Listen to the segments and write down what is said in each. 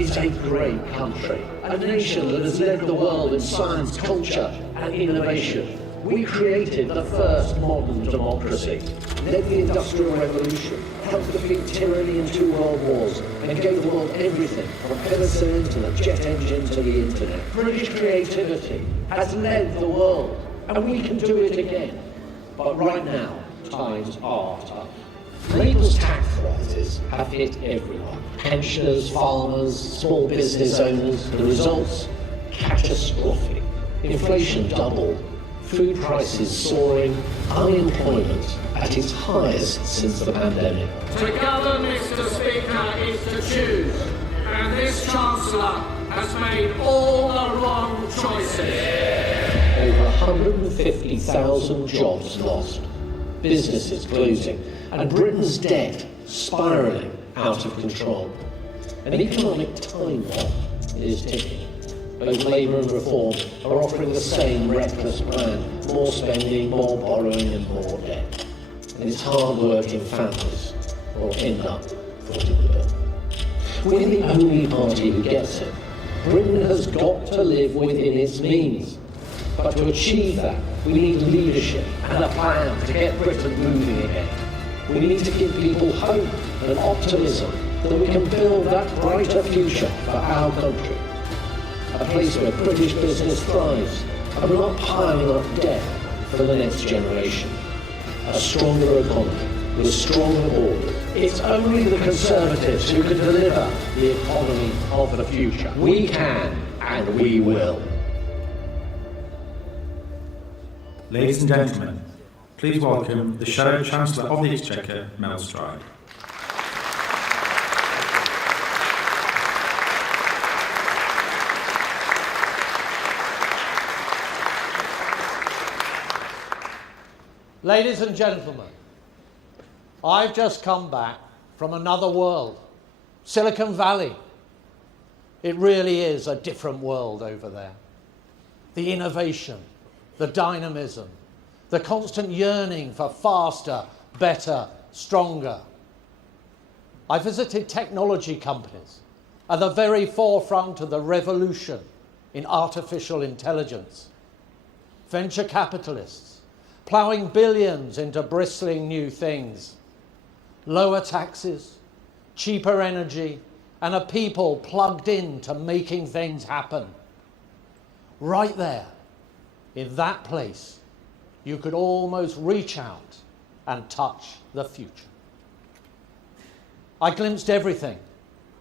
is a great country, a nation that has led the world in science, culture and innovation. We created the first modern democracy, led the Industrial Revolution, helped defeat tyranny in 2 world wars, and gave the world everything from penicillin to the jet engine to the internet. British creativity has led the world, and we can do it again. But right now, times are tough. Labour's tax rises have hit everyone. Pensioners, farmers, small business owners. The results? Catastrophic. Inflation doubled. Food prices soaring, unemployment at its highest since the pandemic. To govern, Mr. Speaker, is to choose, and this Chancellor has made all the wrong choices. Over 150,000 jobs lost, businesses closing, and Britain's debt spiralling out of control. An economic time bomb is ticking. Both Labour and Reform are offering the same reckless plan: more spending, more borrowing and more debt. And its hard-working families will end up footing the bill. We're the only party who gets it. Britain has got to live within its means. But to achieve that, we need leadership and a plan to get Britain moving again. We need to give people hope and optimism that we can build that brighter future for our country. A place where British business thrives, and we're not piling up debt for the next generation. A stronger economy with stronger borders. It's only the Conservatives who can deliver the economy of the future. We can, and we will. Ladies and gentlemen, please welcome the Shadow Chancellor of the Exchequer, Mel Stride. Ladies and gentlemen, I've just come back from another world, Silicon Valley. It really is a different world over there. The innovation, the dynamism, the constant yearning for faster, better, stronger. I visited technology companies at the very forefront of the revolution in artificial intelligence. Venture capitalists ploughing billions into bristling new things. Lower taxes, cheaper energy, and a people plugged in to making things happen. Right there, in that place, you could almost reach out and touch the future. I glimpsed everything,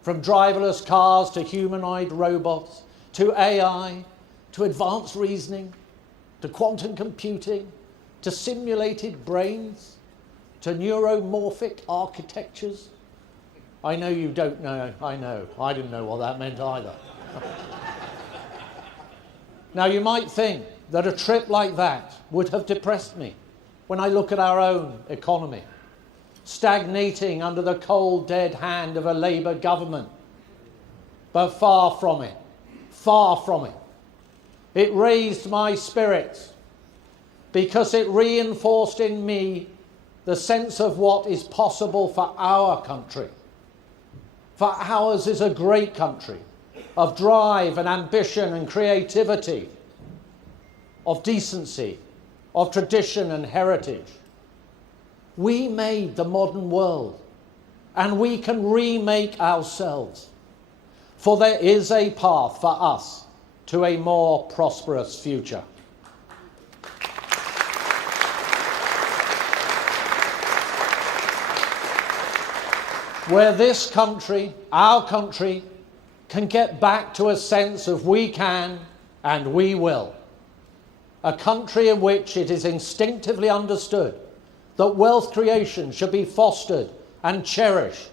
from driverless cars to humanoid robots, to AI, to advanced reasoning, to quantum computing, to simulated brains, to neuromorphic architectures. I know you don't know, I know. I didn't know what that meant either. Now, you might think that a trip like that would have depressed me when I look at our own economy, stagnating under the cold, dead hand of a Labour government. But far from it, far from it. It raised my spirits because it reinforced in me the sense of what is possible for our country. For ours is a great country of drive and ambition and creativity, of decency, of tradition and heritage. We made the modern world, and we can remake ourselves. For there is a path for us to a more prosperous future. Where this country, our country, can get back to a sense of we can and we will. A country in which it is instinctively understood that wealth creation should be fostered and cherished.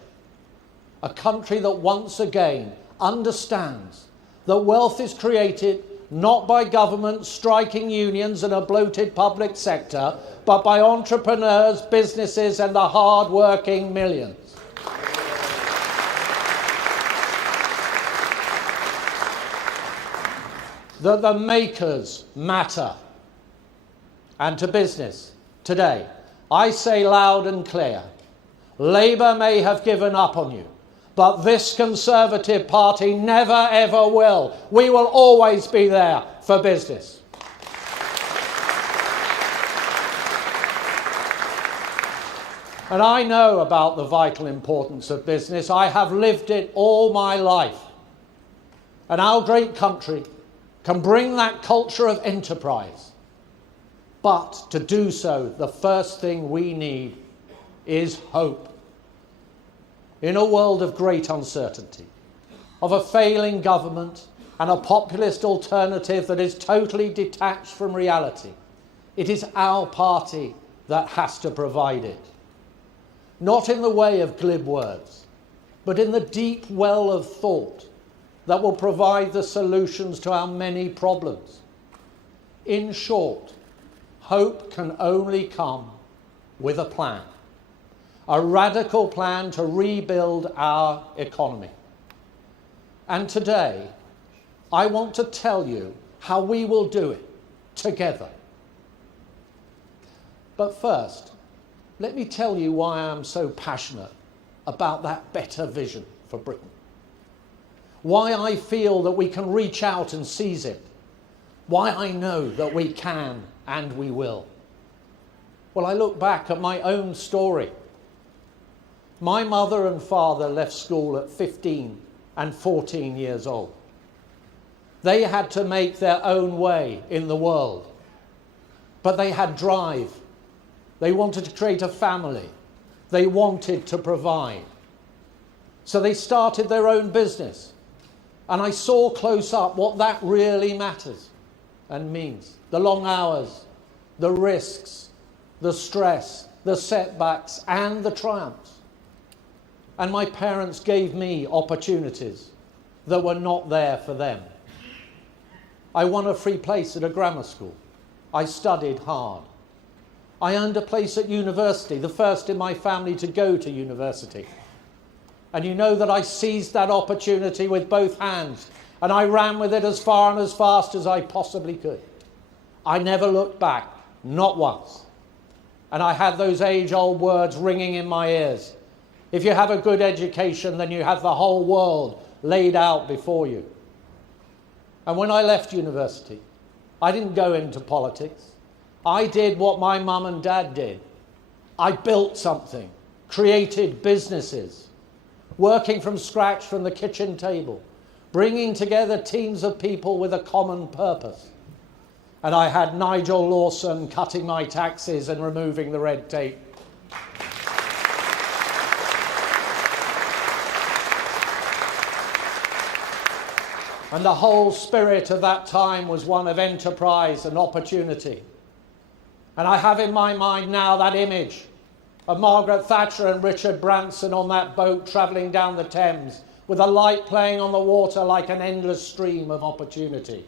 A country that once again understands that wealth is created not by governments, striking unions and a bloated public sector, but by entrepreneurs, businesses and the hard-working millions. That the makers matter. And to business today, I say loud and clear, Labour may have given up on you, But this Conservative Party never ever will. We will always be there for business. And I know about the vital importance of business. I have lived it all my life. And our great country can bring that culture of enterprise. But to do so, the first thing we need is hope. In a world of great uncertainty, of a failing government and a populist alternative that is totally detached from reality, it is our party that has to provide it. Not in the way of glib words, but in the deep well of thought that will provide the solutions to our many problems. In short, hope can only come with a plan. A radical plan to rebuild our economy. And today, I want to tell you how we will do it together. But first, let me tell you why I'm so passionate about that better vision for Britain. Why I feel that we can reach out and seize it. Why I know that we can and we will. Well, I look back at my own story. My mother and father left school at 15 and 14 years old. They had to make their own way in the world. But they had drive. They wanted to create a family. They wanted to provide. So they started their own business. And I saw close up what that really matters and means. The long hours, the risks, the stress, the setbacks, and the triumphs. And my parents gave me opportunities that were not there for them. I won a free place at a grammar school. I studied hard. I earned a place at university, the first in my family to go to university. And you know that I seized that opportunity with both hands, and I ran with it as far and as fast as I possibly could. I never looked back, not once. And I had those age-old words ringing in my ears. If you have a good education, then you have the whole world laid out before you. And when I left university, I didn't go into politics. I did what my mum and dad did. I built something, created businesses, working from scratch from the kitchen table, bringing together teams of people with a common purpose. And I had Nigel Lawson cutting my taxes and removing the red tape. And the whole spirit of that time was one of enterprise and opportunity. And I have in my mind now that image of Margaret Thatcher and Richard Branson on that boat travelling down the Thames with a light playing on the water like an endless stream of opportunity.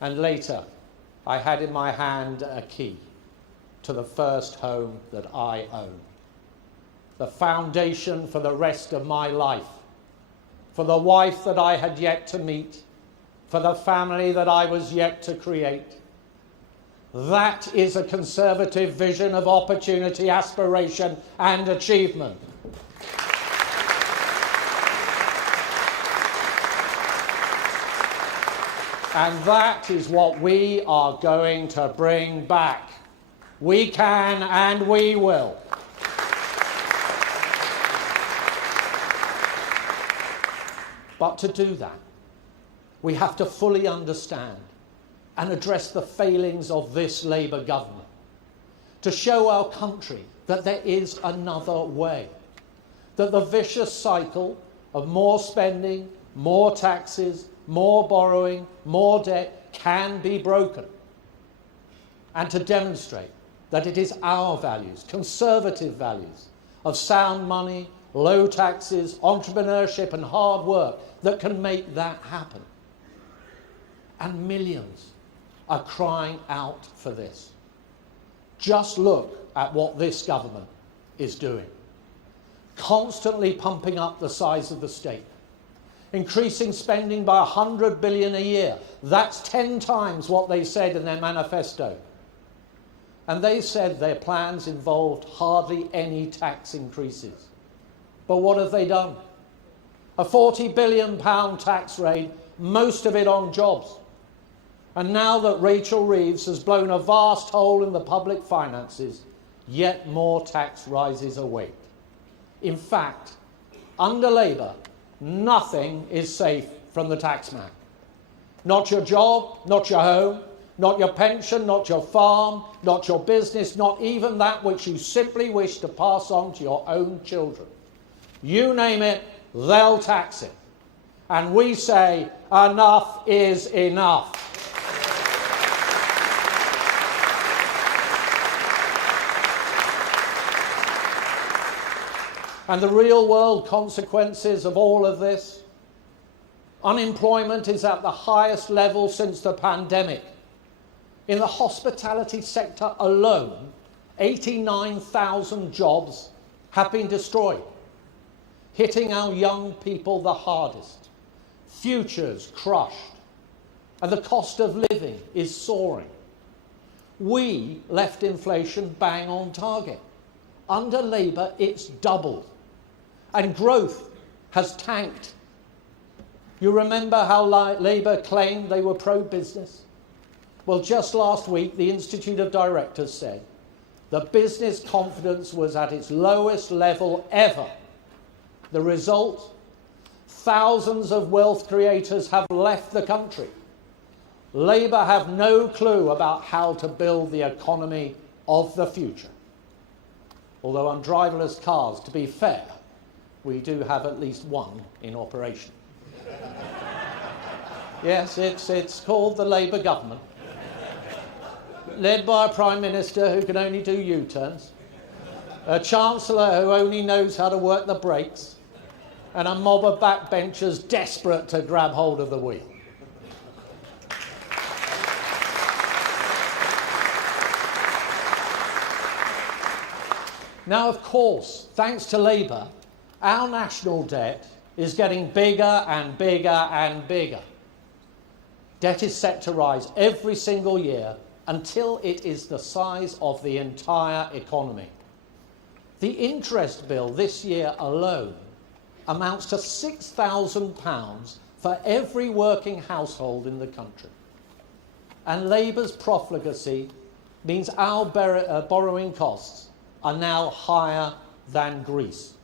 And later, I had in my hand a key to the first home that I own. The foundation for the rest of my life. For the wife that I had yet to meet, for the family that I was yet to create. That is a Conservative vision of opportunity, aspiration, and achievement. And that is what we are going to bring back. We can and we will. But to do that, we have to fully understand and address the failings of this Labour government, to show our country that there is another way, that the vicious cycle of more spending, more taxes, more borrowing, more debt can be broken, and to demonstrate that it is our values, Conservative values, of sound money, low taxes, entrepreneurship and hard work that can make that happen. And millions are crying out for this. Just look at what this government is doing. Constantly pumping up the size of the state. Increasing spending by 100 billion a year. That's 10 times what they said in their manifesto. And they said their plans involved hardly any tax increases. But what have they done? A £40 billion tax raid, most of it on jobs. And now that Rachel Reeves has blown a vast hole in the public finances, yet more tax rises await. In fact, under Labour, nothing is safe from the taxman. Not your job, not your home, not your pension, not your farm, not your business, not even that which you simply wish to pass on to your own children. You name it, they'll tax it. And we say, enough is enough. And the real world consequences of all of this? Unemployment is at the highest level since the pandemic. In the hospitality sector alone, 89,000 jobs have been destroyed, hitting our young people the hardest. Futures crushed, and the cost of living is soaring. We left inflation bang on target. Under Labour, it's doubled. And growth has tanked. You remember how Labour claimed they were pro-business? Well, just last week, the Institute of Directors said that business confidence was at its lowest level ever. The result? Thousands of wealth creators have left the country. Labour have no clue about how to build the economy of the future. Although on driverless cars, to be fair, we do have at least one in operation. Yes, it's called the Labour government, led by a Prime Minister who can only do U-turns, a Chancellor who only knows how to work the brakes, and a mob of backbenchers desperate to grab hold of the wheel. Now, of course, thanks to Labour, our national debt is getting bigger and bigger and bigger. Debt is set to rise every single year until it is the size of the entire economy. The interest bill this year alone amounts to £6,000 for every working household in the country. And Labour's profligacy means our borrowing costs are now higher than Greece.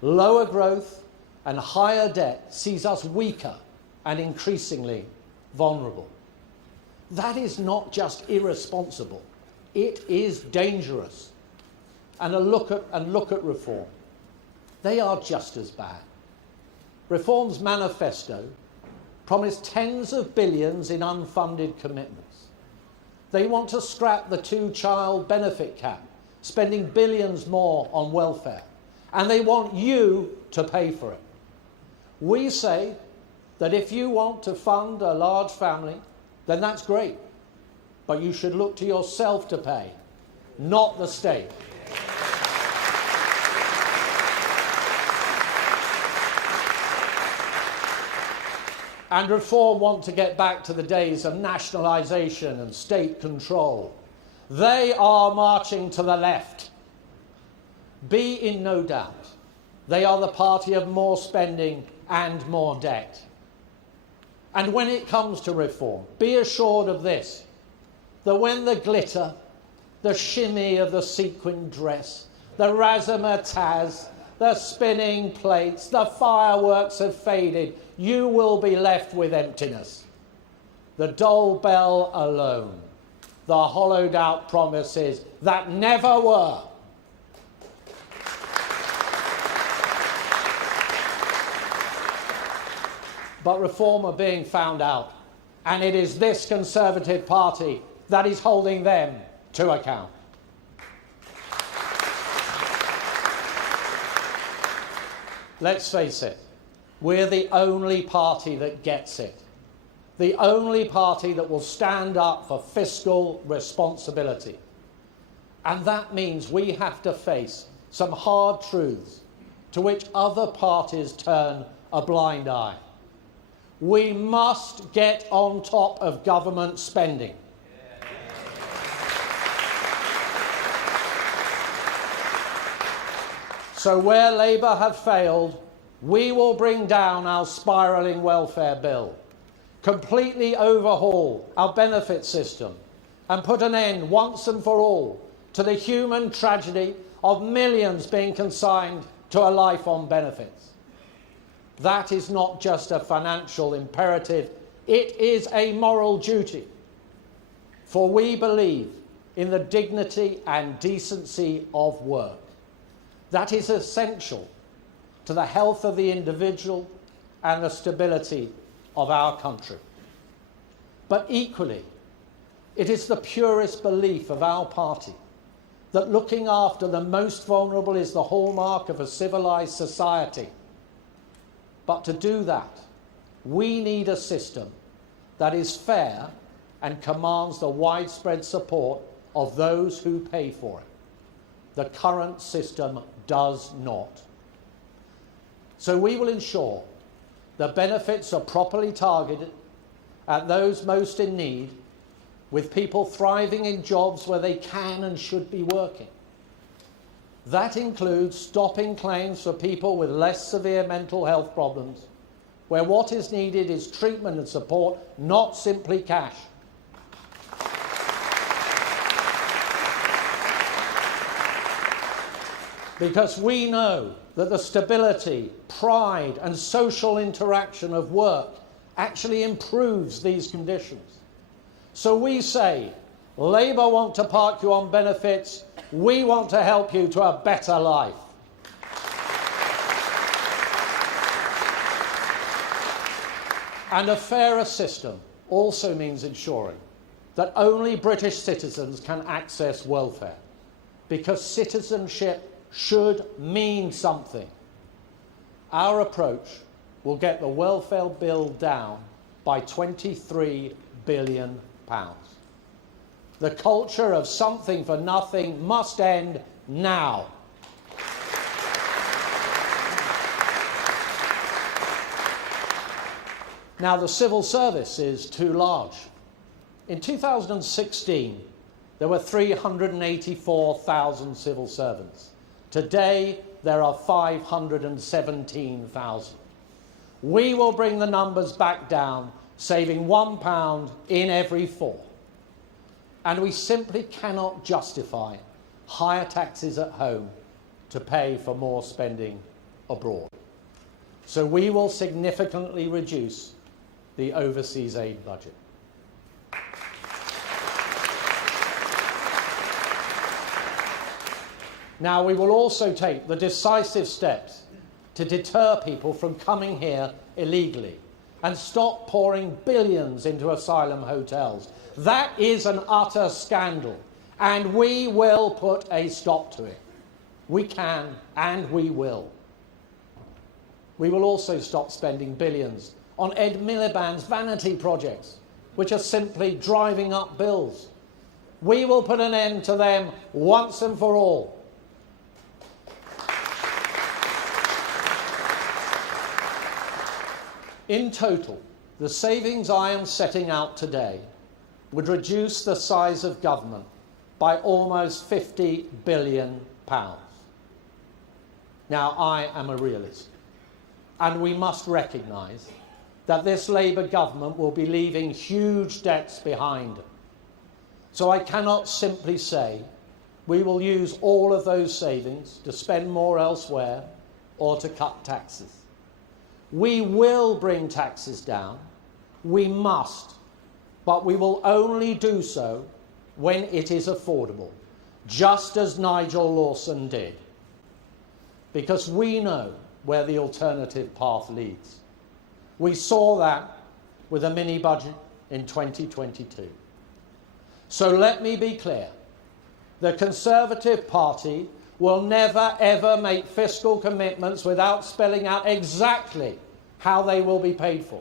Lower growth and higher debt sees us weaker and increasingly vulnerable. That is not just irresponsible, it is dangerous. And look at reform. They are just as bad. Reform's manifesto promised tens of billions in unfunded commitments. They want to scrap the two-child benefit cap, spending billions more on welfare. And they want you to pay for it. We say that if you want to fund a large family, then that's great. But you should look to yourself to pay, not the state. And Reform want to get back to the days of nationalisation and state control. They are marching to the left. Be in no doubt, they are the party of more spending and more debt. And when it comes to reform, be assured of this, that when the glitter, the shimmy of the sequin dress, the razzmatazz, the spinning plates, the fireworks have faded, you will be left with emptiness. The dull bell alone, the hollowed out promises that never were. But Reform are being found out, and it is this Conservative Party that is holding them to account. Let's face it, we're the only party that gets it. The only party that will stand up for fiscal responsibility. And that means we have to face some hard truths to which other parties turn a blind eye. We must get on top of government spending. So where Labour have failed, We will bring down our spiralling welfare bill, completely overhaul our benefit system, and put an end once and for all to the human tragedy of millions being consigned to a life on benefits. That is not just a financial imperative, it is a moral duty. For we believe in the dignity and decency of work. That is essential to the health of the individual and the stability of our country. But equally, it is the purest belief of our party that looking after the most vulnerable is the hallmark of a civilised society. But to do that, we need a system that is fair and commands the widespread support of those who pay for it. The current system does not. So we will ensure the benefits are properly targeted at those most in need, with people thriving in jobs where they can and should be working. That includes stopping claims for people with less severe mental health problems, where what is needed is treatment and support, not simply cash. Because we know that the stability, pride, and social interaction of work actually improves these conditions. So we say, Labour want to park you on benefits, we want to help you to a better life. And a fairer system also means ensuring that only British citizens can access welfare, because citizenship should mean something. Our approach will get the welfare bill down by £23 billion. The culture of something for nothing must end now. Now, the civil service is too large. In 2016, there were 384,000 civil servants. Today, there are 517,000. We will bring the numbers back down, saving £1 in every 4. And we simply cannot justify higher taxes at home to pay for more spending abroad. So we will significantly reduce the overseas aid budget. Now, we will also take the decisive steps to deter people from coming here illegally and stop pouring billions into asylum hotels. That is an utter scandal, and we will put a stop to it. We can, and we will. We will also stop spending billions on Ed Miliband's vanity projects, which are simply driving up bills. We will put an end to them once and for all. In total, the savings I am setting out today would reduce the size of government by almost £50 billion. Now, I am a realist, and we must recognise that this Labour government will be leaving huge debts behind. So I cannot simply say we will use all of those savings to spend more elsewhere or to cut taxes. We will bring taxes down, we must, but we will only do so when it is affordable, just as Nigel Lawson did. Because we know where the alternative path leads. We saw that with a mini-budget in 2022. So let me be clear. The Conservative Party will never, ever make fiscal commitments without spelling out exactly how they will be paid for.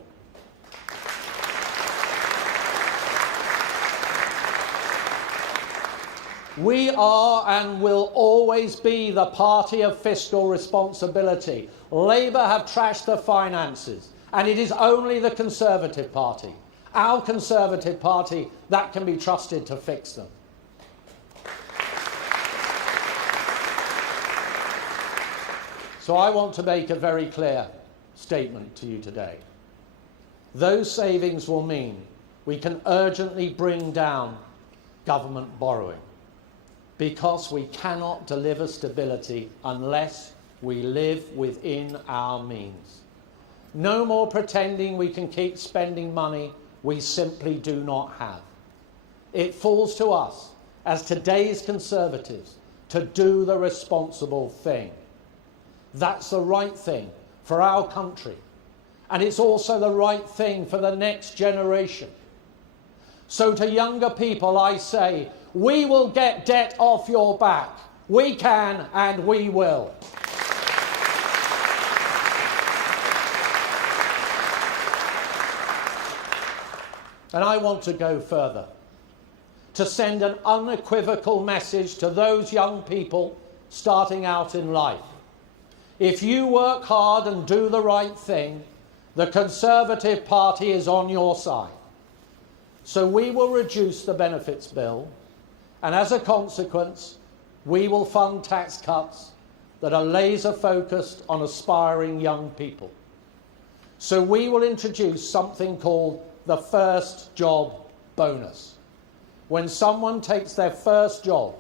We are and will always be the party of fiscal responsibility. Labour have trashed the finances, and it is only the Conservative Party, our Conservative Party, that can be trusted to fix them. So So I want to make a very clear statement to you today. Those savings will mean we can urgently bring down government borrowing, because we cannot deliver stability unless we live within our means. No more pretending we can keep spending money we simply do not have. It falls to us, as today's Conservatives, to do the responsible thing. That's the right thing for our country, and it's also the right thing for the next generation. So to younger people I say, we will get debt off your back. We can and we will. And I want to go further, to send an unequivocal message to those young people starting out in life. If you work hard and do the right thing, the Conservative Party is on your side. So we will reduce the benefits bill, and as a consequence, we will fund tax cuts that are laser focused on aspiring young people. So we will introduce something called the first job bonus. When someone takes their first job,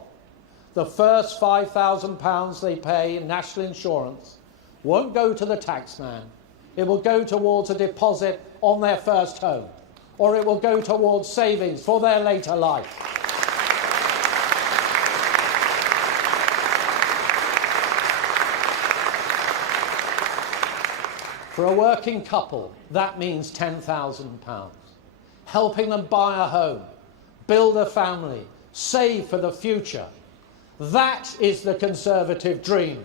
the first £5,000 they pay in national insurance won't go to the taxman. It will go towards a deposit on their first home, or it will go towards savings for their later life. For a working couple, that means £10,000, helping them buy a home, build a family, save for the future. That is the Conservative dream,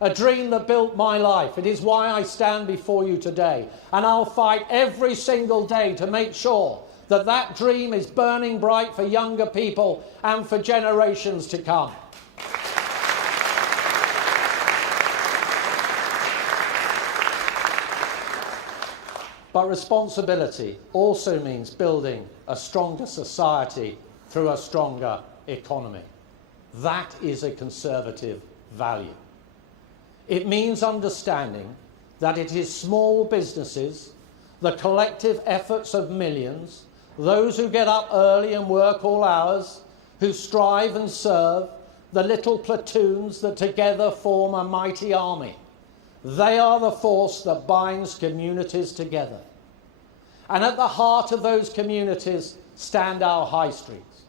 a dream that built my life. It is why I stand before you today, and I'll fight every single day to make sure that that dream is burning bright for younger people and for generations to come. But responsibility also means building a stronger society through a stronger economy. That is a Conservative value. It means understanding that it is small businesses, the collective efforts of millions, those who get up early and work all hours, who strive and serve, the little platoons that together form a mighty army. They are the force that binds communities together. And at the heart of those communities stand our high streets.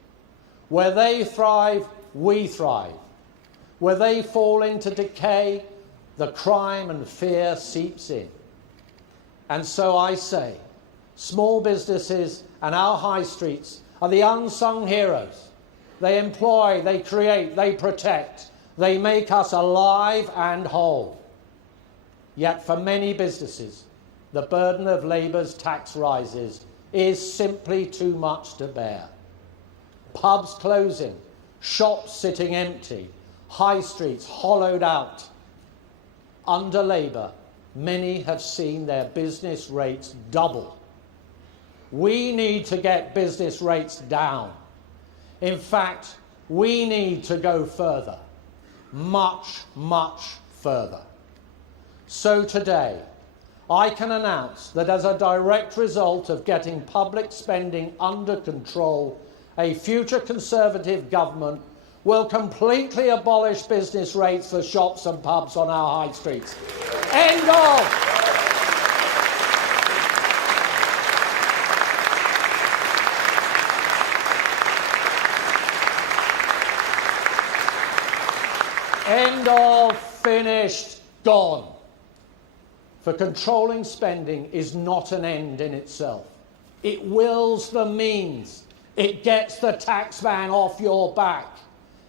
Where they thrive, we thrive. Where they fall into decay, the crime and fear seeps in. And so I say, small businesses and our high streets are the unsung heroes. They employ, they create, they protect. They make us alive and whole. Yet for many businesses, the burden of Labour's tax rises is simply too much to bear. Pubs closing, shops sitting empty, high streets hollowed out. Under Labour, many have seen their business rates double. We need to get business rates down. In fact, we need to go further, much, much further. So today, I can announce that as a direct result of getting public spending under control, a future Conservative government will completely abolish business rates for shops and pubs on our high streets. End of. End of, finished, gone. For controlling spending is not an end in itself. It wills the means. It gets the taxman off your back.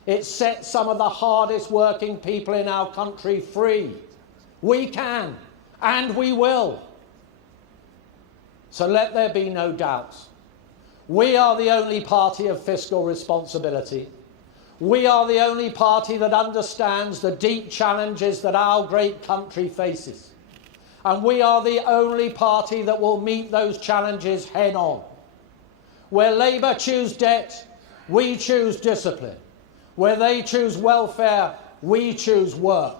It sets some of the hardest working people in our country free. We can, and we will. So let there be no doubts. We are the only party of fiscal responsibility. We are the only party that understands the deep challenges that our great country faces. And we are the only party that will meet those challenges head on. Where Labour choose debt, we choose discipline. Where they choose welfare, we choose work.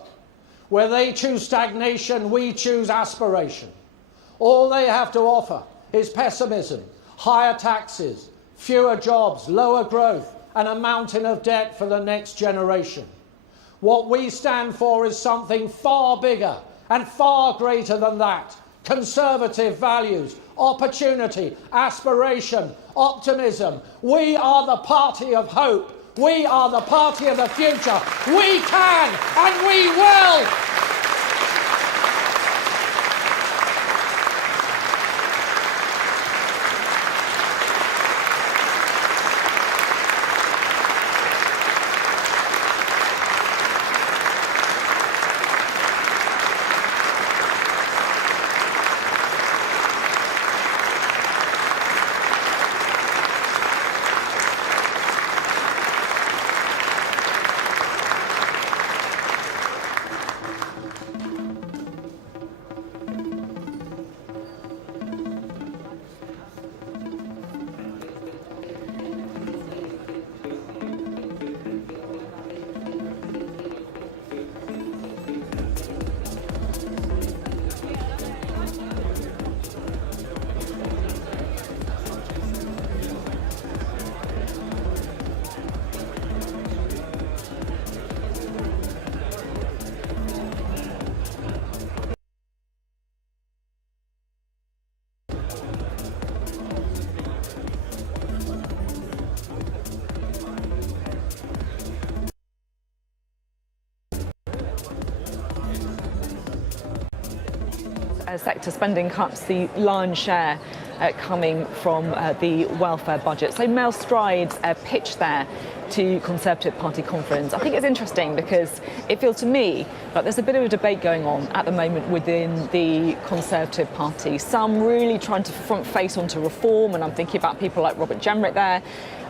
Where they choose stagnation, we choose aspiration. All they have to offer is pessimism, higher taxes, fewer jobs, lower growth, and a mountain of debt for the next generation. What we stand for is something far bigger and far greater than that. Conservative values, opportunity, aspiration, optimism. We are the party of hope. We are the party of the future. We can and we will. Sector spending cuts, the lion's share coming from the welfare budget. So Mel Stride's pitch there to Conservative Party conference, I think it's interesting because it feels to me like there's a bit of a debate going on at the moment within the Conservative Party. Some really trying to front face onto reform, and I'm thinking about people like Robert Jenrick there.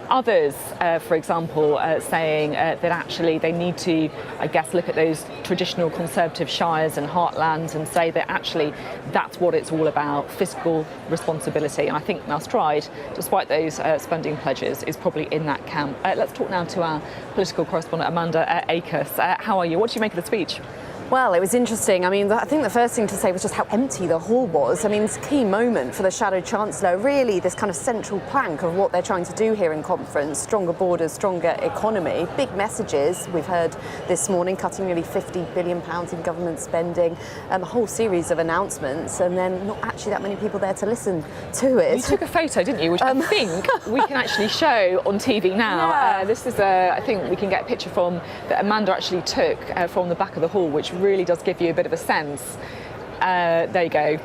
Others, for example, saying that actually they need to, I guess, look at those traditional Conservative shires and heartlands and say that actually that's what it's all about, fiscal responsibility. And I think Mel Stride, despite those spending pledges, is probably in that camp. Let's talk now to our political correspondent, Amanda Akers. How are you? What do you make of the speech? Well, it was interesting. I mean, I think the first thing to say was just how empty the hall was. I mean, it's a key moment for the Shadow Chancellor, really this kind of central plank of what they're trying to do here in conference, stronger borders, stronger economy, big messages we've heard this morning, cutting nearly £50 billion in government spending, a whole series of announcements, and then not actually that many people there to listen to it. You took a photo, didn't you, which I think we can actually show on TV now. Yeah. This is, I think we can get a picture from that Amanda actually took from the back of the hall, which really does give you a bit of a sense. There you go,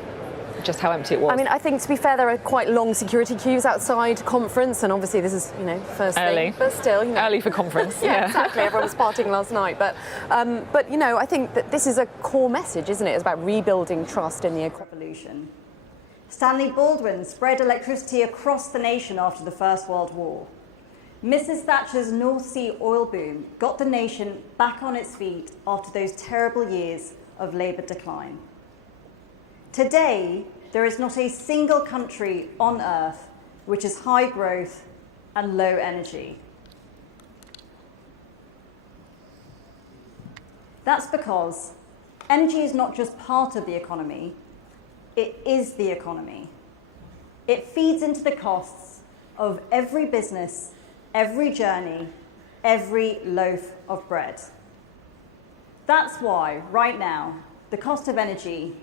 just how empty it was. I mean, I think, to be fair, there are quite long security queues outside conference, and obviously this is, you know, first early thing, but still, you know. Early for conference. Yeah, exactly. Everyone was partying last night, but you know, I think that this is a core message, isn't it? It's about rebuilding trust in the economy. Stanley Baldwin spread electricity across the nation after the First World War. Mrs. Thatcher's North Sea oil boom got the nation back on its feet after those terrible years of Labour decline. Today, there is not a single country on earth which is high growth and low energy. That's because energy is not just part of the economy, it is the economy. It feeds into the costs of every business, every journey, every loaf of bread. That's why, right now, the cost of energy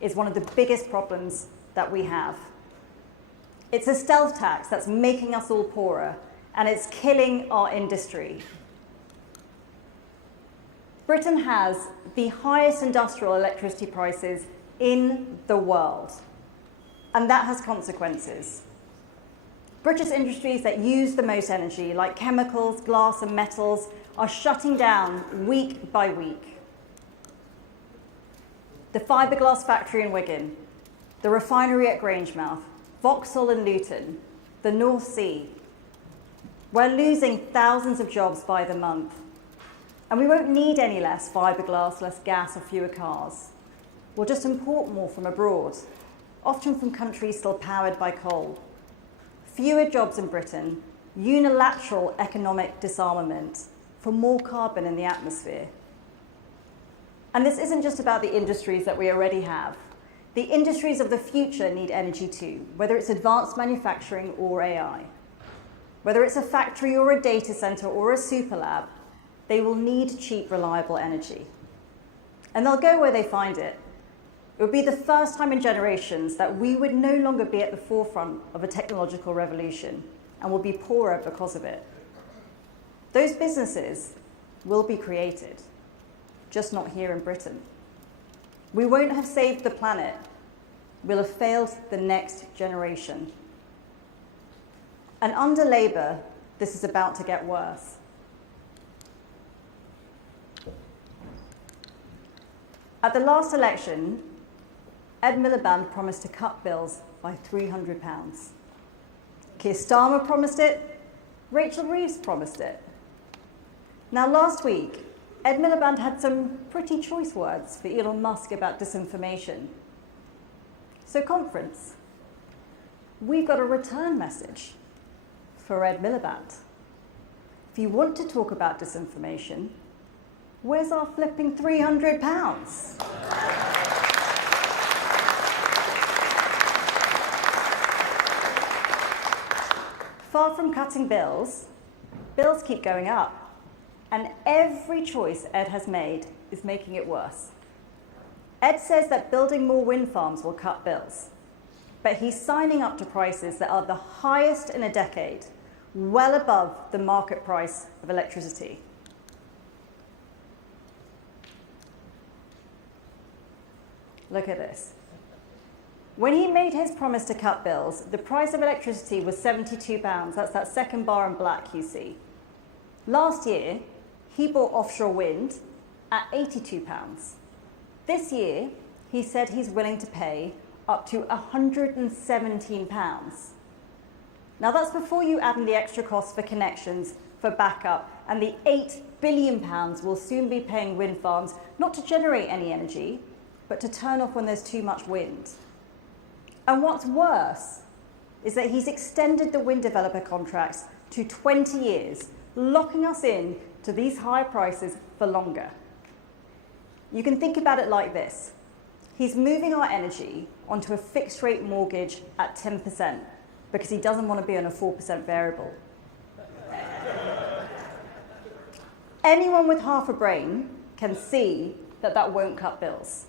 is one of the biggest problems that we have. It's a stealth tax that's making us all poorer, and it's killing our industry. Britain has the highest industrial electricity prices in the world, and that has consequences. British industries that use the most energy, like chemicals, glass and metals, are shutting down week by week. The fiberglass factory in Wigan, the refinery at Grangemouth, Vauxhall and Luton, the North Sea. We're losing thousands of jobs by the month. And we won't need any less fiberglass, less gas or fewer cars. We'll just import more from abroad, often from countries still powered by coal. Fewer jobs in Britain, unilateral economic disarmament for more carbon in the atmosphere. And this isn't just about the industries that we already have. The industries of the future need energy too, whether it's advanced manufacturing or AI. Whether it's a factory or a data center or a super lab, they will need cheap, reliable energy. And they'll go where they find it. It would be the first time in generations that we would no longer be at the forefront of a technological revolution and will be poorer because of it. Those businesses will be created, just not here in Britain. We won't have saved the planet. We'll have failed the next generation. And under Labour, this is about to get worse. At the last election, Ed Miliband promised to cut bills by £300. Keir Starmer promised it, Rachel Reeves promised it. Now last week, Ed Miliband had some pretty choice words for Elon Musk about disinformation. So conference, we've got a return message for Ed Miliband. If you want to talk about disinformation, where's our flipping £300? Far from cutting bills, bills keep going up. And every choice Ed has made is making it worse. Ed says that building more wind farms will cut bills, but he's signing up to prices that are the highest in a decade, well above the market price of electricity. Look at this. When he made his promise to cut bills, the price of electricity was £72. That's that second bar in black you see. Last year, he bought offshore wind at £82. This year, he said he's willing to pay up to £117. Now that's before you add in the extra costs for connections, for backup, and the £8 billion we'll soon be paying wind farms, not to generate any energy, but to turn off when there's too much wind. And what's worse is that he's extended the wind developer contracts to 20 years, locking us in to these higher prices for longer. You can think about it like this. He's moving our energy onto a fixed rate mortgage at 10% because he doesn't want to be on a 4% variable. Anyone with half a brain can see that that won't cut bills.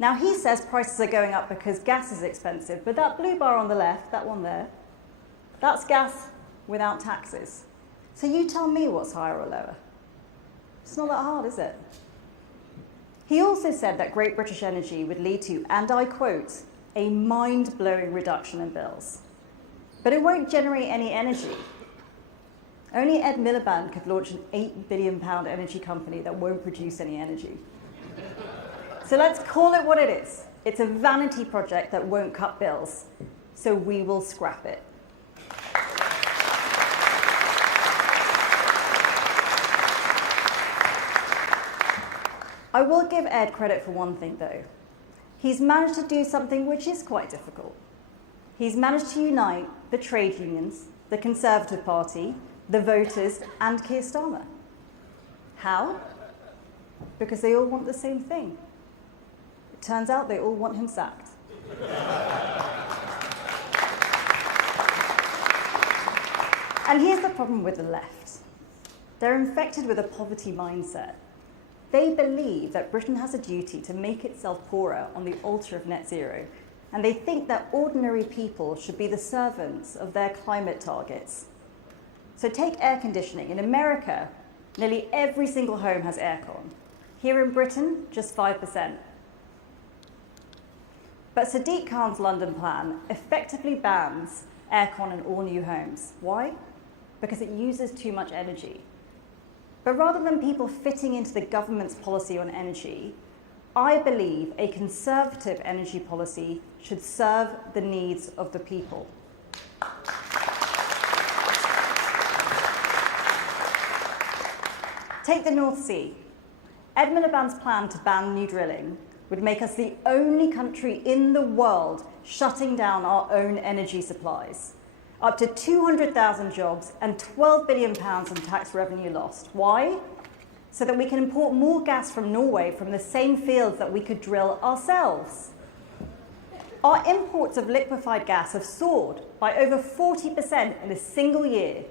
Now he says prices are going up because gas is expensive, but that blue bar on the left, that one there, that's gas without taxes. So you tell me what's higher or lower. It's not that hard, is it? He also said that Great British Energy would lead to, and I quote, a mind-blowing reduction in bills. But it won't generate any energy. Only Ed Miliband could launch an £8 billion energy company that won't produce any energy. So let's call it what it is. It's a vanity project that won't cut bills. So we will scrap it. I will give Ed credit for one thing, though. He's managed to do something which is quite difficult. He's managed to unite the trade unions, the Conservative Party, the voters, and Keir Starmer. How? Because they all want the same thing. It turns out they all want him sacked. And here's the problem with the left. They're infected with a poverty mindset. They believe that Britain has a duty to make itself poorer on the altar of net zero, and they think that ordinary people should be the servants of their climate targets. So take air conditioning. In America, nearly every single home has aircon. Here in Britain, just 5%. But Sadiq Khan's London plan effectively bans aircon in all new homes. Why? Because it uses too much energy. But rather than people fitting into the government's policy on energy, I believe a conservative energy policy should serve the needs of the people. Take the North Sea. Ed Miliband's plan to ban new drilling would make us the only country in the world shutting down our own energy supplies. Up to 200,000 jobs and £12 billion in tax revenue lost. Why? so that we can import more gas from Norway from the same fields that we could drill ourselves. Our imports of liquefied gas have soared by over 40% in a single year.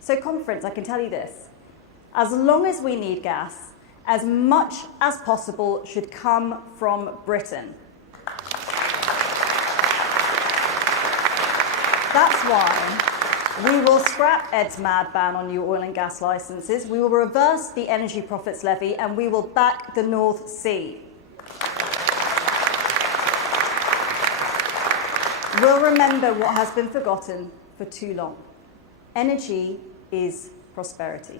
So conference, I can tell you this, as long as we need gas, as much as possible should come from Britain. That's why we will scrap Ed's mad ban on new oil and gas licences, we will reverse the energy profits levy, and we will back the North Sea. We'll remember what has been forgotten for too long. Energy is prosperity.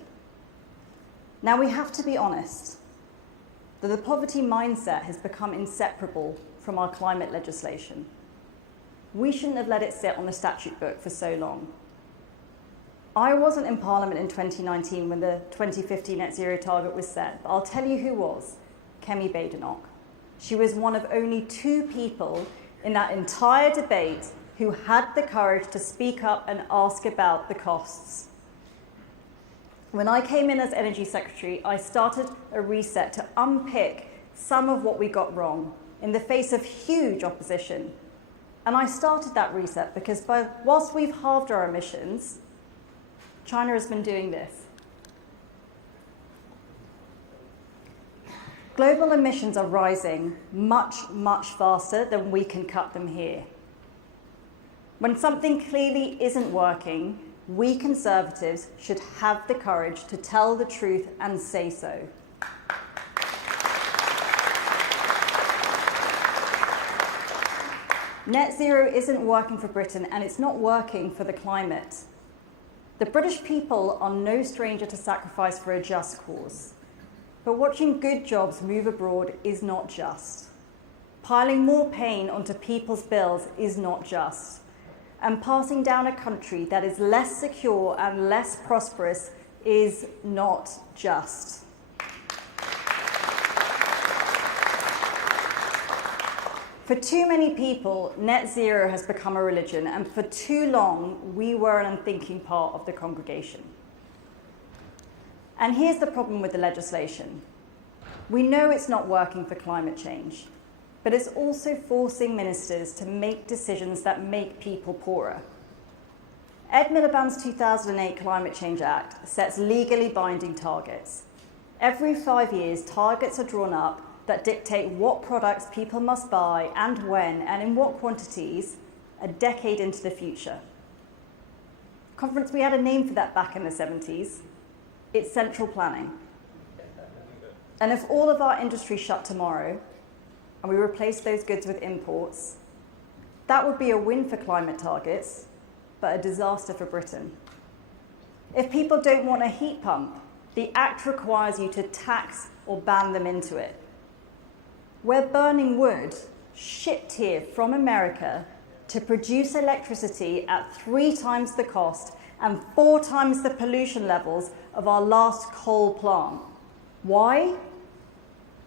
Now we have to be honest that the poverty mindset has become inseparable from our climate legislation. We shouldn't have let it sit on the statute book for so long. I wasn't in Parliament in 2019 when the 2050 net zero target was set, but I'll tell you who was, Kemi Badenoch. She was one of only 2 people in that entire debate who had the courage to speak up and ask about the costs. When I came in as Energy Secretary, I started a reset to unpick some of what we got wrong in the face of huge opposition. And I started that reset because whilst we've halved our emissions, China has been doing this. Global emissions are rising much, much faster than we can cut them here. When something clearly isn't working, we Conservatives should have the courage to tell the truth and say so. Net zero isn't working for Britain, and it's not working for the climate. The British people are no stranger to sacrifice for a just cause. But watching good jobs move abroad is not just. Piling more pain onto people's bills is not just. And passing down a country that is less secure and less prosperous is not just. For too many people, net zero has become a religion, and for too long, we were an unthinking part of the congregation. And here's the problem with the legislation. We know it's not working for climate change, but it's also forcing ministers to make decisions that make people poorer. Ed Miliband's 2008 Climate Change Act sets legally binding targets. Every 5 years, targets are drawn up that dictate what products people must buy and when and in what quantities a decade into the future. Conference, we had a name for that back in the 70s. It's central planning. And if all of our industry shut tomorrow and we replace those goods with imports, that would be a win for climate targets, but a disaster for Britain. If people don't want a heat pump, the Act requires you to tax or ban them into it. We're burning wood shipped here from America to produce electricity at 3 times the cost and 4 times the pollution levels of our last coal plant. Why?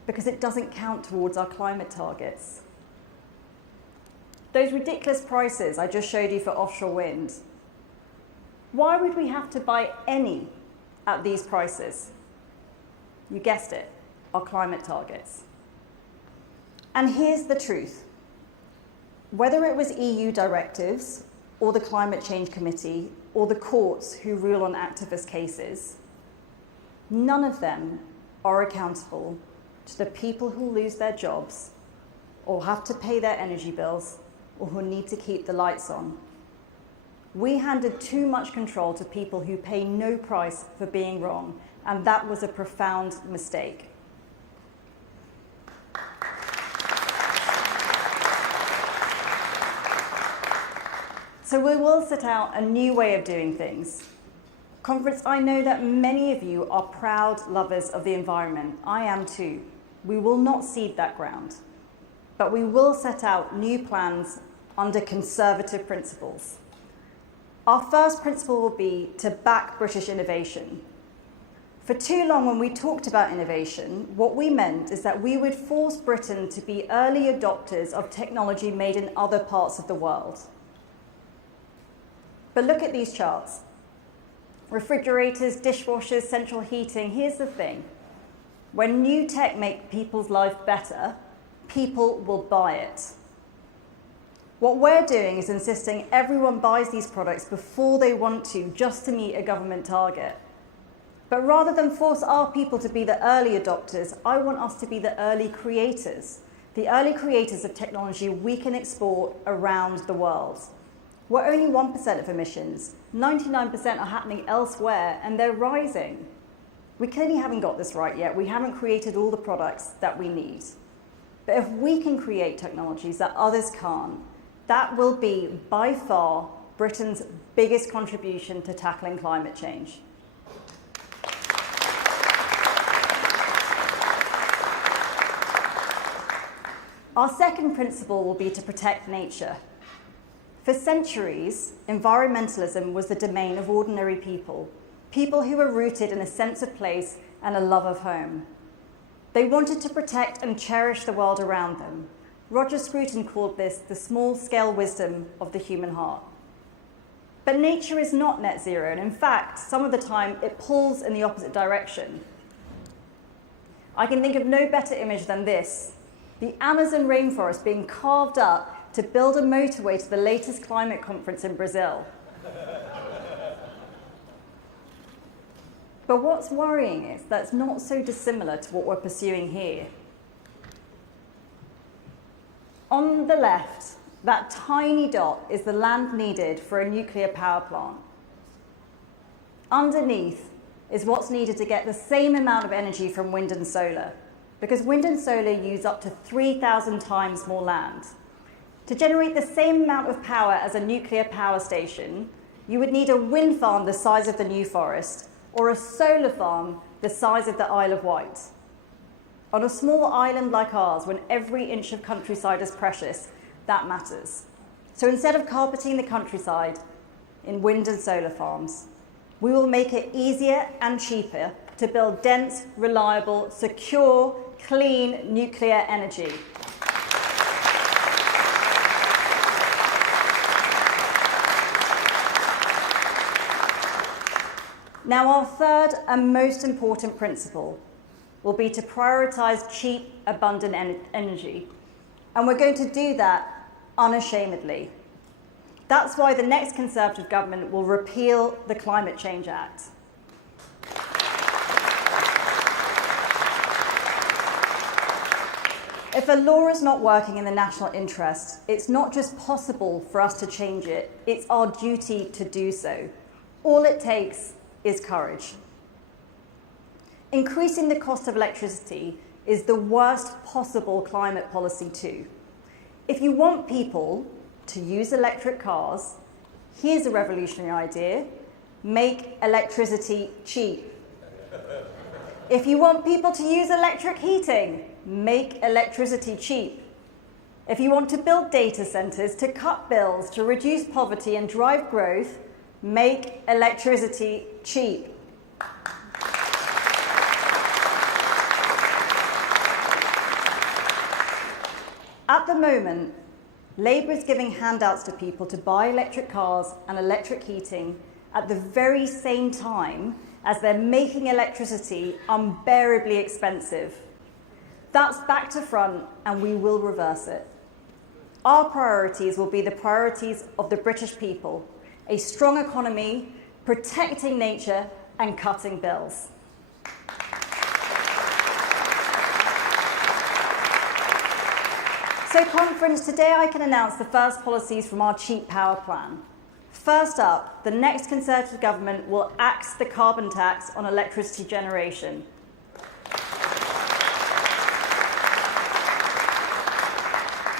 Because it doesn't count towards our climate targets. Those ridiculous prices I just showed you for offshore wind, why would we have to buy any at these prices? You guessed it, our climate targets. And here's the truth. Whether it was EU directives, or the Climate Change Committee, or the courts who rule on activist cases, none of them are accountable to the people who lose their jobs, or have to pay their energy bills, or who need to keep the lights on. We handed too much control to people who pay no price for being wrong, and that was a profound mistake. So we will set out a new way of doing things. Conference, I know that many of you are proud lovers of the environment. I am too. We will not cede that ground, but we will set out new plans under Conservative principles. Our first principle will be to back British innovation. For too long, when we talked about innovation, what we meant is that we would force Britain to be early adopters of technology made in other parts of the world. But look at these charts. refrigerators, dishwashers, central heating. Here's the thing. When new tech makes people's life better, people will buy it. What we're doing is insisting everyone buys these products before they want to, just to meet a government target. But rather than force our people to be the early adopters, I want us to be the early creators of technology we can export around the world. We're only 1% of emissions. 99% are happening elsewhere, and they're rising. We clearly haven't got this right yet. We haven't created all the products that we need. But if we can create technologies that others can't, that will be, by far, Britain's biggest contribution to tackling climate change. Our second principle will be to protect nature. For centuries, environmentalism was the domain of ordinary people, people who were rooted in a sense of place and a love of home. They wanted to protect and cherish the world around them. Roger Scruton called this the small-scale wisdom of the human heart. But nature is not net zero, and in fact, some of the time it pulls in the opposite direction. I can think of no better image than this: the Amazon rainforest being carved up to build a motorway to the latest climate conference in Brazil. But what's worrying is that it's not so dissimilar to what we're pursuing here. On the left, that tiny dot is the land needed for a nuclear power plant. Underneath is what's needed to get the same amount of energy from wind and solar, because wind and solar use up to 3,000 times more land. To generate the same amount of power as a nuclear power station, you would need a wind farm the size of the New Forest, or a solar farm the size of the Isle of Wight. On a small island like ours, when every inch of countryside is precious, that matters. So instead of carpeting the countryside in wind and solar farms, we will make it easier and cheaper to build dense, reliable, secure, clean nuclear energy. Now, our third and most important principle will be to prioritise cheap, abundant energy. And we're going to do that unashamedly. That's why the next Conservative government will repeal the Climate Change Act. If a law is not working in the national interest, it's not just possible for us to change it, it's our duty to do so. All it takes is courage. Increasing the cost of electricity is the worst possible climate policy too. If you want people to use electric cars, here's a revolutionary idea: make electricity cheap. If you want people to use electric heating, make electricity cheap. If you want to build data centres to cut bills, to reduce poverty and drive growth, make electricity cheap. At the moment, Labour is giving handouts to people to buy electric cars and electric heating at the very same time as they're making electricity unbearably expensive. That's back to front, and we will reverse it. Our priorities will be the priorities of the British people: a strong economy, protecting nature, and cutting bills. So, conference, today I can announce the first policies from our cheap power plan. First up, the next Conservative government will axe the carbon tax on electricity generation.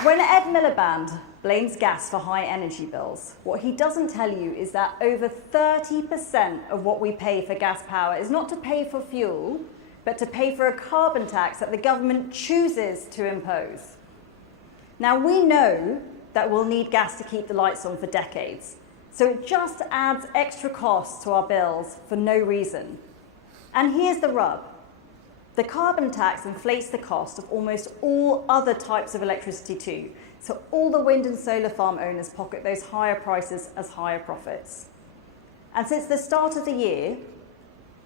When Ed Miliband blames gas for high energy bills, what he doesn't tell you is that over 30% of what we pay for gas power is not to pay for fuel, but to pay for a carbon tax that the government chooses to impose. Now, we know that we'll need gas to keep the lights on for decades, so it just adds extra costs to our bills for no reason. And here's the rub. The carbon tax inflates the cost of almost all other types of electricity too, so all the wind and solar farm owners pocket those higher prices as higher profits. And since the start of the year,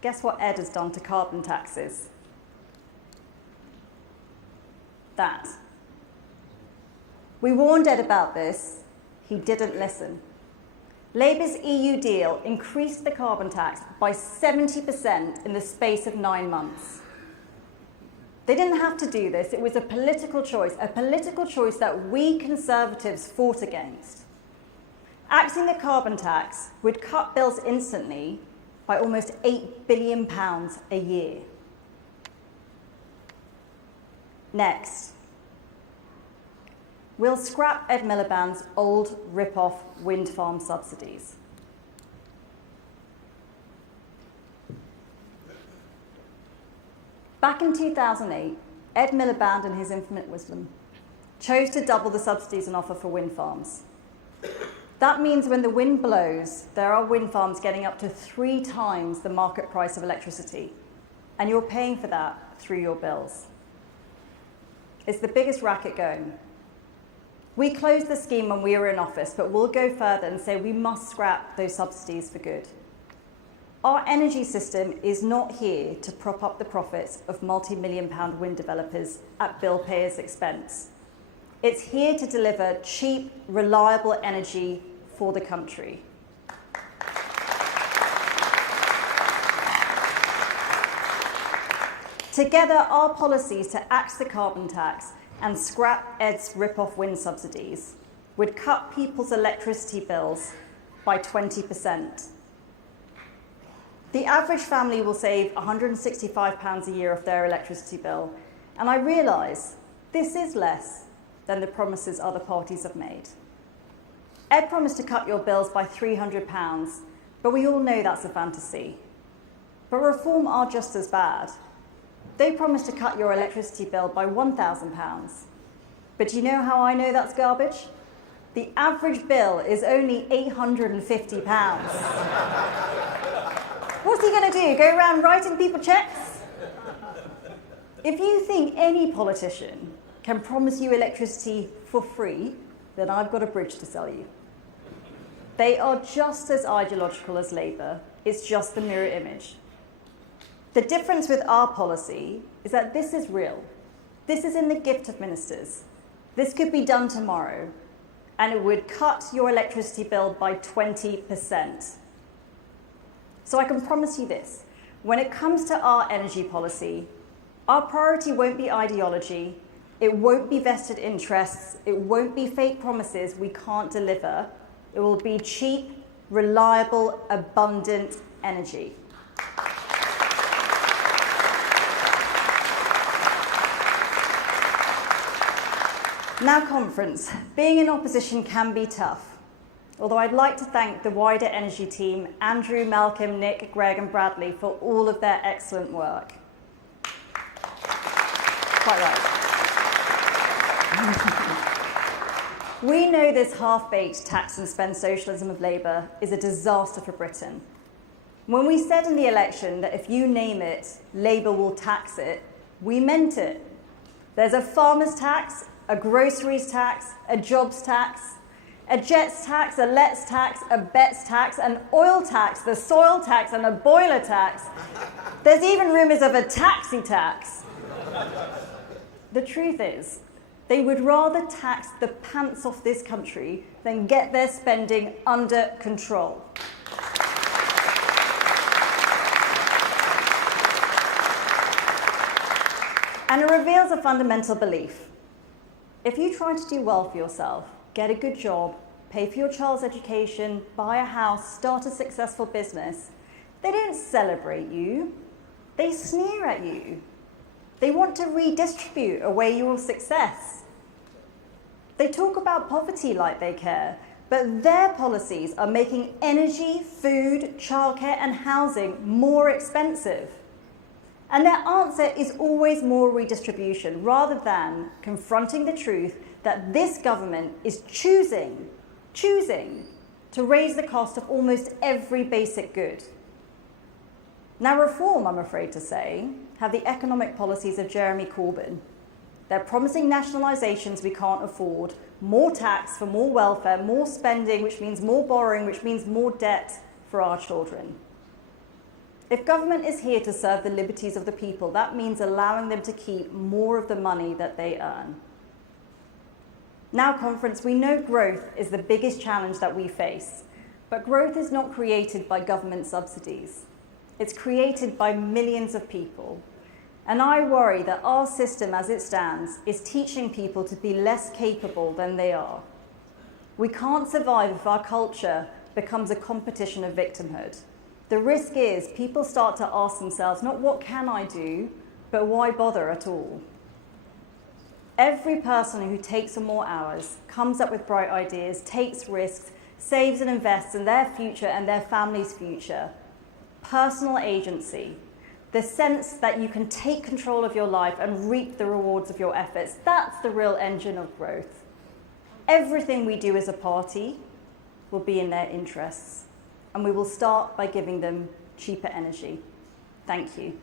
guess what Ed has done to carbon taxes? That. We warned Ed about this. He didn't listen. Labour's EU deal increased the carbon tax by 70% in the space of 9 months. They didn't have to do this. It was a political choice that we Conservatives fought against. Axing the carbon tax would cut bills instantly by almost £8 billion a year. Next, we'll scrap Ed Miliband's old rip-off wind farm subsidies. Back in 2008, Ed Miliband, in his infinite wisdom, chose to double the subsidies on offer for wind farms. That means when the wind blows, there are wind farms getting up to 3 times the market price of electricity, and you're paying for that through your bills. It's the biggest racket going. We closed the scheme when we were in office, but we'll go further and say we must scrap those subsidies for good. Our energy system is not here to prop up the profits of multi-million-pound wind developers at bill payers' expense. It's here to deliver cheap, reliable energy for the country. Together, our policies to axe the carbon tax and scrap Ed's rip-off wind subsidies would cut people's electricity bills by 20%. The average family will save £165 a year off their electricity bill, and I realise this is less than the promises other parties have made. Ed promised to cut your bills by £300, but we all know that's a fantasy. But Reform are just as bad. They promised to cut your electricity bill by £1,000. But do you know how I know that's garbage? The average bill is only £850. What's he going to do? Go around writing people checks? If you think any politician can promise you electricity for free, then I've got a bridge to sell you. They are just as ideological as Labour. It's just the mirror image. The difference with our policy is that this is real. This is in the gift of ministers. This could be done tomorrow, and it would cut your electricity bill by 20%. So I can promise you this. When it comes to our energy policy, our priority won't be ideology. It won't be vested interests. It won't be fake promises we can't deliver. It will be cheap, reliable, abundant energy. Now, conference. Being in opposition can be tough. Although I'd like to thank the wider energy team, Andrew, Malcolm, Nick, Greg and Bradley, for all of their excellent work. Quite right. We know this half-baked tax and spend socialism of Labour is a disaster for Britain. When we said in the election that if you name it, Labour will tax it, we meant it. There's a farmer's tax, a groceries tax, a jobs tax, a jets tax, a let's tax, a bets tax, an oil tax, the soil tax, and a boiler tax. There's even rumours of a taxi tax. The truth is, they would rather tax the pants off this country than get their spending under control. And it reveals a fundamental belief. If you try to do well for yourself, get a good job, pay for your child's education, buy a house, start a successful business, they don't celebrate you. They sneer at you. They want to redistribute away your success. They talk about poverty like they care, but their policies are making energy, food, childcare and housing more expensive. And their answer is always more redistribution, rather than confronting the truth that this government is choosing to raise the cost of almost every basic good. Now, Reform, I'm afraid to say, have the economic policies of Jeremy Corbyn. They're promising nationalisations we can't afford, more tax for more welfare, more spending, which means more borrowing, which means more debt for our children. If government is here to serve the liberties of the people, that means allowing them to keep more of the money that they earn. Now, conference, we know growth is the biggest challenge that we face, but growth is not created by government subsidies. It's created by millions of people. And I worry that our system as it stands is teaching people to be less capable than they are. We can't survive if our culture becomes a competition of victimhood. The risk is people start to ask themselves, not what can I do, but why bother at all? Every person who takes on more hours, comes up with bright ideas, takes risks, saves and invests in their future and their family's future. Personal agency, the sense that you can take control of your life and reap the rewards of your efforts, that's the real engine of growth. Everything we do as a party will be in their interests, and we will start by giving them cheaper energy. Thank you.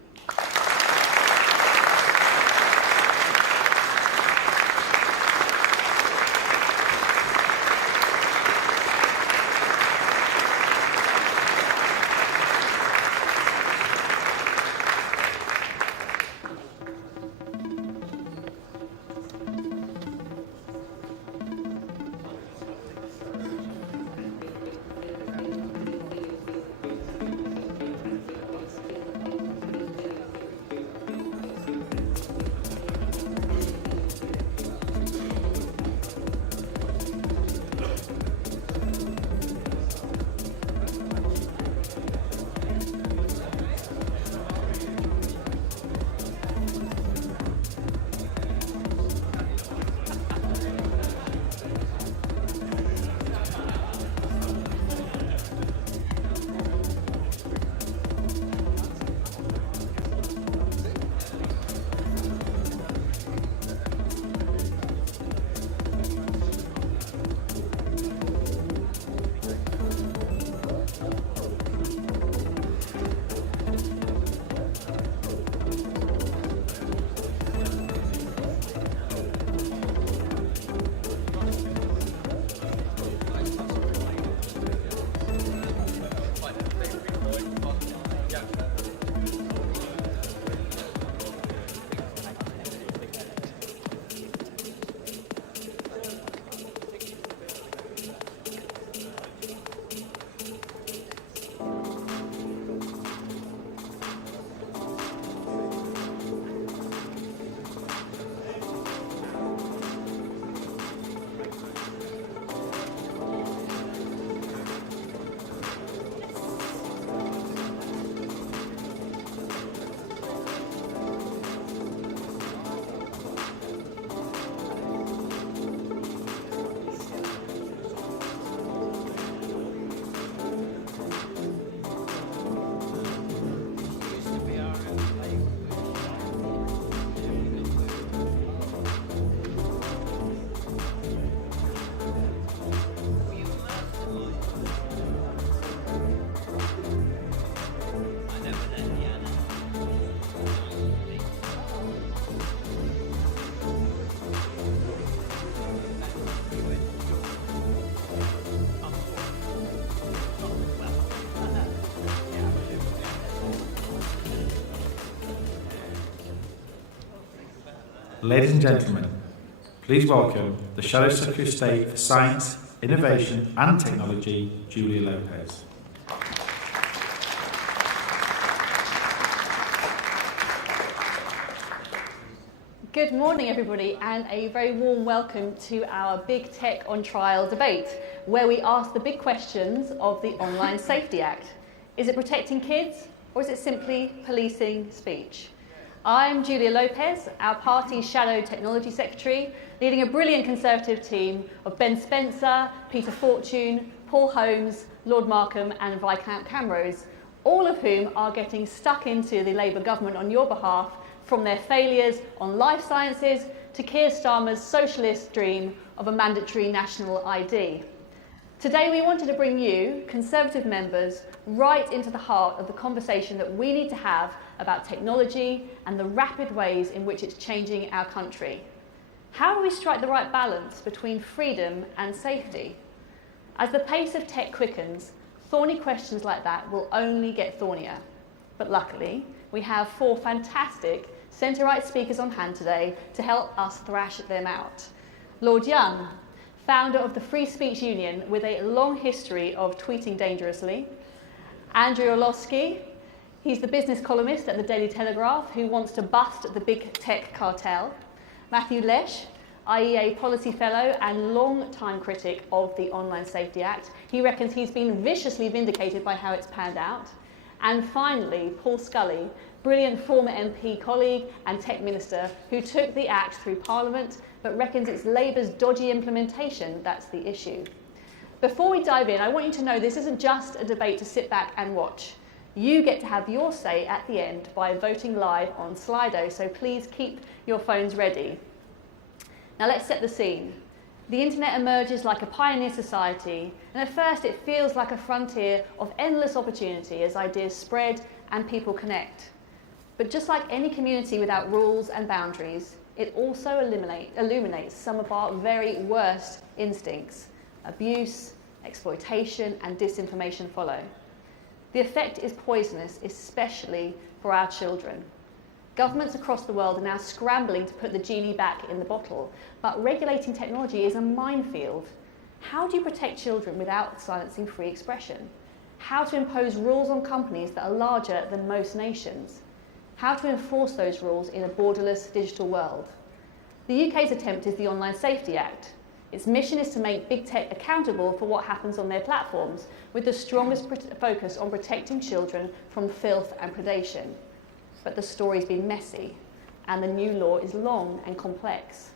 Ladies and gentlemen, please welcome the Shadow Secretary of State for Science, Innovation and Technology, Julia Lopez. Good morning, everybody, and a very warm welcome to our Big Tech on Trial debate, where we ask the big questions of the Online Safety Act. Is it protecting kids, or is it simply policing speech? I'm Julia Lopez, our party's Shadow Technology Secretary, leading a brilliant Conservative team of Ben Spencer, Peter Fortune, Paul Holmes, Lord Markham and Viscount Camrose, all of whom are getting stuck into the Labour government on your behalf, from their failures on life sciences to Keir Starmer's socialist dream of a mandatory national ID. Today we wanted to bring you, Conservative members, right into the heart of the conversation that we need to have about technology and the rapid ways in which it's changing our country. How do we strike the right balance between freedom and safety? As the pace of tech quickens, Thorny questions like that will only get thornier. But luckily, we have 4 fantastic centre-right speakers on hand today to help us thrash them out. Lord Young, founder of the Free Speech Union with a long history of tweeting dangerously. Andrew Orlowski, he's the business columnist at the Daily Telegraph who wants to bust the big tech cartel. Matthew Lesh, IEA policy fellow and long-time critic of the Online Safety Act. He reckons he's been viciously vindicated by how it's panned out. And finally, Paul Scully, brilliant former MP colleague and tech minister who took the Act through Parliament but reckons it's Labour's dodgy implementation that's the issue. Before we dive in, I want you to know this isn't just a debate to sit back and watch. You get to have your say at the end by voting live on Slido, so please keep your phones ready. Now let's set the scene. The internet emerges like a pioneer society, and at first it feels like a frontier of endless opportunity as ideas spread and people connect. But just like any community without rules and boundaries, it also illuminates some of our very worst instincts. Abuse, exploitation, and disinformation follow. The effect is poisonous, especially for our children. Governments across the world are now scrambling to put the genie back in the bottle, but regulating technology is a minefield. How do you protect children without silencing free expression? How to impose rules on companies that are larger than most nations? How to enforce those rules in a borderless digital world? The UK's attempt is the Online Safety Act. Its mission is to make big tech accountable for what happens on their platforms, with the strongest focus on protecting children from filth and predation. But the story's been messy, and the new law is long and complex.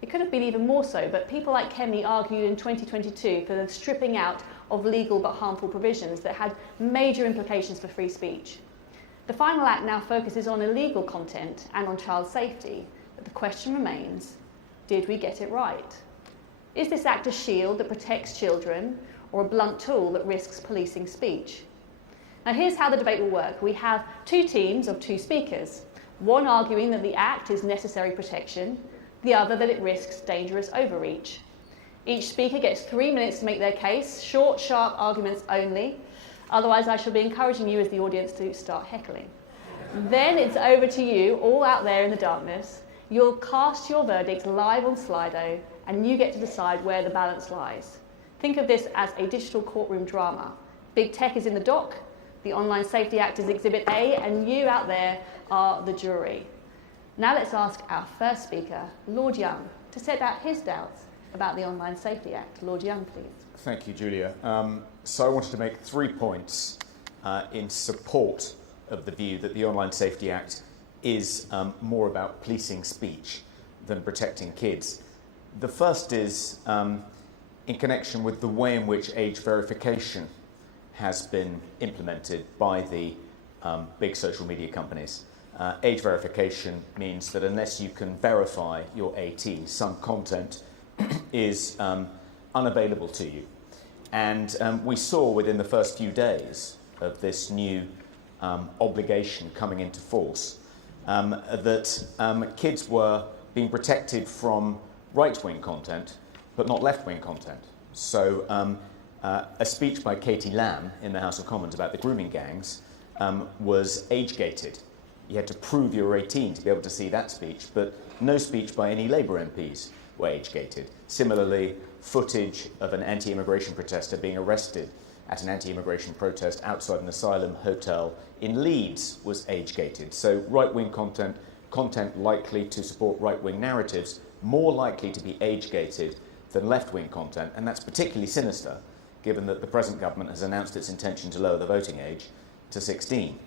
It could have been even more so, but people like Kemi argued in 2022 for the stripping out of legal but harmful provisions that had major implications for free speech. The final act now focuses on illegal content and on child safety, but the question remains, did we get it right? Is this act a shield that protects children, or a blunt tool that risks policing speech? Now here's how the debate will work. We have 2 teams of 2 speakers, one arguing that the act is necessary protection, the other that it risks dangerous overreach. Each speaker gets 3 minutes to make their case, short, sharp arguments only. Otherwise, I shall be encouraging you as the audience to start heckling. Then it's over to you, all out there in the darkness. You'll cast your verdict live on Slido, and you get to decide where the balance lies. Think of this as a digital courtroom drama. Big tech is in the dock, the Online Safety Act is Exhibit A, and you out there are the jury. Now let's ask our first speaker, Lord Young, to set out his doubts about the Online Safety Act. Lord Young, please. Thank you, Julia. So I wanted to make 3 points in support of the view that the Online Safety Act is more about policing speech than protecting kids. The first is in connection with the way in which age verification has been implemented by the big social media companies. Age verification means that unless you can verify you're 18, some content is unavailable to you. And we saw within the first few days of this new obligation coming into force that kids were being protected from right-wing content, but not left-wing content. So a speech by Katie Lamb in the House of Commons about the grooming gangs was age-gated. You had to prove you were 18 to be able to see that speech, but no speech by any Labour MPs were age-gated. Similarly, footage of an anti-immigration protester being arrested at an anti-immigration protest outside an asylum hotel in Leeds was age-gated. So right-wing content, content likely to support right-wing narratives, more likely to be age-gated than left-wing content, and that's particularly sinister, given that the present government has announced its intention to lower the voting age to 16.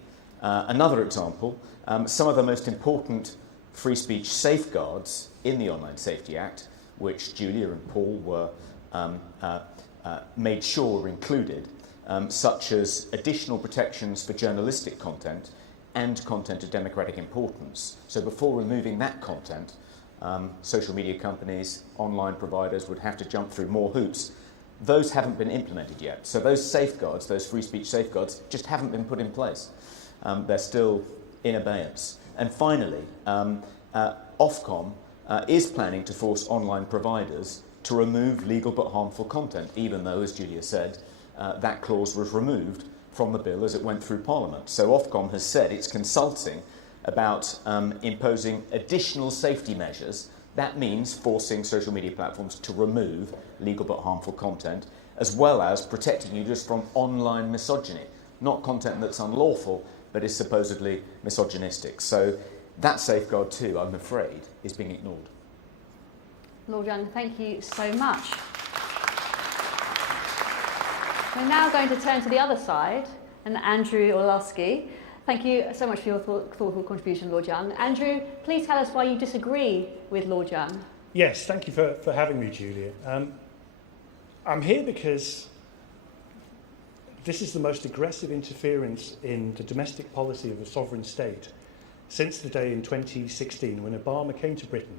Another example, some of the most important free speech safeguards in the Online Safety Act, which Julia and Paul were made sure were included, such as additional protections for journalistic content and content of democratic importance. So before removing that content, social media companies, online providers would have to jump through more hoops. Those haven't been implemented yet. So those safeguards, those free speech safeguards, just haven't been put in place. They're still in abeyance. And finally, Ofcom is planning to force online providers to remove legal but harmful content, even though, as Julia said, that clause was removed from the bill as it went through Parliament. So Ofcom has said it's consulting about imposing additional safety measures. That means forcing social media platforms to remove legal but harmful content, as well as protecting users from online misogyny, not content that's unlawful, but is supposedly misogynistic. So that safeguard too, I'm afraid, is being ignored. Lord Young, thank you so much. We're now going to turn to the other side, and Andrew Orlowski. Thank you so much for your thoughtful contribution, Lord Young. Andrew, please tell us why you disagree with Lord Young. Yes, thank you for having me, Julia. I'm here because this is the most aggressive interference in the domestic policy of a sovereign state since the day in 2016 when Obama came to Britain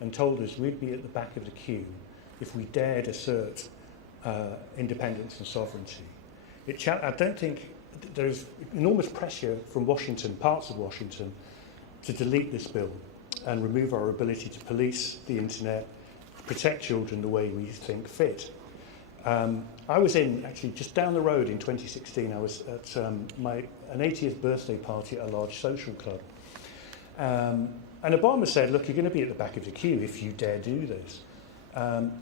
and told us we'd be at the back of the queue if we dared assert independence and sovereignty. I don't think there's enormous pressure from Washington, parts of Washington, to delete this bill and remove our ability to police the internet, protect children the way we think fit. I was actually just down the road in 2016, I was at an 80th birthday party at a large social club. And Obama said, look, you're going to be at the back of the queue if you dare do this.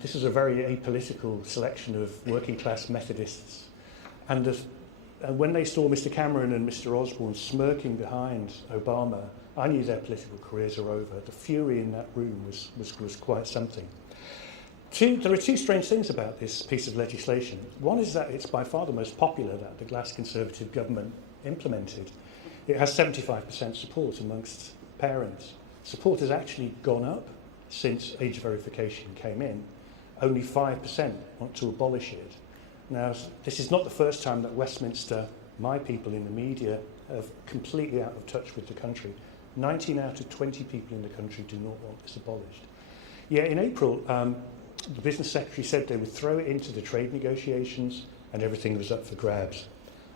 This is a very apolitical selection of working class Methodists. And when they saw Mr. Cameron and Mr. Osborne smirking behind Obama, I knew their political careers are over. The fury in that room was quite something. There are two strange things about this piece of legislation. One is that it's by far the most popular that the last Conservative government implemented. It has 75% support amongst parents. Support has actually gone up since age verification came in. Only 5% want to abolish it. Now, this is not the first time that Westminster, my people in the media, have completely out of touch with the country. 19 out of 20 people in the country do not want this abolished. Yeah, in April, the business secretary said they would throw it into the trade negotiations and everything was up for grabs.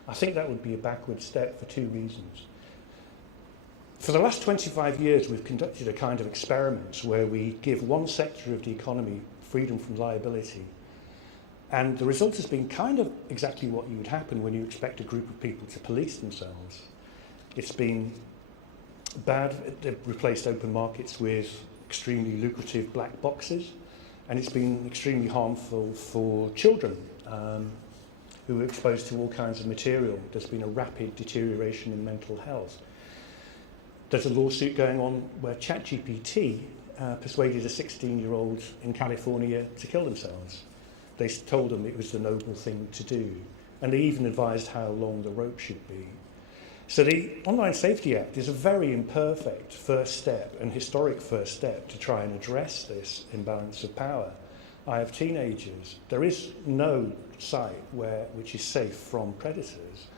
I think that would be a backward step for two reasons. For the last 25 years, we've conducted a kind of experiment where we give one sector of the economy freedom from liability. And the result has been kind of exactly what would happen when you expect a group of people to police themselves. It's been bad. They've replaced open markets with extremely lucrative black boxes. And it's been extremely harmful for children who are exposed to all kinds of material. There's been a rapid deterioration in mental health. There's a lawsuit going on where ChatGPT persuaded a 16-year-old in California to kill themselves. They told them it was the noble thing to do. And they even advised how long the rope should be. So the Online Safety Act is a very imperfect first step, and historic first step, to try and address this imbalance of power. I have teenagers. There is no site which is safe from predators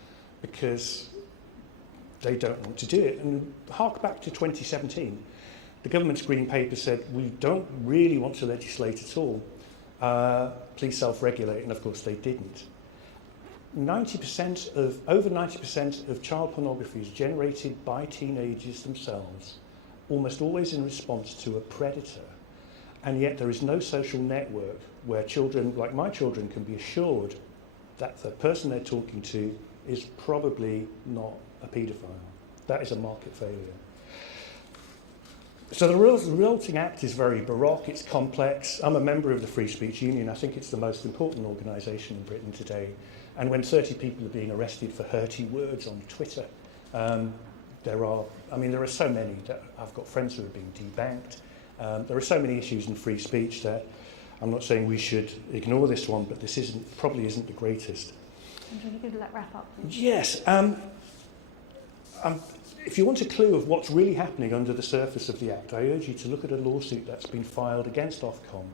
because they don't want to do it. And hark back to 2017. The government's Green Paper said, we don't really want to legislate at all. Please self-regulate, and of course they didn't. Over 90% of child pornography is generated by teenagers themselves, almost always in response to a predator. And yet there is no social network where children, like my children, can be assured that the person they're talking to is probably not a paedophile. That is a market failure. So the resulting act is very baroque, it's complex. I'm a member of the Free Speech Union. I think it's the most important organisation in Britain today. And when 30 people are being arrested for hurty words on Twitter, there are so many that I've got friends who are being debanked. There are so many issues in free speech that I'm not saying we should ignore this one, but this probably isn't the greatest. Andrew, you could wrap up, please. Yes. If you want a clue of what's really happening under the surface of the Act, I urge you to look at a lawsuit that's been filed against Ofcom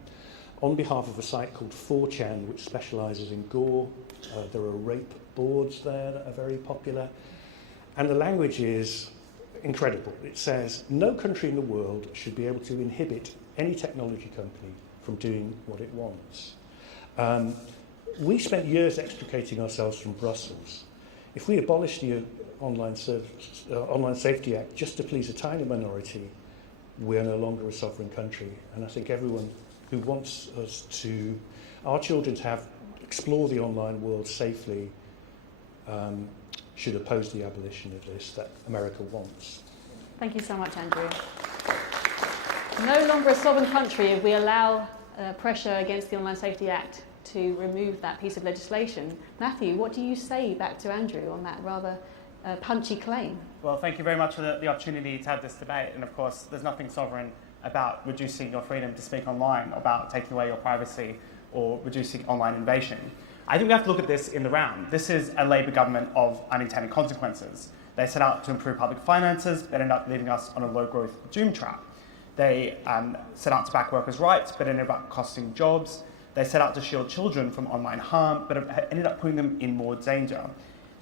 on behalf of a site called 4chan, which specialises in gore. There are rape boards there that are very popular. And the language is incredible. It says, no country in the world should be able to inhibit any technology company from doing what it wants. We spent years extricating ourselves from Brussels. If we abolish the Online Safety Act just to please a tiny minority, we're no longer a sovereign country. And I think everyone who wants our children to have explore the online world safely should oppose the abolition of this that America wants. Thank you so much, Andrew. No longer a sovereign country if we allow pressure against the Online Safety Act to remove that piece of legislation. Matthew, what do you say back to Andrew on that rather punchy claim? Well, thank you very much for the opportunity to have this debate. And of course, there's nothing sovereign about reducing your freedom to speak online, about taking away your privacy or reducing online invasion. I think we have to look at this in the round. This is a Labour government of unintended consequences. They set out to improve public finances, but ended up leaving us on a low-growth doom trap. They set out to back workers' rights, but ended up costing jobs. They set out to shield children from online harm, but have ended up putting them in more danger.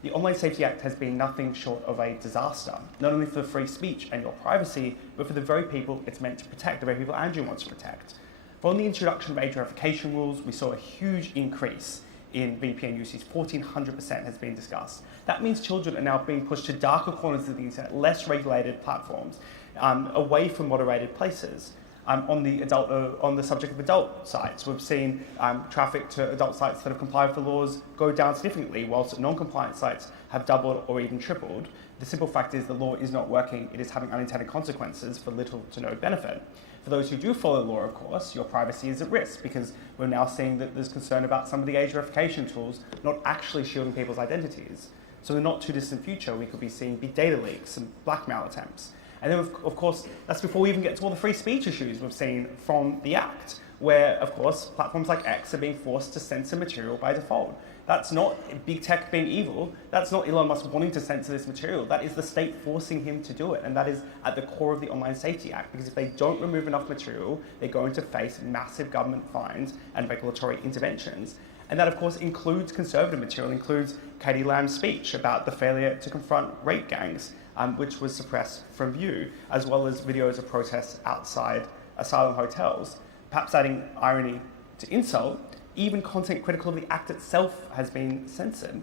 The Online Safety Act has been nothing short of a disaster, not only for free speech and your privacy, but for the very people it's meant to protect, the very people Andrew wants to protect. Following the introduction of age verification rules, we saw a huge increase in VPN usage. 1,400% has been discussed. That means children are now being pushed to darker corners of the internet, less regulated platforms, away from moderated places. On the subject of adult sites, we've seen traffic to adult sites that have complied with the laws go down significantly, whilst non-compliant sites have doubled or even tripled. The simple fact is the law is not working. It is having unintended consequences for little to no benefit. For those who do follow the law, of course, your privacy is at risk because we're now seeing that there's concern about some of the age verification tools not actually shielding people's identities. So in the not too distant future, we could be seeing big data leaks and blackmail attempts. And then, of course, that's before we even get to all the free speech issues we've seen from the Act, where, of course, platforms like X are being forced to censor material by default. That's not big tech being evil. That's not Elon Musk wanting to censor this material. That is the state forcing him to do it. And that is at the core of the Online Safety Act, because if they don't remove enough material, they're going to face massive government fines and regulatory interventions. And that, of course, includes conservative material, includes Katie Lamb's speech about the failure to confront rape gangs, which was suppressed from view, as well as videos of protests outside asylum hotels. Perhaps adding irony to insult, even content critical of the Act itself has been censored.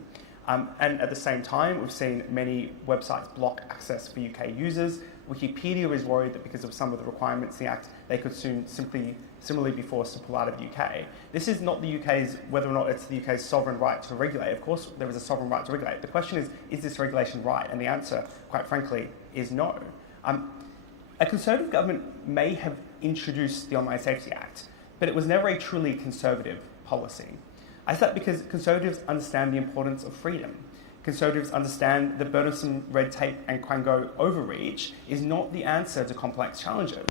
And at the same time, we've seen many websites block access for UK users. Wikipedia is worried that because of some of the requirements in the Act, they could soon similarly be forced to pull out of the UK. This is not the UK's, whether or not it's the UK's sovereign right to regulate. Of course, there is a sovereign right to regulate. The question is this regulation right? And the answer, quite frankly, is no. A Conservative government may have introduced the Online Safety Act, but it was never a truly conservative policy. I say that because Conservatives understand the importance of freedom. Conservatives understand that burdensome red tape and quango overreach is not the answer to complex challenges.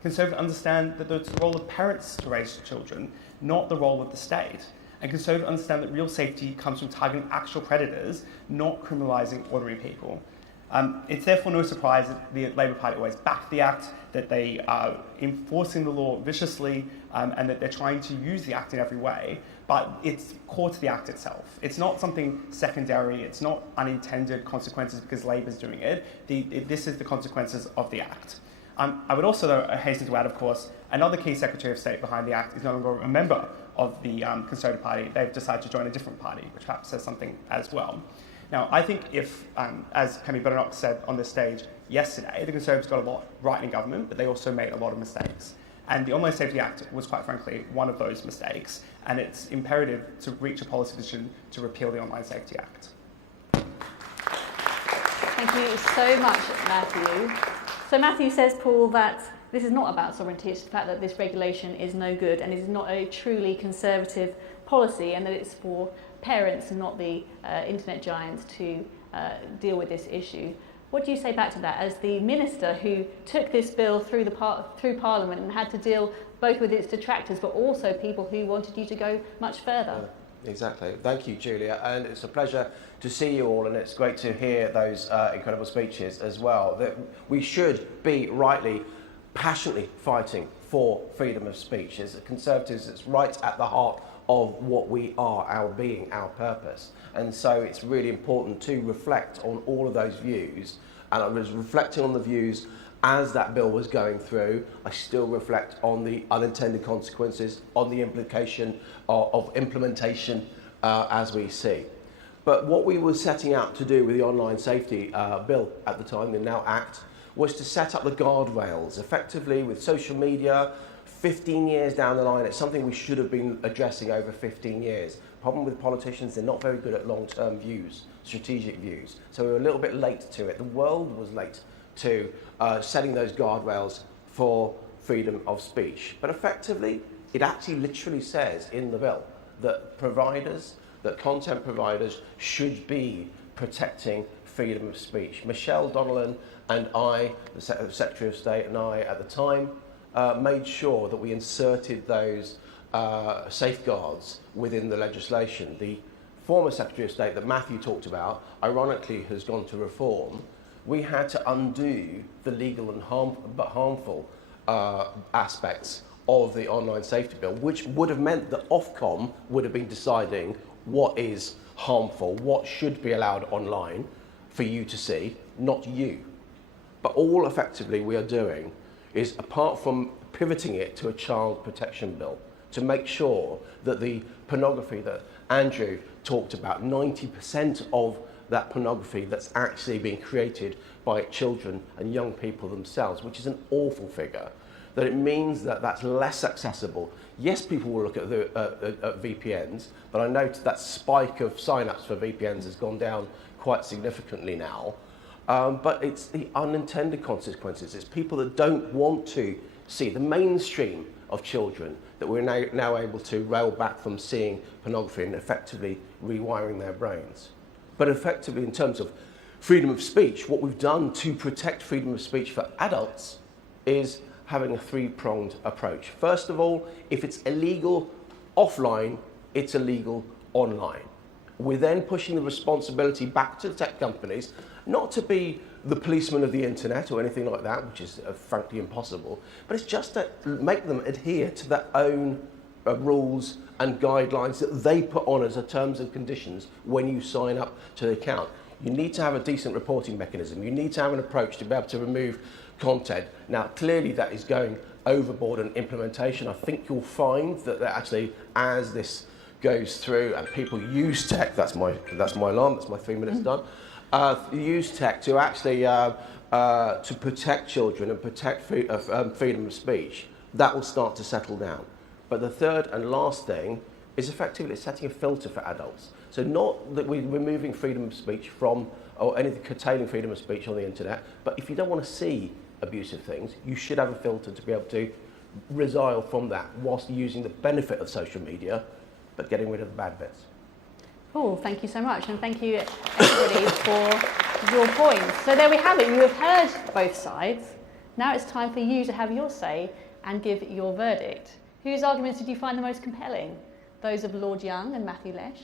Conservatives understand that it's the role of parents to raise children, not the role of the state. And Conservatives understand that real safety comes from targeting actual predators, not criminalising ordinary people. It's therefore no surprise that the Labour Party always backed the Act, that they are enforcing the law viciously, and that they're trying to use the Act in every way. But it's core to the Act itself. It's not something secondary. It's not unintended consequences because Labour's doing it. This is the consequences of the Act. I would also, though, hasten to add, of course, another key Secretary of State behind the Act is no longer a member of the Conservative Party. They've decided to join a different party, which perhaps says something as well. Now, I think if, as Kemi Badenoch said on this stage yesterday, the Conservatives got a lot right in government, but they also made a lot of mistakes. And the Online Safety Act was, quite frankly, one of those mistakes, and it's imperative to reach a policy decision to repeal the Online Safety Act. Thank you so much, Matthew. So Matthew says, Paul, that this is not about sovereignty, it's the fact that this regulation is no good and is not a truly conservative policy, and that it's for parents and not the internet giants to deal with this issue. What do you say back to that as the minister who took this bill through Parliament and had to deal both with its detractors but also people who wanted you to go much further? Exactly. Thank you, Julia. And it's a pleasure to see you all, and it's great to hear those incredible speeches as well. That we should be rightly, passionately fighting for freedom of speech. As Conservatives, it's right at the heart of what we are, our being, our purpose. And so it's really important to reflect on all of those views. And I was reflecting on the views as that bill was going through. I still reflect on the unintended consequences, on the implication of implementation as we see. But what we were setting out to do with the Online Safety Bill at the time, the now Act, was to set up the guardrails effectively with social media, 15 years down the line, it's something we should have been addressing over 15 years. Problem with politicians, they're not very good at long-term views, strategic views. So we were a little bit late to it. The world was late to setting those guardrails for freedom of speech. But effectively, it actually literally says in the bill that content providers should be protecting freedom of speech. Michelle Donnellan and I, the Secretary of State and I at the time, made sure that we inserted those safeguards within the legislation. The former Secretary of State that Matthew talked about, ironically, has gone to reform. We had to undo the legal and harmful aspects of the online safety bill, which would have meant that Ofcom would have been deciding what is harmful, what should be allowed online for you to see, not you. But all effectively we are doing is, apart from pivoting it to a child protection bill, to make sure that the pornography that Andrew talked about, 90% of that pornography that's actually being created by children and young people themselves, which is an awful figure, that it means that that's less accessible. Yes, people will look at VPNs, but I note that spike of sign-ups for VPNs has gone down quite significantly now. But it's the unintended consequences. It's people that don't want to see the mainstream of children that we're now able to rail back from seeing pornography and effectively rewiring their brains. But effectively, in terms of freedom of speech, what we've done to protect freedom of speech for adults is having a three-pronged approach. First of all, if it's illegal offline, it's illegal online. We're then pushing the responsibility back to the tech companies, not to be the policeman of the internet or anything like that, which is frankly impossible, but it's just to make them adhere to their own rules and guidelines that they put on as a terms and conditions when you sign up to the account. You need to have a decent reporting mechanism. You need to have an approach to be able to remove content. Now, clearly that is going overboard in implementation. I think you'll find that actually, as this goes through and people use tech, that's my alarm, that's my 3 minutes done, use tech to actually to protect children and protect freedom of speech, that will start to settle down. But the third and last thing is effectively setting a filter for adults. So not that we're removing freedom of speech from, or anything curtailing freedom of speech on the internet, but if you don't want to see abusive things, you should have a filter to be able to resile from that whilst using the benefit of social media, but getting rid of the bad bits. Cool, thank you so much, and thank you everybody for your points. So there we have it, you have heard both sides. Now it's time for you to have your say and give your verdict. Whose arguments did you find the most compelling? Those of Lord Young and Matthew Lesh,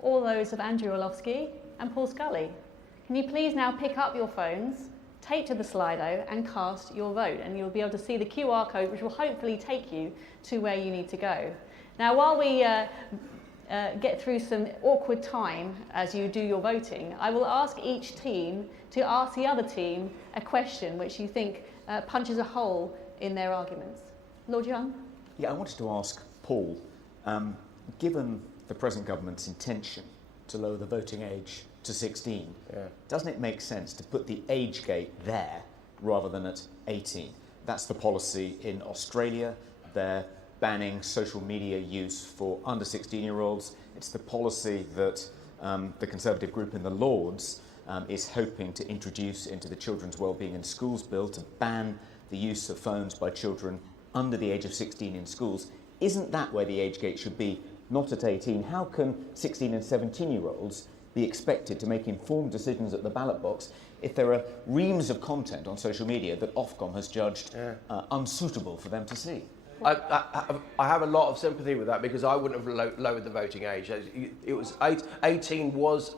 or those of Andrew Orlovsky and Paul Scully? Can you please now pick up your phones, take to the Slido and cast your vote, and you'll be able to see the QR code which will hopefully take you to where you need to go. Now, while we get through some awkward time as you do your voting, I will ask each team to ask the other team a question which you think punches a hole in their arguments. Lord Young? Yeah, I wanted to ask Paul, given the present government's intention to lower the voting age to 16, doesn't it make sense to put the age gate there rather than at 18? That's the policy in Australia. They're banning social media use for under 16-year-olds. It's the policy that the Conservative group in the Lords is hoping to introduce into the Children's Wellbeing in Schools Bill, to ban the use of phones by children under the age of 16 in schools. Isn't that where the age gate should be, not at 18? How can 16 and 17-year-olds be expected to make informed decisions at the ballot box if there are reams of content on social media that Ofcom has judged unsuitable for them to see? I have a lot of sympathy with that, because I wouldn't have lowered the voting age. It was 18 was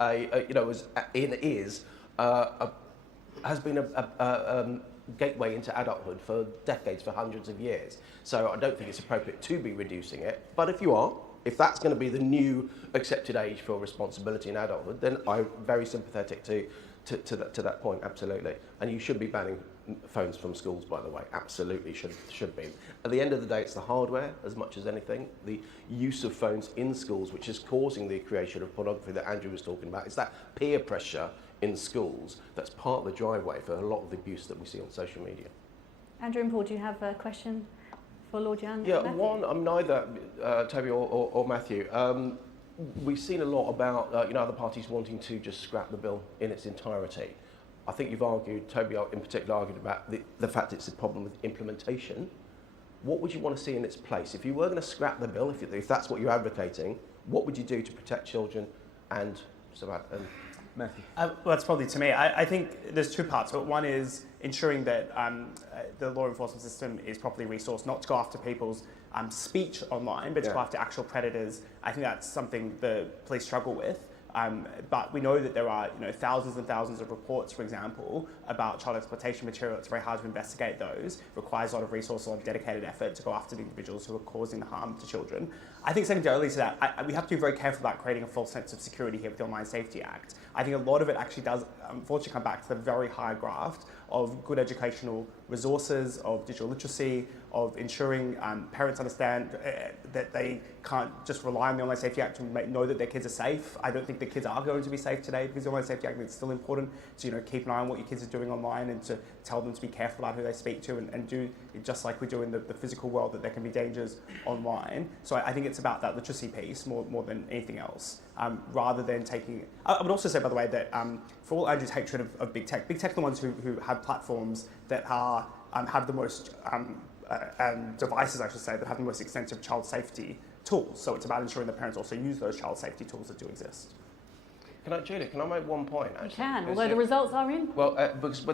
has been a gateway into adulthood for decades, for hundreds of years. So I don't think it's appropriate to be reducing it. But if that's going to be the new accepted age for responsibility in adulthood, then I'm very sympathetic to that point, absolutely. And you should be banning phones from schools, by the way, absolutely should be. At the end of the day, it's the hardware as much as anything, the use of phones in schools, which is causing the creation of pornography that Andrew was talking about. It's that peer pressure in schools that's part of the driveway for a lot of the abuse that we see on social media. Andrew and Paul, do you have a question for Lord Young? Yeah, and Matthew? one, I'm neither Toby or Matthew. We've seen a lot about other parties wanting to just scrap the bill in its entirety. I think you've argued, Toby in particular argued about the fact it's a problem with implementation. What would you want to see in its place? If you were going to scrap the bill, if that's what you're advocating, what would you do to protect children and Matthew? Well, that's probably to me. I think there's two parts. But one is ensuring that the law enforcement system is properly resourced, not to go after people's speech online, but to go after actual predators. I think that's something the police struggle with. But we know that there are thousands and thousands of reports, for example, about child exploitation material. It's very hard to investigate those. It requires a lot of resource, a lot of dedicated effort to go after the individuals who are causing the harm to children. I think secondarily to that, we have to be very careful about creating a false sense of security here with the Online Safety Act. I think a lot of it actually does, unfortunately, come back to the very high graft of good educational resources, of digital literacy, of ensuring parents understand that they can't just rely on the Online Safety Act to know that their kids are safe. I don't think the kids are going to be safe today because the Online Safety Act is still important to keep an eye on what your kids are doing online and to tell them to be careful about who they speak to and do just like we do in the physical world, that there can be dangers online. So I think it's about that literacy piece more than anything else, rather than taking... I would also say, by the way, that for all Andrew's hatred of big tech are the ones who have platforms that are have the most devices, I should say, that have the most extensive child safety tools. So it's about ensuring that parents also use those child safety tools that do exist. Julia, can I make one point? Actually? You can, although the results are in. Well, because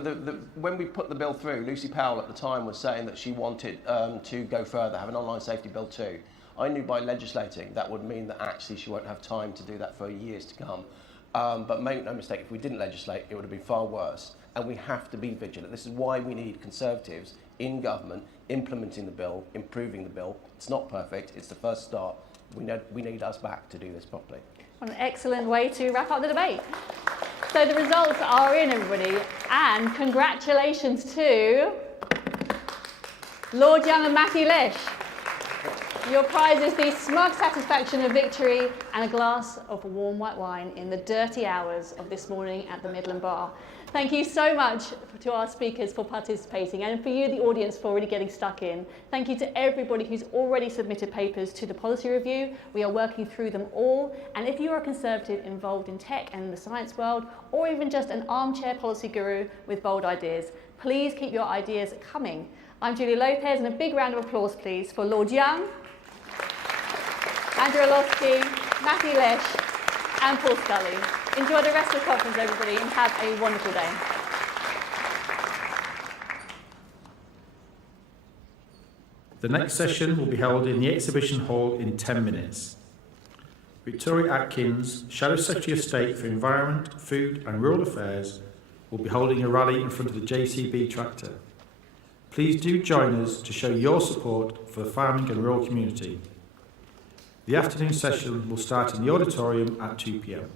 when we put the bill through, Lucy Powell at the time was saying that she wanted to go further, have an online safety bill too. I knew by legislating that would mean that actually she won't have time to do that for years to come. But make no mistake, if we didn't legislate, it would have been far worse. And we have to be vigilant. This is why we need Conservatives in government implementing the bill, improving the bill. It's not perfect, it's the first start. We need us back to do this properly. What an excellent way to wrap up the debate. So the results are in, everybody, and congratulations to Lord Young and Matthew Lesh. Your prize is the smug satisfaction of victory and a glass of warm white wine in the dirty hours of this morning at the Midland Bar. Thank you so much to our speakers for participating, and for you, the audience, for really getting stuck in. Thank you to everybody who's already submitted papers to the policy review. We are working through them all, and if you are a Conservative involved in tech and the science world, or even just an armchair policy guru with bold ideas, please keep your ideas coming. I'm Julia Lopez, and a big round of applause, please, for Lord Young, Andrew Orlowski, Matthew Lesh, and Paul Scully. Enjoy the rest of the conference, everybody, and have a wonderful day. The next session will be held in the exhibition hall in 10 minutes. Victoria Atkins, Shadow Secretary of State for Environment, Food and Rural Affairs, will be holding a rally in front of the JCB tractor. Please do join us to show your support for the farming and rural community. The afternoon session will start in the auditorium at 2 p.m.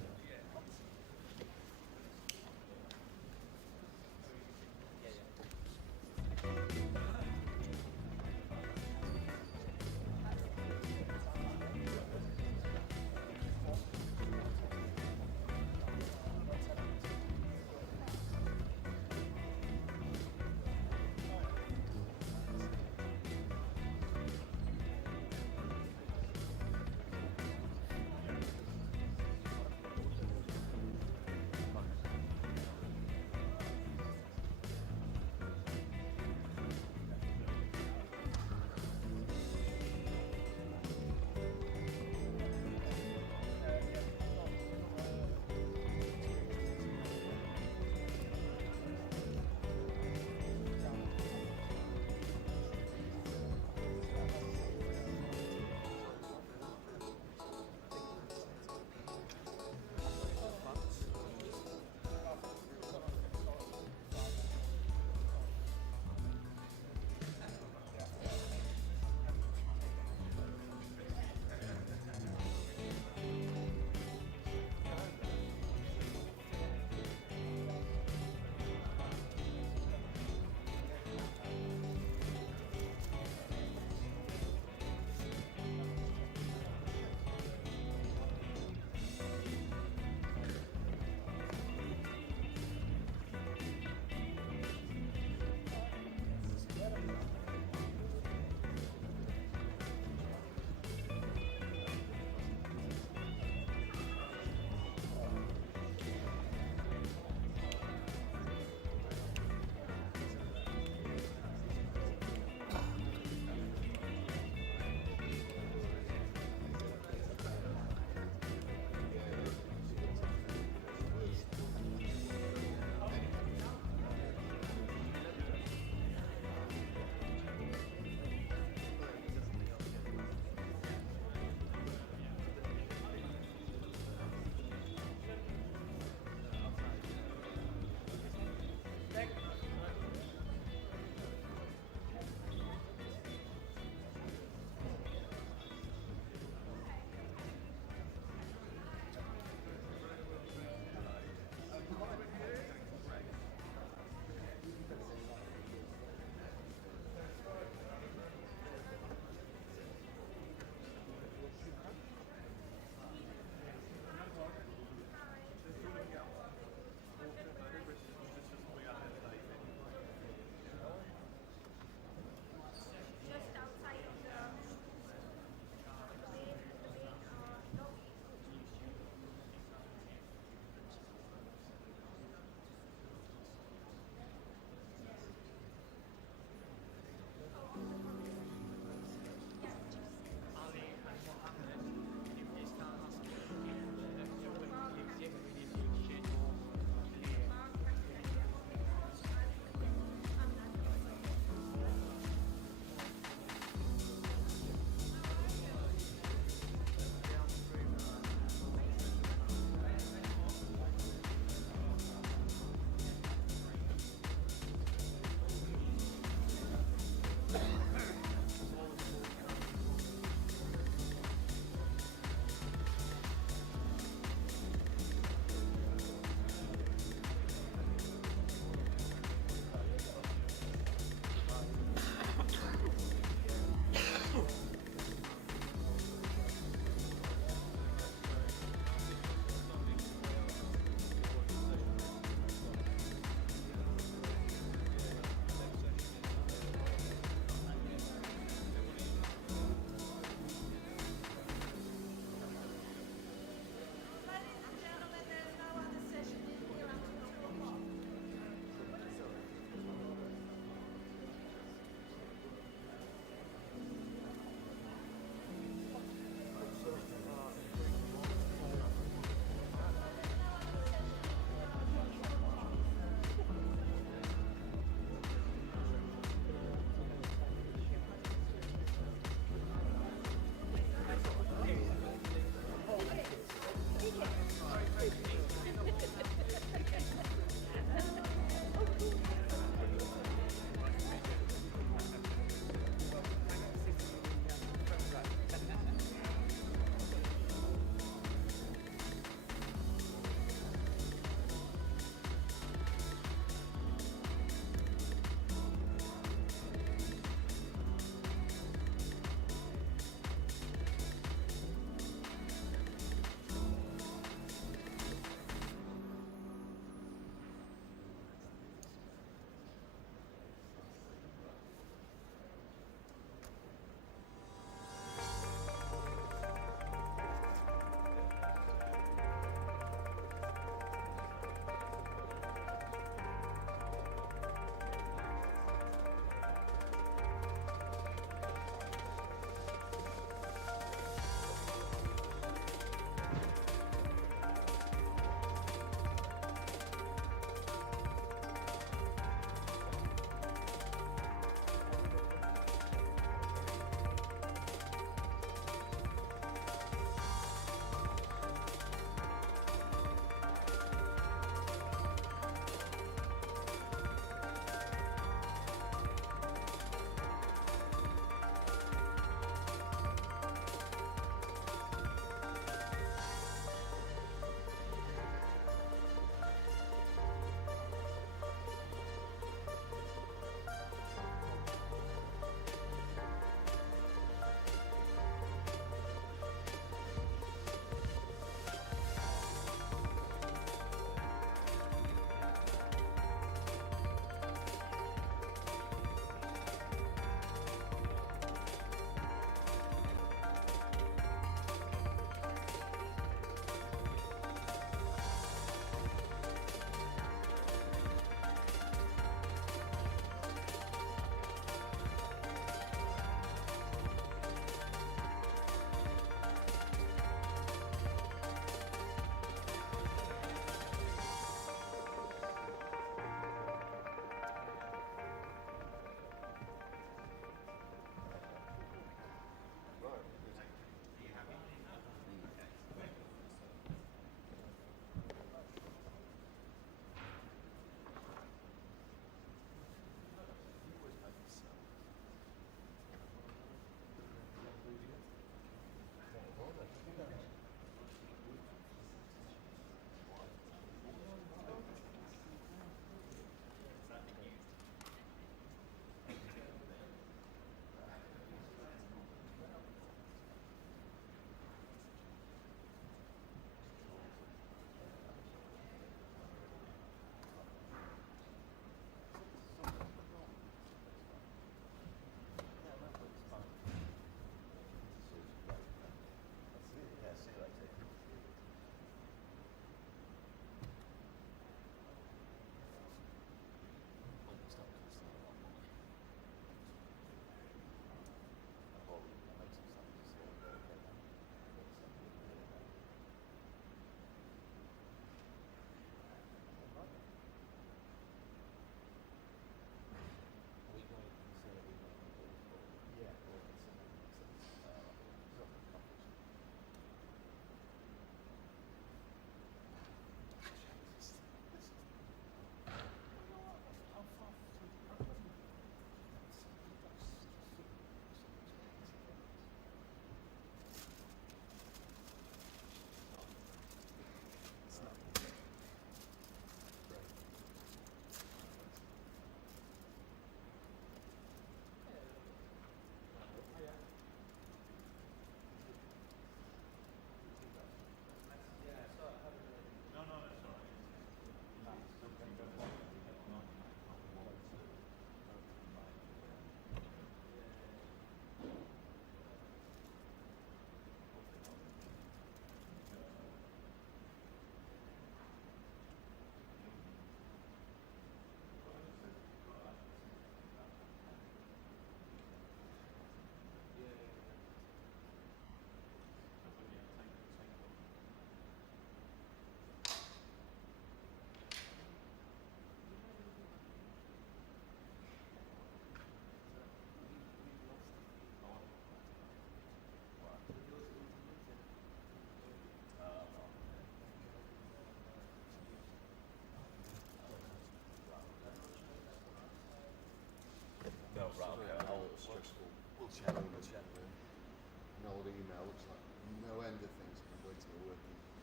cello, an old email, looks like no end of things can go into the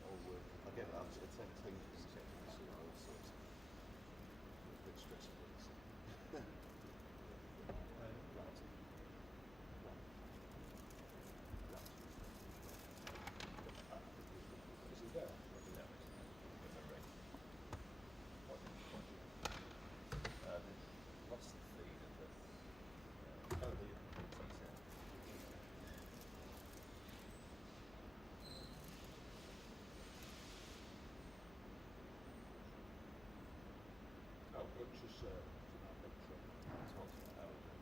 old working. I get that. It's things, all sorts. A bit stressful. Is he there? What's the feed of the Oh, butcher's That's what's I was just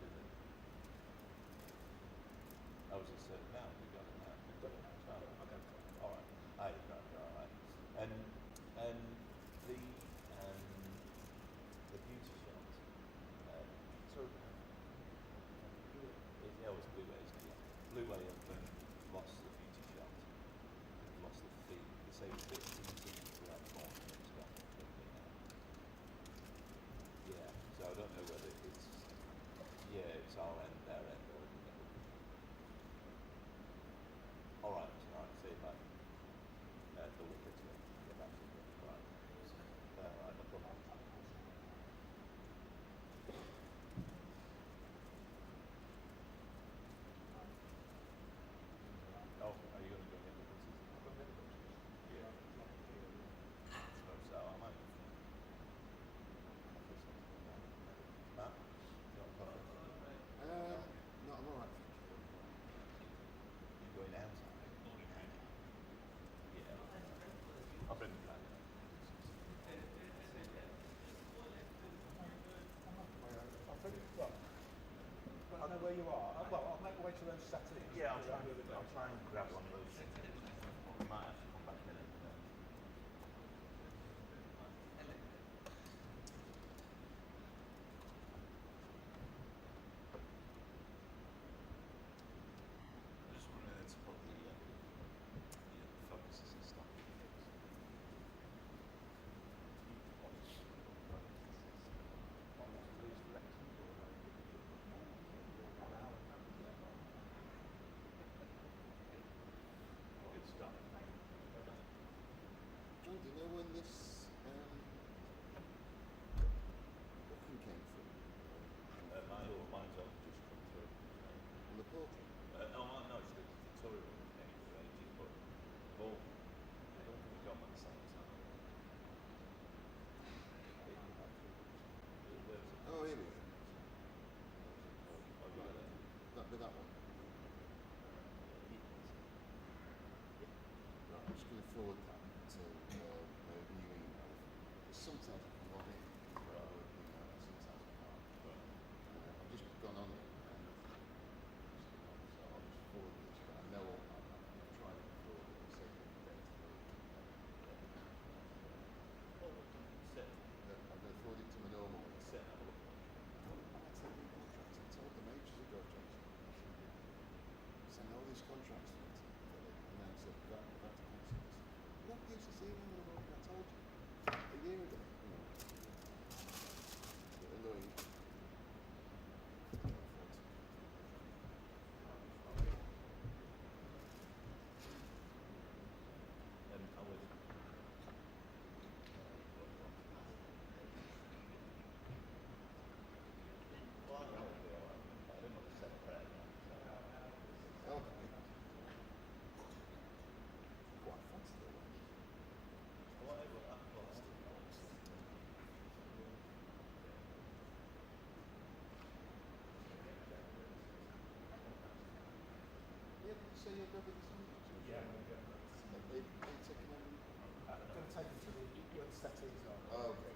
doing it. I was just saying now, we got it now. We got it now. Okay. All right. All right. And the beauty shot. So it was Blue Way, isn't it? Blue Way have lost the beauty shot. Lost the feed. The same bit to that corner. It's gone completely now. Yeah. So I don't know whether it's our end, their end, or in the middle. All right. So if I the look at it, get back to it. Right. Right. No problem. Oh, are you going to go get the buses? Yeah. So I might. Huh? No, I'm alright. You going out? Yeah. I'll bring them back. I know where you are. Well, I'll make my way to those settings. Yeah, I'll try and grab one of those things. We might have to come back in and I just wondering it's probably the focuses and stuff. Good stuff. John, do you know when this booking came from? Mine's all just come through. On the portal? No, it's the Tory one that came through ages, but I don't think we got them at the same time. Oh, here we go. Oh, right there. That be that one? Right, I'm just going to forward that to my new email. Sometimes I can log in to our work email, sometimes I can't. I've just gone on it, so I'll just forward this, but I know I've tried it before, but it's said I'm going to forward it to my normal one. I told them ages ago, Johnson. Send all these contracts to it. And then said, that cancel this. What gives us email anymore? I told you. A year ago. Annoying. I'm with you. So you're good with the sandwich? Yeah, I'm going to go. They taking them? I'm going to take them to the settings on. Oh, okay.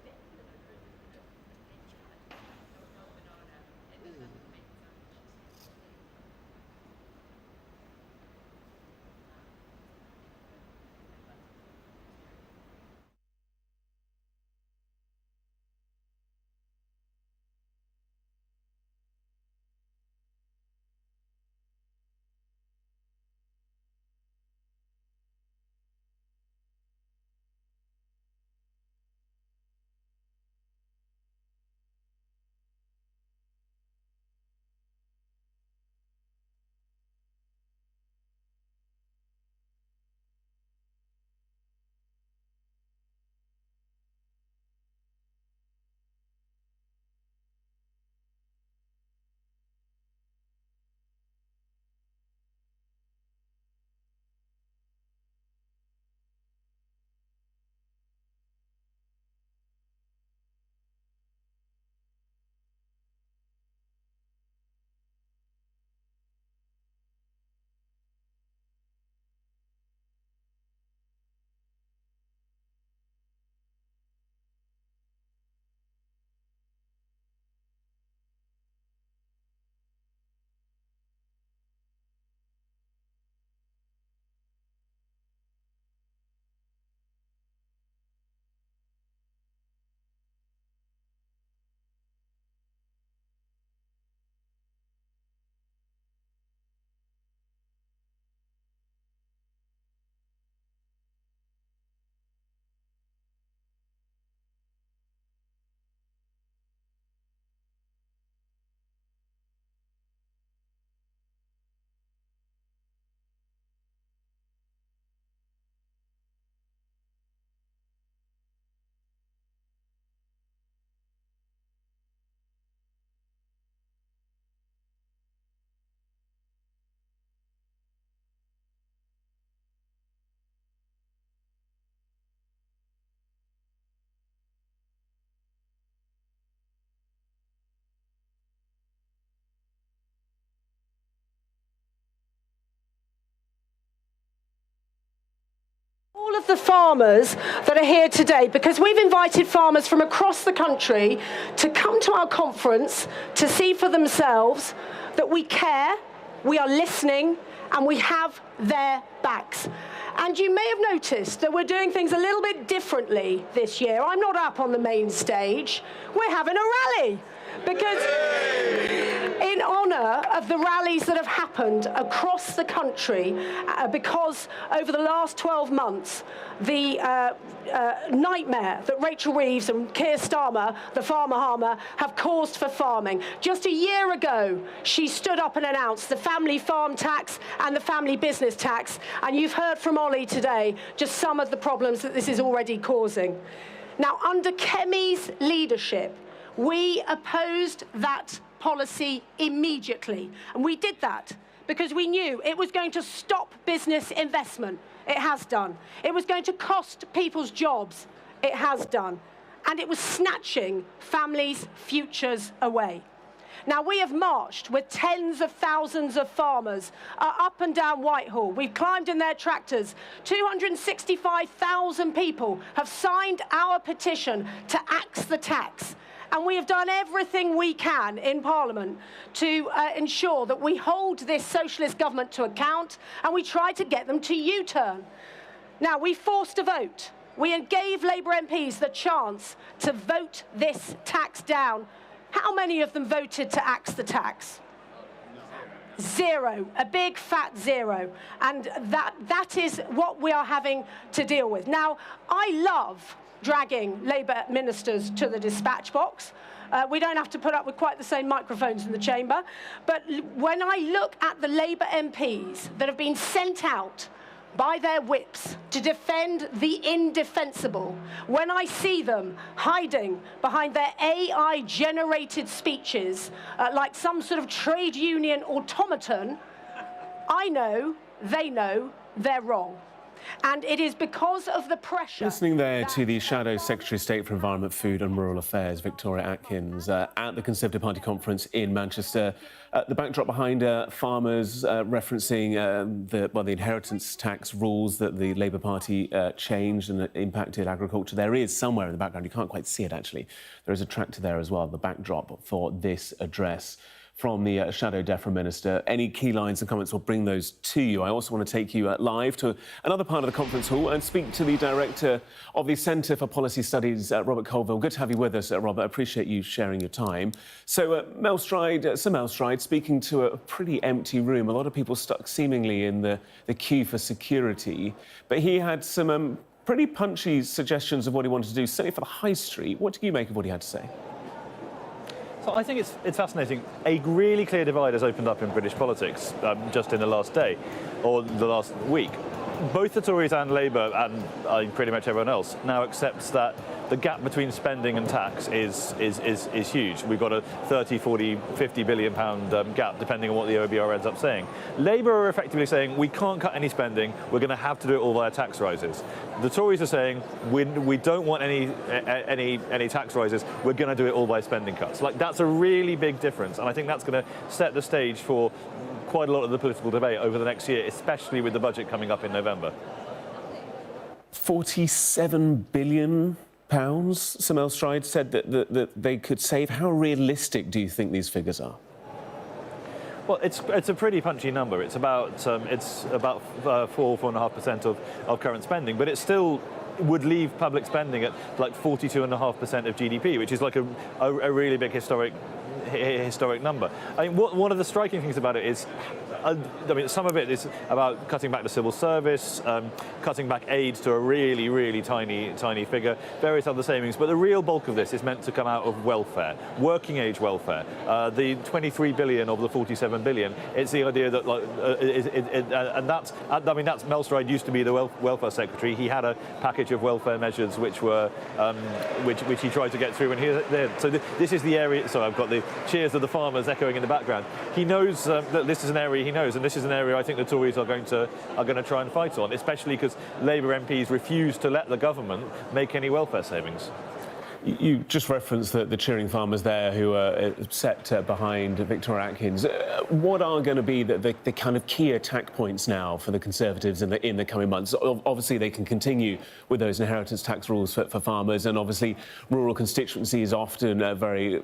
of the farmers that are here today, because we've invited farmers from across the country to come to our conference to see for themselves that we care, we are listening, and we have their backs. And you may have noticed that we're doing things a little bit differently this year. I'm not up on the main stage. We're having a rally. Because in honour of the rallies that have happened across the country, because over the last 12 months, the nightmare that Rachel Reeves and Keir Starmer, the farmer harmer, have caused for farming. Just a year ago, she stood up and announced the family farm tax and the family business tax, and you've heard from Ollie today just some of the problems that this is already causing. Now, under Kemi's leadership, we opposed that policy immediately, and we did that because we knew it was going to stop business investment. It has done. It was going to cost people's jobs. It has done. And it was snatching families' futures away. Now, we have marched with tens of thousands of farmers up and down Whitehall. We've climbed in their tractors. 265,000 people have signed our petition to axe the tax. And we have done everything we can in Parliament to ensure that we hold this socialist government to account, and we try to get them to U-turn. Now, we forced a vote. We gave Labour MPs the chance to vote this tax down. How many of them voted to axe the tax? Zero, a big fat zero. And that is what we are having to deal with. Now, I love dragging Labour ministers to the dispatch box. We don't have to put up with quite the same microphones in the chamber. But when I look at the Labour MPs that have been sent out by their whips to defend the indefensible, when I see them hiding behind their AI-generated speeches like some sort of trade union automaton, I know, they know, they're wrong. And it is because of the pressure... Listening there to the Shadow Secretary of State for Environment, Food and Rural Affairs, Victoria Atkins, at the Conservative Party conference in Manchester. The backdrop behind farmers referencing the inheritance tax rules that the Labour Party changed and impacted agriculture. There is somewhere in the background, you can't quite see it actually, there is a tractor there as well, the backdrop for this address from the Shadow DEFRA Minister. Any key lines and comments, we'll bring those to you. I also want to take you live to another part of the conference hall and speak to the Director of the Centre for Policy Studies, Robert Colville. Good to have you with us, Robert. I appreciate you sharing your time. So, Mel Stride, speaking to a pretty empty room. A lot of people stuck seemingly in the queue for security. But he had some pretty punchy suggestions of what he wanted to do, certainly for the high street. What do you make of what he had to say? So I think it's fascinating. A really clear divide has opened up in British politics just in the last day, or the last week. Both the Tories and Labour, and pretty much everyone else, now accepts that the gap between spending and tax is huge. We've got a 30, 40, 50 billion pound gap, depending on what the OBR ends up saying. Labour are effectively saying we can't cut any spending, we're going to have to do it all via tax rises. The Tories are saying we don't want any tax rises, we're going to do it all by spending cuts. Like, that's a really big difference, and I think that's going to set the stage for quite a lot of the political debate over the next year, especially with the budget coming up in November. 47 billion pounds, Sir Mel Stride said that they could save. How realistic do you think these figures are? Well, it's a pretty punchy number. It's about 4.5% of current spending, but it still would leave public spending at like 42.5% of GDP, which is like a really big historic number. I mean, one of the striking things about it is, some of it is about cutting back the civil service, cutting back aid to a really, really tiny figure, various other savings. But the real bulk of this is meant to come out of welfare, working age welfare. The 23 billion of the 47 billion. It's the idea that, that's Mel Stride used to be the welfare secretary. He had a package of welfare measures which were which he tried to get through, and so this is the area. So I've got the cheers of the farmers echoing in the background. He knows that this is an area he knows, and this is an area I think the Tories are going to try and fight on, especially because Labour MPs refuse to let the government make any welfare savings. You just referenced the cheering farmers there who are set behind Victoria Atkins. What are going to be the kind of key attack points now for the Conservatives in the coming months? Obviously, they can continue with those inheritance tax rules for farmers, and obviously rural constituencies often very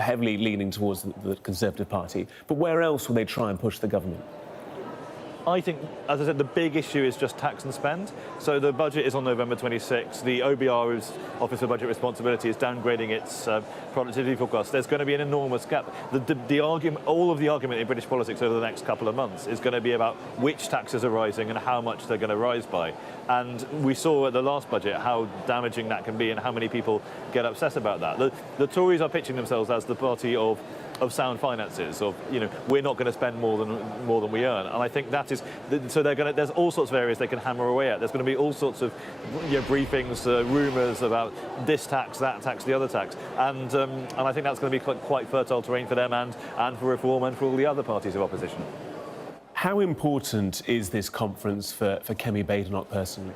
heavily leaning towards the Conservative Party. But where else will they try and push the government? I think, as I said, the big issue is just tax and spend. So the budget is on November 26. The OBR's Office for Budget Responsibility is downgrading its productivity forecast. There's going to be an enormous gap. The argument, all of the argument in British politics over the next couple of months is going to be about which taxes are rising and how much they're going to rise by. And we saw at the last budget how damaging that can be and how many people get upset about that. The Tories are pitching themselves as the party of sound finances, of, you know, we're not going to spend more than we earn, and I think that is so there's all sorts of areas they can hammer away at. There's going to be all sorts of, you know, briefings, rumours about this tax, that tax, the other tax, and I think that's going to be quite fertile terrain for them and for Reform and for all the other parties of opposition. How important is this conference for Kemi Badenoch personally?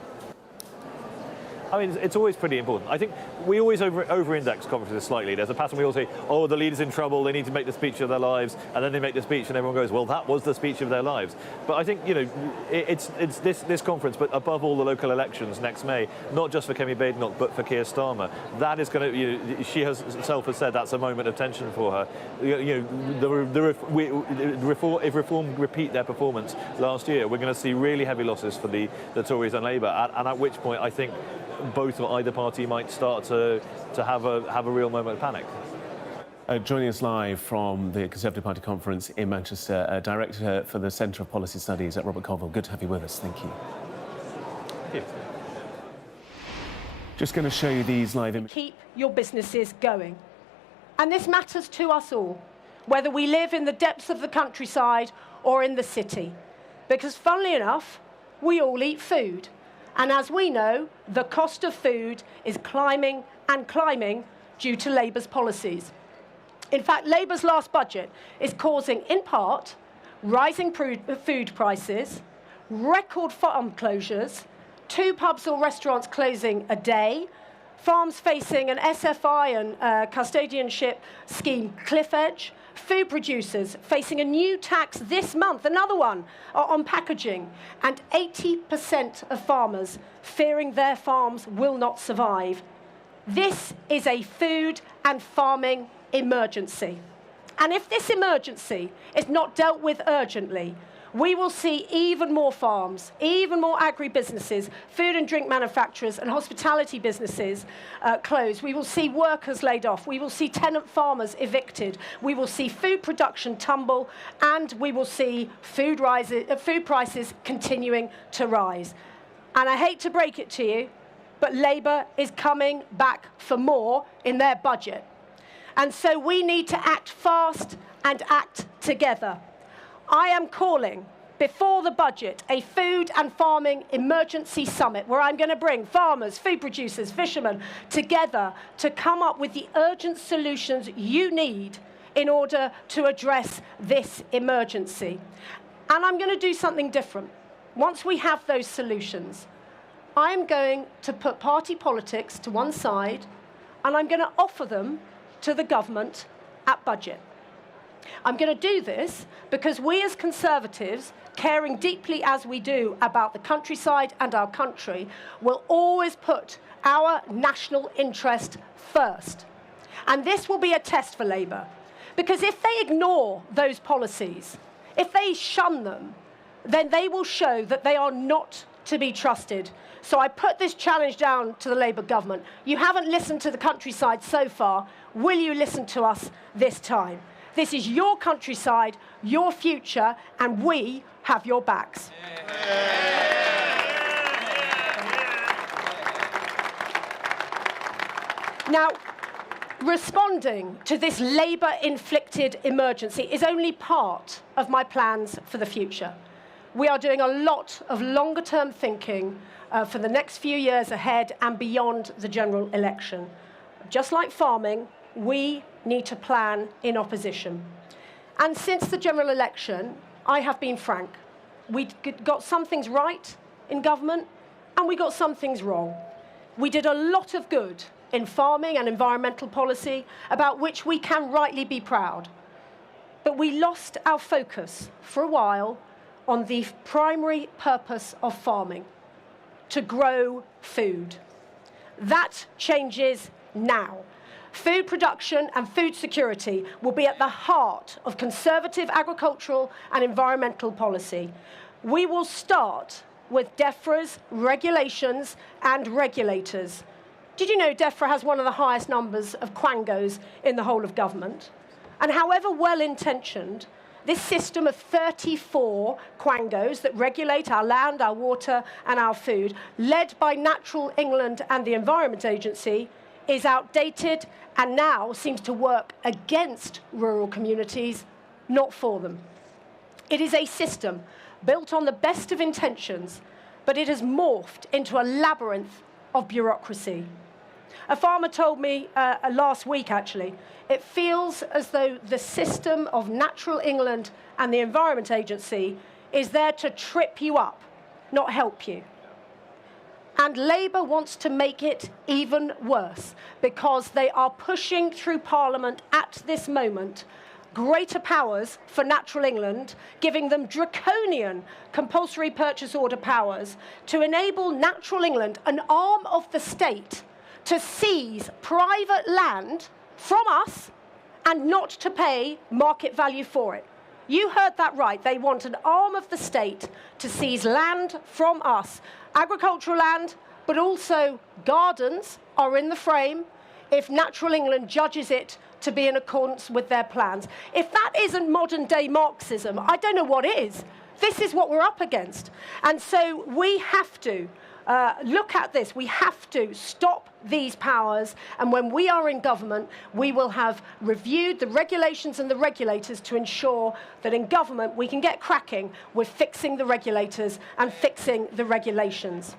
I mean, it's always pretty important. I think we always over-index conferences slightly. There's a pattern we all say, oh, the leader's in trouble, they need to make the speech of their lives, and then they make the speech and everyone goes, well, that was the speech of their lives. But I think, you know, it's this conference, but above all the local elections next May, not just for Kemi Badenoch, but for Keir Starmer. That is going to, you know, she herself has said that's a moment of tension for her. You know, if Reform repeat their performance last year, we're going to see really heavy losses for the Tories and Labour, and at which point I think both or either party might start to have a real moment of panic. Joining us live from the Conservative Party conference in Manchester, Director for the Centre of Policy Studies at Robert Colville. Good to have you with us. Thank you. Thank you. Just going to show you these live images. Keep your businesses going. And this matters to us all, whether we live in the depths of the countryside or in the city. Because funnily enough, we all eat food. And as we know, the cost of food is climbing and climbing due to Labour's policies. In fact, Labour's last budget is causing, in part, rising food prices, record farm closures, 2 pubs or restaurants closing a day, farms facing an SFI and custodianship scheme cliff edge, food producers facing a new tax this month, another one on packaging, and 80% of farmers fearing their farms will not survive. This is a food and farming emergency. And if this emergency is not dealt with urgently, we will see even more farms, even more agri-businesses, food and drink manufacturers and hospitality businesses close. We will see workers laid off. We will see tenant farmers evicted. We will see food production tumble, and we will see food prices continuing to rise. And I hate to break it to you, but Labour is coming back for more in their budget. And so we need to act fast and act together. I am calling, before the budget, a food and farming emergency summit where I'm going to bring farmers, food producers, fishermen together to come up with the urgent solutions you need in order to address this emergency. And I'm going to do something different. Once we have those solutions, I'm going to put party politics to one side and I'm going to offer them to the government at budget. I'm going to do this because we as Conservatives, caring deeply as we do about the countryside and our country, will always put our national interest first. And this will be a test for Labour, because if they ignore those policies, if they shun them, then they will show that they are not to be trusted. So I put this challenge down to the Labour government. You haven't listened to the countryside so far. Will you listen to us this time? This is your countryside, your future, and we have your backs. Now, responding to this Labour-inflicted emergency is only part of my plans for the future. We are doing a lot of longer-term thinking for the next few years ahead and beyond the general election. Just like farming, we need to plan in opposition. And since the general election, I have been frank. We got some things right in government, and we got some things wrong. We did a lot of good in farming and environmental policy about which we can rightly be proud. But we lost our focus for a while on the primary purpose of farming, to grow food. That changes now. Food production and food security will be at the heart of conservative agricultural and environmental policy. We will start with DEFRA's regulations and regulators. Did you know DEFRA has one of the highest numbers of quangos in the whole of government? And however well-intentioned, this system of 34 quangos that regulate our land, our water and our food, led by Natural England and the Environment Agency, is outdated and now seems to work against rural communities, not for them. It is a system built on the best of intentions, but it has morphed into a labyrinth of bureaucracy. A farmer told me last week, actually, it feels as though the system of Natural England and the Environment Agency is there to trip you up, not help you. And Labour wants to make it even worse because they are pushing through Parliament at this moment greater powers for Natural England, giving them draconian compulsory purchase order powers to enable Natural England, an arm of the state, to seize private land from us and not to pay market value for it. You heard that right. They want an arm of the state to seize land from us. Agricultural land, but also gardens are in the frame if Natural England judges it to be in accordance with their plans. If that isn't modern-day Marxism, I don't know what is. This is what we're up against. And so we have to look at this. We have to stop these powers, and when we are in government, we will have reviewed the regulations and the regulators to ensure that in government we can get cracking with fixing the regulators and fixing the regulations.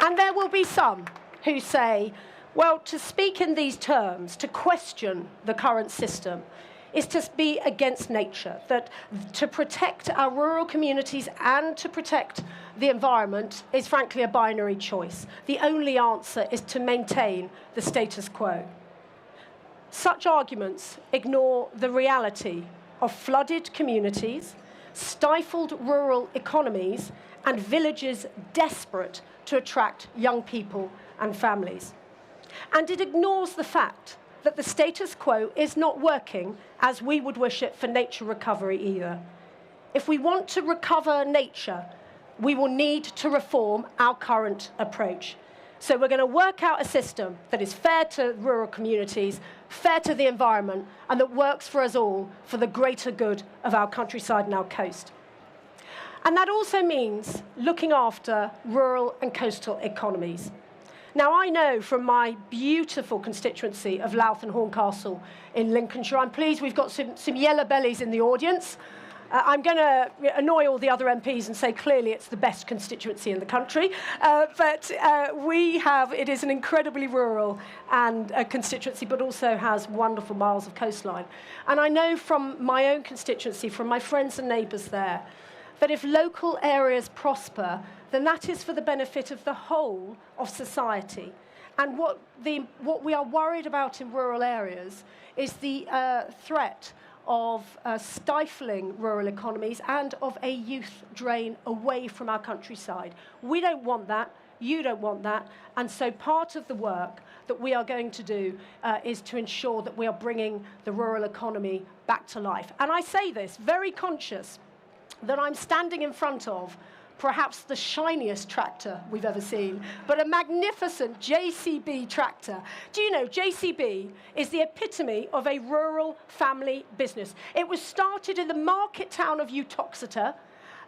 And there will be some who say, well, to speak in these terms, to question the current system, is to be against nature, that to protect our rural communities and to protect the environment is frankly a binary choice. The only answer is to maintain the status quo. Such arguments ignore the reality of flooded communities, stifled rural economies, and villages desperate to attract young people and families. And it ignores the fact that the status quo is not working as we would wish it for nature recovery either. If we want to recover nature, we will need to reform our current approach. So we're going to work out a system that is fair to rural communities, fair to the environment, and that works for us all for the greater good of our countryside and our coast. And that also means looking after rural and coastal economies. Now, I know from my beautiful constituency of Louth and Horncastle in Lincolnshire, I'm pleased we've got some yellow bellies in the audience. I'm going to annoy all the other MPs and say clearly it's the best constituency in the country, but it is an incredibly rural and constituency, but also has wonderful miles of coastline. And I know from my own constituency, from my friends and neighbours there, that if local areas prosper, then that is for the benefit of the whole of society. And what we are worried about in rural areas is the threat of stifling rural economies and of a youth drain away from our countryside. We don't want that. You don't want that. And so part of the work that we are going to do is to ensure that we are bringing the rural economy back to life. And I say this very conscious that I'm standing in front of perhaps the shiniest tractor we've ever seen, but a magnificent JCB tractor. Do you know, JCB is the epitome of a rural family business. It was started in the market town of Uttoxeter.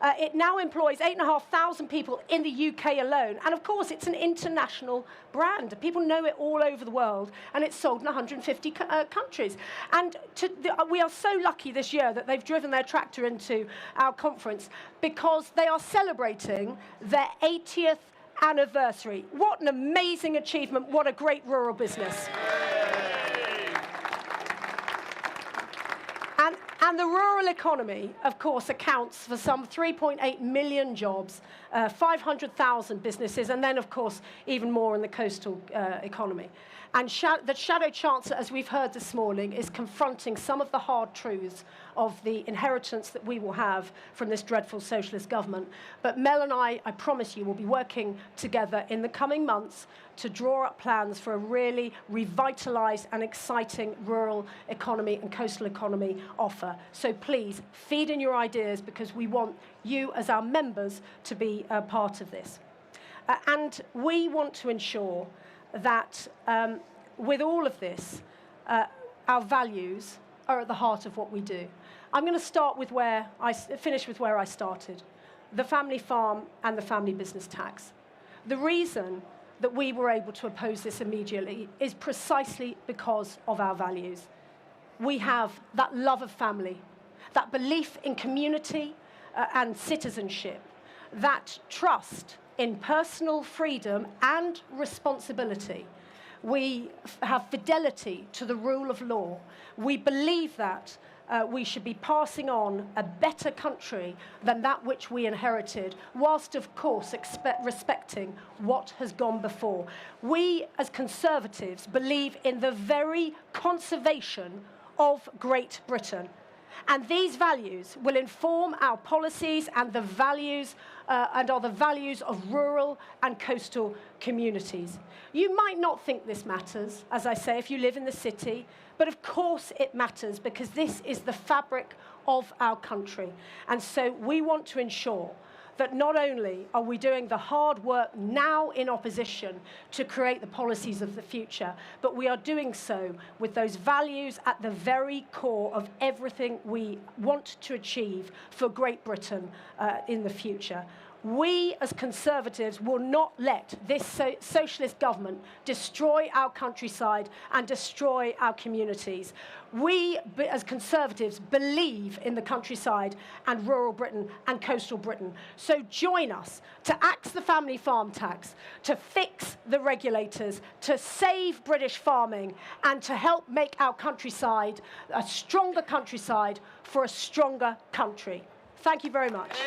It now employs 8,500 people in the UK alone. And of course, it's an international brand. People know it all over the world, and it's sold in 150 countries. And we are so lucky this year that they've driven their tractor into our conference because they are celebrating their 80th anniversary. What an amazing achievement. What a great rural business. And the rural economy, of course, accounts for some 3.8 million jobs, 500,000 businesses, and then, of course, even more in the coastal economy. And the Shadow Chancellor, as we've heard this morning, is confronting some of the hard truths of the inheritance that we will have from this dreadful socialist government. But Mel and I promise you, will be working together in the coming months to draw up plans for a really revitalised and exciting rural economy and coastal economy offer. So please, feed in your ideas, because we want you as our members to be a part of this. And we want to ensure that with all of this, our values are at the heart of what we do. I'm going to finish with where I started, the family farm and the family business tax. The reason that we were able to oppose this immediately is precisely because of our values. We have that love of family, that belief in community and citizenship, that trust in personal freedom and responsibility. We have fidelity to the rule of law. We believe that we should be passing on a better country than that which we inherited, whilst, of course, respecting what has gone before. We, as Conservatives, believe in the very conservation of Great Britain. And these values will inform our policies and the values and are the values of rural and coastal communities. You might not think this matters, as I say, if you live in the city, but of course it matters, because this is the fabric of our country. And so we want to ensure that not only are we doing the hard work now in opposition to create the policies of the future, but we are doing so with those values at the very core of everything we want to achieve for Great Britain in the future. We, as Conservatives, will not let this socialist government destroy our countryside and destroy our communities. We, as Conservatives, believe in the countryside and rural Britain and coastal Britain. So join us to axe the family farm tax, to fix the regulators, to save British farming, and to help make our countryside a stronger countryside for a stronger country. Thank you very much.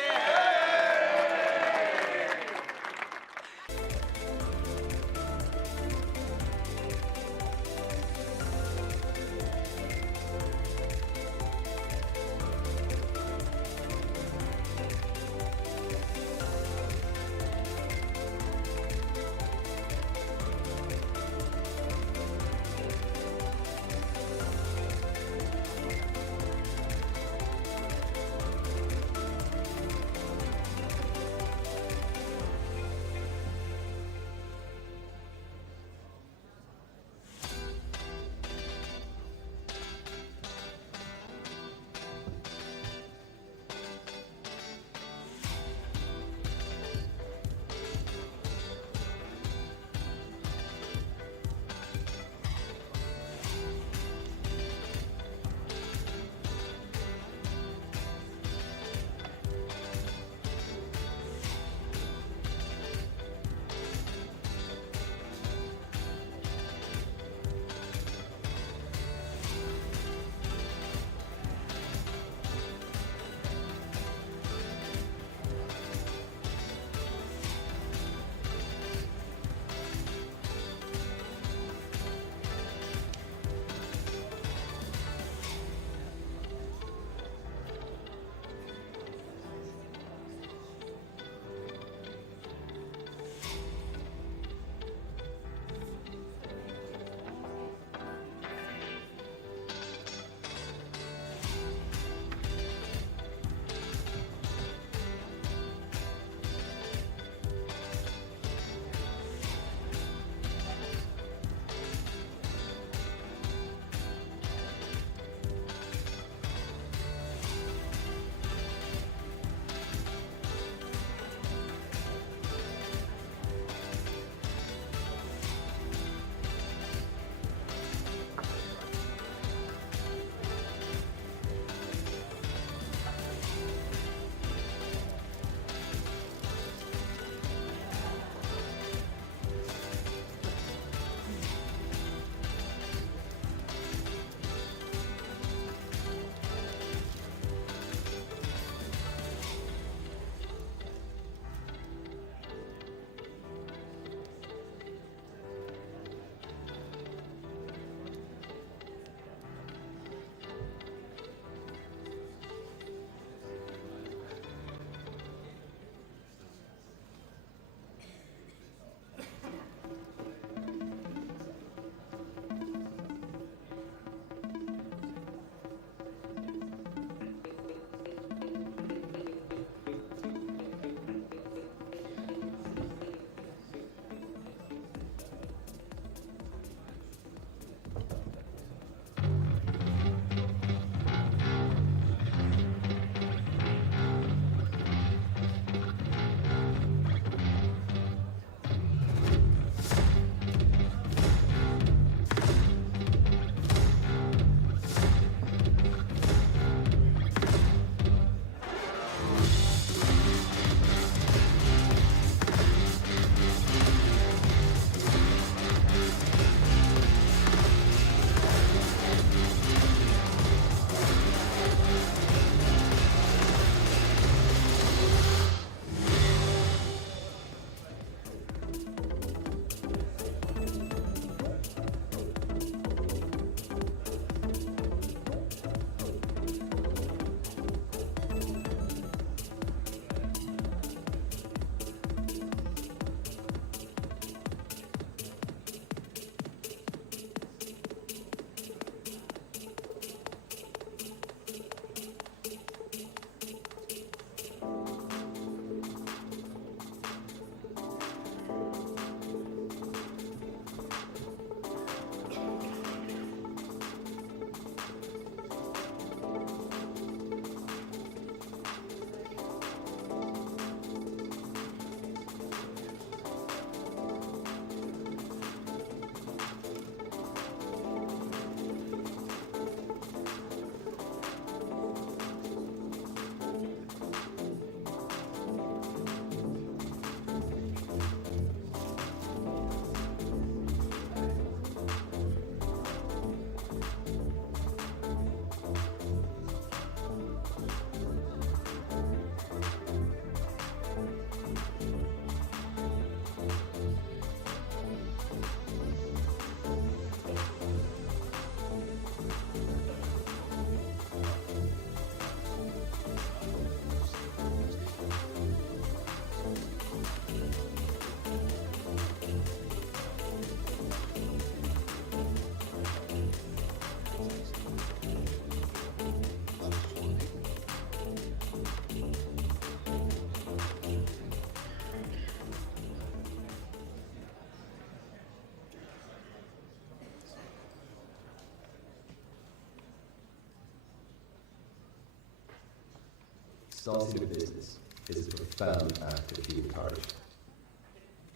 Starting a business is a profound act of human courage.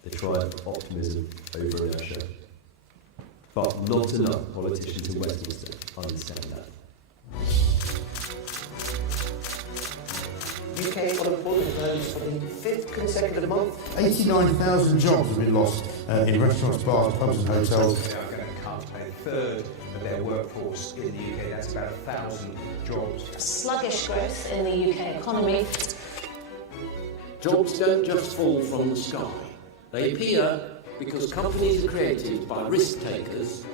The triumph of optimism over inertia. But not enough politicians in Westminster understand that. UK unemployment rose for the 5th consecutive month. 89,000 jobs have been lost in restaurants, bars, pubs and hotels. They are going to cut a third of their workforce in the UK. That's about 1,000 jobs. Sluggish growth in the UK economy. Jobs don't just fall from the sky. They appear because companies are created by risk takers,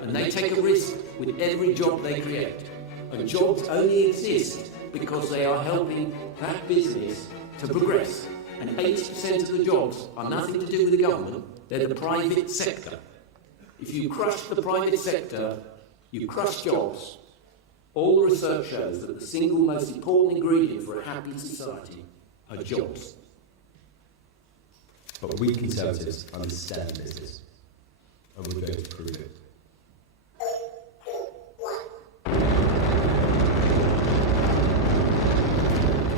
and they take a risk with every job they create. And jobs only exist because they are helping that business to progress. And 80% of the jobs are nothing to do with the government, they're the private sector. If you crush the private sector, you crush jobs. All the research shows that the single most important ingredient for a happy society are jobs. But we Conservatives understand business, and we're going to prove it.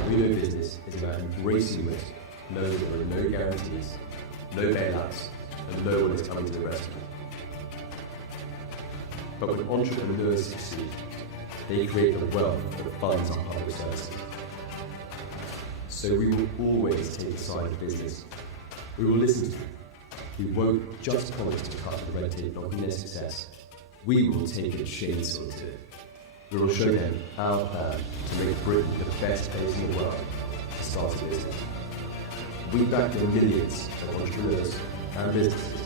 We know business is about embracing risk, knowing that there are no guarantees, no bailouts, and no one is coming to the rescue. But when entrepreneurs succeed, they create the wealth that funds our public services. So we will always take the side of business. We will listen to them. We won't just promise to cut the red tape blocking their success. We will take a chainsaw to it. We will show them our plan to make Britain the best place in the world to start a business. We back the millions of entrepreneurs and businesses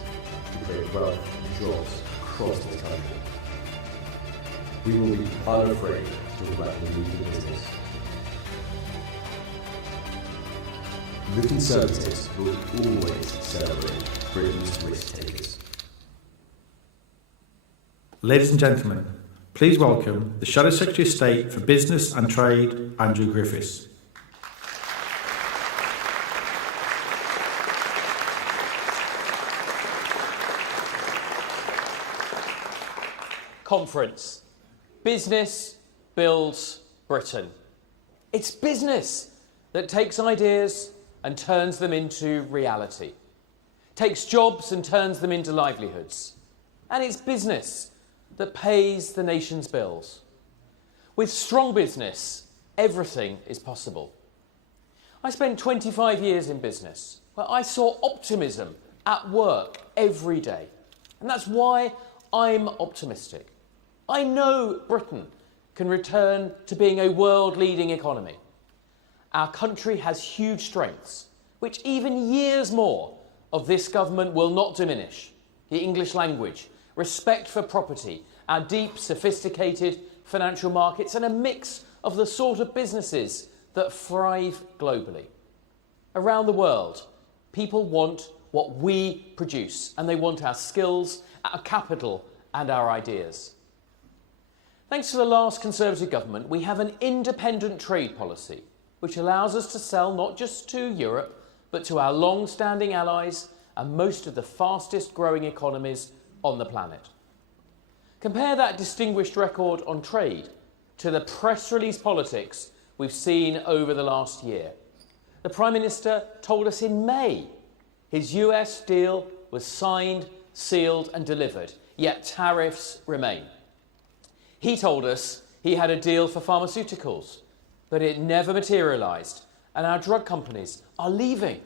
to create wealth and jobs across this country. We will be unafraid to talk about the need for business. The Conservatives will always celebrate Britain's risk takers. Ladies and gentlemen, please welcome the Shadow Secretary of State for Business and Trade, Andrew Griffiths. Conference. Business builds Britain. It's business that takes ideas and turns them into reality, takes jobs and turns them into livelihoods. And it's business that pays the nation's bills. With strong business, everything is possible. I spent 25 years in business, where I saw optimism at work every day. And that's why I'm optimistic. I know Britain can return to being a world-leading economy. Our country has huge strengths, which even years more of this government will not diminish. The English language, respect for property, our deep, sophisticated financial markets, and a mix of the sort of businesses that thrive globally. Around the world, people want what we produce, and they want our skills, our capital, and our ideas. Thanks to the last Conservative government, we have an independent trade policy, which allows us to sell not just to Europe, but to our long-standing allies and most of the fastest growing economies on the planet. Compare that distinguished record on trade to the press release politics we've seen over the last year. The Prime Minister told us in May his US deal was signed, sealed and delivered, yet tariffs remain. He told us he had a deal for pharmaceuticals, but it never materialised, and our drug companies are leaving.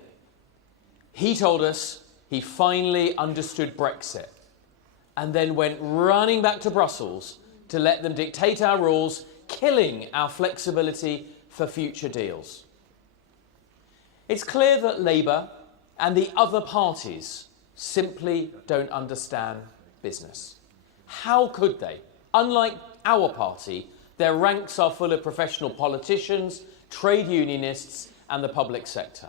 He told us he finally understood Brexit, and then went running back to Brussels to let them dictate our rules, killing our flexibility for future deals. It's clear that Labour and the other parties simply don't understand business. How could they? Unlike our party, their ranks are full of professional politicians, trade unionists, and the public sector.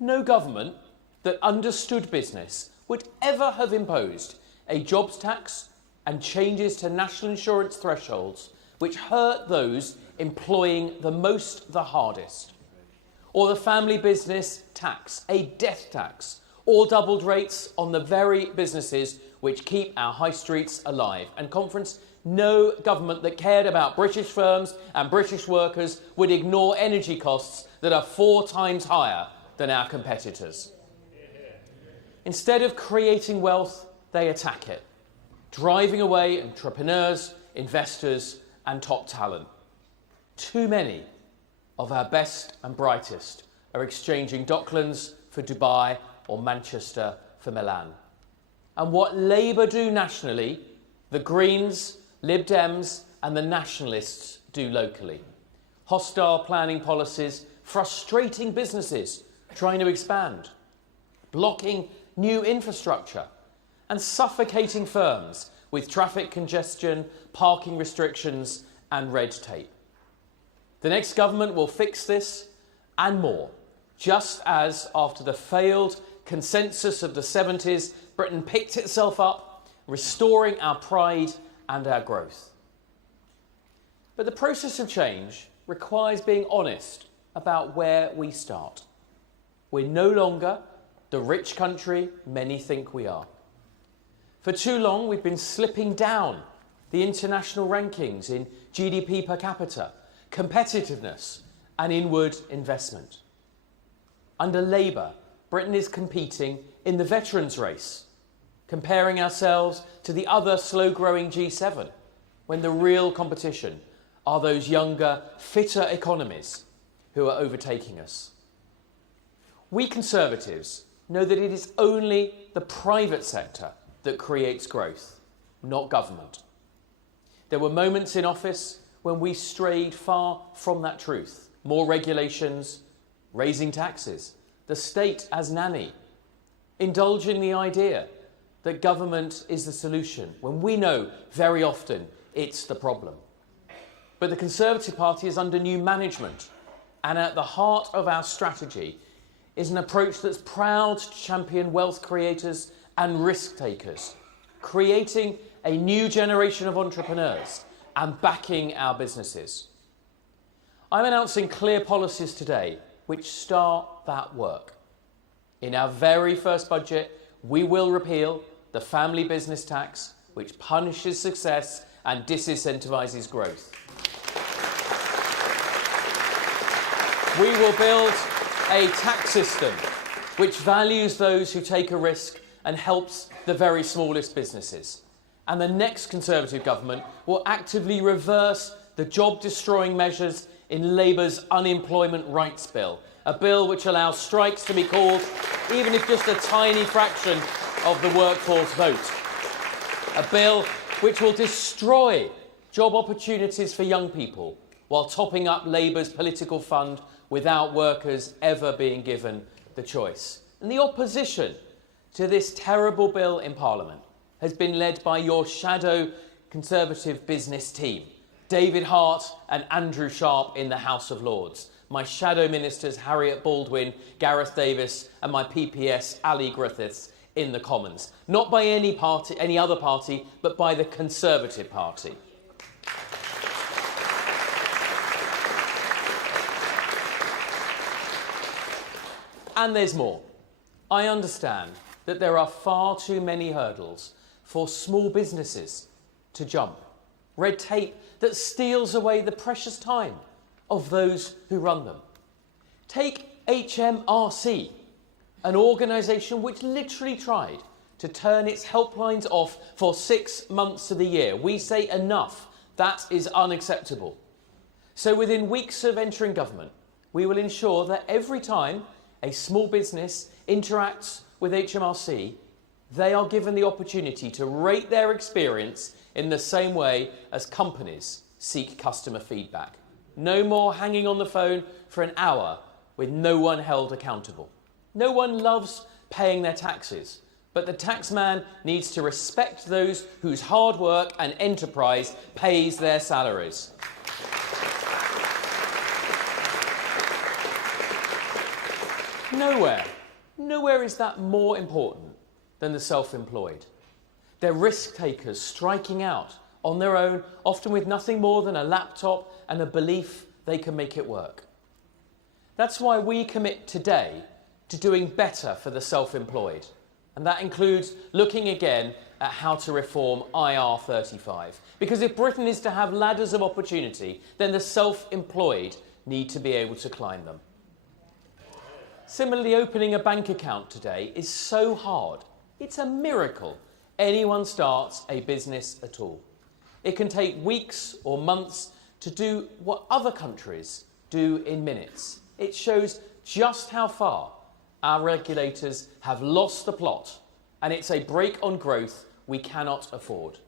No government that understood business would ever have imposed a jobs tax and changes to national insurance thresholds which hurt those employing the most, the hardest. Or the family business tax, a death tax, or doubled rates on the very businesses which keep our high streets alive. And Conference, No government that cared about British firms and British workers would ignore energy costs that are 4 times higher than our competitors. Instead of creating wealth, they attack it, driving away entrepreneurs, investors, and top talent. Too many of our best and brightest are exchanging Docklands for Dubai or Manchester for Milan. And what Labour do nationally, the Greens, Lib Dems and the Nationalists do locally. Hostile planning policies, frustrating businesses trying to expand, blocking new infrastructure and suffocating firms with traffic congestion, parking restrictions and red tape. The next government will fix this and more, just as after the failed consensus of the 70s, Britain picked itself up, restoring our pride and our growth. But the process of change requires being honest about where we start. We're no longer the rich country many think we are. For too long, we've been slipping down the international rankings in GDP per capita, competitiveness and inward investment. Under Labour, Britain is competing in the veterans' race, comparing ourselves to the other slow-growing G7, when the real competition are those younger, fitter economies who are overtaking us. We Conservatives know that it is only the private sector that creates growth, not government. There were moments in office when we strayed far from that truth. More regulations, raising taxes, the state as nanny, indulging the idea that government is the solution, when we know very often it's the problem. But the Conservative Party is under new management, and at the heart of our strategy is an approach that's proud to champion wealth creators and risk takers, creating a new generation of entrepreneurs and backing our businesses. I'm announcing clear policies today which start that work. In our very first budget, we will repeal the family business tax, which punishes success and disincentivises growth. We will build a tax system which values those who take a risk and helps the very smallest businesses. And the next Conservative government will actively reverse the job-destroying measures in Labour's Unemployment Rights Bill, a bill which allows strikes to be called even if just a tiny fraction of the workforce vote. A bill which will destroy job opportunities for young people while topping up Labour's political fund without workers ever being given the choice. And the opposition to this terrible bill in Parliament has been led by your shadow Conservative business team, David Hart and Andrew Sharp in the House of Lords, my shadow ministers Harriet Baldwin, Gareth Davis and my PPS Ali Griffiths in the Commons. Not by any other party, but by the Conservative Party. And there's more. I understand that there are far too many hurdles for small businesses to jump. Red tape that steals away the precious time of those who run them. Take HMRC, an organisation which literally tried to turn its helplines off for 6 months of the year. We say enough. That is unacceptable. So within weeks of entering government, we will ensure that every time a small business interacts with HMRC, they are given the opportunity to rate their experience in the same way as companies seek customer feedback. No more hanging on the phone for an hour with no one held accountable. No one loves paying their taxes, but the taxman needs to respect those whose hard work and enterprise pays their salaries. Nowhere is that more important than the self-employed. They're risk takers striking out on their own, often with nothing more than a laptop and a belief they can make it work. That's why we commit today to doing better for the self-employed. And that includes looking again at how to reform IR35. Because if Britain is to have ladders of opportunity, then the self-employed need to be able to climb them. Similarly, opening a bank account today is so hard. It's a miracle anyone starts a business at all. It can take weeks or months to do what other countries do in minutes. It shows just how far our regulators have lost the plot, and it's a brake on growth we cannot afford.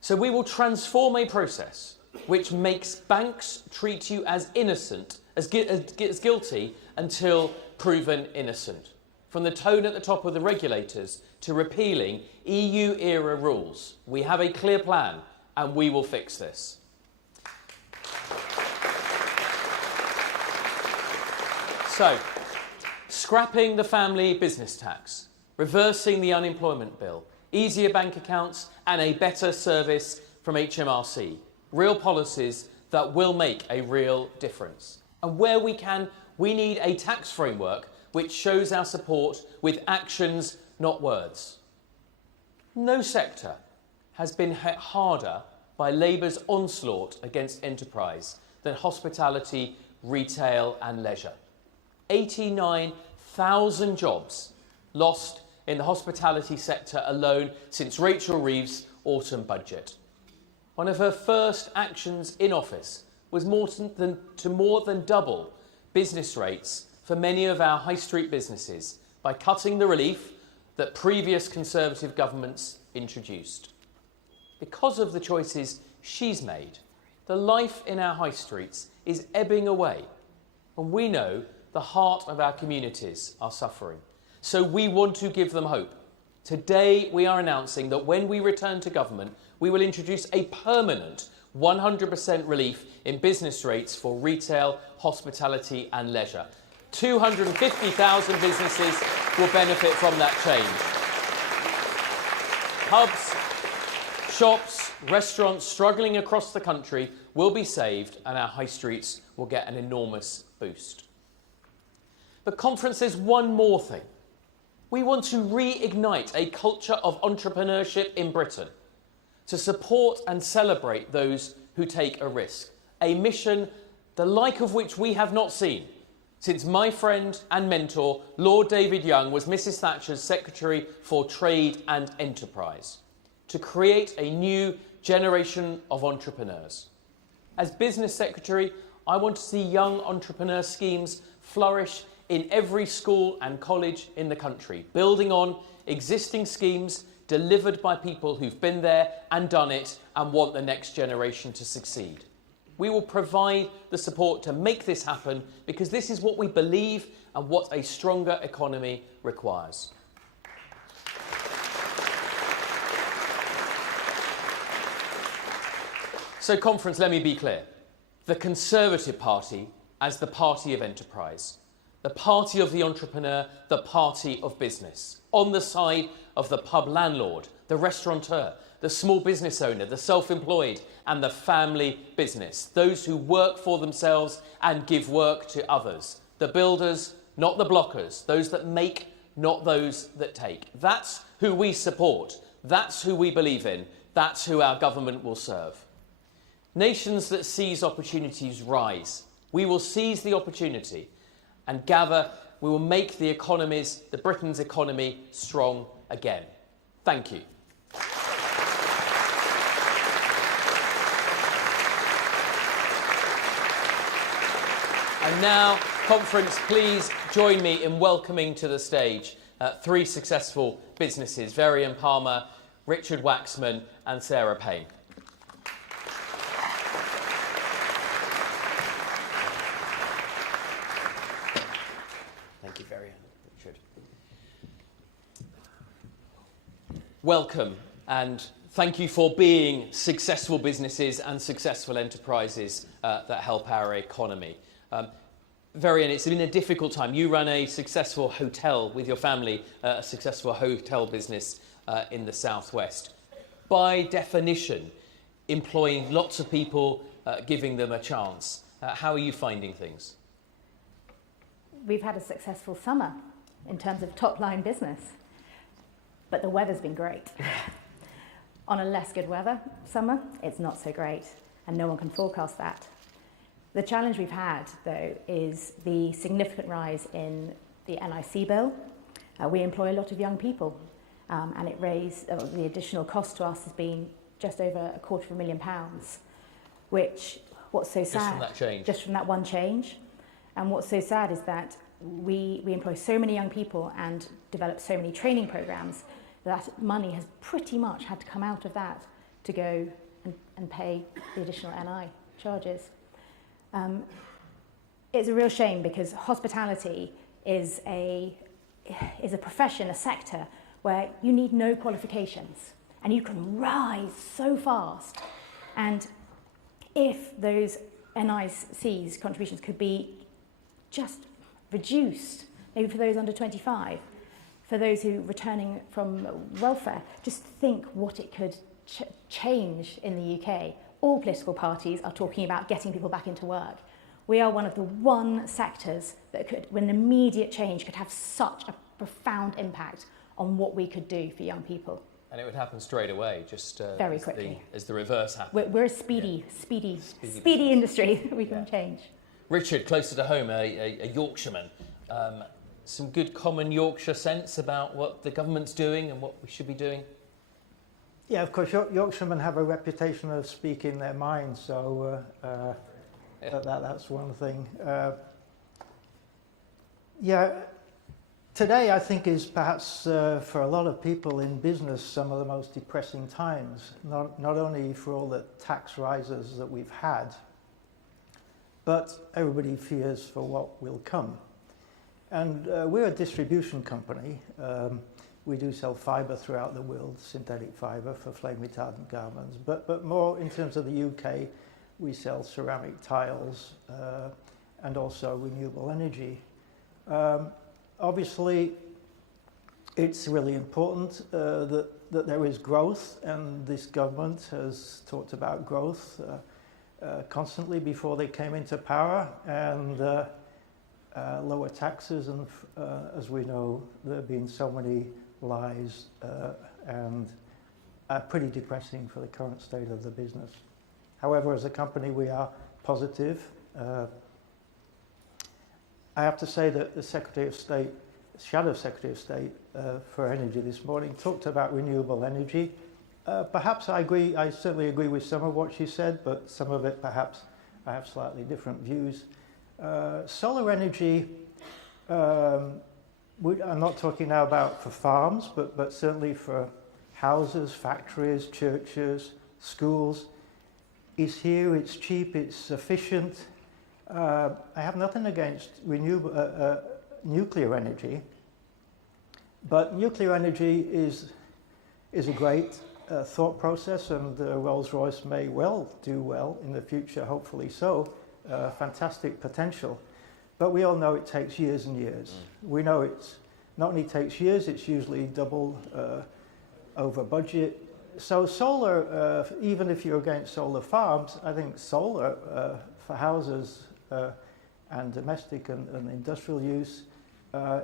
So we will transform a process which makes banks treat you as innocent, as guilty, until proven innocent. From the tone at the top of the regulators to repealing EU-era rules, we have a clear plan, and we will fix this. So, scrapping the family business tax, reversing the unemployment bill, easier bank accounts and a better service from HMRC. Real policies that will make a real difference. And where we can, we need a tax framework which shows our support with actions, not words. No sector has been hit harder by Labour's onslaught against enterprise than hospitality, retail and leisure. 89,000 jobs lost in the hospitality sector alone since Rachel Reeves' autumn budget. One of her first actions in office was more than double business rates for many of our high street businesses by cutting the relief that previous Conservative governments introduced. Because of the choices she's made, the life in our high streets is ebbing away, and we know the heart of our communities are suffering. So we want to give them hope. Today we are announcing that when we return to government, we will introduce a permanent 100% relief in business rates for retail, hospitality and leisure. 250,000 businesses will benefit from that change. Pubs, shops, restaurants struggling across the country will be saved, and our high streets will get an enormous boost. But conference says one more thing. We want to reignite a culture of entrepreneurship in Britain, to support and celebrate those who take a risk, a mission the like of which we have not seen since my friend and mentor, Lord David Young, was Mrs Thatcher's Secretary for Trade and Enterprise, to create a new generation of entrepreneurs. As Business Secretary, I want to see young entrepreneur schemes flourish in every school and college in the country, building on existing schemes delivered by people who've been there and done it and want the next generation to succeed. We will provide the support to make this happen because this is what we believe and what a stronger economy requires. So, conference, let me be clear. The Conservative Party as the party of enterprise, the party of the entrepreneur, the party of business, on the side of the pub landlord, the restaurateur, the small business owner, the self-employed and the family business, those who work for themselves and give work to others, the builders, not the blockers, those that make, not those that take. That's who we support, that's who we believe in, that's who our government will serve. Nations that seize opportunities rise. We will seize the opportunity and gather, we will make the Britain's economy strong again. Thank you. And now, conference, please join me in welcoming to the stage three successful businesses, Varian Palmer, Richard Waxman and Sarah Payne. Thank you, Varian. Richard. Welcome, and thank you for being successful businesses and successful enterprises that help our economy. Varian, it's been a difficult time. You run a successful hotel with your family, a successful hotel business in the southwest. By definition, employing lots of people, giving them a chance. How are you finding things? We've had a successful summer in terms of top-line business. but the weather's been great. On a less good weather summer, it's not so great, and no one can forecast that. The challenge we've had, though, is the significant rise in the NIC bill. We employ a lot of young people, and it raised the additional cost to us has been just over £250,000, which, what's so sad... Just from that change. Just from that one change. And what's so sad is that we employ so many young people and develop so many training programs that money has pretty much had to come out of that to go and pay the additional NI charges. It's a real shame because hospitality is a profession, a sector, where you need no qualifications and you can rise so fast. And if those NIC's contributions could be just reduced, maybe for those under 25, for those who are returning from welfare, just think what it could change in the UK. All political parties are talking about getting people back into work. We are one of the one sectors that could, with an immediate change, could have such a profound impact on what we could do for young people. And it would happen straight away, just very quickly. As the reverse happened. We're a speedy industry. We can change. Richard, closer to home, a Yorkshireman. Some good common Yorkshire sense about what the government's doing and what we should be doing? Yeah, of course, Yorkshiremen have a reputation of speaking their mind, so that's one thing. Today I think is perhaps for a lot of people in business some of the most depressing times, not only for all the tax rises that we've had, but everybody fears for what will come. And we're a distribution company. We do sell fibre throughout the world, synthetic fibre for flame retardant garments, but more in terms of the UK, we sell ceramic tiles and also renewable energy. Obviously, it's really important that there is growth, and this government has talked about growth constantly before they came into power, and lower taxes, and as we know, there have been so many lies and pretty depressing for the current state of the business. However, as a company, we are positive. I have to say that the Secretary of State, Shadow Secretary of State for Energy this morning talked about renewable energy. Perhaps I certainly agree with some of what she said, but some of it perhaps I have slightly different views. Solar energy, I'm not talking now about for farms, but certainly for houses, factories, churches, schools, is here, it's cheap, it's efficient. I have nothing against nuclear energy, but nuclear energy is a great thought process, and Rolls-Royce may well do well in the future, hopefully so. Fantastic potential, but we all know it takes years and years. We know it's not only takes years, it's usually double over budget. So solar, even if you're against solar farms, I think solar for houses and domestic and industrial use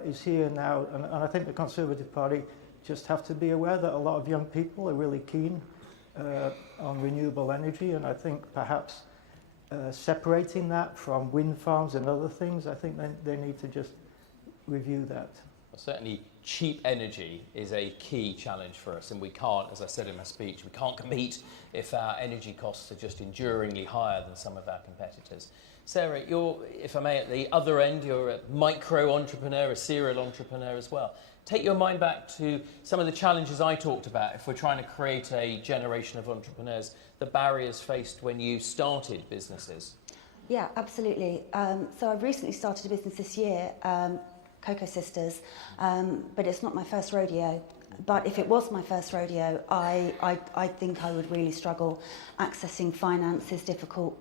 is here now, and I think the Conservative Party just have to be aware that a lot of young people are really keen on renewable energy, and I think perhaps separating that from wind farms and other things, I think they need to just review that. Well, certainly cheap energy is a key challenge for us, and we can't, as I said in my speech, we can't compete if our energy costs are just enduringly higher than some of our competitors. Sarah, you're, if I may, at the other end, you're a micro-entrepreneur, a serial entrepreneur as well. Take your mind back to some of the challenges I talked about if we're trying to create a generation of entrepreneurs, the barriers faced when you started businesses. Yeah, absolutely. So I've recently started a business this year, Cocoa Sisters, but it's not my first rodeo. But if it was my first rodeo, I think I would really struggle. Accessing finance is difficult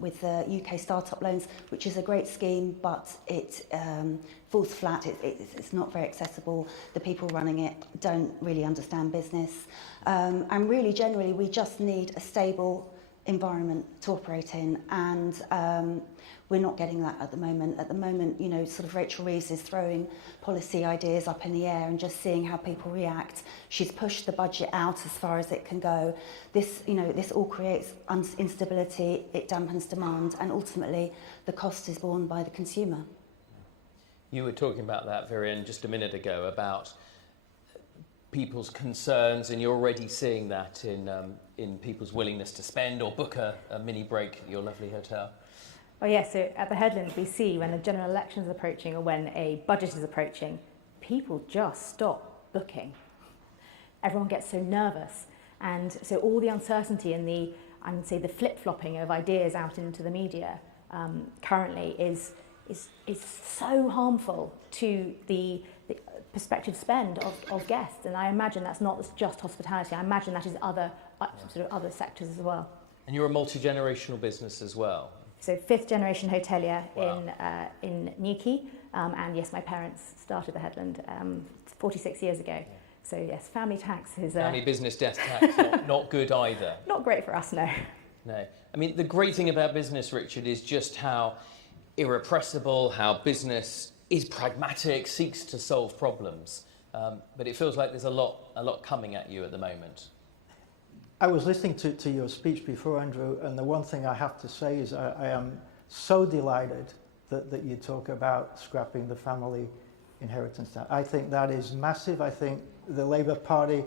with the UK startup loans, which is a great scheme, but it falls flat. It's not very accessible. The people running it don't really understand business. And really, generally, we just need a stable environment to operate in, and we're not getting that at the moment. At the moment, you know, sort of Rachel Reeves is throwing policy ideas up in the air and just seeing how people react. She's pushed the budget out as far as it can go. This, you know, this all creates instability, it dampens demand, and ultimately the cost is borne by the consumer. You were talking about that, Virian, just a minute ago, about people's concerns, and you're already seeing that in people's willingness to spend or book a mini break at your lovely hotel. Oh yes, so at the Headlands we see when the general election is approaching or when a budget is approaching, people just stop booking. Everyone gets so nervous, and so all the uncertainty and the, I would say, the flip-flopping of ideas out into the media currently is so harmful to the prospective spend of guests. And I imagine that's not just hospitality. I imagine that is other sort of other sectors as well. And you're a multi-generational business as well. So 5th generation hotelier. Wow. in Newquay, and yes, my parents started the Headland 46 years ago. So yes, family tax is family business death tax, not good either. Not great for us, no. No, I mean the great thing about business, Richard, is just how irrepressible, how business is pragmatic, seeks to solve problems. But it feels like there's a lot coming at you at the moment. I was listening to your speech before, Andrew, and the one thing I have to say is I am so delighted that you talk about scrapping the family inheritance tax. I think that is massive. I think the Labour Party,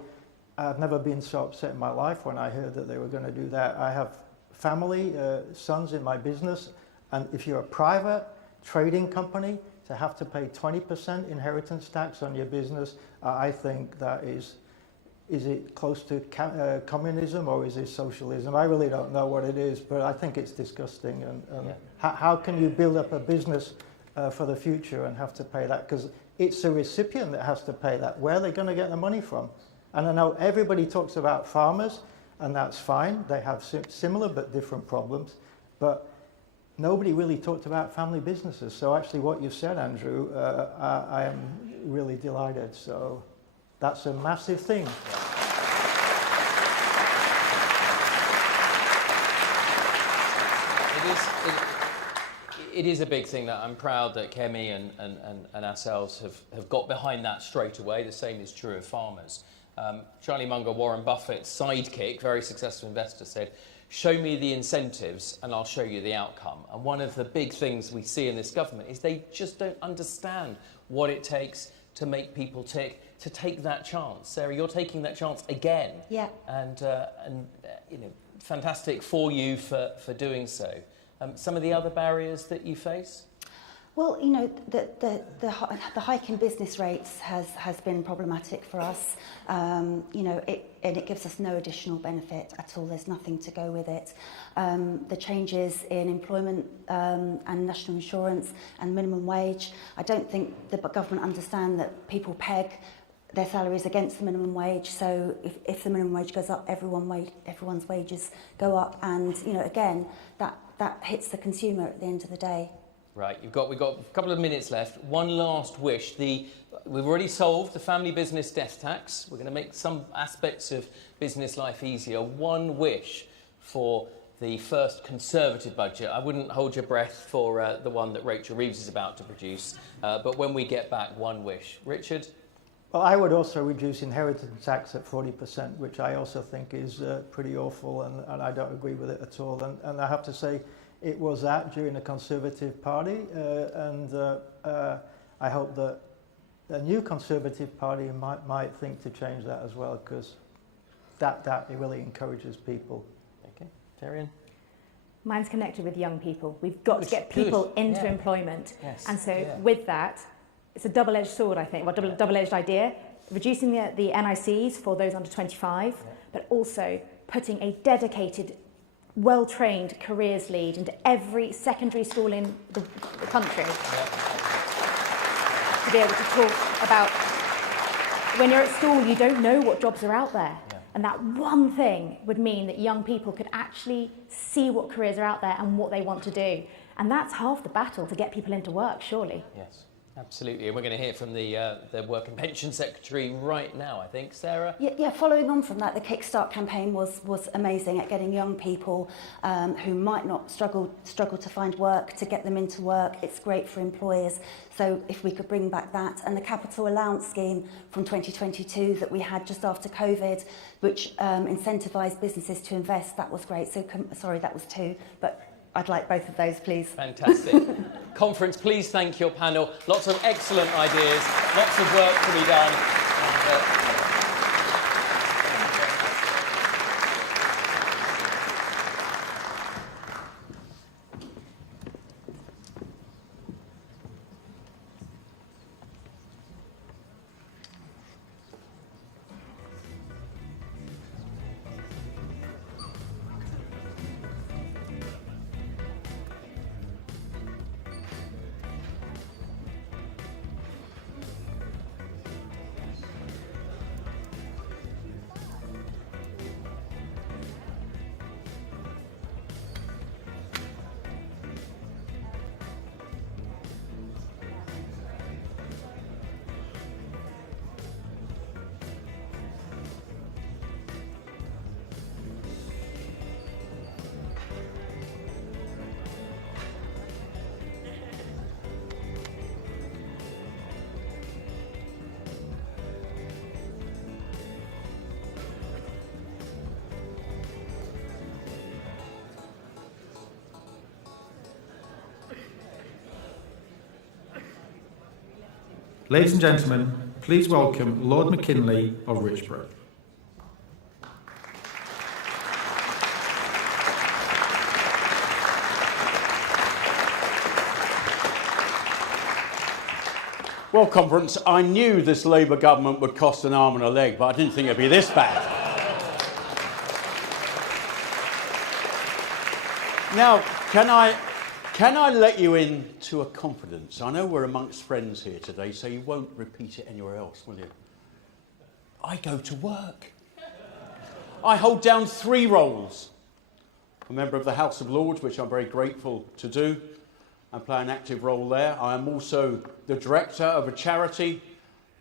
I've never been so upset in my life when I heard that they were going to do that. I have family, sons in my business, and if you're a private trading company, to have to pay 20% inheritance tax on your business, I think that is it close to communism or is it socialism? I really don't know what it is, but I think it's disgusting. And how can you build up a business for the future and have to pay that? Because it's the recipient that has to pay that. Where are they going to get the money from? And I know everybody talks about farmers, and that's fine. They have similar but different problems. But nobody really talked about family businesses. So actually what you said, Andrew, I am really delighted. So that's a massive thing. It is a big thing that I'm proud that Kemi and ourselves have got behind that straight away. The same is true of farmers. Charlie Munger, Warren Buffett's sidekick, very successful investor, said, "Show me the incentives and I'll show you the outcome." And one of the big things we see in this government is they just don't understand what it takes to make people tick, to take that chance. Sarah, you're taking that chance again. Yeah. And you know, fantastic for you for doing so. Some of the other barriers that you face? Well, you know, the hike in business rates has been problematic for us. You know, it gives us no additional benefit at all. There's nothing to go with it. The changes in employment and national insurance and minimum wage, I don't think the government understand that people peg their salaries against the minimum wage. So if the minimum wage goes up, everyone's wages go up, and you know, again, that hits the consumer at the end of the day. Right, we've got a couple of minutes left. One last wish. We've already solved the family business death tax. We're going to make some aspects of business life easier. One wish for the first Conservative budget. I wouldn't hold your breath for the one that Rachel Reeves is about to produce, but when we get back, one wish. Richard? Well, I would also reduce inheritance tax at 40%, which I also think is pretty awful, and I don't agree with it at all. And I have to say, it was that during the Conservative Party, and I hope that a new Conservative Party might think to change that as well, because that it really encourages people. Okay, Terrian? Mine's connected with young people. We've got to get people into employment. Yes. And so with that, it's a double-edged sword, I think, well, double-edged idea, reducing the NICs for those under 25, but also putting a dedicated, well-trained careers lead into every secondary school in the country to be able to talk about, when you're at school, you don't know what jobs are out there. And that one thing would mean that young people could actually see what careers are out there and what they want to do. And that's half the battle to get people into work, surely. Yes. Absolutely, and we're going to hear from the Work and Pension Secretary right now, I think. Sarah? Yeah, following on from that, the Kickstart campaign was amazing at getting young people who might not struggle to find work, to get them into work. It's great for employers. So if we could bring back that, and the capital allowance scheme from 2022 that we had just after COVID, which incentivised businesses to invest, that was great. So, sorry, that was 2, but I'd like both of those, please. Fantastic. Conference, please thank your panel. Lots of excellent ideas, lots of work to be done. Ladies and gentlemen, please welcome Lord McKinley of Richborough. Well, Conference, I knew this Labour government would cost an arm and a leg, but I didn't think it'd be this bad. Now, can I let you into a confidence? I know we're amongst friends here today, so you won't repeat it anywhere else, will you? I go to work. I hold down 3 roles. A member of the House of Lords, which I'm very grateful to do, and play an active role there. I am also the director of a charity,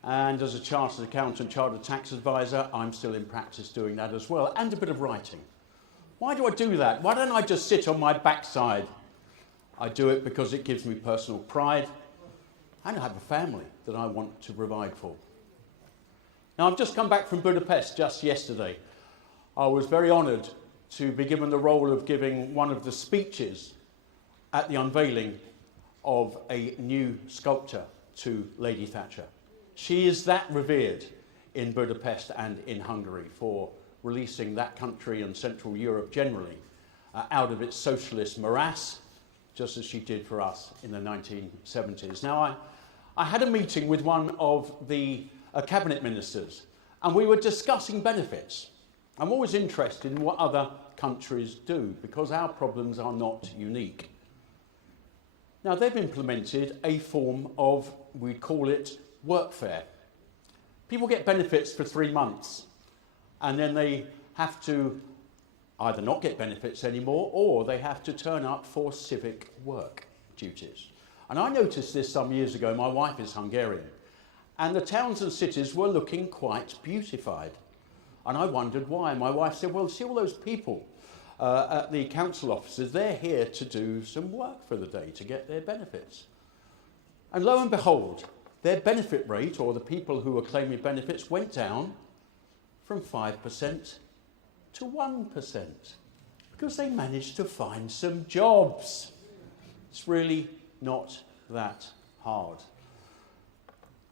and as a chartered accountant, chartered tax advisor, I'm still in practice doing that as well, and a bit of writing. Why do I do that? Why don't I just sit on my backside? I do it because it gives me personal pride, and I have a family that I want to provide for. Now, I've just come back from Budapest just yesterday. I was very honoured to be given the role of giving one of the speeches at the unveiling of a new sculpture to Lady Thatcher. She is that revered in Budapest and in Hungary for releasing that country and Central Europe generally out of its socialist morass, just as she did for us in the 1970s. Now, I had a meeting with one of the cabinet ministers, and we were discussing benefits. I'm always interested in what other countries do, because our problems are not unique. Now, they've implemented a form of, we call it workfare. People get benefits for 3 months, and then they have to either not get benefits anymore, or they have to turn up for civic work duties. And I noticed this some years ago. My wife is Hungarian, and the towns and cities were looking quite beautified. And I wondered why. My wife said, well, see all those people at the council offices, they're here to do some work for the day to get their benefits. And lo and behold, their benefit rate, or the people who were claiming benefits, went down from 5% to 1%, because they managed to find some jobs. It's really not that hard.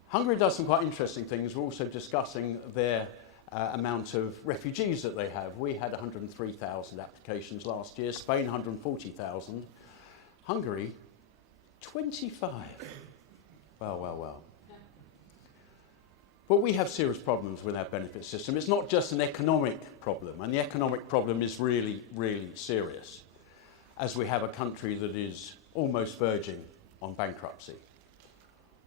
Hungary does some quite interesting things. We're also discussing their amount of refugees that they have. We had 103,000 applications last year, Spain 140,000, Hungary 25. Well. But we have serious problems with our benefit system. It's not just an economic problem, and the economic problem is really, really serious, as we have a country that is almost verging on bankruptcy.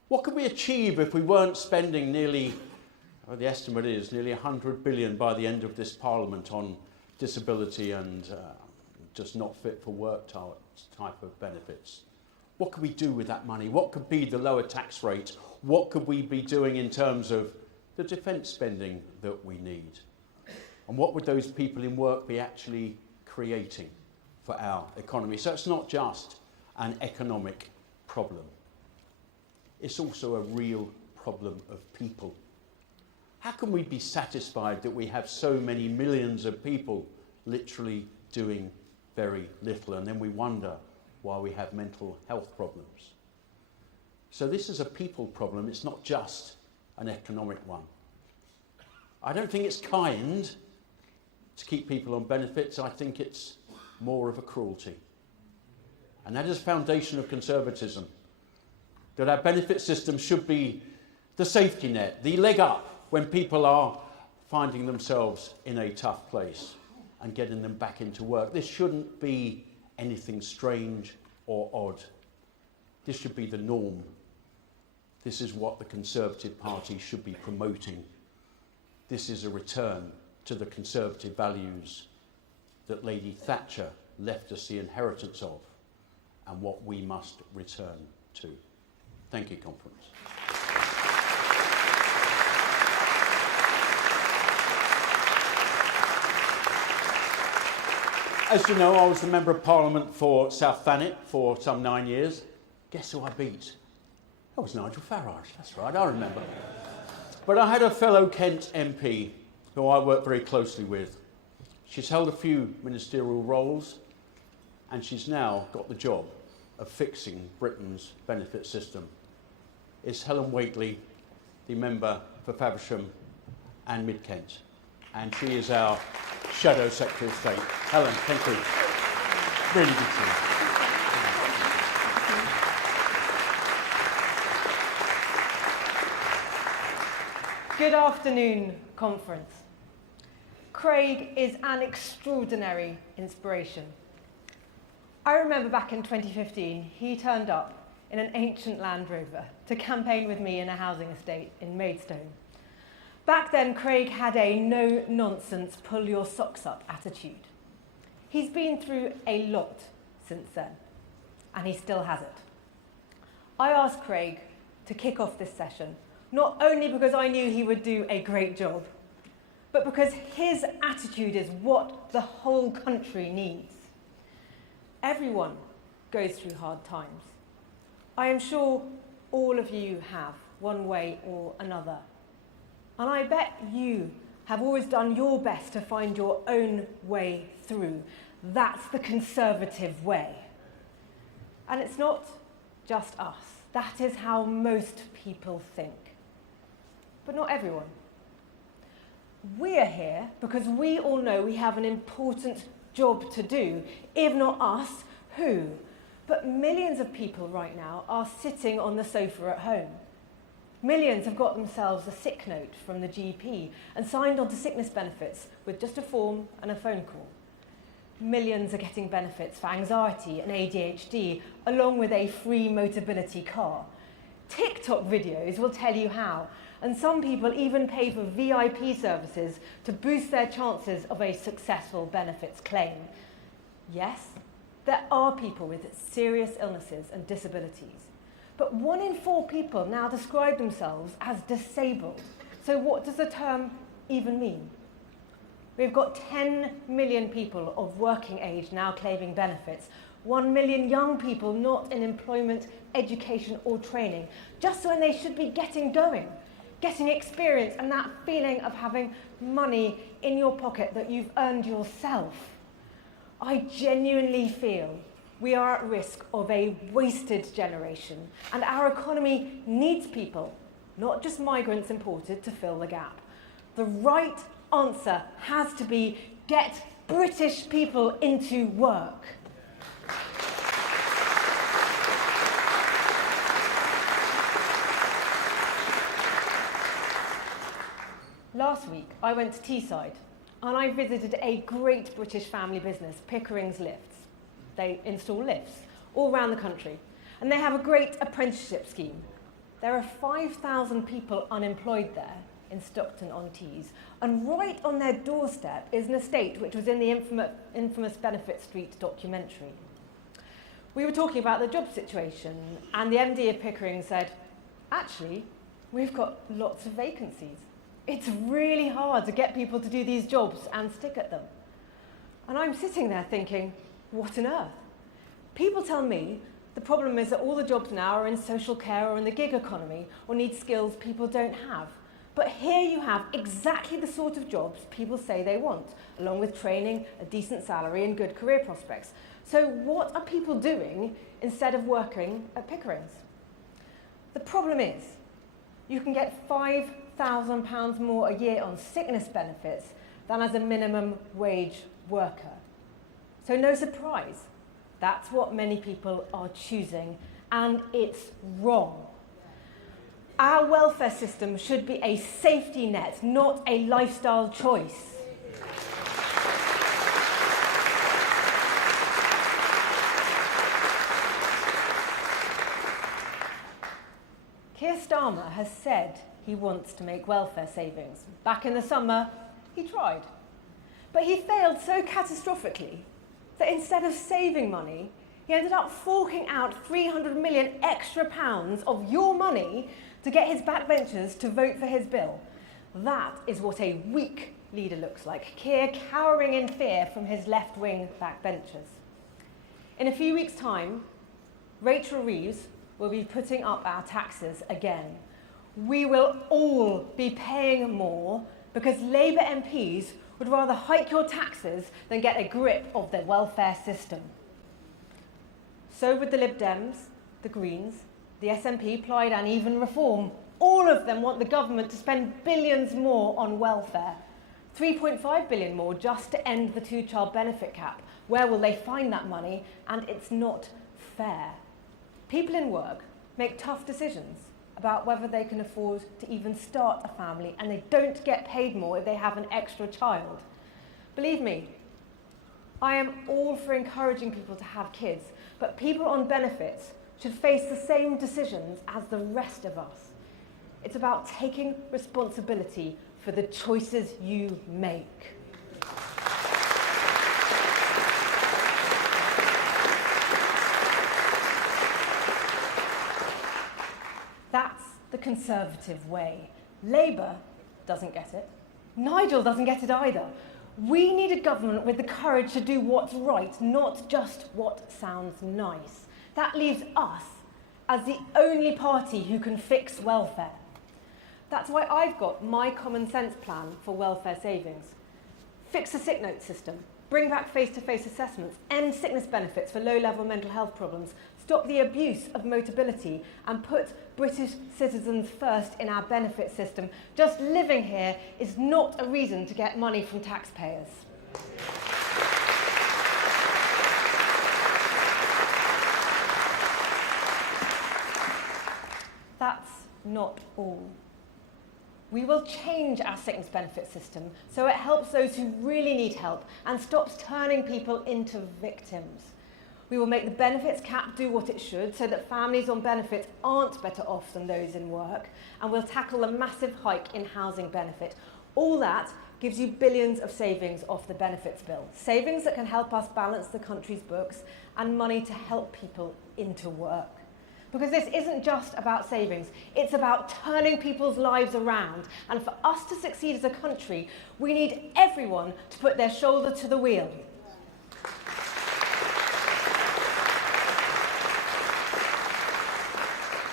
What could we achieve if we weren't spending nearly, the estimate is, nearly 100 billion by the end of this Parliament on disability and just not fit for work type of benefits? What could we do with that money? What could be the lower tax rate? What could we be doing in terms of the defence spending that we need? And what would those people in work be actually creating for our economy? So it's not just an economic problem. It's also a real problem of people. How can we be satisfied that we have so many millions of people literally doing very little, and then we wonder why we have mental health problems? So this is a people problem. It's not just an economic one. I don't think it's kind to keep people on benefits. I think it's more of a cruelty. And that is the foundation of conservatism, that our benefit system should be the safety net, the leg up when people are finding themselves in a tough place and getting them back into work. This shouldn't be anything strange or odd. This should be the norm. This is what the Conservative Party should be promoting. This is a return to the Conservative values that Lady Thatcher left us the inheritance of, and what we must return to. Thank you, Conference. As you know, I was the Member of Parliament for South Thanet for some 9 years. Guess who I beat? That was Nigel Farage, that's right, I remember. But I had a fellow Kent MP who I worked very closely with. She's held a few ministerial roles, and she's now got the job of fixing Britain's benefit system. It's Helen Whately, the member for Faversham and Mid-Kent, and she is our Shadow Secretary of State. Helen, thank you. Really good to you. Good afternoon, Conference. Craig is an extraordinary inspiration. I remember back in 2015, he turned up in an ancient Land Rover to campaign with me in a housing estate in Maidstone. Back then, Craig had a no-nonsense, pull-your-socks-up attitude. He's been through a lot since then, and he still has it. I asked Craig to kick off this session, not only because I knew he would do a great job, but because his attitude is what the whole country needs. Everyone goes through hard times. I am sure all of you have, one way or another. And I bet you have always done your best to find your own way through. That's the Conservative way. And it's not just us. That is how most people think. But not everyone. We are here because we all know we have an important job to do. If not us, who? But millions of people right now are sitting on the sofa at home. Millions have got themselves a sick note from the GP and signed on to sickness benefits with just a form and a phone call. Millions are getting benefits for anxiety and ADHD, along with a free Motability car. TikTok videos will tell you how, and some people even pay for VIP services to boost their chances of a successful benefits claim. Yes, there are people with serious illnesses and disabilities. But 1 in 4 people now describe themselves as disabled. So what does the term even mean? We've got 10 million people of working age now claiming benefits, 1 million young people not in employment, education or training, just when they should be getting going, getting experience and that feeling of having money in your pocket that you've earned yourself. I genuinely feel we are at risk of a wasted generation, and our economy needs people, not just migrants imported, to fill the gap. The right answer has to be get British people into work. Last week, I went to Teesside, and I visited a great British family business, Pickering's Lifts. They install lifts all around the country, and they have a great apprenticeship scheme. There are 5,000 people unemployed there in Stockton-on-Tees, and right on their doorstep is an estate which was in the infamous Benefit Street documentary. We were talking about the job situation, and the MD of Pickering said, actually, we've got lots of vacancies. It's really hard to get people to do these jobs and stick at them. And I'm sitting there thinking, what on earth? People tell me the problem is that all the jobs now are in social care or in the gig economy or need skills people don't have. But here you have exactly the sort of jobs people say they want, along with training, a decent salary and good career prospects. So what are people doing instead of working at Pickering's? The problem is, you can get £5,000 more a year on sickness benefits than as a minimum wage worker. So no surprise, that's what many people are choosing, and it's wrong. Our welfare system should be a safety net, not a lifestyle choice. Keir Starmer has said he wants to make welfare savings. Back in the summer, he tried. But he failed so catastrophically that instead of saving money, he ended up forking out £300 million extra of your money to get his backbenchers to vote for his bill. That is what a weak leader looks like, Keir cowering in fear from his left-wing backbenchers. In a few weeks' time, Rachel Reeves will be putting up our taxes again. We will all be paying more because Labour MPs would rather hike your taxes than get a grip of the welfare system. So would the Lib Dems, the Greens, the SNP, Plaid and even Reform. All of them want the government to spend billions more on welfare. 3.5 billion more just to end the two-child benefit cap. Where will they find that money? And it's not fair. People in work make tough decisions about whether they can afford to even start a family, and they don't get paid more if they have an extra child. Believe me, I am all for encouraging people to have kids, but people on benefits should face the same decisions as the rest of us. It's about taking responsibility for the choices you make. That's the Conservative way. Labour doesn't get it. Nigel doesn't get it either. We need a government with the courage to do what's right, not just what sounds nice. That leaves us as the only party who can fix welfare. That's why I've got my common sense plan for welfare savings. Fix the sick note system, bring back face-to-face assessments, end sickness benefits for low-level mental health problems, stop the abuse of motability, and put British citizens first in our benefit system. Just living here is not a reason to get money from taxpayers. That's not all. We will change our sickness benefit system so it helps those who really need help and stops turning people into victims. We will make the benefits cap do what it should so that families on benefits aren't better off than those in work, and we'll tackle a massive hike in housing benefit. All that gives you billions of savings off the benefits bill. Savings that can help us balance the country's books and money to help people into work. Because this isn't just about savings, it's about turning people's lives around. And for us to succeed as a country, we need everyone to put their shoulder to the wheel.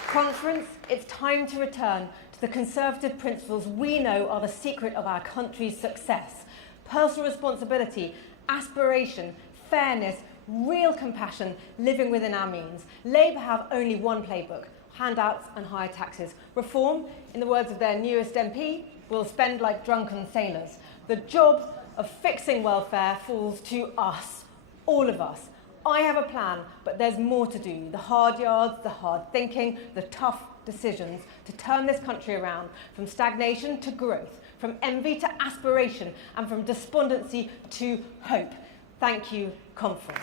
Conference, it's time to return to the Conservative principles we know are the secret of our country's success. Personal responsibility, aspiration, fairness, real compassion, living within our means. Labour have only one playbook: handouts and higher taxes. Reform, in the words of their newest MP, will spend like drunken sailors. The job of fixing welfare falls to us, all of us. I have a plan, but there's more to do. The hard yards, the hard thinking, the tough decisions to turn this country around from stagnation to growth, from envy to aspiration, and from despondency to hope. Thank you, conference.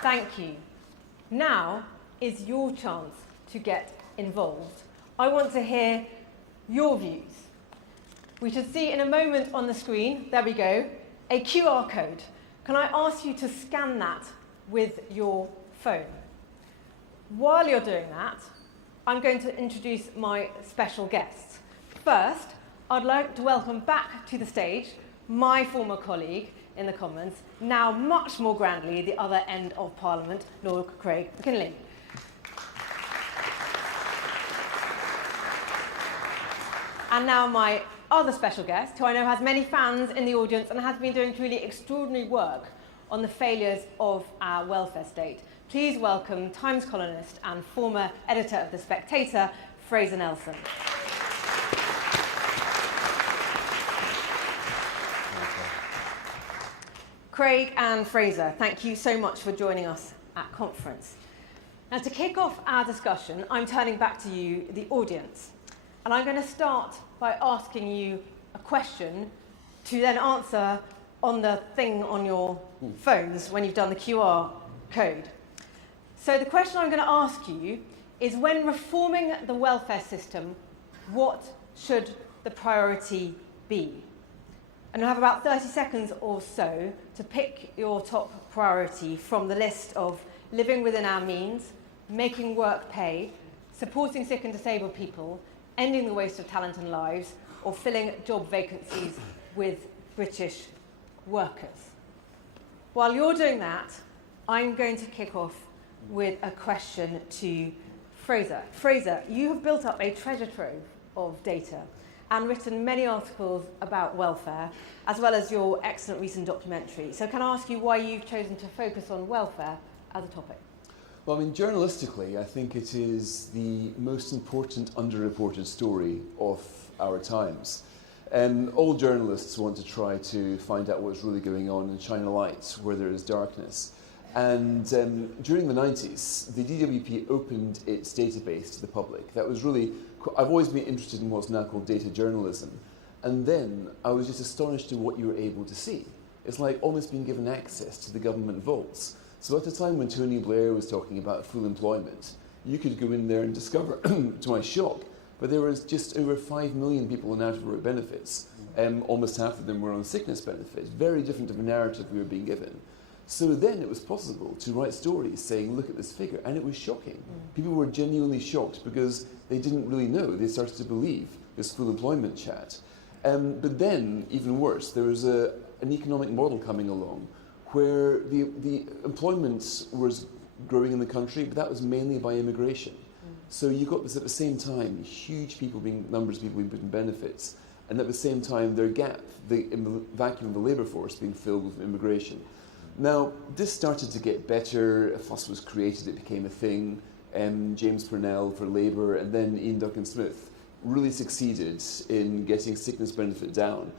Thank you. Now, is your chance to get involved. I want to hear your views. We should see in a moment on the screen, there we go, a QR code. Can I ask you to scan that with your phone? While you're doing that, I'm going to introduce my special guests. First, I'd like to welcome back to the stage my former colleague in the Commons, now much more grandly the other end of Parliament, Lord Craig McKinley. And now my other special guest, who I know has many fans in the audience and has been doing truly extraordinary work on the failures of our welfare state. Please welcome Times columnist and former editor of The Spectator, Fraser Nelson. Craig and Fraser, thank you so much for joining us at conference. Now, to kick off our discussion, I'm turning back to you, the audience. And I'm going to start by asking you a question to then answer on the thing on your phones when you've done the QR code. So the question I'm going to ask you is, when reforming the welfare system, what should the priority be? And you'll have about 30 seconds or so to pick your top priority from the list of living within our means, making work pay, supporting sick and disabled people, ending the waste of talent and lives, or filling job vacancies with British workers. While you're doing that, I'm going to kick off with a question to Fraser. Fraser, you have built up a treasure trove of data and written many articles about welfare, as well as your excellent recent documentary. So can I ask you why you've chosen to focus on welfare as a topic? Well, I mean, journalistically, I think it is the most important underreported story of our times. All journalists want to try to find out what's really going on and shine a light where there is darkness. And during the 90s, the DWP opened its database to the public. That was really, I've always been interested in what's now called data journalism. And then I was just astonished at what you were able to see. It's like almost being given access to the government vaults. So at the time when Tony Blair was talking about full employment, you could go in there and discover, to my shock, but there was just over 5 million people on out-of-work benefits. Almost half of them were on sickness benefits. Very different of a narrative we were being given. So then it was possible to write stories saying, look at this figure, and it was shocking. People were genuinely shocked because they didn't really know. They started to believe this full employment chat. But then, even worse, there was an economic model coming along where the employment was growing in the country, but that was mainly by immigration. So you got this at the same time, huge numbers of people being put in benefits, and at the same time their gap, in the vacuum of the labour force being filled with immigration. Now, this started to get better, a fuss was created, it became a thing. James Purnell for Labour, and then Ian Duncan-Smith really succeeded in getting sickness benefit down,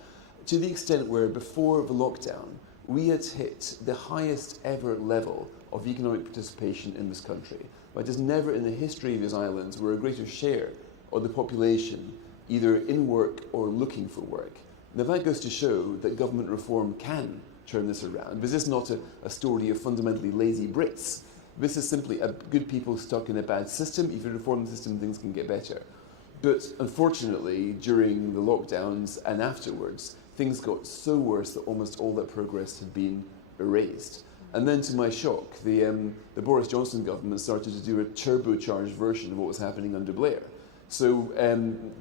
to the extent where before the lockdown, we had hit the highest ever level of economic participation in this country. But there's never in the history of these islands where a greater share of the population either in work or looking for work. Now that goes to show that government reform can turn this around. This is not a story of fundamentally lazy Brits. This is simply a good people stuck in a bad system. If you reform the system, things can get better. But unfortunately, during the lockdowns and afterwards, things got so worse that almost all that progress had been erased. And then to my shock, the Boris Johnson government started to do a turbocharged version of what was happening under Blair. So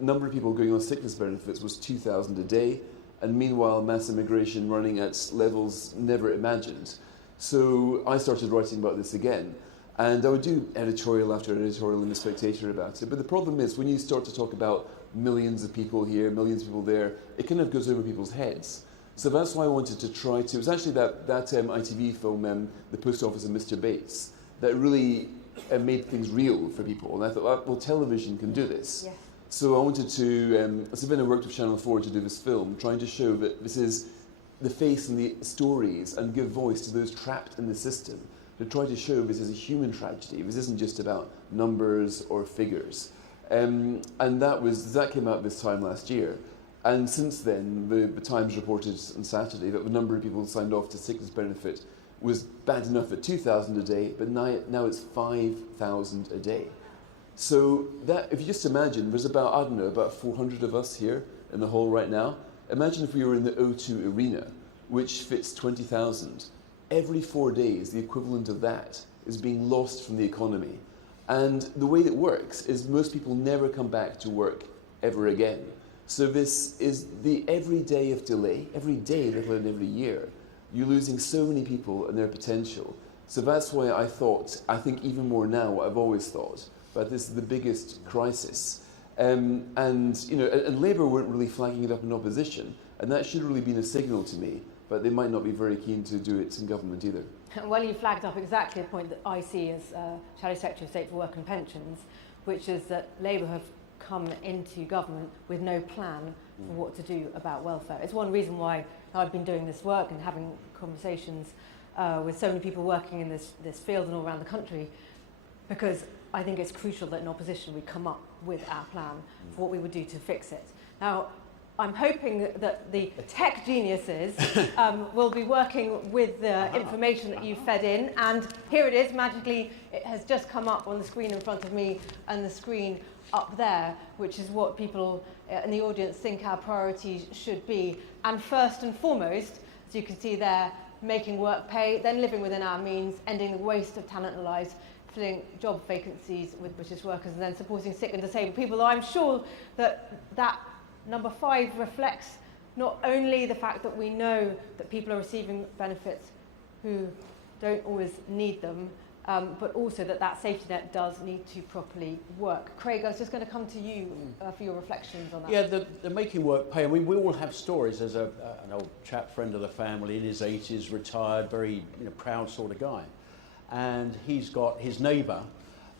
number of people going on sickness benefits was 2,000 a day, and meanwhile mass immigration running at levels never imagined. So I started writing about this again, and I would do editorial after editorial in The Spectator about it. But the problem is, when you start to talk about millions of people here, millions of people there, it kind of goes over people's heads. So that's why I wanted to try to, it was actually that ITV film, The Post Office of Mr. Bates, that really made things real for people. And I thought, well, television can do this. Yeah. So I wanted to, so then I worked with Channel 4 to do this film, trying to show that this is the face and the stories and give voice to those trapped in the system, to try to show this is a human tragedy. This isn't just about numbers or figures. And that came out this time last year. And since then, the Times reported on Saturday that the number of people signed off to sickness benefit was bad enough at 2,000 a day, but now it's 5,000 a day. So that, if you just imagine, there's about, I don't know, about 400 of us here in the hall right now. Imagine if we were in the O2 arena, which fits 20,000. Every 4 days, the equivalent of that is being lost from the economy. And the way it works is most people never come back to work ever again. So this is the every day of delay, every day, let alone every year. You're losing so many people and their potential. So that's why I think even more now what I've always thought, but this is the biggest crisis. And Labour weren't really flagging it up in opposition, and that should really been a signal to me, but they might not be very keen to do it in government either. Well, you flagged up exactly the point that I see as Shadow Secretary of State for Work and Pensions, which is that Labour have come into government with no plan for what to do about welfare. It's one reason why I've been doing this work and having conversations with so many people working in this field and all around the country, because I think it's crucial that in opposition we come up with our plan for what we would do to fix it. Now, I'm hoping that the tech geniuses will be working with the information that you fed in, and here it is, magically, it has just come up on the screen in front of me and the screen up there, which is what people in the audience think our priorities should be. And first and foremost, as you can see there, making work pay, then living within our means, ending the waste of talent and lives, filling job vacancies with British workers, and then supporting sick and disabled people. I'm sure that number 5 reflects not only the fact that we know that people are receiving benefits who don't always need them, but also that safety net does need to properly work. Craig, I was just going to come to you for your reflections on that. Yeah, the making work pay. I mean, we all have stories. There's an old chap, friend of the family, in his 80s, retired, very proud sort of guy. And he's got his neighbour,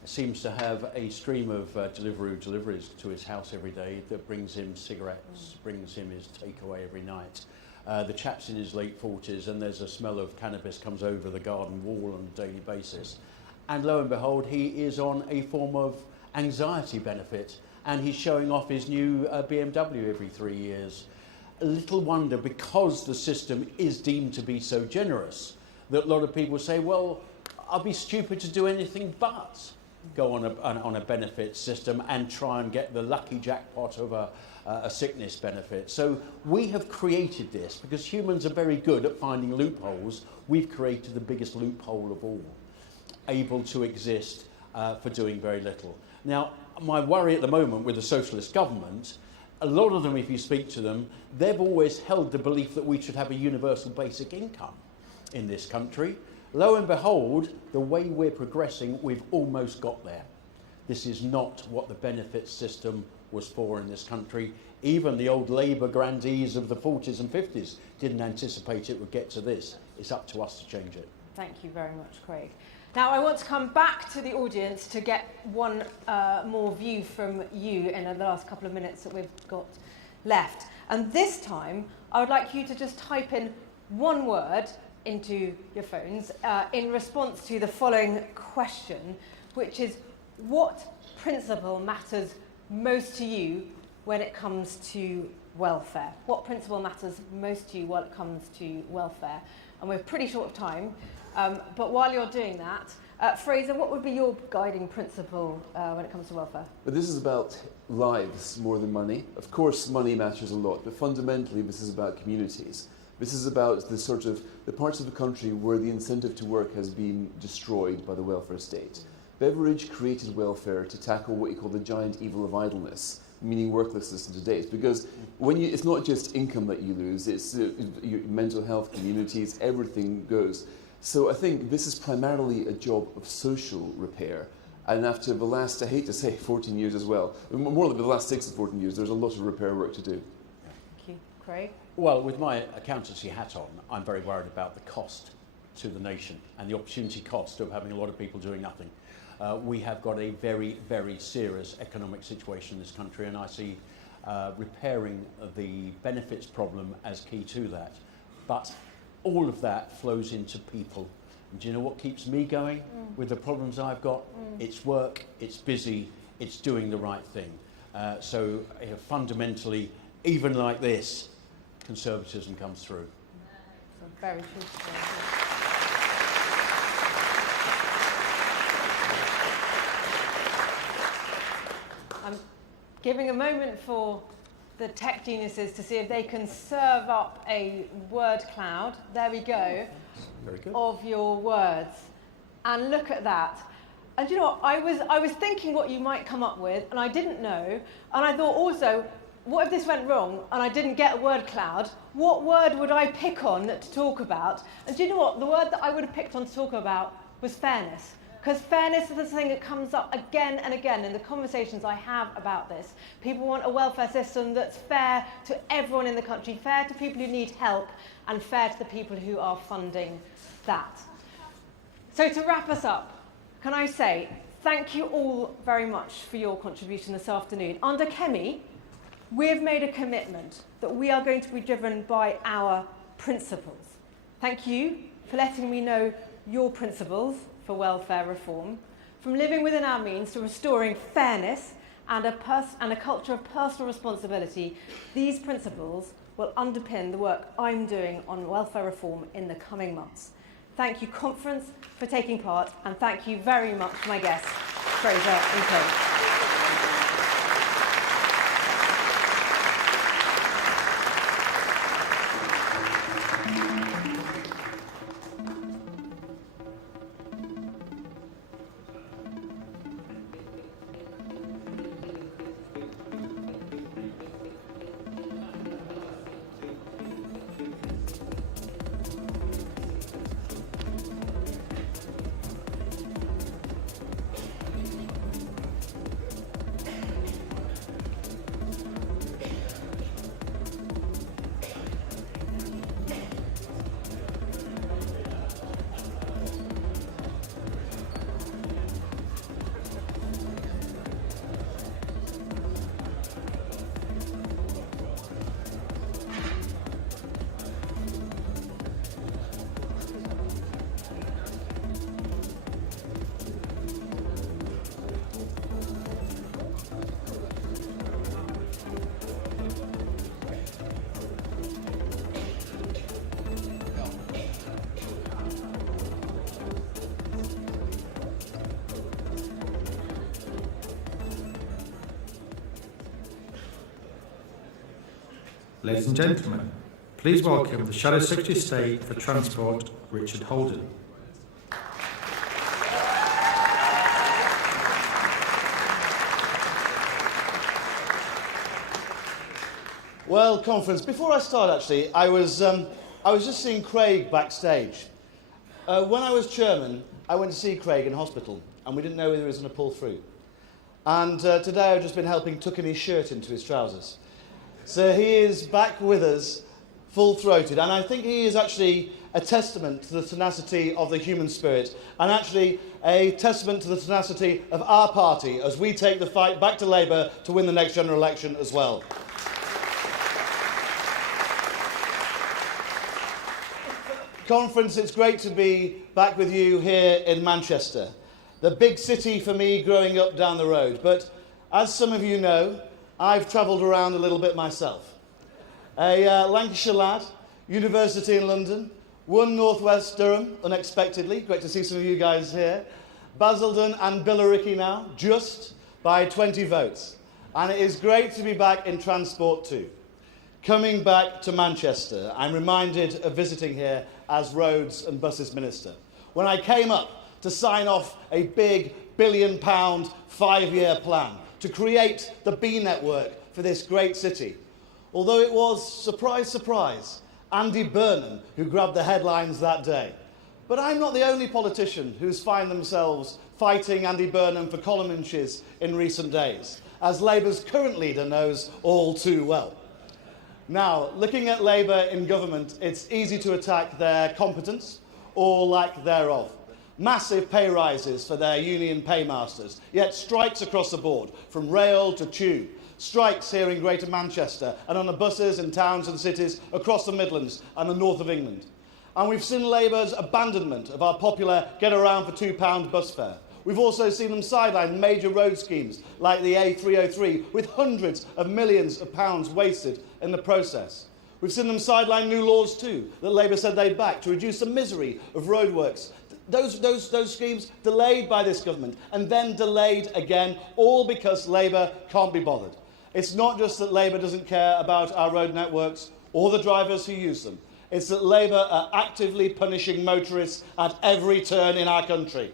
seems to have a stream of deliveries to his house every day that brings him cigarettes, brings him his takeaway every night. The chap's in his late 40s, and there's a smell of cannabis comes over the garden wall on a daily basis. And lo and behold, he is on a form of anxiety benefit, and he's showing off his new BMW every 3 years. A little wonder, because the system is deemed to be so generous, that a lot of people say, well, I'll be stupid to do anything but go on a benefit system and try and get the lucky jackpot of a sickness benefit. So we have created this because humans are very good at finding loopholes. We've created the biggest loophole of all, able to exist for doing very little. Now, my worry at the moment with the socialist government, a lot of them, if you speak to them, they've always held the belief that we should have a universal basic income in this country. Lo and behold, the way we're progressing, we've almost got there. This is not what the benefit system was for in this country. Even the old Labour grandees of the 40s and 50s didn't anticipate it would get to this. It's up to us to change it. Thank you very much, Craig. Now, I want to come back to the audience to get one more view from you in the last couple of minutes that we've got left. And this time, I would like you to just type in one word into your phones in response to the following question, which is, what principle matters most to you when it comes to welfare? What principle matters most to you when it comes to welfare? And we're pretty short of time, but while you're doing that, Fraser, what would be your guiding principle when it comes to welfare? But this is about lives more than money. Of course, money matters a lot, but fundamentally, this is about communities. This is about the parts of the country where the incentive to work has been destroyed by the welfare state. Beveridge created welfare to tackle what he called the giant evil of idleness, meaning worklessness in today's. Because it's not just income that you lose, it's your mental health, communities, everything goes. So I think this is primarily a job of social repair. And after the last, I hate to say 14 years as well, more than the last 6 to 14 years, there's a lot of repair work to do. Thank you. Craig? Well, with my accountancy hat on, I'm very worried about the cost to the nation and the opportunity cost of having a lot of people doing nothing. We have got a very, very serious economic situation in this country, and I see repairing the benefits problem as key to that. But all of that flows into people. And do you know what keeps me going with the problems I've got? It's work, it's busy, it's doing the right thing. So fundamentally, even like this, conservatism comes through. Very true. giving a moment for the tech geniuses to see if they can serve up a word cloud. There we go. Very good. Of your words. And look at that. And you know what, I was thinking what you might come up with, and I didn't know. And I thought also, what if this went wrong and I didn't get a word cloud? What word would I pick on to talk about? And do you know what? The word that I would have picked on to talk about was fairness. Because fairness is the thing that comes up again and again in the conversations I have about this. People want a welfare system that's fair to everyone in the country, fair to people who need help, and fair to the people who are funding that. So to wrap us up, can I say thank you all very much for your contribution this afternoon. Under Kemi, we've made a commitment that we are going to be driven by our principles. Thank you for letting me know your principles for welfare reform, from living within our means to restoring fairness and a culture of personal responsibility. These principles will underpin the work I'm doing on welfare reform in the coming months. Thank you, conference, for taking part, and thank you very much, my guests, Fraser and Craig. Ladies and gentlemen, please welcome the Shadow Secretary of State for Transport, Richard Holden. Well, conference, before I start actually, I was just seeing Craig backstage. When I was chairman, I went to see Craig in hospital, and we didn't know whether he was going to pull through. And today I've just been helping tucking his shirt into his trousers. So he is back with us, full-throated, and I think he is actually a testament to the tenacity of the human spirit, and actually a testament to the tenacity of our party as we take the fight back to Labour to win the next general election as well. Conference, it's great to be back with you here in Manchester, the big city for me growing up down the road. But as some of you know, I've travelled around a little bit myself. A Lancashire lad, university in London, won North West Durham unexpectedly. Great to see some of you guys here. Basildon and Billericay now, just by 20 votes. And it is great to be back in transport too. Coming back to Manchester, I'm reminded of visiting here as Roads and Buses Minister, when I came up to sign off a big £1 billion 5-year plan to create the B network for this great city. Although it was, surprise, surprise, Andy Burnham who grabbed the headlines that day. But I'm not the only politician who's found themselves fighting Andy Burnham for column inches in recent days, as Labour's current leader knows all too well. Now, looking at Labour in government, it's easy to attack their competence or lack thereof. Massive pay rises for their union paymasters, yet strikes across the board, from rail to tube. Strikes here in Greater Manchester and on the buses in towns and cities across the Midlands and the north of England. And we've seen Labour's abandonment of our popular get around for £2 bus fare. We've also seen them sideline major road schemes like the A303 with hundreds of millions of pounds wasted in the process. We've seen them sideline new laws too that Labour said they'd back to reduce the misery of roadworks. Those schemes delayed by this government and then delayed again, all because Labour can't be bothered. It's not just that Labour doesn't care about our road networks or the drivers who use them. It's that Labour are actively punishing motorists at every turn in our country.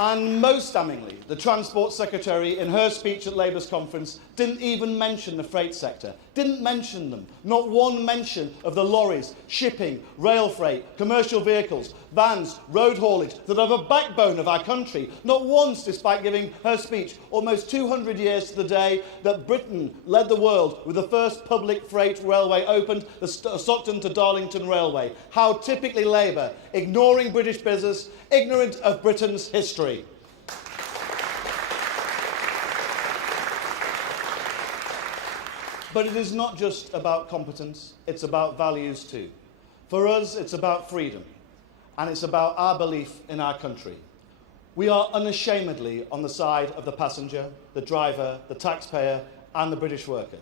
And most damningly, the Transport Secretary, in her speech at Labour's conference, didn't even mention the freight sector. Didn't mention them. Not one mention of the lorries, shipping, rail freight, commercial vehicles, vans, road haulage that are the backbone of our country. Not once, despite giving her speech almost 200 years to the day that Britain led the world with the first public freight railway opened, the Stockton to Darlington Railway. How typically Labour, ignoring British business, ignorant of Britain's history. But it is not just about competence, it's about values too. For us, it's about freedom, and it's about our belief in our country. We are unashamedly on the side of the passenger, the driver, the taxpayer, and the British worker.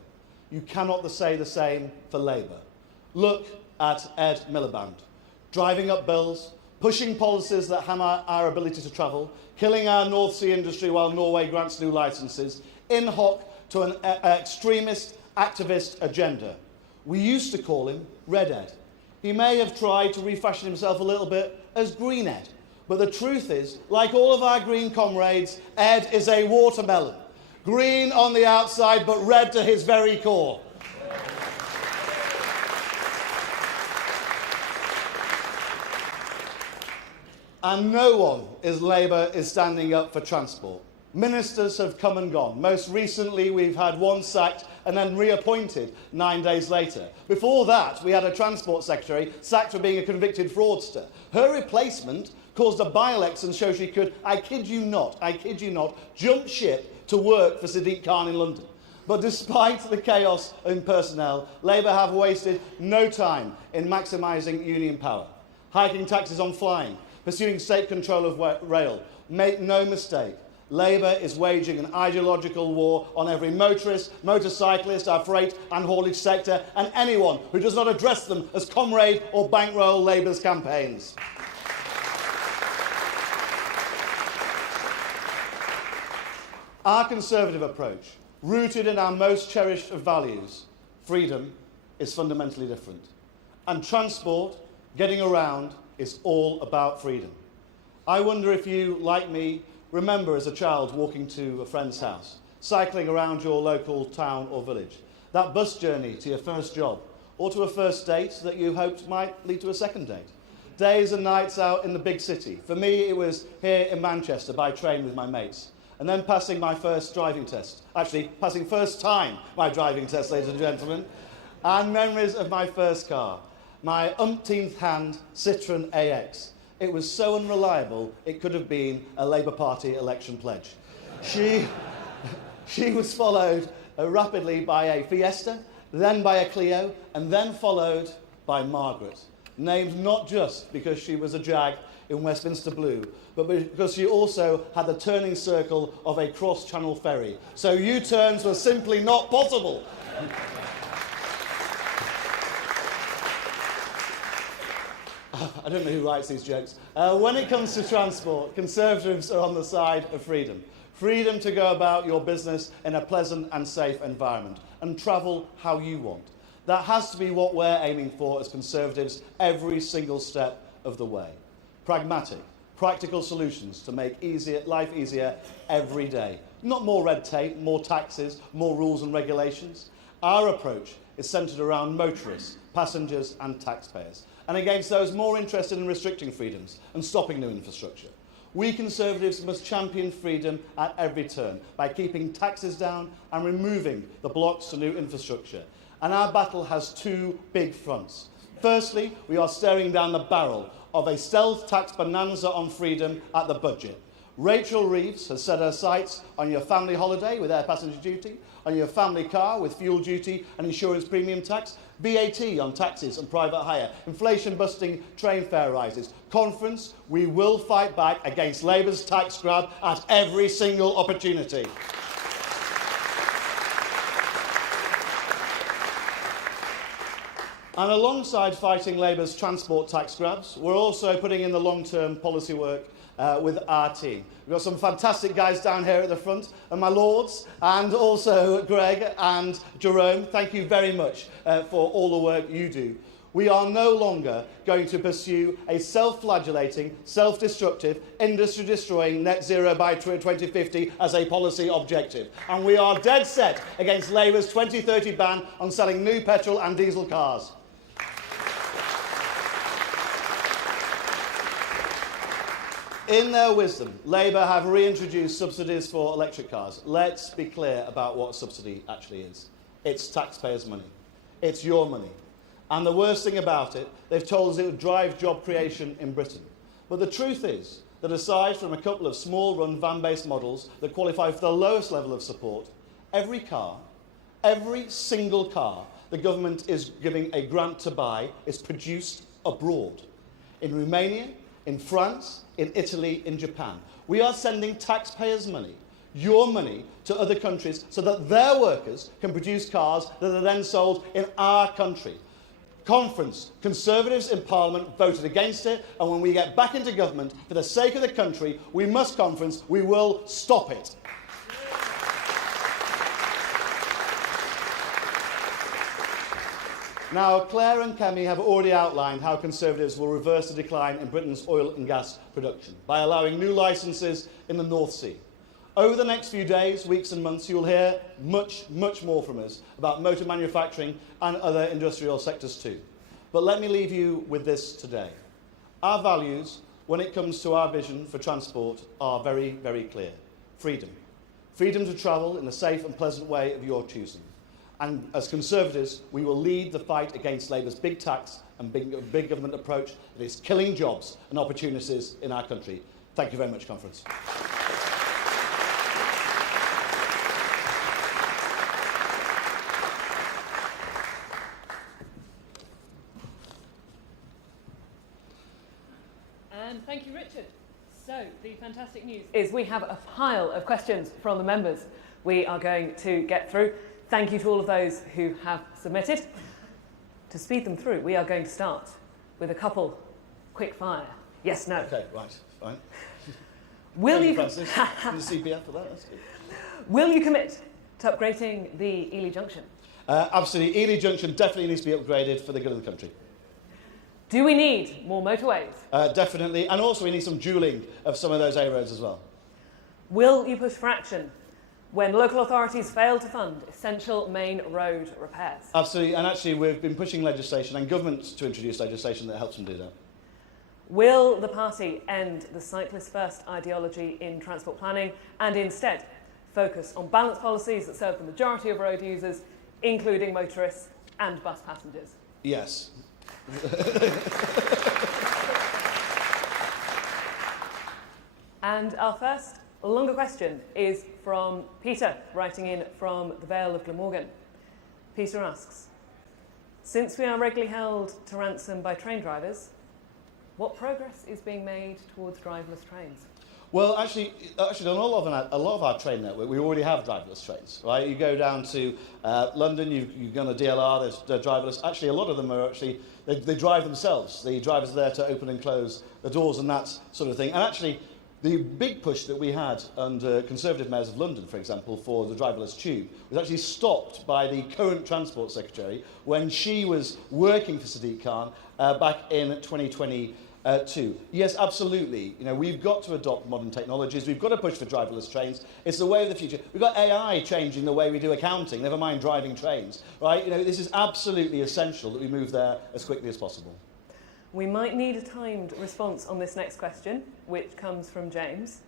You cannot say the same for Labour. Look at Ed Miliband, driving up bills, pushing policies that hammer our ability to travel, killing our North Sea industry while Norway grants new licences, in hoc to an extremist activist agenda. We used to call him Red Ed. He may have tried to refashion himself a little bit as Green Ed, but the truth is, like all of our green comrades, Ed is a watermelon. Green on the outside, but red to his very core. And no one is Labour is standing up for transport. Ministers have come and gone. Most recently, we've had one sacked and then reappointed 9 days later. Before that, we had a Transport Secretary sacked for being a convicted fraudster. Her replacement caused a by-election so she could, I kid you not, jump ship to work for Sadiq Khan in London. But despite the chaos in personnel, Labour have wasted no time in maximising union power. Hiking taxes on flying, pursuing state control of rail. Make no mistake, Labour is waging an ideological war on every motorist, motorcyclist, our freight and haulage sector, and anyone who does not address them as comrade or bankroll Labour's campaigns. Our Conservative approach, rooted in our most cherished of values, freedom, is fundamentally different. And transport, getting around, is all about freedom. I wonder if you, like me, remember as a child walking to a friend's house, cycling around your local town or village, that bus journey to your first job, or to a first date that you hoped might lead to a second date. Days and nights out in the big city. For me, it was here in Manchester by train with my mates, and then passing my first driving test. Actually, passing first time my driving test, ladies and gentlemen, and memories of my first car, my umpteenth hand Citroën AX. It was so unreliable, it could have been a Labour Party election pledge. She was followed rapidly by a Fiesta, then by a Clio, and then followed by Margaret, named not just because she was a Jag in Westminster Blue, but because she also had the turning circle of a cross-channel ferry. So U-turns were simply not possible. I don't know who writes these jokes. When it comes to transport, Conservatives are on the side of freedom. Freedom to go about your business in a pleasant and safe environment and travel how you want. That has to be what we're aiming for as Conservatives every single step of the way. Pragmatic, practical solutions to make life easier every day. Not more red tape, more taxes, more rules and regulations. Our approach is centred around motorists, passengers and taxpayers, and against those more interested in restricting freedoms and stopping new infrastructure. We Conservatives must champion freedom at every turn by keeping taxes down and removing the blocks to new infrastructure. And our battle has two big fronts. Firstly, we are staring down the barrel of a stealth tax bonanza on freedom at the budget. Rachel Reeves has set her sights on your family holiday with air passenger duty, on your family car with fuel duty and insurance premium tax, VAT on taxis and private hire, inflation-busting train fare rises. Conference, we will fight back against Labour's tax grab at every single opportunity. And alongside fighting Labour's transport tax grabs, we're also putting in the long-term policy work with our team. We've got some fantastic guys down here at the front, and my lords, and also Greg and Jerome. Thank you very much for all the work you do. We are no longer going to pursue a self-flagellating, self-destructive, industry-destroying net zero by 2050 as a policy objective. And we are dead set against Labour's 2030 ban on selling new petrol and diesel cars. In their wisdom, Labour have reintroduced subsidies for electric cars. Let's be clear about what a subsidy actually is. It's taxpayers' money. It's your money. And the worst thing about it, they've told us it would drive job creation in Britain. But the truth is that aside from a couple of small-run van-based models that qualify for the lowest level of support, every car, every single car the government is giving a grant to buy is produced abroad. In Romania, in France, in Italy, in Japan. We are sending taxpayers' money, your money, to other countries so that their workers can produce cars that are then sold in our country. Conference, Conservatives in Parliament voted against it, and when we get back into government, for the sake of the country, we must, Conference, we will stop it. Now, Claire and Kemi have already outlined how Conservatives will reverse the decline in Britain's oil and gas production by allowing new licences in the North Sea. Over the next few days, weeks and months, you will hear much, much more from us about motor manufacturing and other industrial sectors too. But let me leave you with this today. Our values, when it comes to our vision for transport, are very, very clear. Freedom. Freedom to travel in a safe and pleasant way of your choosing. And as Conservatives, we will lead the fight against Labour's big tax and big government approach that is killing jobs and opportunities in our country. Thank you very much, Conference. And thank you, Richard. So, the fantastic news is we have a pile of questions from the members we are going to get through. Thank you to all of those who have submitted. To speed them through, we are going to start with a couple quick fire. Yes, no. Okay, right, fine. Will Thank you Francis? The CPF for that, that's good. Will you commit to upgrading the Ely Junction? Absolutely. Ely Junction definitely needs to be upgraded for the good of the country. Do we need more motorways? Definitely. And also we need some dualling of some of those A roads as well. Will you push for action when local authorities fail to fund essential main road repairs? Absolutely. And actually we've been pushing legislation and governments to introduce legislation that helps them do that. Will the party end the cyclist first ideology in transport planning and instead focus on balanced policies that serve the majority of road users, including motorists and bus passengers? Yes. And our first longer question is from Peter, writing in from the Vale of Glamorgan. Peter asks, since we are regularly held to ransom by train drivers, what progress is being made towards driverless trains? Well, actually, on a lot of our train network, we already have driverless trains, right? You go down to London, you've got a DLR, they're driverless. Actually, a lot of them are actually, they drive themselves. The driver's there to open and close the doors and that sort of thing. And actually, the big push that we had under Conservative mayors of London, for example, for the driverless tube, was actually stopped by the current Transport Secretary when she was working for Sadiq Khan back in 2022. Yes, absolutely. You know, we've got to adopt modern technologies. We've got to push for driverless trains. It's the way of the future. We've got AI changing the way we do accounting, never mind driving trains, right? You know, this is absolutely essential that we move there as quickly as possible. We might need a timed response on this next question, which comes from James.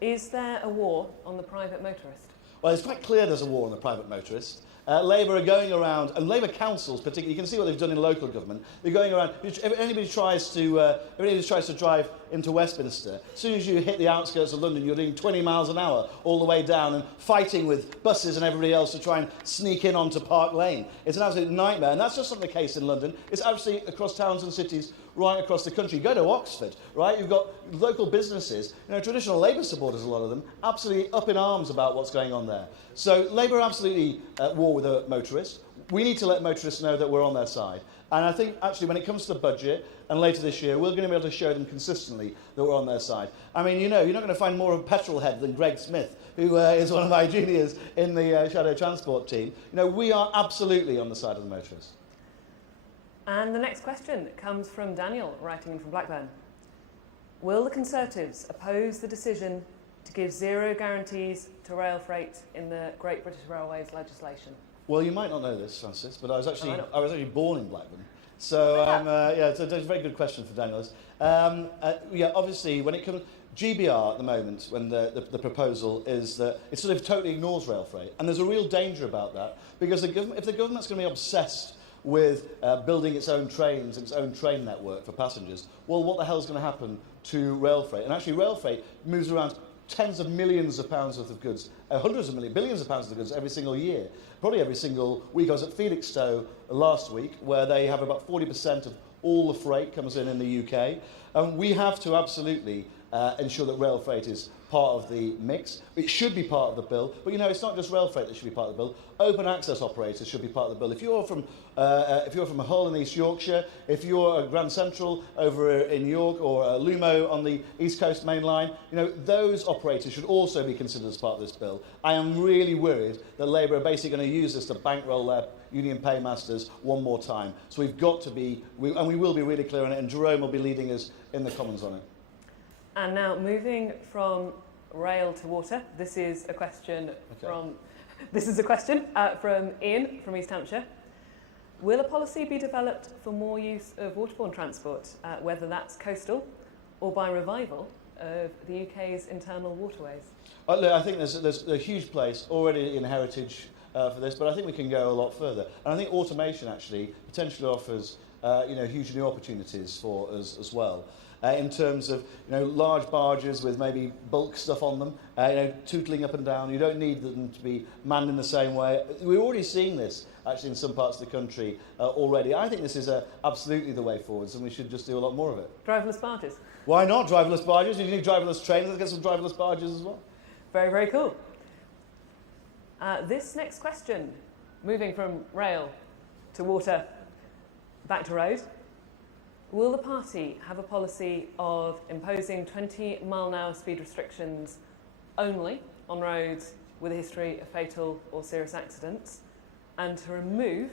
Is there a war on the private motorist? Well, it's quite clear there's a war on the private motorist. Labour are going around, and Labour councils particularly, you can see what they've done in local government. They're going around, if anybody tries to drive into Westminster, as soon as you hit the outskirts of London, you're doing 20 miles an hour all the way down and fighting with buses and everybody else to try and sneak in onto Park Lane. It's an absolute nightmare, and that's just not the case in London. It's absolutely across towns and cities right across the country. Go to Oxford, right? You've got local businesses, you know, traditional Labour supporters, a lot of them, absolutely up in arms about what's going on there. So Labour are absolutely at war with the motorists. we need to let motorists know that we're on their side. And I think, actually, when it comes to the budget, and later this year, we're going to be able to show them consistently that we're on their side. I mean, you know, you're not going to find more of a petrol head than Greg Smith, who is one of my juniors in the Shadow Transport team. You know, we are absolutely on the side of the motorists. And the next question comes from Daniel, writing in from Blackburn. Will the Conservatives oppose the decision to give zero guarantees to rail freight in the Great British Railways legislation? Well, you might not know this, Francis, but I was actually born in Blackburn. So, yeah, it's a very good question for Daniel. Yeah, obviously, when it comes... GBR at the moment, when the proposal is that it sort of totally ignores rail freight. And there's a real danger about that, because if the government's going to be obsessed with building its own trains and its own train network for passengers, well, what the hell is going to happen to rail freight? And actually, rail freight moves around tens of millions of pounds worth of goods, hundreds of millions, billions of pounds worth of goods every single year, probably every single week. I was at Felixstowe last week, where they have about 40% of all the freight comes in the UK. And we have to absolutely ensure that rail freight is part of the mix. It should be part of the bill, but you know, it's not just rail freight that should be part of the bill. Open access operators should be part of the bill. If you're from Hull in East Yorkshire, if you're at Grand Central over in York, or Lumo on the East Coast Main Line, you know, those operators should also be considered as part of this bill. I am really worried that Labour are basically going to use this to bankroll their union paymasters one more time. So we've got to be, and we will be really clear on it, and Jerome will be leading us in the Commons on it. And now, moving from rail to water, this is a question from Ian from East Hampshire. Will a policy be developed for more use of waterborne transport, whether that's coastal or by revival of the UK's internal waterways? Look, I think there's a huge place already in heritage for this, but I think we can go a lot further. And I think automation actually potentially offers you know, huge new opportunities for us as well. In terms of, you know, large barges with maybe bulk stuff on them, you know, tootling up and down. You don't need them to be manned in the same way. We're already seeing this actually in some parts of the country already. I think this is absolutely the way forwards, and we should just do a lot more of it. Driverless barges? Why not driverless barges? You need driverless trains. Let's get some driverless barges as well. Very, very cool. This next question, moving from rail to water, back to road. Will the party have a policy of imposing 20-mile-an-hour speed restrictions only on roads with a history of fatal or serious accidents, and to remove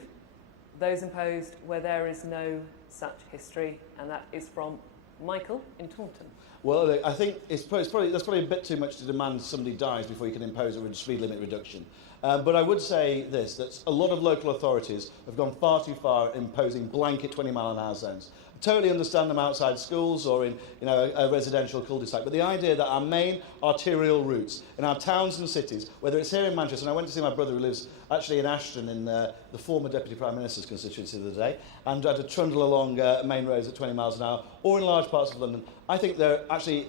those imposed where there is no such history? And that is from Michael in Taunton. Well, look, I think that's probably a bit too much to demand somebody dies before you can impose a speed limit reduction. But I would say this, that a lot of local authorities have gone far too far in imposing blanket 20-mile-an-hour zones. I totally understand them outside schools or in, you know, a residential cul-de-sac, but the idea that our main arterial routes in our towns and cities, whether it's here in Manchester, and I went to see my brother who lives actually in Ashton in the former Deputy Prime Minister's constituency the other day, and had to trundle along main roads at 20 miles an hour, or in large parts of London. I think they're actually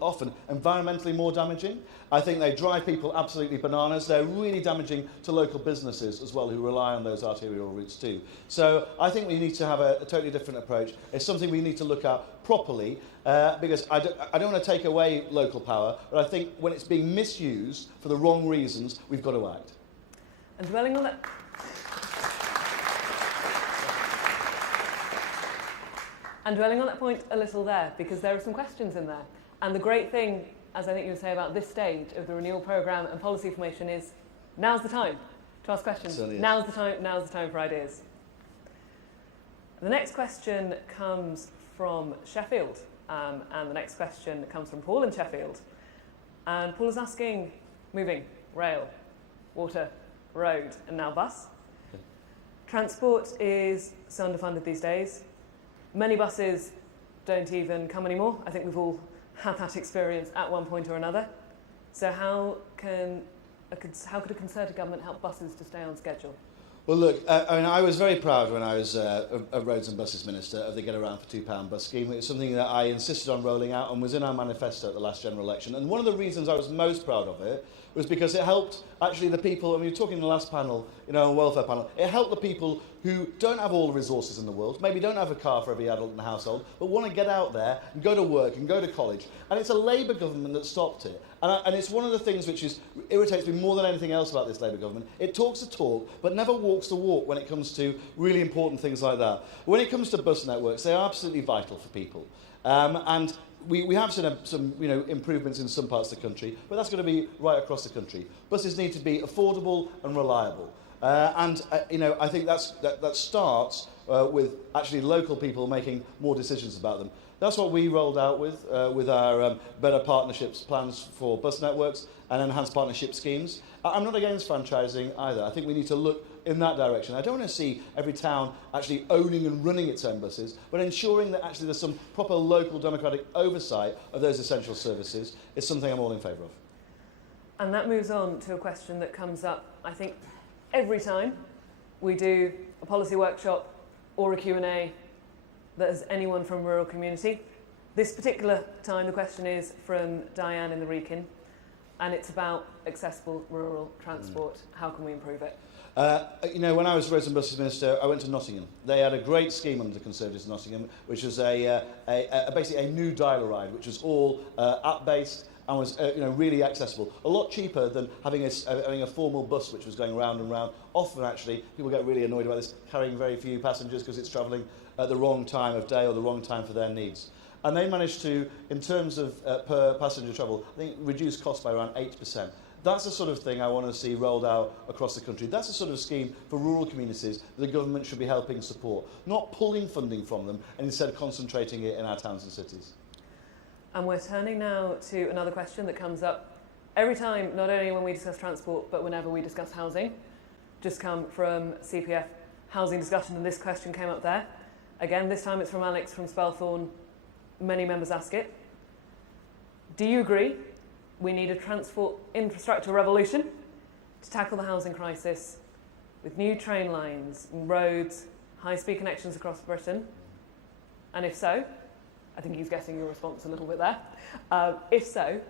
often environmentally more damaging. I think they drive people absolutely bananas. They're really damaging to local businesses as well, who rely on those arterial routes too. So I think we need to have a totally different approach. It's something we need to look at properly, because I don't want to take away local power, but I think when it's being misused for the wrong reasons, we've got to act. And dwelling on that... And dwelling on that point a little there, because there are some questions in there. And the great thing, as I think you would say, about this stage of the renewal programme and policy formation is now's the time to ask questions. Now's the time for ideas. The next question comes from Sheffield, and the next question comes from Paul in Sheffield. And Paul is asking, moving, rail, water, road, and now bus. Transport is so underfunded these days. Many buses don't even come anymore. I think we've all had that experience at one point or another. So how could a Conservative government help buses to stay on schedule? Well, look, I mean, I was very proud when I was a Roads and Buses Minister of the Get Around for £2 bus scheme. It was something that I insisted on rolling out and was in our manifesto at the last general election. And one of the reasons I was most proud of it was because it helped actually the people, and we were talking in the last panel, you know, on welfare panel, it helped the people who don't have all the resources in the world, maybe don't have a car for every adult in the household, but want to get out there and go to work and go to college. And it's a Labour government that stopped it. And it's one of the things which irritates me more than anything else about this Labour government. It talks the talk, but never walks the walk when it comes to really important things like that. When it comes to bus networks, they are absolutely vital for people. And we have seen some improvements in some parts of the country, but that's going to be right across the country. Buses need to be affordable and reliable. I think that starts with actually local people making more decisions about them. That's what we rolled out with our better partnerships plans for bus networks and enhanced partnership schemes. I'm not against franchising either. I think we need to look in that direction. I don't want to see every town actually owning and running its own buses, but ensuring that actually there's some proper local democratic oversight of those essential services is something I'm all in favour of. And that moves on to a question that comes up, I think, every time we do a policy workshop or a Q&A that has anyone from rural community. This particular time the question is from Diane in the Wrekin, and it's about accessible rural transport. How can we improve it? When I was Roads and Buses Minister, I went to Nottingham. They had a great scheme under the Conservatives in Nottingham, which was basically a new dial-a-ride, which was all app-based and was really accessible. A lot cheaper than having a formal bus which was going round and round. Often, actually, people get really annoyed about this, carrying very few passengers because it's travelling at the wrong time of day or the wrong time for their needs. And they managed to, in terms of per passenger travel, I think reduce costs by around 8%. That's the sort of thing I want to see rolled out across the country. That's the sort of scheme for rural communities that the government should be helping support, not pulling funding from them and instead concentrating it in our towns and cities. And we're turning now to another question that comes up every time, not only when we discuss transport, but whenever we discuss housing. Just come from CPF housing discussion, and this question came up there. Again, this time it's from Alex from Spelthorne. Many members ask it. Do you agree we need a transport infrastructure revolution to tackle the housing crisis with new train lines, roads, high-speed connections across Britain? And if so, I think he's guessing your response a little bit there. If so,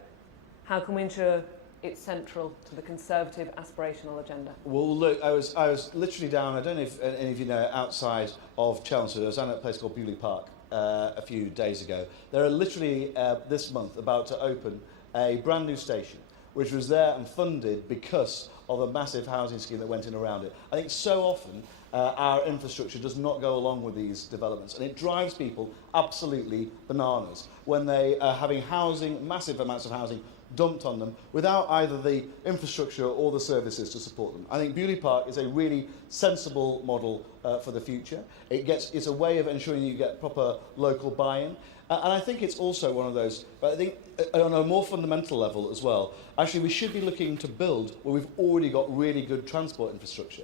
how can we ensure it's central to the Conservative aspirational agenda? Well, look, I was literally down, I don't know if any of you know, outside of Chancellor. I was down at a place called Bewley Park a few days ago. They're literally, this month, about to open a brand new station, which was there and funded because of a massive housing scheme that went in around it. I think so often our infrastructure does not go along with these developments, and it drives people absolutely bananas when they are having housing, massive amounts of housing, dumped on them without either the infrastructure or the services to support them. I think Bewley Park is a really sensible model for the future. It's a way of ensuring you get proper local buy-in. And I think it's also one of those, but I think on a more fundamental level as well, actually we should be looking to build where we've already got really good transport infrastructure.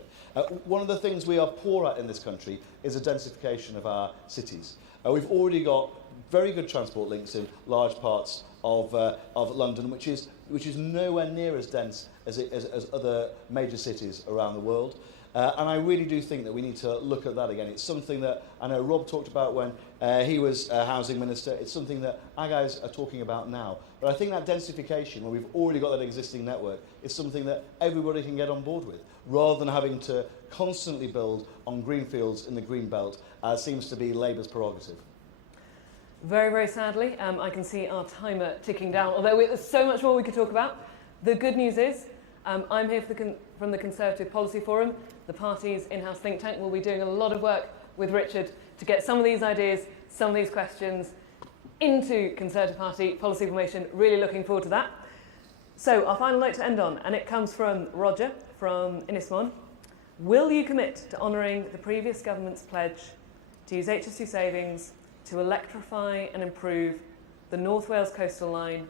One of the things we are poor at in this country is the densification of our cities. We've already got very good transport links in large parts of London, which is nowhere near as dense as other major cities around the world. And I really do think that we need to look at that again. It's something that I know Rob talked about when he was housing minister. It's something that our guys are talking about now. But I think that densification, when we've already got that existing network, is something that everybody can get on board with, rather than having to constantly build on greenfields in the green belt, as seems to be Labour's prerogative. Very, very sadly, I can see our timer ticking down, although there's so much more we could talk about. The good news is, I'm here from the Conservative Policy Forum. The party's in-house think tank will be doing a lot of work with Richard to get some of these ideas, some of these questions into Conservative Party policy formation. Really looking forward to that. So our final note to end on, and it comes from Roger from Innismon. Will you commit to honouring the previous government's pledge to use HS2 savings to electrify and improve the North Wales coastal line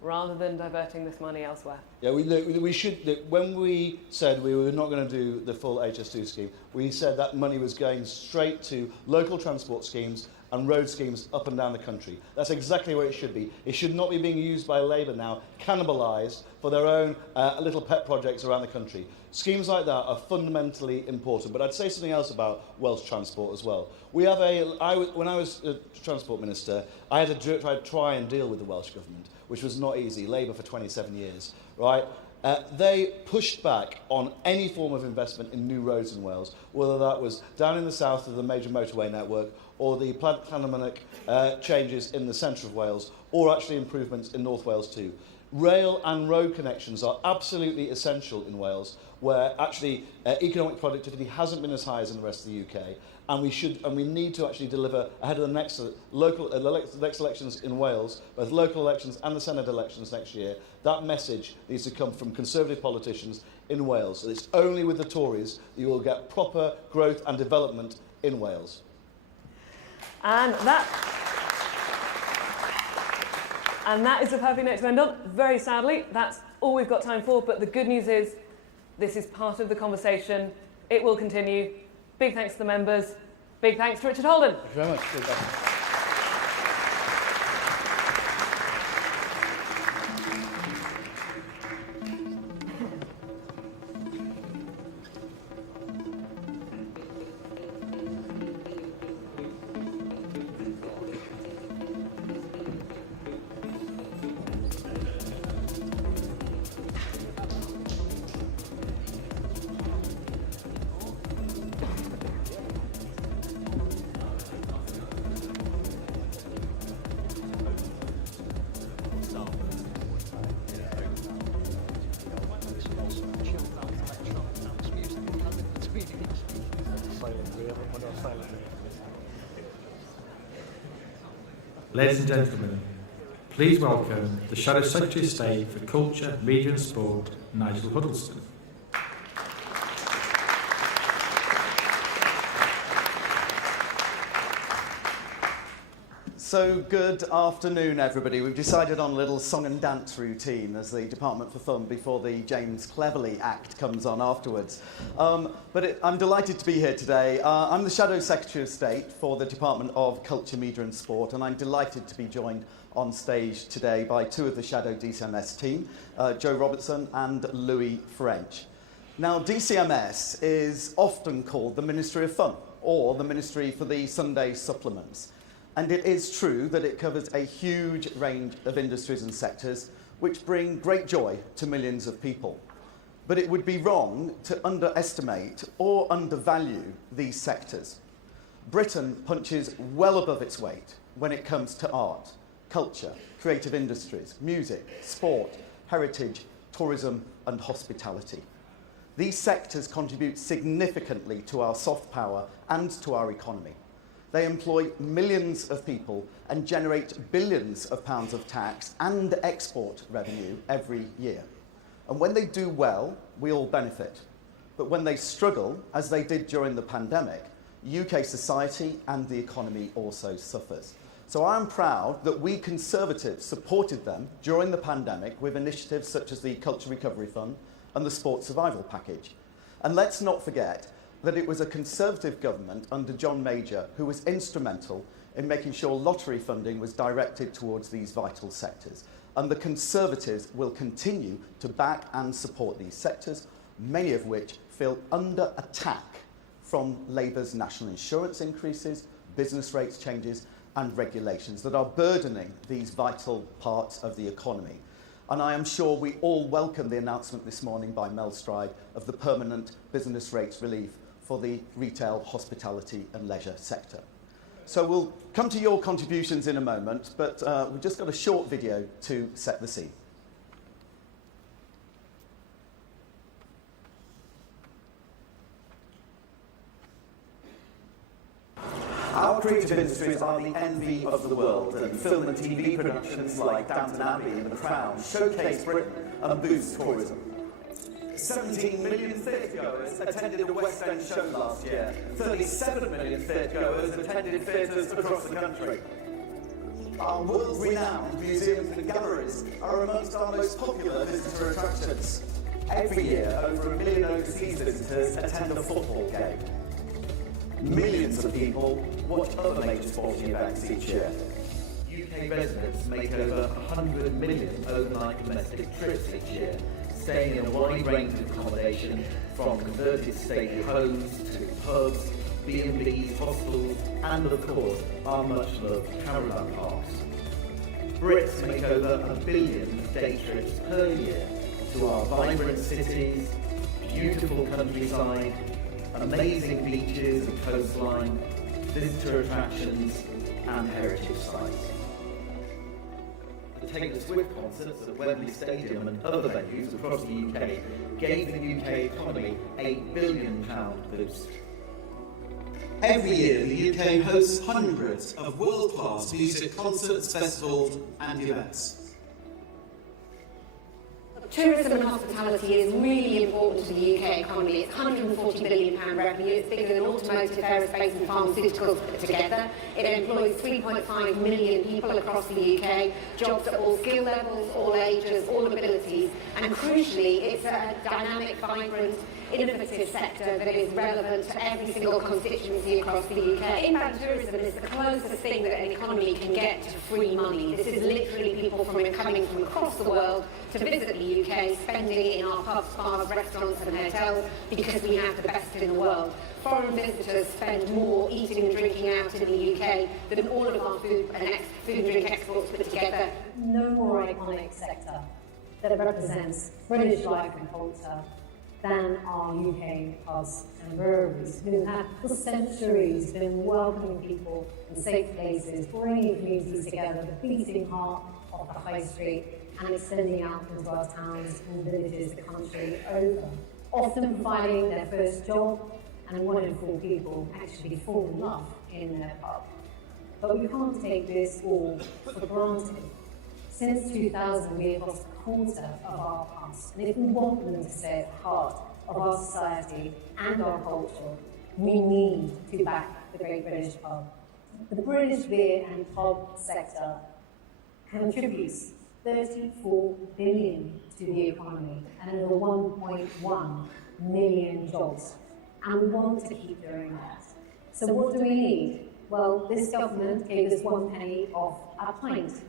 rather than diverting this money elsewhere? Yeah, we should. When we said we were not going to do the full HS2 scheme, we said that money was going straight to local transport schemes and road schemes up and down the country. That's exactly where it should be. It should not be being used by Labour now, cannibalised for their own little pet projects around the country. Schemes like that are fundamentally important. But I'd say something else about Welsh transport as well. We have when I was Transport Minister, I had to try and deal with the Welsh Government, which was not easy. Labour for 27 years, right? they pushed back on any form of investment in new roads in Wales, whether that was down in the south of the major motorway network, or the Llanymynech changes in the centre of Wales, or actually improvements in North Wales too. Rail and road connections are absolutely essential in Wales, where actually economic productivity hasn't been as high as in the rest of the UK, and we need to actually deliver ahead of the next next elections in Wales, both local elections and the Senate elections next year. That message needs to come from Conservative politicians in Wales. So it's only with the Tories that you will get proper growth and development in Wales. And that is the perfect note to end on. Very sadly, that's all we've got time for, but the good news is this is part of the conversation. It will continue. Big thanks to the members. Big thanks to Richard Holden. Thank you very much. Ladies and gentlemen, please welcome the Shadow Secretary of State for Culture, Media and Sport, Nigel Huddleston. So good afternoon, everybody. We've decided on a little song and dance routine as the Department for Fun before the James Cleverly Act comes on afterwards. I'm delighted to be here today. I'm the Shadow Secretary of State for the Department of Culture, Media and Sport, and I'm delighted to be joined on stage today by two of the Shadow DCMS team, Joe Robertson and Louis French. Now, DCMS is often called the Ministry of Fun, or the Ministry for the Sunday Supplements. And it is true that it covers a huge range of industries and sectors which bring great joy to millions of people. But it would be wrong to underestimate or undervalue these sectors. Britain punches well above its weight when it comes to art, culture, creative industries, music, sport, heritage, tourism and hospitality. These sectors contribute significantly to our soft power and to our economy. They employ millions of people and generate billions of pounds of tax and export revenue every year. And when they do well, we all benefit. But when they struggle, as they did during the pandemic, UK society and the economy also suffers. So I'm proud that we Conservatives supported them during the pandemic with initiatives such as the Culture Recovery Fund and the Sport Survival Package. And let's not forget that it was a Conservative government under John Major who was instrumental in making sure lottery funding was directed towards these vital sectors. And the Conservatives will continue to back and support these sectors, many of which feel under attack from Labour's national insurance increases, business rates changes and regulations that are burdening these vital parts of the economy. And I am sure we all welcome the announcement this morning by Mel Stride of the permanent business rates relief for the retail, hospitality and leisure sector. So we'll come to your contributions in a moment, but we've just got a short video to set the scene. Our creative industries are the envy of the world, and film and TV productions like Downton Abbey and The Crown showcase Britain and boost tourism. 17 million theatregoers attended a West End show last year. 37 million theatregoers attended theatres across the country. Our world-renowned museums and galleries are amongst our most popular visitor attractions. Every year, over 1 million overseas visitors attend a football game. Millions of people watch other major sporting events each year. UK residents make over 100 million overnight domestic trips each year, staying in a wide range of accommodation from converted stately homes to pubs, B&Bs, hostels, and of course, our much-loved caravan parks. Brits make over 1 billion day trips per year, to our vibrant cities, beautiful countryside, amazing beaches and coastline, visitor attractions and heritage sites. The Taylor Swift concerts at Wembley Stadium and other venues across the UK gave the UK economy a £1 billion boost. Every year, the UK hosts hundreds of world-class music concerts, festivals and events. Tourism and hospitality is really important to the UK economy. It's £140 billion revenue. It's bigger than automotive, aerospace and pharmaceuticals put together. It employs 3.5 million people across the UK, jobs at all skill levels, all ages, all abilities. And crucially, it's a dynamic, vibrant, innovative sector that is relevant to every single constituency across the UK. Inbound tourism is the closest thing that an economy can get to free money. This is literally people coming from across the world to visit the UK, spending it in our pubs, bars, restaurants and hotels because we have the best in the world. Foreign visitors spend more eating and drinking out in the UK than all of our food and drink exports put together. No more iconic sector that represents British life and culture than our UK pubs and breweries, who have for centuries been welcoming people in safe places, bringing communities together, the beating heart of the high street, and extending out into our towns and villages the country over, often providing their first job, and 1 in 4 people actually fall in love in their pub. But we can't take this all for granted. Since 2000, we have lost a quarter of our pubs, and if we want them to stay at the heart of our society and our culture, we need to back the Great British Pub. The British beer and pub sector contributes 34 billion to the economy and over 1.1 million jobs. And we want to keep doing that. So what do we need? Well, this government gave us 1 penny off a pint,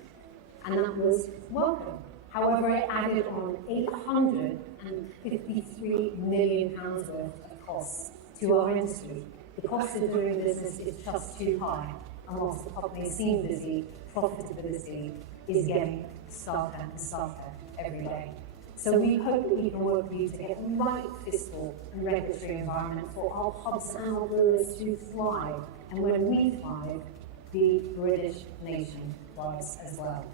and that was welcome. However, it added on £853 million worth of costs to our industry. The cost of doing business is just too high, and whilst the pub may seem busy, profitability is getting starker and starker every day. So we hope that we can work with you to get the right fiscal and regulatory environment for our pubs and our brewers to thrive. And when we thrive, the British nation thrives as well.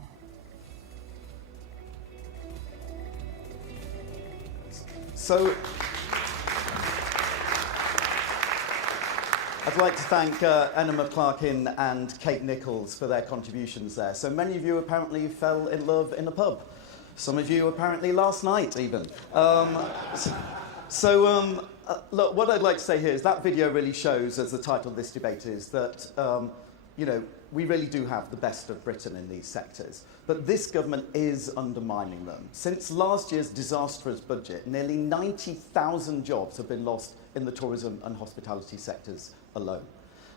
So, I'd like to thank Anna McClarkin and Kate Nichols for their contributions there. So many of you apparently fell in love in a pub. Some of you apparently last night even. Look, what I'd like to say here is that video really shows, as the title of this debate is, that we really do have the best of Britain in these sectors. But this government is undermining them. Since last year's disastrous budget, nearly 90,000 jobs have been lost in the tourism and hospitality sectors alone.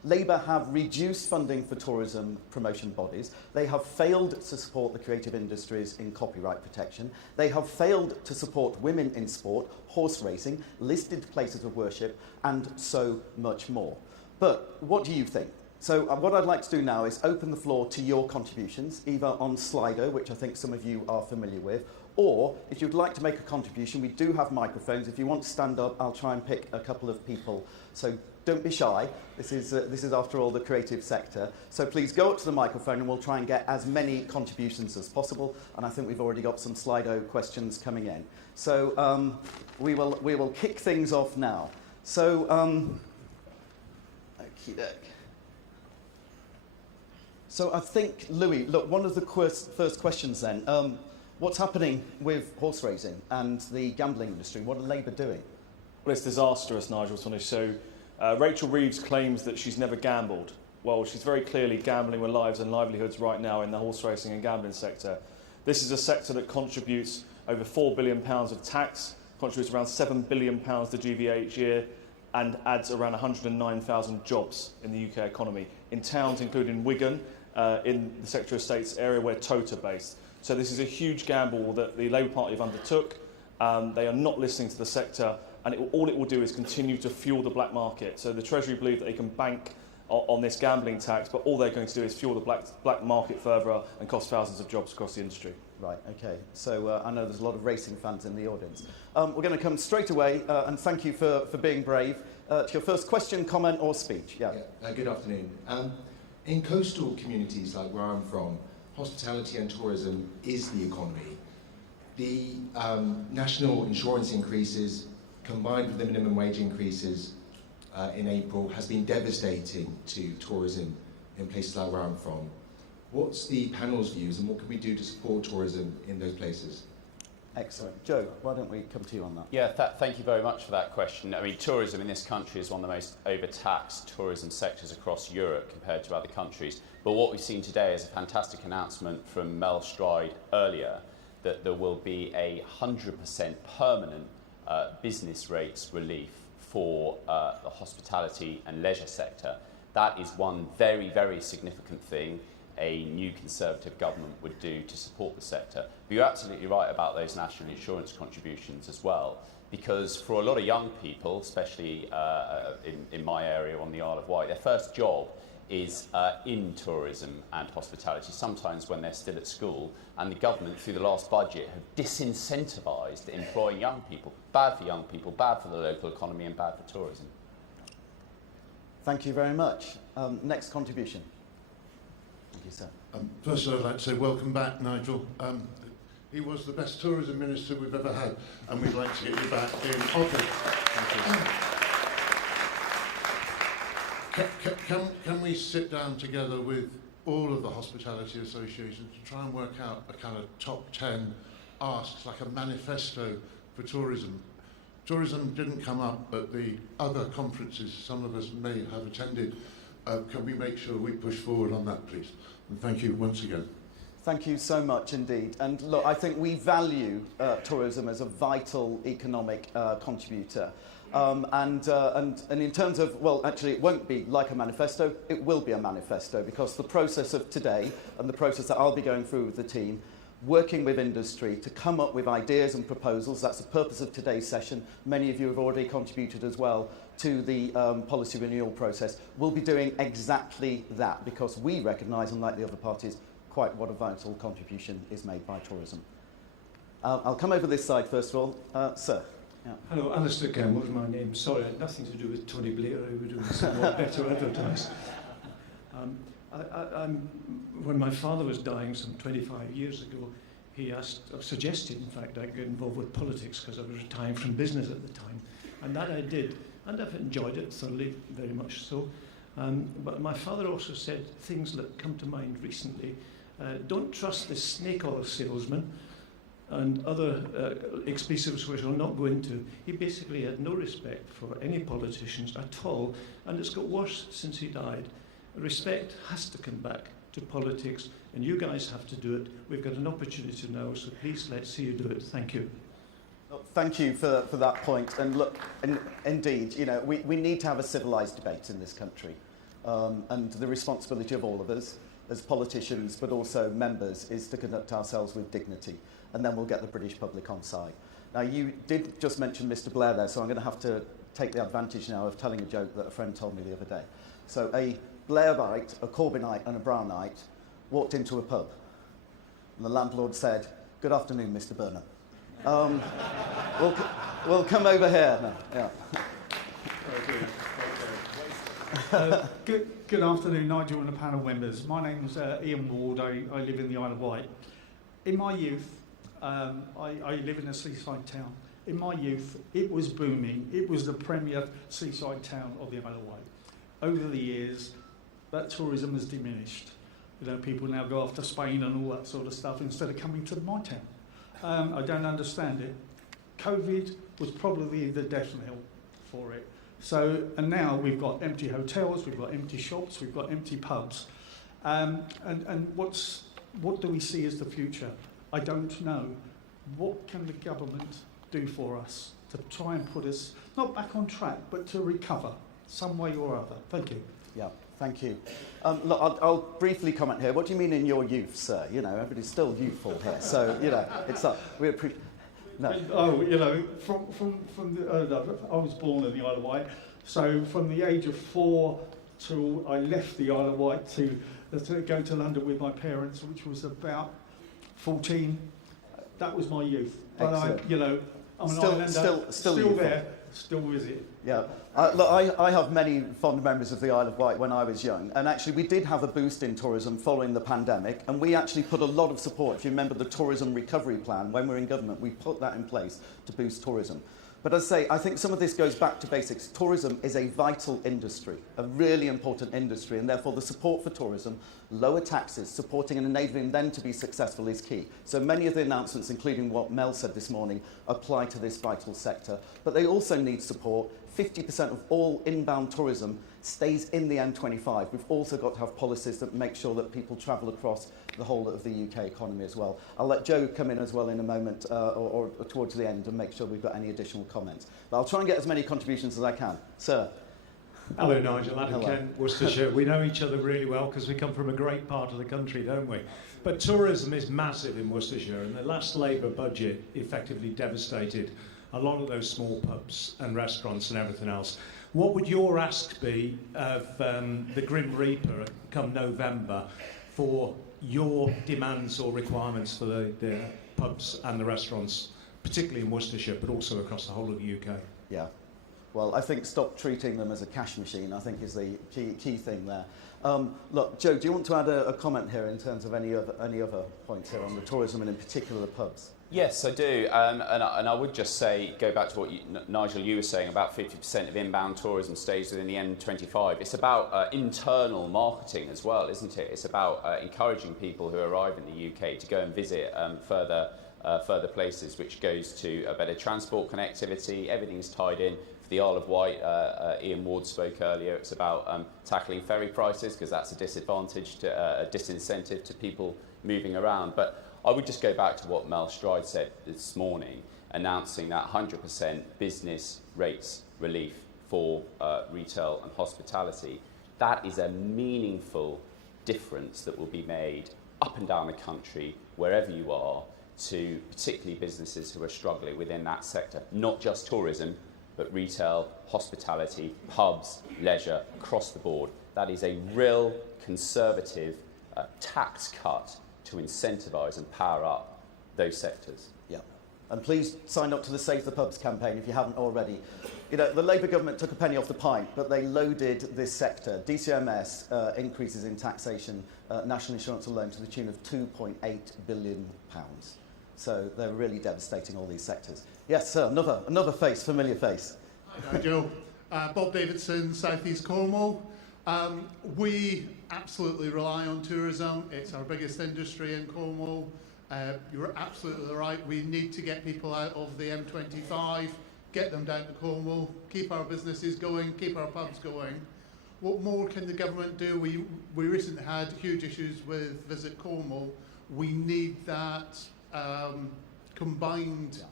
Labour have reduced funding for tourism promotion bodies. They have failed to support the creative industries in copyright protection. They have failed to support women in sport, horse racing, listed places of worship, and so much more. But what do you think? So what I'd like to do now is open the floor to your contributions, either on Slido, which I think some of you are familiar with, or if you'd like to make a contribution, we do have microphones. If you want to stand up, I'll try and pick a couple of people. So don't be shy. This is after all, the creative sector. So please go up to the microphone and we'll try and get as many contributions as possible. And I think we've already got some Slido questions coming in. So we will kick things off now. So, okey-doke. So I think, Louis, look, one of the first questions then, what's happening with horse racing and the gambling industry? What are Labour doing? Well, it's disastrous, Nigel. So Rachel Reeves claims that she's never gambled. Well, she's very clearly gambling with lives and livelihoods right now in the horse racing and gambling sector. This is a sector that contributes over £4 billion of tax, contributes around £7 billion to GVA each year, and adds around 109,000 jobs in the UK economy, in towns including Wigan, in the Secretary of State's area where Tote are based. So this is a huge gamble that the Labour Party have undertook. They are not listening to the sector, and all it will do is continue to fuel the black market. So the Treasury believe that they can bank on this gambling tax, but all they're going to do is fuel the black market further and cost thousands of jobs across the industry. Right, okay. So I know there's a lot of racing fans in the audience. We're going to come straight away, and thank you for being brave. To your first question, comment or speech. Yeah. Good afternoon. In coastal communities like where I'm from, hospitality and tourism is the economy. The national insurance increases, combined with the minimum wage increases in April, has been devastating to tourism in places like where I'm from. What's the panel's views and what can we do to support tourism in those places? Excellent. Joe, why don't we come to you on that? Yeah, thank you very much for that question. I mean, tourism in this country is one of the most overtaxed tourism sectors across Europe compared to other countries. But what we've seen today is a fantastic announcement from Mel Stride earlier that there will be 100% permanent business rates relief for the hospitality and leisure sector. That is one very, very significant thing a new Conservative government would do to support the sector. But you're absolutely right about those national insurance contributions as well, because for a lot of young people, especially in my area on the Isle of Wight, their first job is in tourism and hospitality, sometimes when they're still at school, and the government, through the last budget, have disincentivised employing young people. Bad for young people, bad for the local economy, and bad for tourism. Thank you very much. Next contribution. Thank you, sir. First, I'd like to say welcome back, Nigel. He was the best tourism minister we've ever had, and we'd like to get you back in office. Can we sit down together with all of the hospitality associations to try and work out a kind of top 10 asks, like a manifesto for tourism? Tourism didn't come up at the other conferences some of us may have attended. Can we make sure we push forward on that, please? And thank you once again. Thank you so much indeed. And look, I think we value tourism as a vital economic contributor. And in terms of, well, actually it won't be like a manifesto, it will be a manifesto, because the process of today and the process that I'll be going through with the team, working with industry to come up with ideas and proposals, that's the purpose of today's session. Many of you have already contributed as well to the policy renewal process. We'll be doing exactly that, because we recognise, unlike the other parties, quite what a vital contribution is made by tourism. I'll come over this side first of all. Sir. Yeah. Hello, Alistair Campbell is my name. Sorry, it had nothing to do with Tony Blair. I would have somewhat better advertised. When my father was dying some 25 years ago, he suggested, in fact, I get involved with politics because I was retiring from business at the time. And that I did. And I've enjoyed it thoroughly, very much so. But my father also said things that come to mind recently. Don't trust the snake oil salesman and other expletives which I'll not go into. He basically had no respect for any politicians at all, and it's got worse since he died. Respect has to come back to politics, and you guys have to do it. We've got an opportunity now, so please let's see you do it. Thank you. Thank you for that point. And look, indeed, you know, we need to have a civilised debate in this country, and the responsibility of all of us as politicians, but also members, is to conduct ourselves with dignity, and then we'll get the British public on side. Now, you did just mention Mr. Blair there, so I'm going to have to take the advantage now of telling a joke that a friend told me the other day. So a Blairite, a Corbynite and a Brownite walked into a pub, and the landlord said, "Good afternoon, Mr. Burnham." We'll come over here now. Yeah. Good afternoon, Nigel and the panel members. My name's Ian Ward. I live in the Isle of Wight. In my youth, I live in a seaside town. In my youth, it was booming. It was the premier seaside town of the Isle of Wight. Over the years, that tourism has diminished. You know, people now go off to Spain and all that sort of stuff instead of coming to my town. I don't understand it. COVID was probably the death knell for it. So, and now we've got empty hotels, we've got empty shops, we've got empty pubs. And what do we see as the future? I don't know. What can the government do for us to try and put us, not back on track, but to recover some way or other? Thank you. Yeah, thank you. Look, I'll briefly comment here. What do you mean in your youth, sir? You know, everybody's still youthful here. So, you know, it's like, we appreciate... No. Oh, you know, from the, I was born in the Isle of Wight, so from the age of 4 till I left the Isle of Wight to go to London with my parents, which was about 14. That was my youth. But Excellent. I'm an Still- islander, still still youthful. there, still visit. Yeah, look, I have many fond memories of the Isle of Wight when I was young, and actually we did have a boost in tourism following the pandemic, and we actually put a lot of support. If you remember the tourism recovery plan, when we were in government, we put that in place to boost tourism. But as I say, I think some of this goes back to basics. Tourism is a vital industry, a really important industry, and therefore the support for tourism, lower taxes, supporting and enabling them to be successful is key. So many of the announcements, including what Mel said this morning, apply to this vital sector. But they also need support. 50% of all inbound tourism stays in the M25. We've also got to have policies that make sure that people travel across the whole of the UK economy as well. I'll let Joe come in as well in a moment or towards the end and make sure we've got any additional comments. But I'll try and get as many contributions as I can. Sir. Hello, Nigel. Adam Hello. Kent, Worcestershire. We know each other really well because we come from a great part of the country, don't we? But tourism is massive in Worcestershire, and the last Labour budget effectively devastated a lot of those small pubs and restaurants and everything else. What would your ask be of the Grim Reaper come November for your demands or requirements for the pubs and the restaurants, particularly in Worcestershire, but also across the whole of the UK? Yeah. Well, I think stop treating them as a cash machine, I think, is the key thing there. Look, Joe, do you want to add a comment here in terms of any other points here on the tourism and in particular the pubs? Yes, I do. And I would just say, go back to what Nigel, you were saying, about 50% of inbound tourism stays within the M25. It's about internal marketing as well, isn't it? It's about encouraging people who arrive in the UK to go and visit further places, which goes to a better transport connectivity. Everything's tied in. For the Isle of Wight, Ian Ward spoke earlier, it's about tackling ferry prices, because that's a disadvantage, a disincentive to people moving around. But I would just go back to what Mel Stride said this morning, announcing that 100% business rates relief for retail and hospitality. That is a meaningful difference that will be made up and down the country, wherever you are, to particularly businesses who are struggling within that sector, not just tourism, but retail, hospitality, pubs, leisure, across the board. That is a real conservative tax cut to incentivise and power up those sectors. Yeah. And please sign up to the Save the Pubs campaign if you haven't already. You know, the Labour government took a penny off the pint, but they loaded this sector. DCMS increases in taxation, national insurance alone, to the tune of £2.8 billion. So they're really devastating all these sectors. Yes, sir, another face, familiar face. Hi, Nigel. Bob Davidson, South East Cornwall. We absolutely rely on tourism. It's our biggest industry in Cornwall. You're absolutely right. We need to get people out of the M25, get them down to Cornwall, keep our businesses going, keep our pubs going. What more can the government do? We recently had huge issues with Visit Cornwall. We need that combined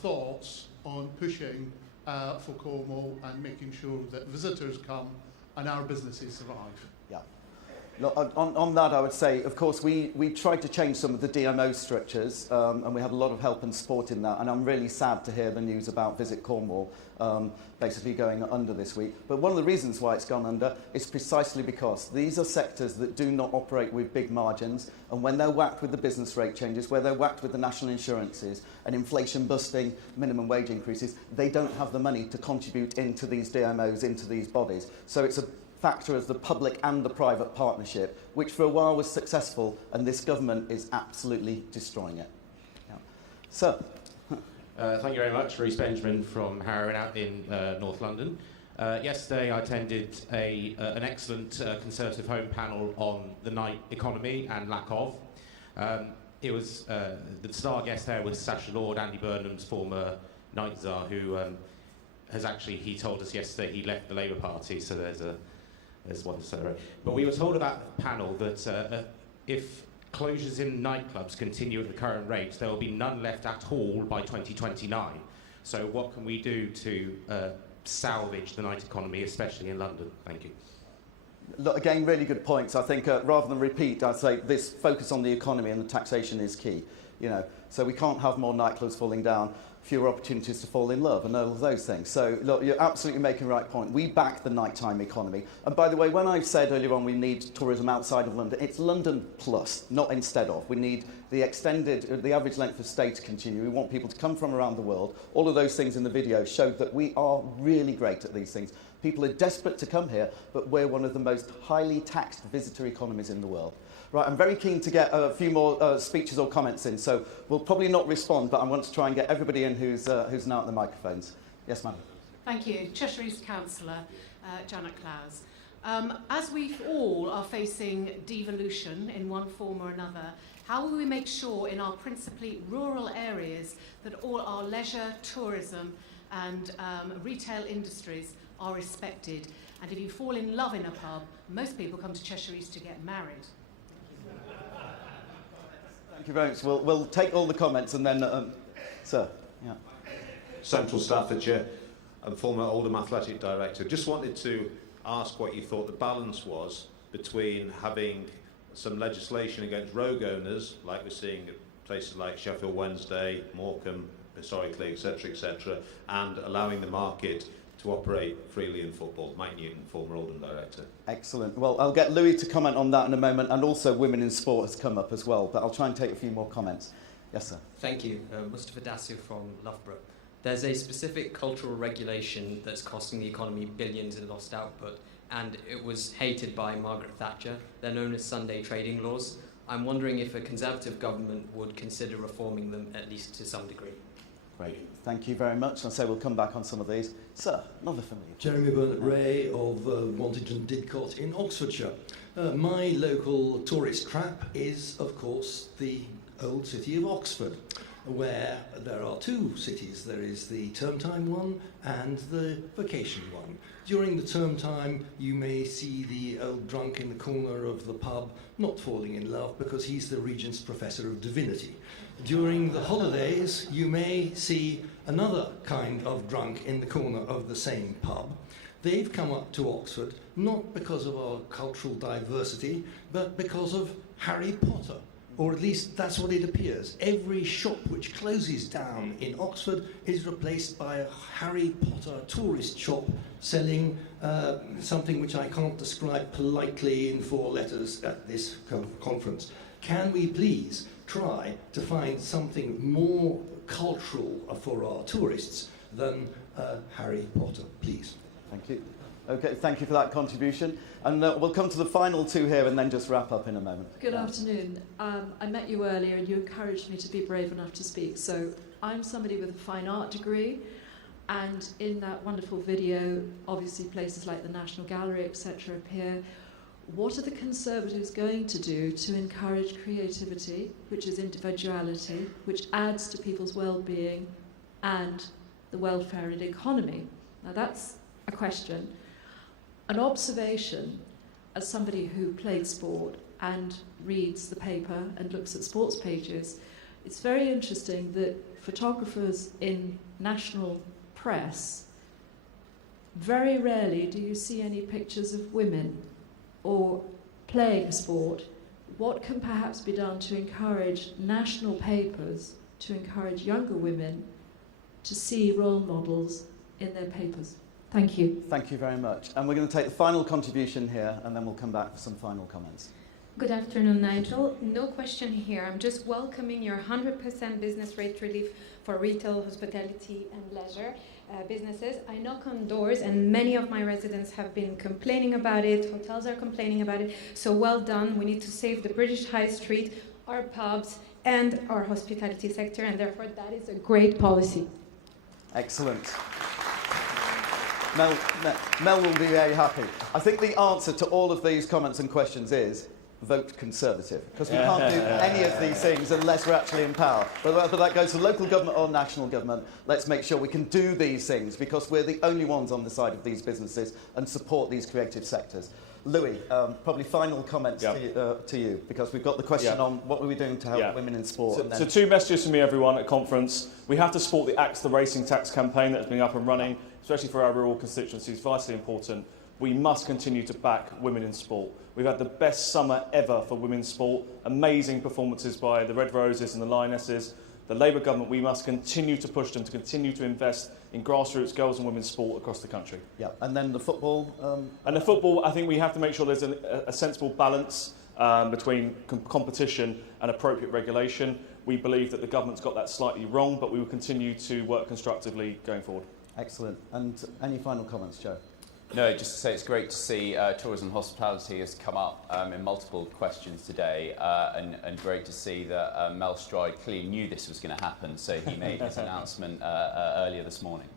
thoughts on pushing for Cornwall and making sure that visitors come and our businesses survive. Yeah. Look, on that, I would say, of course, we tried to change some of the DMO structures, and we had a lot of help and support in that. And I'm really sad to hear the news about Visit Cornwall basically going under this week. But one of the reasons why it's gone under is precisely because these are sectors that do not operate with big margins. And when they're whacked with the business rate changes, where they're whacked with the national insurances and inflation-busting minimum wage increases, they don't have the money to contribute into these DMOs, into these bodies. So it's a factor of the public and the private partnership, which for a while was successful, and this government is absolutely destroying it. Yeah. So, thank you very much. Rhys Benjamin from Harrow out in North London. Yesterday I attended an excellent Conservative Home panel on the night economy and lack of. It was the star guest there was Sacha Lord, Andy Burnham's former night czar, who has actually, he told us yesterday he left the Labour Party, so there's one to celebrate. But we were told about the panel that if closures in nightclubs continue at the current rate, there will be none left at all by 2029. So what can we do to salvage the night economy, especially in London? Thank you. look, again, really good points. I think rather than repeat, I'd say this focus on the economy and the taxation is key. So we can't have more nightclubs falling down, fewer opportunities to fall in love and all of those things. So look, you're absolutely making the right point. We back the nighttime economy. And by the way, when I said earlier on we need tourism outside of London, it's London plus, not instead of. We need the average length of stay to continue. We want people to come from around the world. All of those things in the video showed that we are really great at these things. People are desperate to come here, but we're one of the most highly taxed visitor economies in the world. Right, I'm very keen to get a few more speeches or comments in, so we'll probably not respond, but I want to try and get everybody in who's now at the microphones. Yes, ma'am. Thank you. Cheshire East Councillor Janet Clowes. As we all are facing devolution in one form or another, how will we make sure in our principally rural areas that all our leisure, tourism and retail industries are respected? And if you fall in love in a pub, most people come to Cheshire East to get married. Thank you very much. We'll take all the comments and then, sir. Yeah. Central Staffordshire and former Oldham Athletic Director. Just wanted to ask what you thought the balance was between having some legislation against rogue owners, like we're seeing at places like Sheffield Wednesday, Morecambe, historically, etc., and allowing the market to operate freely in football. Mike Newton, former Oldham Director. Excellent. Well, I'll get Louis to comment on that in a moment, and also women in sport has come up as well, but I'll try and take a few more comments. Yes, sir. Thank you. Mustafa Dassio from Loughborough. There's a specific cultural regulation that's costing the economy billions in lost output, and it was hated by Margaret Thatcher. They're known as Sunday trading laws. I'm wondering if a Conservative government would consider reforming them, at least to some degree. Great. Thank you very much. And so we'll come back on some of these. Sir, another familiar. Jeremy Burnett-Ray of Wantington Didcot in Oxfordshire. My local tourist trap is, of course, the old city of Oxford, where there are two cities. There is the term time one and the vacation one. During the term time, you may see the old drunk in the corner of the pub not falling in love because he's the Regent's Professor of Divinity. During the holidays, you may see another kind of drunk in the corner of the same pub. They've come up to Oxford not because of our cultural diversity, but because of Harry Potter. Or at least that's what it appears. Every shop which closes down in Oxford is replaced by a Harry Potter tourist shop selling something which I can't describe politely in 4 letters at this conference. Can we please try to find something more cultural for our tourists than Harry Potter, please? Thank you. Okay, thank you for that contribution. And we'll come to the final two here and then just wrap up in a moment. Good afternoon. I met you earlier and you encouraged me to be brave enough to speak. So I'm somebody with a fine art degree, and in that wonderful video, obviously places like the National Gallery, etc. appear. What are the Conservatives going to do to encourage creativity, which is individuality, which adds to people's well-being and the welfare and economy? Now that's a question. An observation, as somebody who played sport and reads the paper and looks at sports pages, it's very interesting that photographers in national press, very rarely do you see any pictures of women or playing sport. What can perhaps be done to encourage national papers, to encourage younger women to see role models in their papers? Thank you. Thank you very much. And we're going to take the final contribution here, and then we'll come back for some final comments. Good afternoon, Nigel. No question here. I'm just welcoming your 100% business rate relief for retail, hospitality, and leisure businesses. I knock on doors, and many of my residents have been complaining about it. Hotels are complaining about it. So well done. We need to save the British High Street, our pubs, and our hospitality sector, and therefore that is a great policy. Excellent. Mel will be very happy. I think the answer to all of these comments and questions is vote Conservative, because we can't do any of these things unless we're actually in power. Whether that goes to local government or national government, let's make sure we can do these things, because we're the only ones on the side of these businesses and support these creative sectors. Louis, probably final comments to you, because we've got the question on what are we doing to help women in sport. So 2 messages from me, everyone, at conference. We have to support the Axe the Racing Tax campaign that's been up and running, especially for our rural constituencies, vitally important. we must continue to back women in sport. We've had the best summer ever for women's sport, amazing performances by the Red Roses and the Lionesses. The Labour government, we must continue to push them to continue to invest in grassroots girls and women's sport across the country. Yeah, and then the football? And the football, I think we have to make sure there's a sensible balance between competition and appropriate regulation. We believe that the government's got that slightly wrong, but we will continue to work constructively going forward. Excellent. And any final comments, Joe? No, just to say it's great to see tourism and hospitality has come up in multiple questions today, and great to see that Mel Stride clearly knew this was going to happen, so he made his announcement earlier this morning.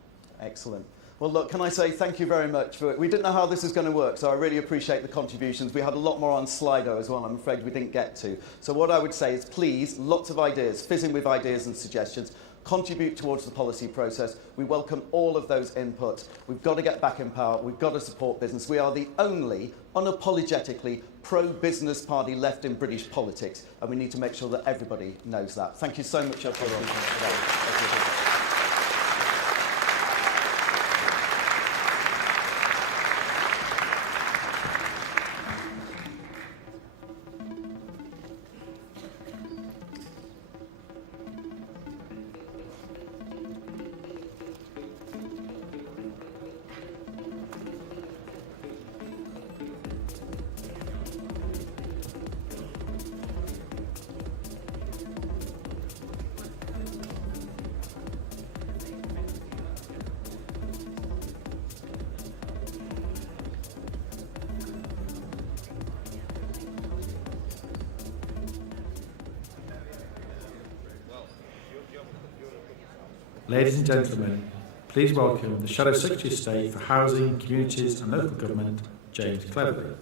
Excellent. Well, look, can I say thank you very much. We didn't know how this was going to work, so I really appreciate the contributions. We had a lot more on Slido as well, I'm afraid we didn't get to. So what I would say is please, lots of ideas, fizz in with ideas and suggestions. Contribute towards the policy process. We welcome all of those inputs. We've got to get back in power. We've got to support business. We are the only unapologetically pro-business party left in British politics, and we need to make sure that everybody knows that. Thank you so much for your attention today. Ladies and gentlemen, please welcome the Shadow Secretary of State for Housing, Communities and Local Government, James Cleverly.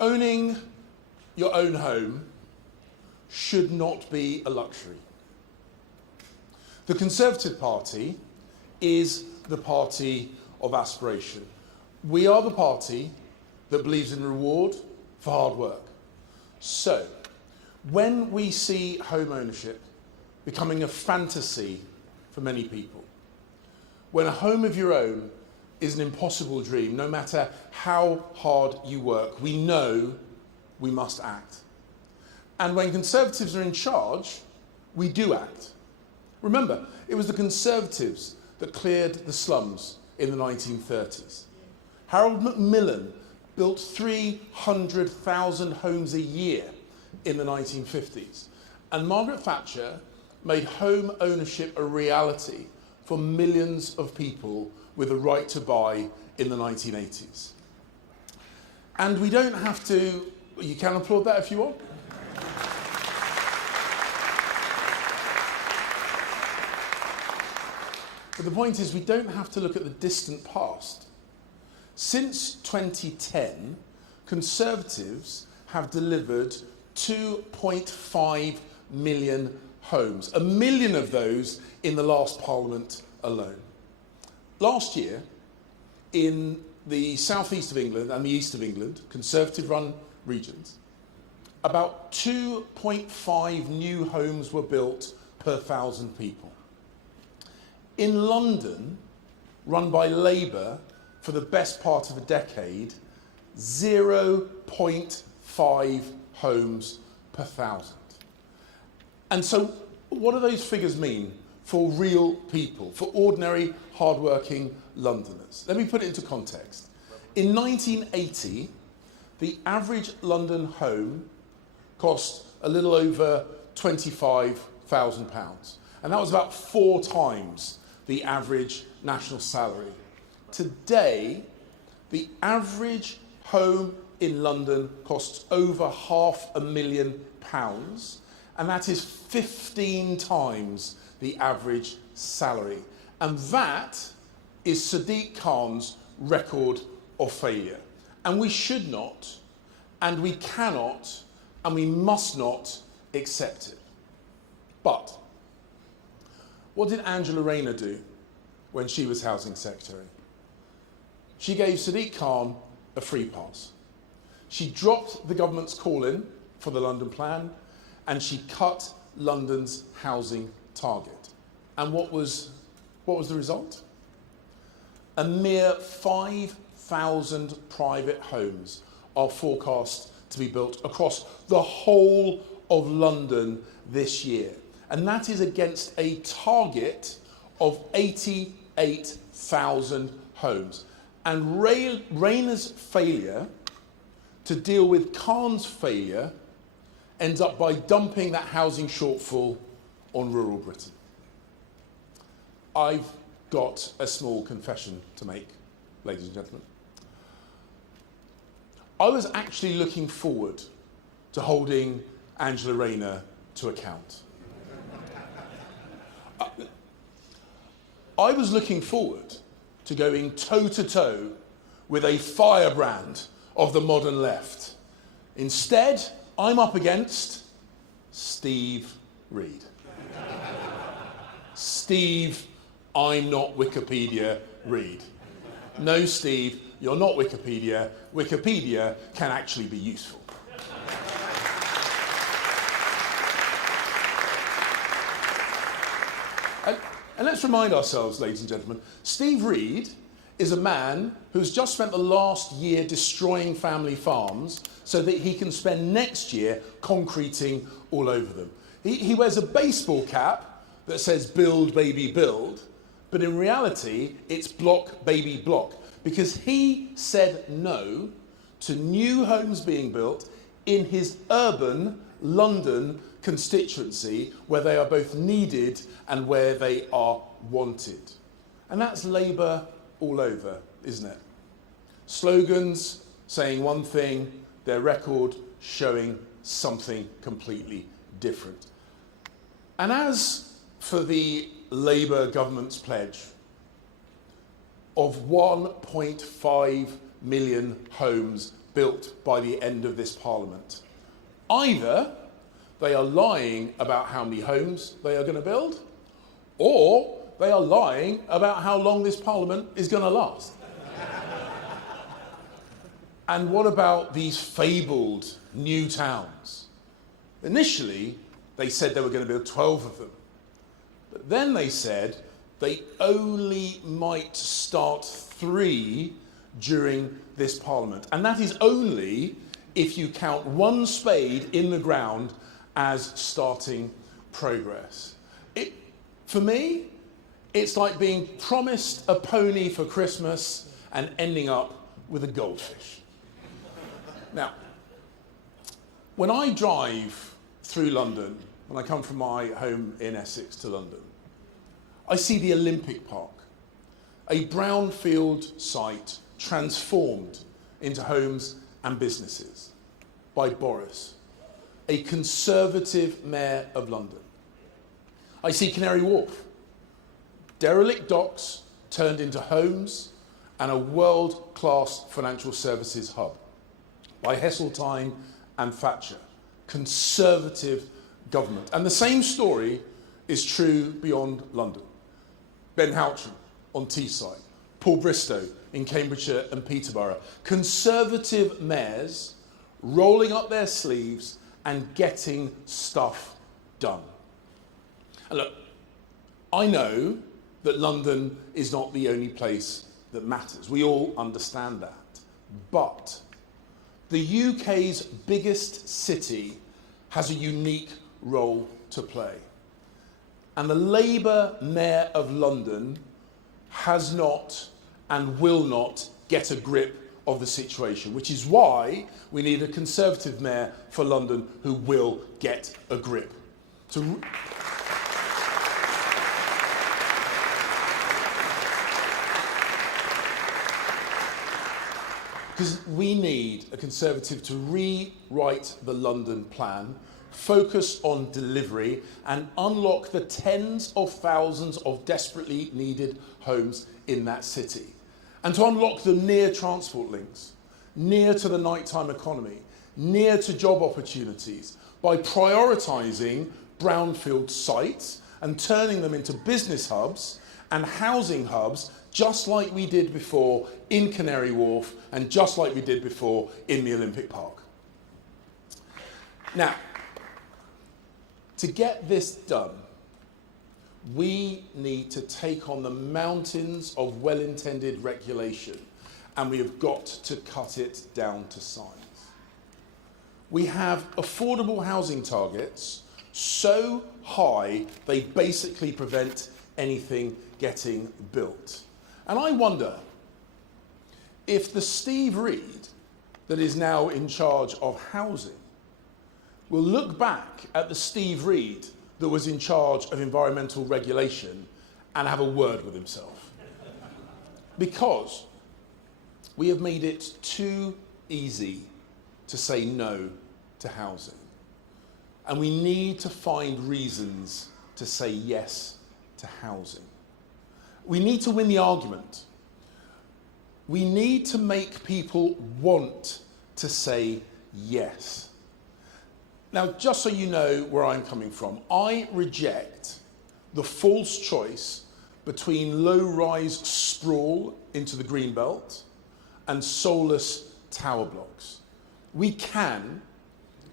Owning your own home should not be a luxury. The Conservative Party is the party of aspiration. We are the party that believes in reward for hard work. So, when we see home ownership becoming a fantasy for many people, when a home of your own is an impossible dream, no matter how hard you work, we know we must act. And when Conservatives are in charge, we do act. Remember, it was the Conservatives that cleared the slums in the 1930s. Harold Macmillan built 300,000 homes a year in the 1950s. And Margaret Thatcher made home ownership a reality for millions of people with a right to buy in the 1980s. And we don't have to, you can applaud that if you want. But the point is, we don't have to look at the distant past. Since 2010, Conservatives have delivered 2.5 million homes, 1 million of those in the last Parliament alone. Last year, in the southeast of England and the east of England, Conservative-run regions, about 2.5 new homes were built per 1,000 people. In London, run by Labour for the best part of a decade, 0.5 homes per 1,000. And so what do those figures mean for real people, for ordinary, hard-working Londoners? Let me put it into context. In 1980, the average London home cost a little over £25,000. And that was about 4 times the average national salary. Today, the average home in London costs over £500,000, and that is 15 times the average salary. And that is Sadiq Khan's record of failure. And we should not, and we cannot, and we must not accept it. But what did Angela Rayner do when she was Housing Secretary? She gave Sadiq Khan a free pass. She dropped the government's call-in for the London plan, and she cut London's housing target. And what was the result? A mere 5,000 private homes are forecast to be built across the whole of London this year. And that is against a target of 88,000 homes. And Rayner's failure to deal with Khan's failure ends up by dumping that housing shortfall on rural Britain. I've got a small confession to make, ladies and gentlemen. I was actually looking forward to holding Angela Rayner to account. I was looking forward to going toe-to-toe with a firebrand of the modern left. Instead, I'm up against Steve Reed. Steve, I'm not Wikipedia, Reed. No, Steve, you're not Wikipedia. Wikipedia can actually be useful. And let's remind ourselves, ladies and gentlemen, Steve Reed is a man who's just spent the last year destroying family farms so that he can spend next year concreting all over them. He wears a baseball cap that says build, baby, build, but in reality, it's block, baby, block, because he said no to new homes being built in his urban London constituency where they are both needed and where they are wanted. And that's Labour all over, isn't it? Slogans saying one thing, their record showing something completely different. And as for the Labour government's pledge of 1.5 million homes built by the end of this Parliament, either they are lying about how many homes they are going to build, or they are lying about how long this Parliament is going to last. And what about these fabled new towns? Initially, they said they were going to build 12 of them. But then they said they only might start 3 during this Parliament. And that is only if you count one spade in the ground as starting progress. For me, it's like being promised a pony for Christmas and ending up with a goldfish. Now, when I drive through London, when I come from my home in Essex to London, I see the Olympic Park, a brownfield site transformed into homes and businesses by Boris, a Conservative mayor of London. I see Canary Wharf, derelict docks turned into homes and a world-class financial services hub by Heseltine and Thatcher, Conservative government. And the same story is true beyond London. Ben Houghton on Teesside, Paul Bristow in Cambridgeshire and Peterborough. Conservative mayors rolling up their sleeves and getting stuff done. And look, I know that London is not the only place that matters. We all understand that. But the UK's biggest city has a unique role to play. And the Labour Mayor of London has not and will not get a grip of the situation, which is why we need a Conservative Mayor for London who will get a grip. Because we need a Conservative to rewrite the London plan, focus on delivery, and unlock the tens of thousands of desperately needed homes in that city. And to unlock the near transport links, near to the nighttime economy, near to job opportunities, by prioritising brownfield sites and turning them into business hubs and housing hubs, just like we did before in Canary Wharf and just like we did before in the Olympic Park. Now, to get this done, we need to take on the mountains of well-intended regulation, and we have got to cut it down to size. We have affordable housing targets so high they basically prevent anything getting built. And I wonder if the Steve Reed that is now in charge of housing will look back at the Steve Reed that was in charge of environmental regulation and have a word with himself. Because we have made it too easy to say no to housing. And we need to find reasons to say yes to housing. We need to win the argument. We need to make people want to say yes. Now, just so you know where I'm coming from, I reject the false choice between low-rise sprawl into the green belt and soulless tower blocks. We can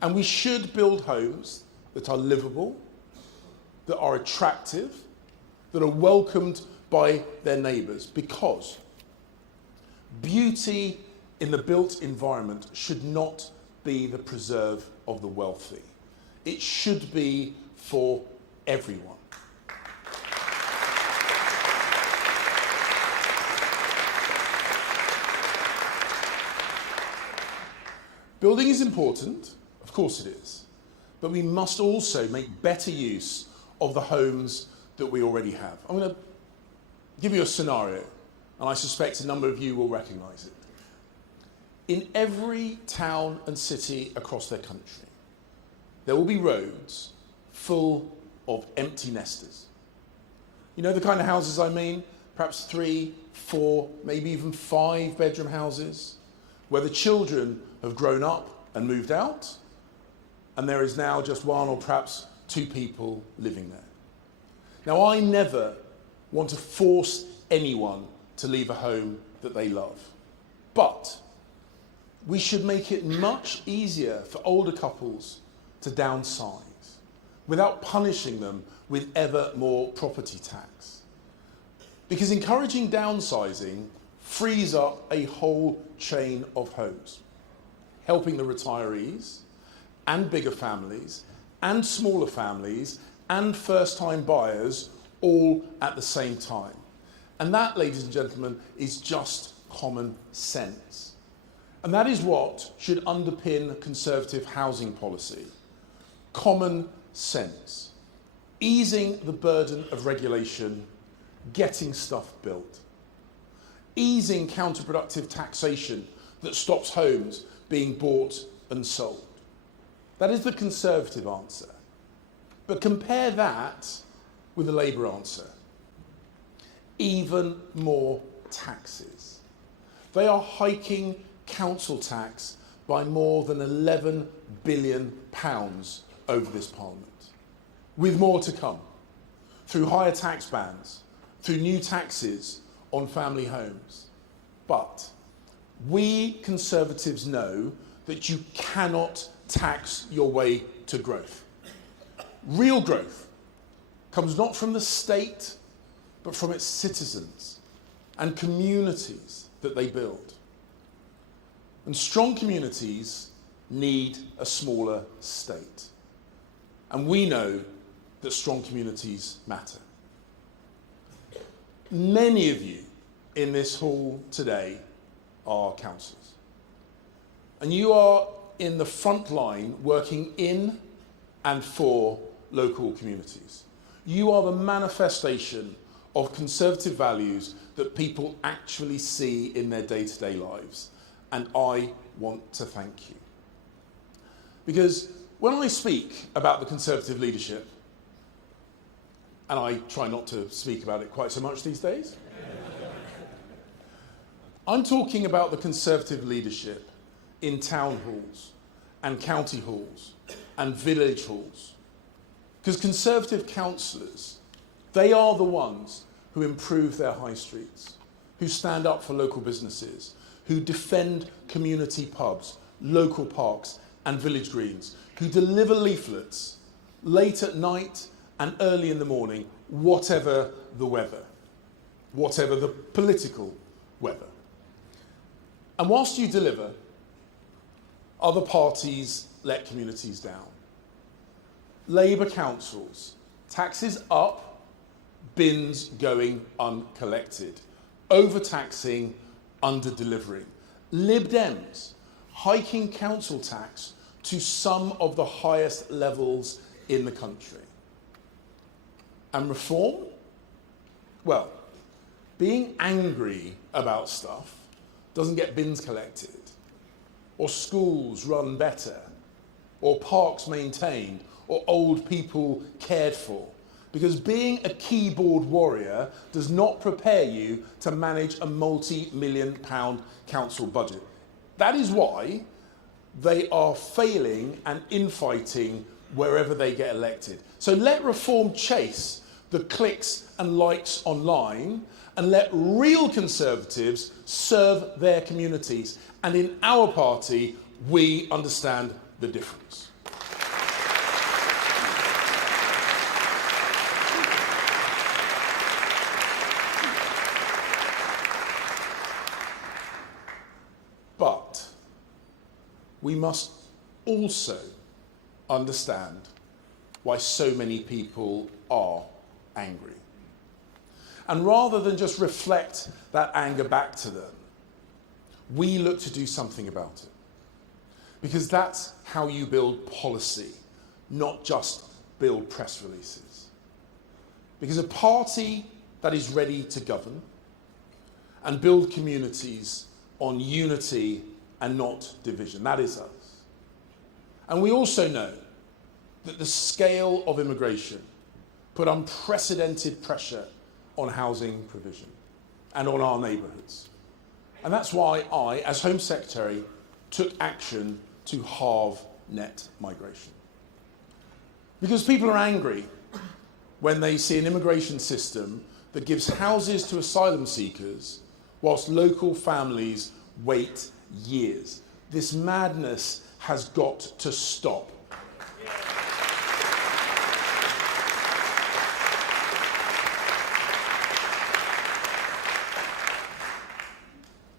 and we should build homes that are livable, that are attractive, that are welcomed by their neighbours, because beauty in the built environment should not be the preserve of the wealthy. It should be for everyone. Building is important, of course it is, but we must also make better use of the homes that we already have. I'm going to give you a scenario, and I suspect a number of you will recognise it. In every town and city across their country, there will be roads full of empty nesters. You know the kind of houses I mean? Perhaps 3, 4, maybe even 5 bedroom houses, where the children have grown up and moved out, and there is now just 1 or perhaps 2 people living there. Now, I never want to force anyone to leave a home that they love, but we should make it much easier for older couples to downsize without punishing them with ever more property tax. Because encouraging downsizing frees up a whole chain of homes, helping the retirees and bigger families and smaller families and first-time buyers all at the same time. And that, ladies and gentlemen, is just common sense. And that is what should underpin Conservative housing policy. Common sense. Easing the burden of regulation, getting stuff built. Easing counterproductive taxation that stops homes being bought and sold. That is the Conservative answer. But compare that with the Labour answer. Even more taxes. They are hiking council tax by more than £11 billion over this Parliament, with more to come, through higher tax bands, through new taxes on family homes. But we Conservatives know that you cannot tax your way to growth. Real growth comes not from the state, but from its citizens and communities that they build. And strong communities need a smaller state. And we know that strong communities matter. Many of you in this hall today are councillors. And you are in the front line working in and for local communities. You are the manifestation of Conservative values that people actually see in their day-to-day lives. And I want to thank you. Because when I speak about the Conservative leadership, and I try not to speak about it quite so much these days, I'm talking about the Conservative leadership in town halls and county halls and village halls. Because Conservative councillors, they are the ones who who improve their high streets, who stand up for local businesses, who defend community pubs, local parks and village greens, who deliver leaflets late at night and early in the morning, whatever the weather, whatever the political weather. And whilst you deliver, other parties let communities down. Labour councils, taxes up, bins going uncollected, overtaxing, under-delivering. Lib Dems hiking council tax to some of the highest levels in the country. And reform? Well, being angry about stuff doesn't get bins collected, or schools run better, or parks maintained, or old people cared for. Because being a keyboard warrior does not prepare you to manage a multi-million-pound council budget. That is why they are failing and infighting wherever they get elected. So let reform chase the clicks and likes online, and let real Conservatives serve their communities. And in our party, we understand the difference. But we must also understand why so many people are angry. And rather than just reflect that anger back to them, we look to do something about it. Because that's how you build policy, not just build press releases. Because a party that is ready to govern and build communities on unity and not division, that is us. And we also know that the scale of immigration put unprecedented pressure on housing provision and on our neighbourhoods. And that's why I, as Home Secretary, took action to halve net migration. Because people are angry when they see an immigration system that gives houses to asylum seekers whilst local families wait years. This madness has got to stop.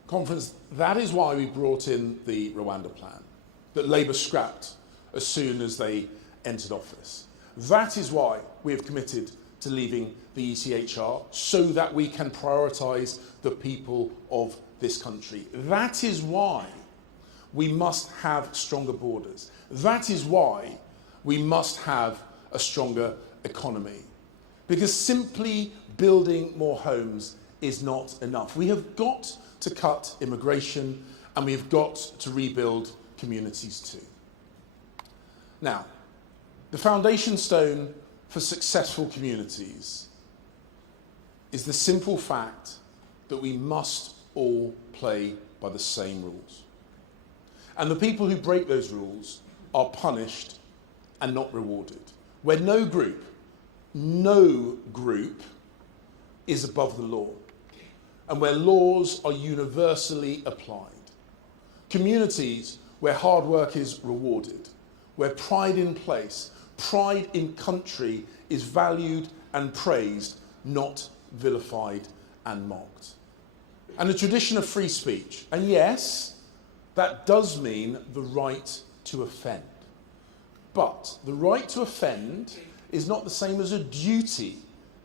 Conference, that is why we brought in the Rwanda plan that Labour scrapped as soon as they entered office. That is why we have committed to leaving the ECHR, so that we can prioritise the people of this country. That is why we must have stronger borders. That is why we must have a stronger economy. Because simply building more homes is not enough. We have got to cut immigration, and we've got to rebuild communities too. Now, the foundation stone for successful communities is the simple fact that we must all play by the same rules. And the people who break those rules are punished and not rewarded. Where no group is above the law, and where laws are universally applied. Communities where hard work is rewarded, where pride in place, pride in country is valued and praised, not vilified and mocked. And a tradition of free speech. And yes, that does mean the right to offend. But the right to offend is not the same as a duty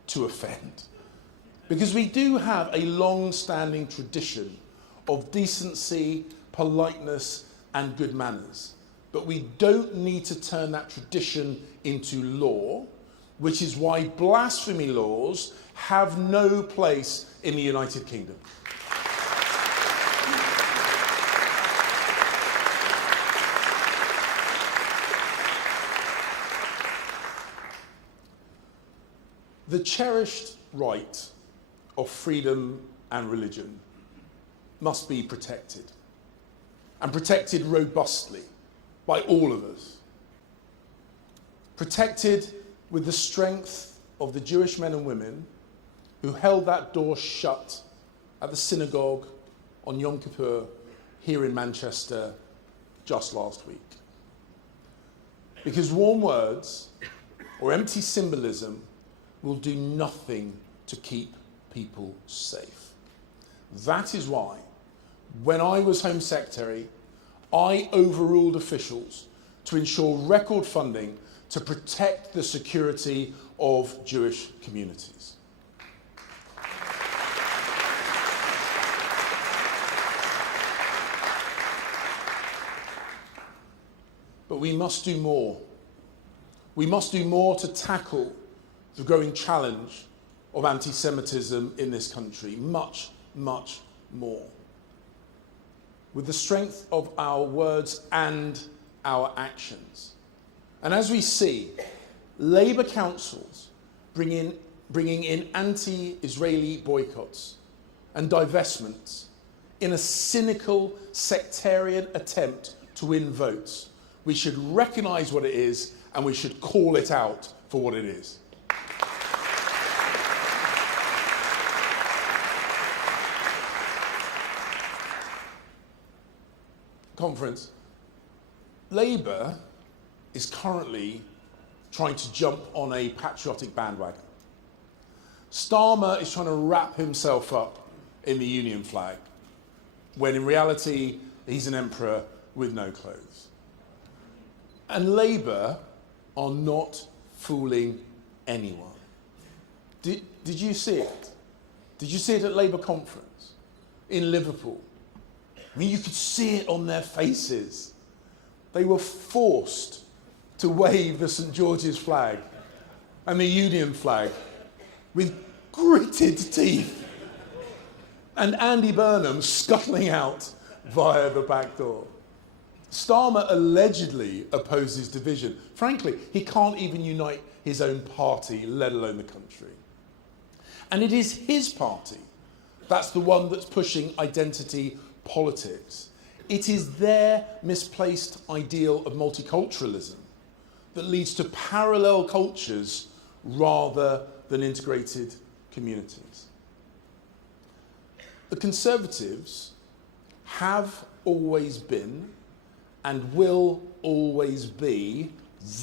to offend. Because we do have a long-standing tradition of decency, politeness, and good manners. But we don't need to turn that tradition into law, which is why blasphemy laws have no place in the United Kingdom. The cherished right of freedom and religion must be protected, and protected robustly by all of us. Protected with the strength of the Jewish men and women who held that door shut at the synagogue on Yom Kippur here in Manchester just last week. Because warm words or empty symbolism will do nothing to keep people safe. That is why, when I was Home Secretary, I overruled officials to ensure record funding to protect the security of Jewish communities. But we must do more. We must do more to tackle the growing challenge of anti-Semitism in this country. Much, much more. With the strength of our words and our actions. And as we see, Labour councils bringing in anti-Israeli boycotts and divestments in a cynical, sectarian attempt to win votes, we should recognise what it is and we should call it out for what it is. Conference. Labour is currently trying to jump on a patriotic bandwagon. Starmer is trying to wrap himself up in the Union flag, when in reality he's an emperor with no clothes. And Labour are not fooling anyone. Did you see it? Did you see it at Labour conference in Liverpool? I mean, you could see it on their faces. They were forced to wave the St George's flag and the Union flag with gritted teeth. And Andy Burnham scuttling out via the back door. Starmer allegedly opposes division. Frankly, he can't even unite his own party, let alone the country. And it is his party that's the one that's pushing identity politics. It is their misplaced ideal of multiculturalism that leads to parallel cultures rather than integrated communities. The Conservatives have always been and will always be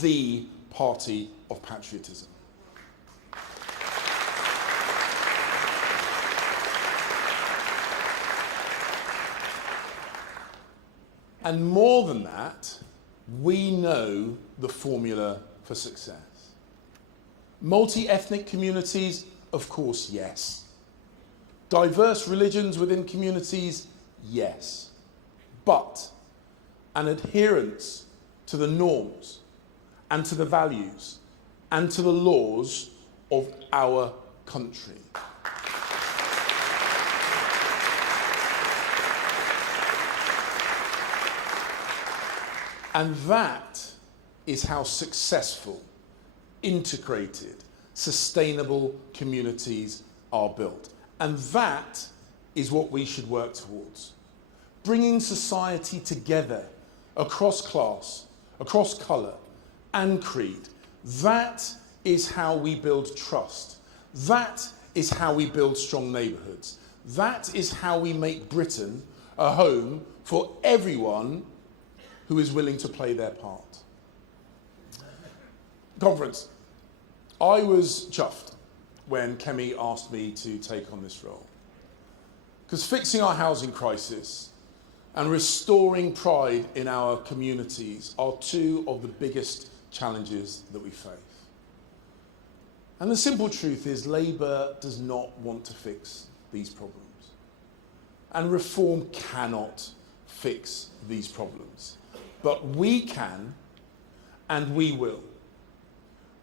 the party of patriotism. And more than that, we know the formula for success. Multi-ethnic communities, of course, yes. Diverse religions within communities, yes. But an adherence to the norms and to the values and to the laws of our country. And that is how successful, integrated, sustainable communities are built. And that is what we should work towards. Bringing society together across class, across colour and creed. That is how we build trust. That is how we build strong neighbourhoods. That is how we make Britain a home for everyone who is willing to play their part. Conference. I was chuffed when Kemi asked me to take on this role. Because fixing our housing crisis and restoring pride in our communities are two of the biggest challenges that we face. And the simple truth is Labour does not want to fix these problems. And reform cannot fix these problems. But we can, and we will.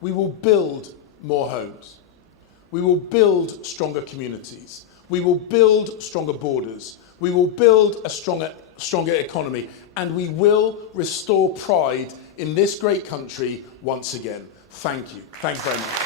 We will build more homes. We will build stronger communities. We will build stronger borders. We will build a stronger economy. And we will restore pride in this great country once again. Thank you. Thank you very much.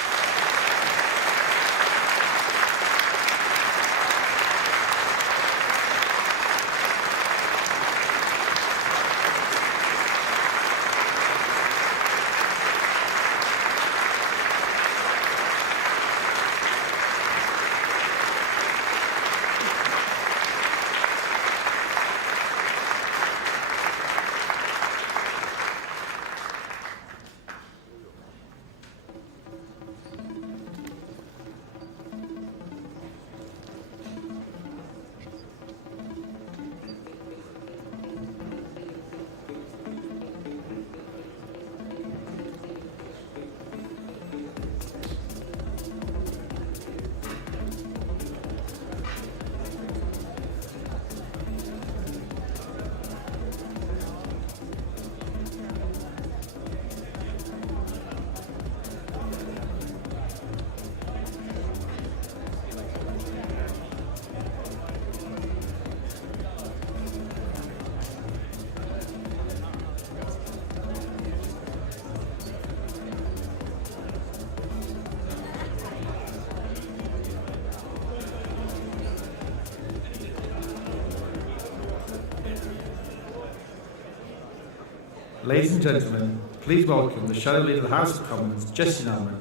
Ladies and gentlemen, please welcome the Shadow Leader of the House of Commons, Jessie Norman,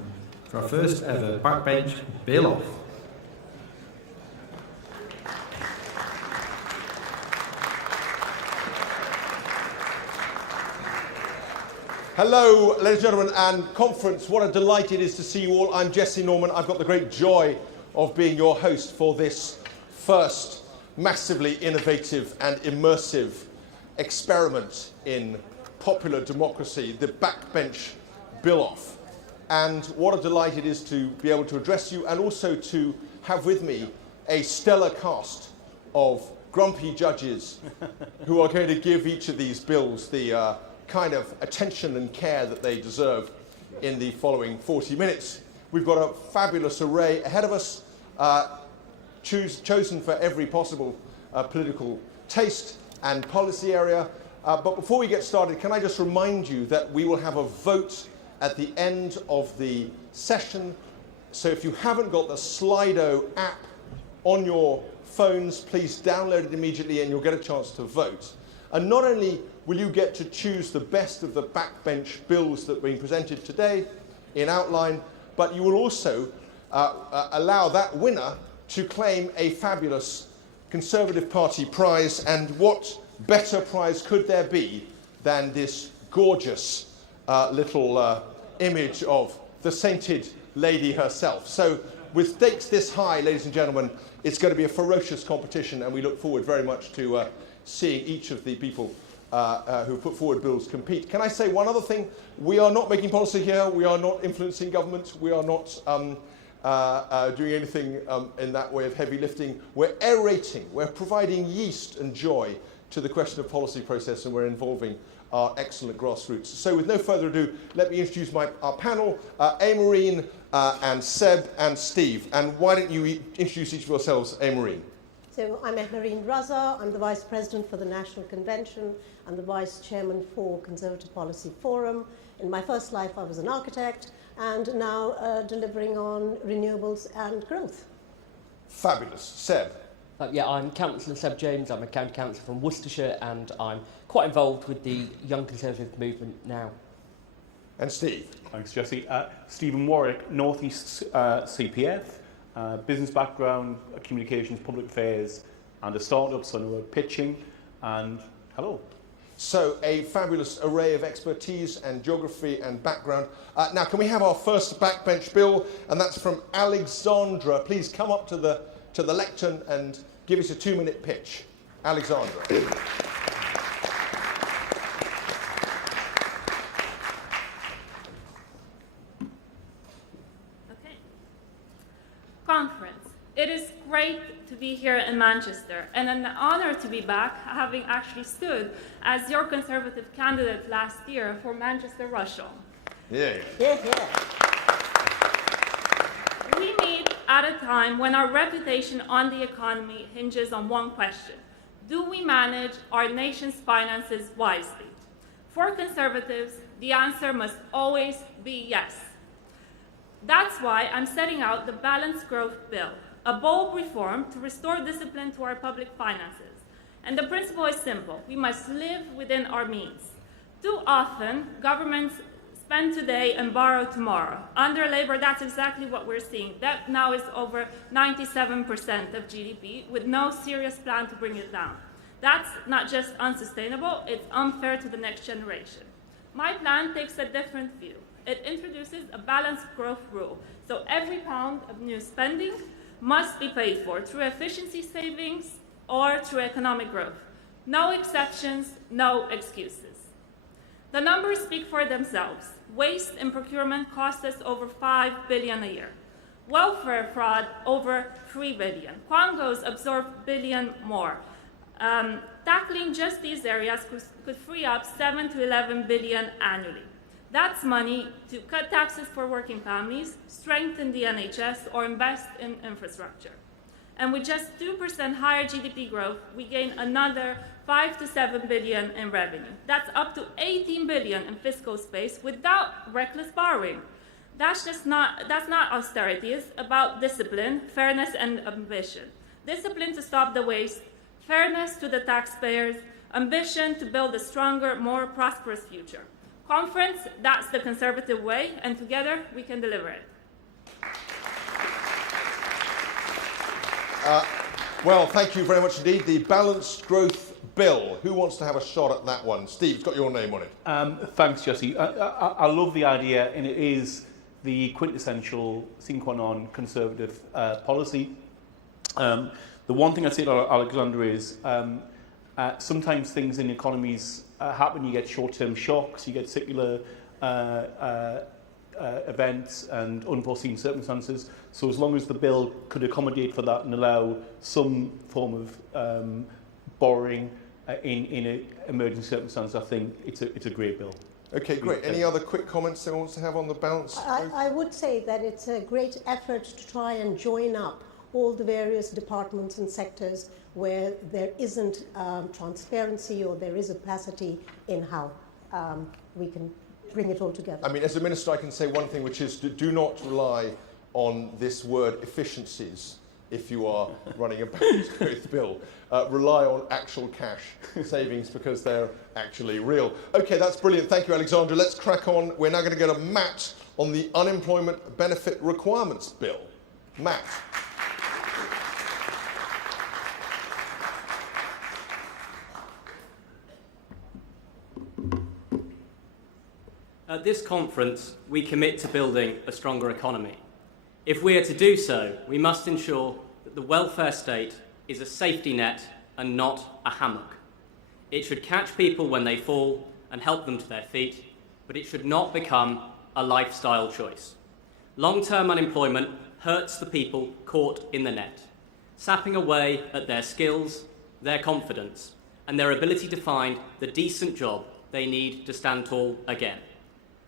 for our first ever Backbench Bill Off. Hello, ladies and gentlemen, and conference. What a delight it is to see you all. I'm Jessie Norman. I've got the great joy of being your host for this first massively innovative and immersive experiment in popular democracy, the Backbench Bill Off. And what a delight it is to be able to address you and also to have with me a stellar cast of grumpy judges who are going to give each of these bills the kind of attention and care that they deserve in the following 40 minutes. We've got a fabulous array ahead of us, chosen for every possible political taste and policy area. But before we get started, can I just remind you that we will have a vote at the end of the session. So if you haven't got the Slido app on your phones, please download it immediately and you'll get a chance to vote. And not only will you get to choose the best of the backbench bills that are being presented today in outline, but you will also allow that winner to claim a fabulous Conservative Party prize. And what better prize could there be than this gorgeous little image of the sainted lady herself? So with stakes this high, ladies and gentlemen, it's going to be a ferocious competition, and we look forward very much to seeing each of the people who put forward bills compete. Can I say one other thing? We are not making policy here. We are not influencing government. We are not doing anything in that way of heavy lifting. We're aerating. We're providing yeast and joy to the question of policy process, and we're involving our excellent grassroots. So with no further ado, let me introduce our panel, Maureen and Seb and Steve. And why don't you introduce each of yourselves, Maureen? So I'm Maureen Raza. I'm the Vice President for the National Convention and the Vice Chairman for Conservative Policy Forum. In my first life, I was an architect, and now delivering on renewables and growth. Fabulous. Seb? Yeah, I'm Councillor Seb James. I'm a county councillor from Worcestershire, and I'm quite involved with the Young Conservative movement now. And Steve? Thanks, Jesse. Stephen Warwick, North East CPF. Business background, communications, public affairs, and a startup, so we're pitching, and hello. So a fabulous array of expertise and geography and background. Now, can we have our first backbench bill? And that's from Alexandra. Please come up to the lectern and give us a 2-minute pitch. Alexandra. Conference. It is great to be here in Manchester and an honour to be back, having actually stood as your Conservative candidate last year for Manchester Rushall. Yeah. We meet at a time when our reputation on the economy hinges on one question: do we manage our nation's finances wisely? For Conservatives, the answer must always be yes. That's why I'm setting out the Balanced Growth Bill, a bold reform to restore discipline to our public finances. And the principle is simple: we must live within our means. Too often, governments spend today and borrow tomorrow. Under Labour, that's exactly what we're seeing. That now is over 97% of GDP, with no serious plan to bring it down. That's not just unsustainable, it's unfair to the next generation. My plan takes a different view. It introduces a balanced growth rule, so every pound of new spending must be paid for through efficiency savings or through economic growth. No exceptions, no excuses. The numbers speak for themselves. Waste in procurement costs us over $5 billion a year. Welfare fraud, over $3 billion. Quangos absorb $1 billion more. Tackling just these areas could free up $7 to $11 billion annually. That's money to cut taxes for working families, strengthen the NHS, or invest in infrastructure. And with just 2% higher GDP growth, we gain another $5 to $7 billion in revenue. That's up to $18 billion in fiscal space without reckless borrowing. That's not austerity. It's about discipline, fairness, and ambition. Discipline to stop the waste, fairness to the taxpayers, ambition to build a stronger, more prosperous future. Conference, that's the Conservative way, and together we can deliver it. Well, thank you very much indeed. The Balanced Growth Bill. Who wants to have a shot at that one? Steve, it's got your name on it. Thanks, Jesse. I love the idea, and it is the quintessential sine qua non Conservative policy. The one thing I'd say to Alexander is sometimes things in economies happen. You get short-term shocks, you get secular events and unforeseen circumstances. So as long as the bill could accommodate for that and allow some form of borrowing in emerging circumstances, I think it's a great bill. Okay, great. Any other quick comments anyone wants to have on the balance? I would say that it's a great effort to try and join up all the various departments and sectors where there isn't transparency or there is opacity in how we can bring it all together. I mean, as a minister, I can say one thing, which is do not rely on this word efficiencies if you are running a balanced growth bill. Rely on actual cash savings because they're actually real. Okay, that's brilliant. Thank you, Alexandra. Let's crack on. We're now going to go to Matt on the Unemployment Benefit Requirements Bill. Matt. At this conference, we commit to building a stronger economy. If we are to do so, we must ensure that the welfare state is a safety net and not a hammock. It should catch people when they fall and help them to their feet, but it should not become a lifestyle choice. Long-term unemployment hurts the people caught in the net, sapping away at their skills, their confidence, and their ability to find the decent job they need to stand tall again.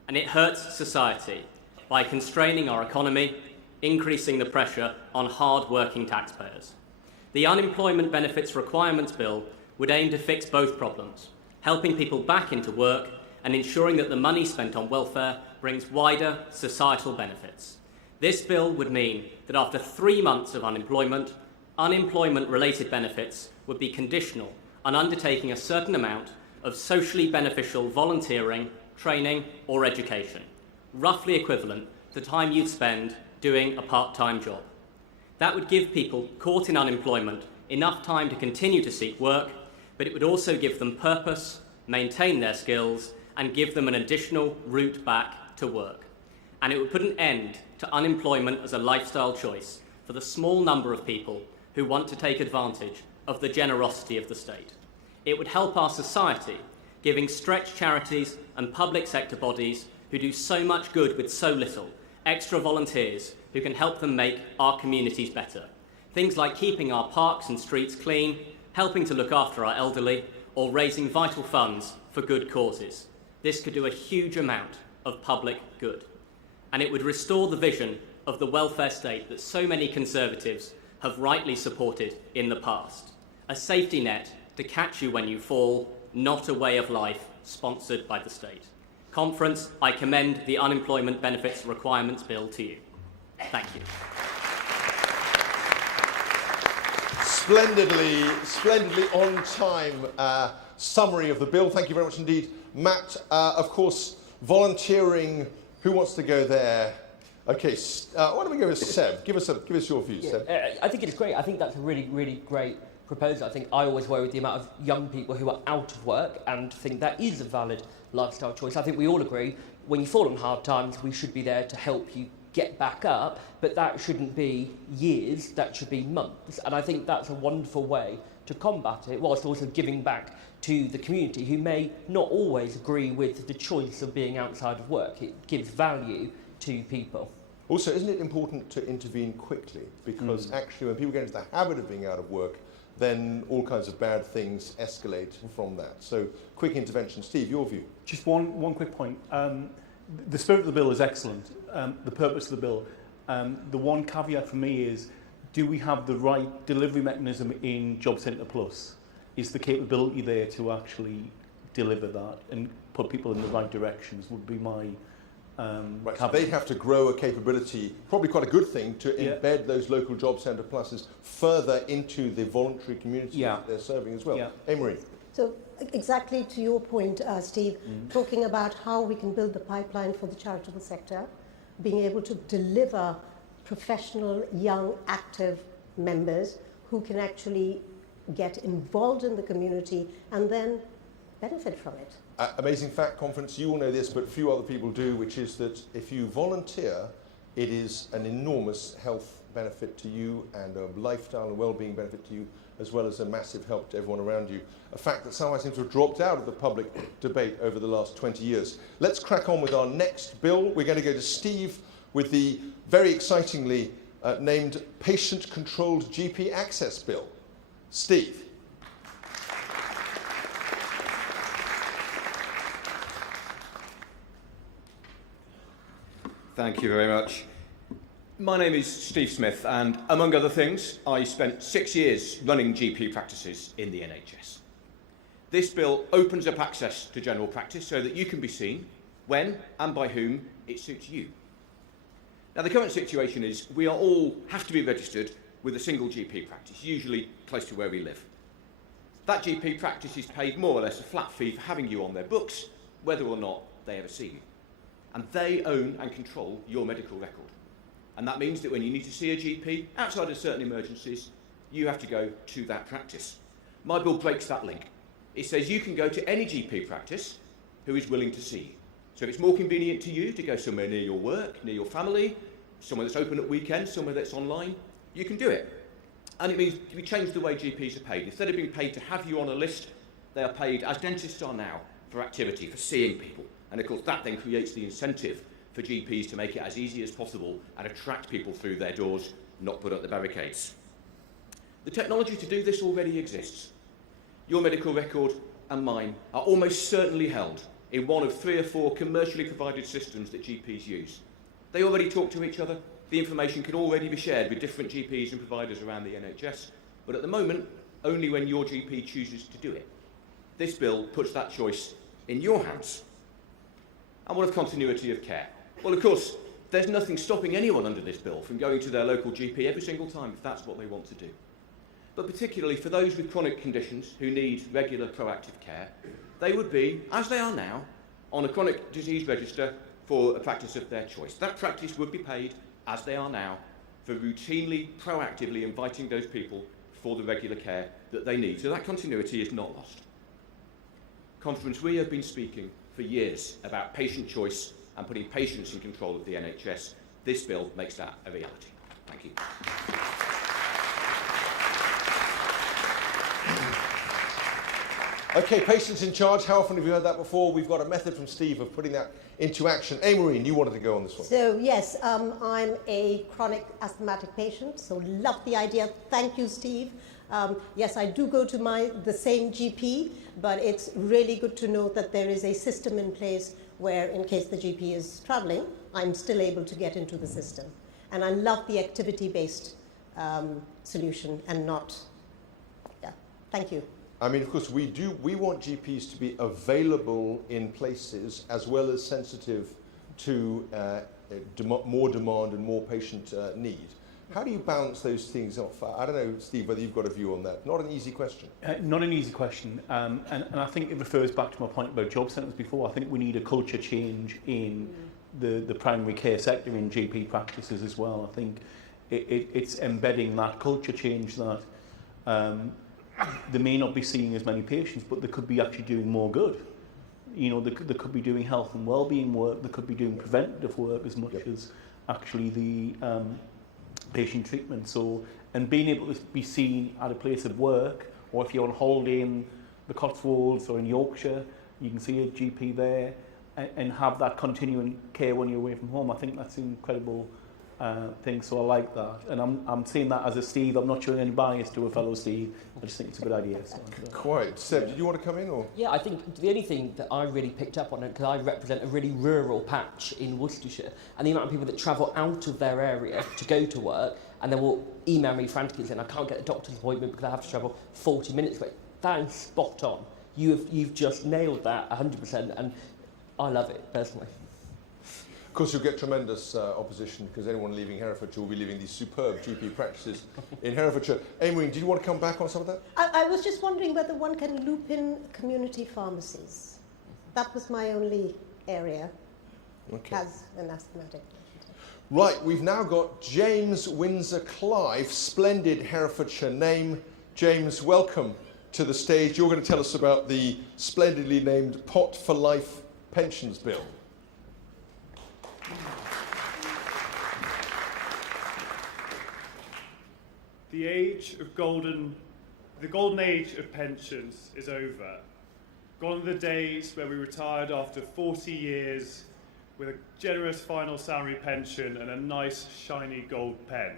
And it hurts society by constraining our economy, increasing the pressure on hard-working taxpayers. The Unemployment Benefits Requirements Bill would aim to fix both problems, helping people back into work and ensuring that the money spent on welfare brings wider societal benefits. This bill would mean that after 3 months of unemployment, unemployment-related benefits would be conditional on undertaking a certain amount of socially beneficial volunteering, training or education, roughly equivalent to the time you'd spend doing a part-time job. That would give people caught in unemployment enough time to continue to seek work, but it would also give them purpose, maintain their skills, and give them an additional route back to work. And it would put an end to unemployment as a lifestyle choice for the small number of people who want to take advantage of the generosity of the state. It would help our society, giving stretched charities and public sector bodies who do so much good with so little, extra volunteers who can help them make our communities better. Things like keeping our parks and streets clean, helping to look after our elderly, or raising vital funds for good causes. This could do a huge amount of public good. And it would restore the vision of the welfare state that so many Conservatives have rightly supported in the past. A safety net to catch you when you fall, not a way of life sponsored by the state. Conference, I commend the Unemployment Benefits Requirements Bill to you. Thank you. Splendidly on time summary of the bill. Thank you very much indeed, Matt. Of course, volunteering. Who wants to go there? Okay, why don't we go with Seb? Give us your views, Seb. I think it's great. I think that's a really, really great proposal. I think I always worry with the amount of young people who are out of work and think that is a valid lifestyle choice. I think we all agree when you fall on hard times, we should be there to help you get back up, but that shouldn't be years, that should be months. And I think that's a wonderful way to combat it, whilst also giving back to the community who may not always agree with the choice of being outside of work. It gives value to people. Also, isn't it important to intervene quickly? Because actually when people get into the habit of being out of work, then all kinds of bad things escalate from that. So quick intervention. Steve, your view? Just one quick point. The spirit of the bill is excellent. The purpose of the bill. The one caveat for me is, do we have the right delivery mechanism in Job Centre Plus? Is the capability there to actually deliver that and put people in the right directions would be my right, so they'd have to grow a capability, probably quite a good thing, to embed those local Job Centre Pluses further into the voluntary communities that they're serving as well. Emery? So exactly to your point, Steve, talking about how we can build the pipeline for the charitable sector, being able to deliver professional, young, active members who can actually get involved in the community and then benefit from it. Amazing Fact Conference, you all know this, but few other people do, which is that if you volunteer, it is an enormous health benefit to you and a lifestyle and well-being benefit to you, as well as a massive help to everyone around you. A fact that somehow seems to have dropped out of the public debate over the last 20 years. Let's crack on with our next bill. We're going to go to Steve with the very excitingly named Patient-Controlled GP Access Bill. Steve. Thank you very much. My name is Steve Smith, and among other things, I spent 6 years running GP practices in the NHS. This bill opens up access to general practice so that you can be seen when and by whom it suits you. Now, the current situation is we are all have to be registered with a single GP practice, usually close to where we live. That GP practice is paid more or less a flat fee for having you on their books, whether or not they ever see you. And they own and control your medical record. And that means that when you need to see a GP, outside of certain emergencies, you have to go to that practice. My bill breaks that link. It says you can go to any GP practice who is willing to see you. So if it's more convenient to you to go somewhere near your work, near your family, somewhere that's open at weekends, somewhere that's online, you can do it. And it means we change the way GPs are paid. Instead of being paid to have you on a list, they are paid, as dentists are now, for activity, for seeing people. And of course that then creates the incentive for GPs to make it as easy as possible and attract people through their doors, not put up the barricades. The technology to do this already exists. Your medical record and mine are almost certainly held in one of 3 or 4 commercially provided systems that GPs use. They already talk to each other. The information can already be shared with different GPs and providers around the NHS, but at the moment, only when your GP chooses to do it. This bill puts that choice in your hands. And what of continuity of care? Well, of course, there's nothing stopping anyone under this bill from going to their local GP every single time if that's what they want to do. But particularly for those with chronic conditions who need regular proactive care, they would be, as they are now, on a chronic disease register for a practice of their choice. That practice would be paid, as they are now, for routinely, proactively inviting those people for the regular care that they need. So that continuity is not lost. Conference, we have been speaking for years about patient choice and putting patients in control of the NHS. This bill makes that a reality. Thank you. Okay, patients in charge. How often have you heard that before? We've got a method from Steve of putting that into action. Maureen, you wanted to go on this one. So yes, I'm a chronic asthmatic patient, so love the idea. Thank you, Steve. Yes, I do go to the same GP, but it's really good to know that there is a system in place where, in case the GP is traveling, I'm still able to get into the system. And I love the activity-based solution and not, yeah, thank you. I mean, of course, we want GPs to be available in places as well as sensitive to more demand and more patient need. How do you balance those things off? I don't know, Steve, whether you've got a view on that. Not an easy question. Not an easy question. And I think it refers back to my point about job centres before. I think we need a culture change in the primary care sector in GP practices as well. I think it's embedding that culture change that they may not be seeing as many patients, but they could be actually doing more good. You know, they could be doing health and well-being work, they could be doing preventative work as much as actually the patient treatment. So, and being able to be seen at a place of work, or if you're on holiday in the Cotswolds or in Yorkshire, you can see a GP there and have that continuing care when you're away from home. I think that's an incredible thing, so I like that. And I'm saying that as a Steve. I'm not showing any bias to a fellow Steve. I just think it's a good idea. So, Quite. Seb, did you want to come in? Or? Yeah, I think the only thing that I really picked up on it, because I represent a really rural patch in Worcestershire, and the amount of people that travel out of their area to go to work, and they will email me frantically saying, I can't get a doctor's appointment because I have to travel 40 minutes away. That is spot on. You've just nailed that 100%, and I love it, personally. Of course, you'll get tremendous opposition because anyone leaving Herefordshire will be leaving these superb GP practices in Herefordshire. Amy, did you want to come back on some of that? I was just wondering whether one can loop in community pharmacies. That was my only area as an asthmatic. Right, we've now got James Windsor-Clive, splendid Herefordshire name. James, welcome to the stage. You're going to tell us about the splendidly named Pot for Life Pensions Bill. The golden age of pensions is over. Gone are the days where we retired after 40 years with a generous final salary pension and a nice shiny gold pen.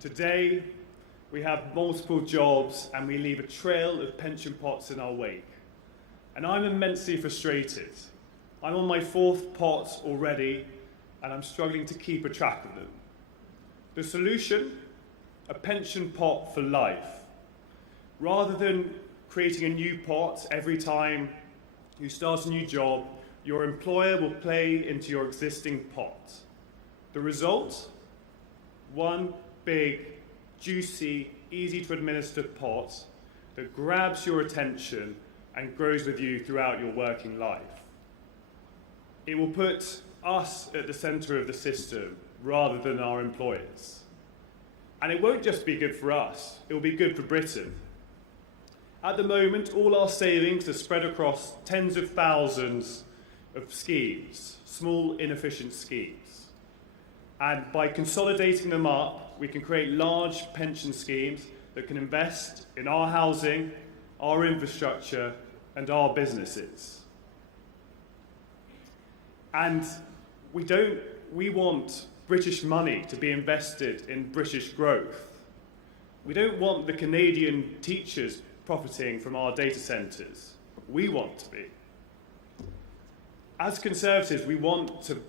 Today, we have multiple jobs and we leave a trail of pension pots in our wake. And I'm immensely frustrated. I'm on my 4th pot already and I'm struggling to keep a track of them. The solution? A pension pot for life. Rather than creating a new pot every time you start a new job, your employer will play into your existing pot. The result? One big, juicy, easy to administer pot that grabs your attention and grows with you throughout your working life. It will put us at the centre of the system rather than our employers. And it won't just be good for us, it will be good for Britain. At the moment, all our savings are spread across tens of thousands of schemes, small, inefficient schemes. And by consolidating them up, we can create large pension schemes that can invest in our housing, our infrastructure, and our businesses. And we want British money to be invested in British growth. We don't want the Canadian teachers profiting from our data centres. We want to be. As Conservatives, we want to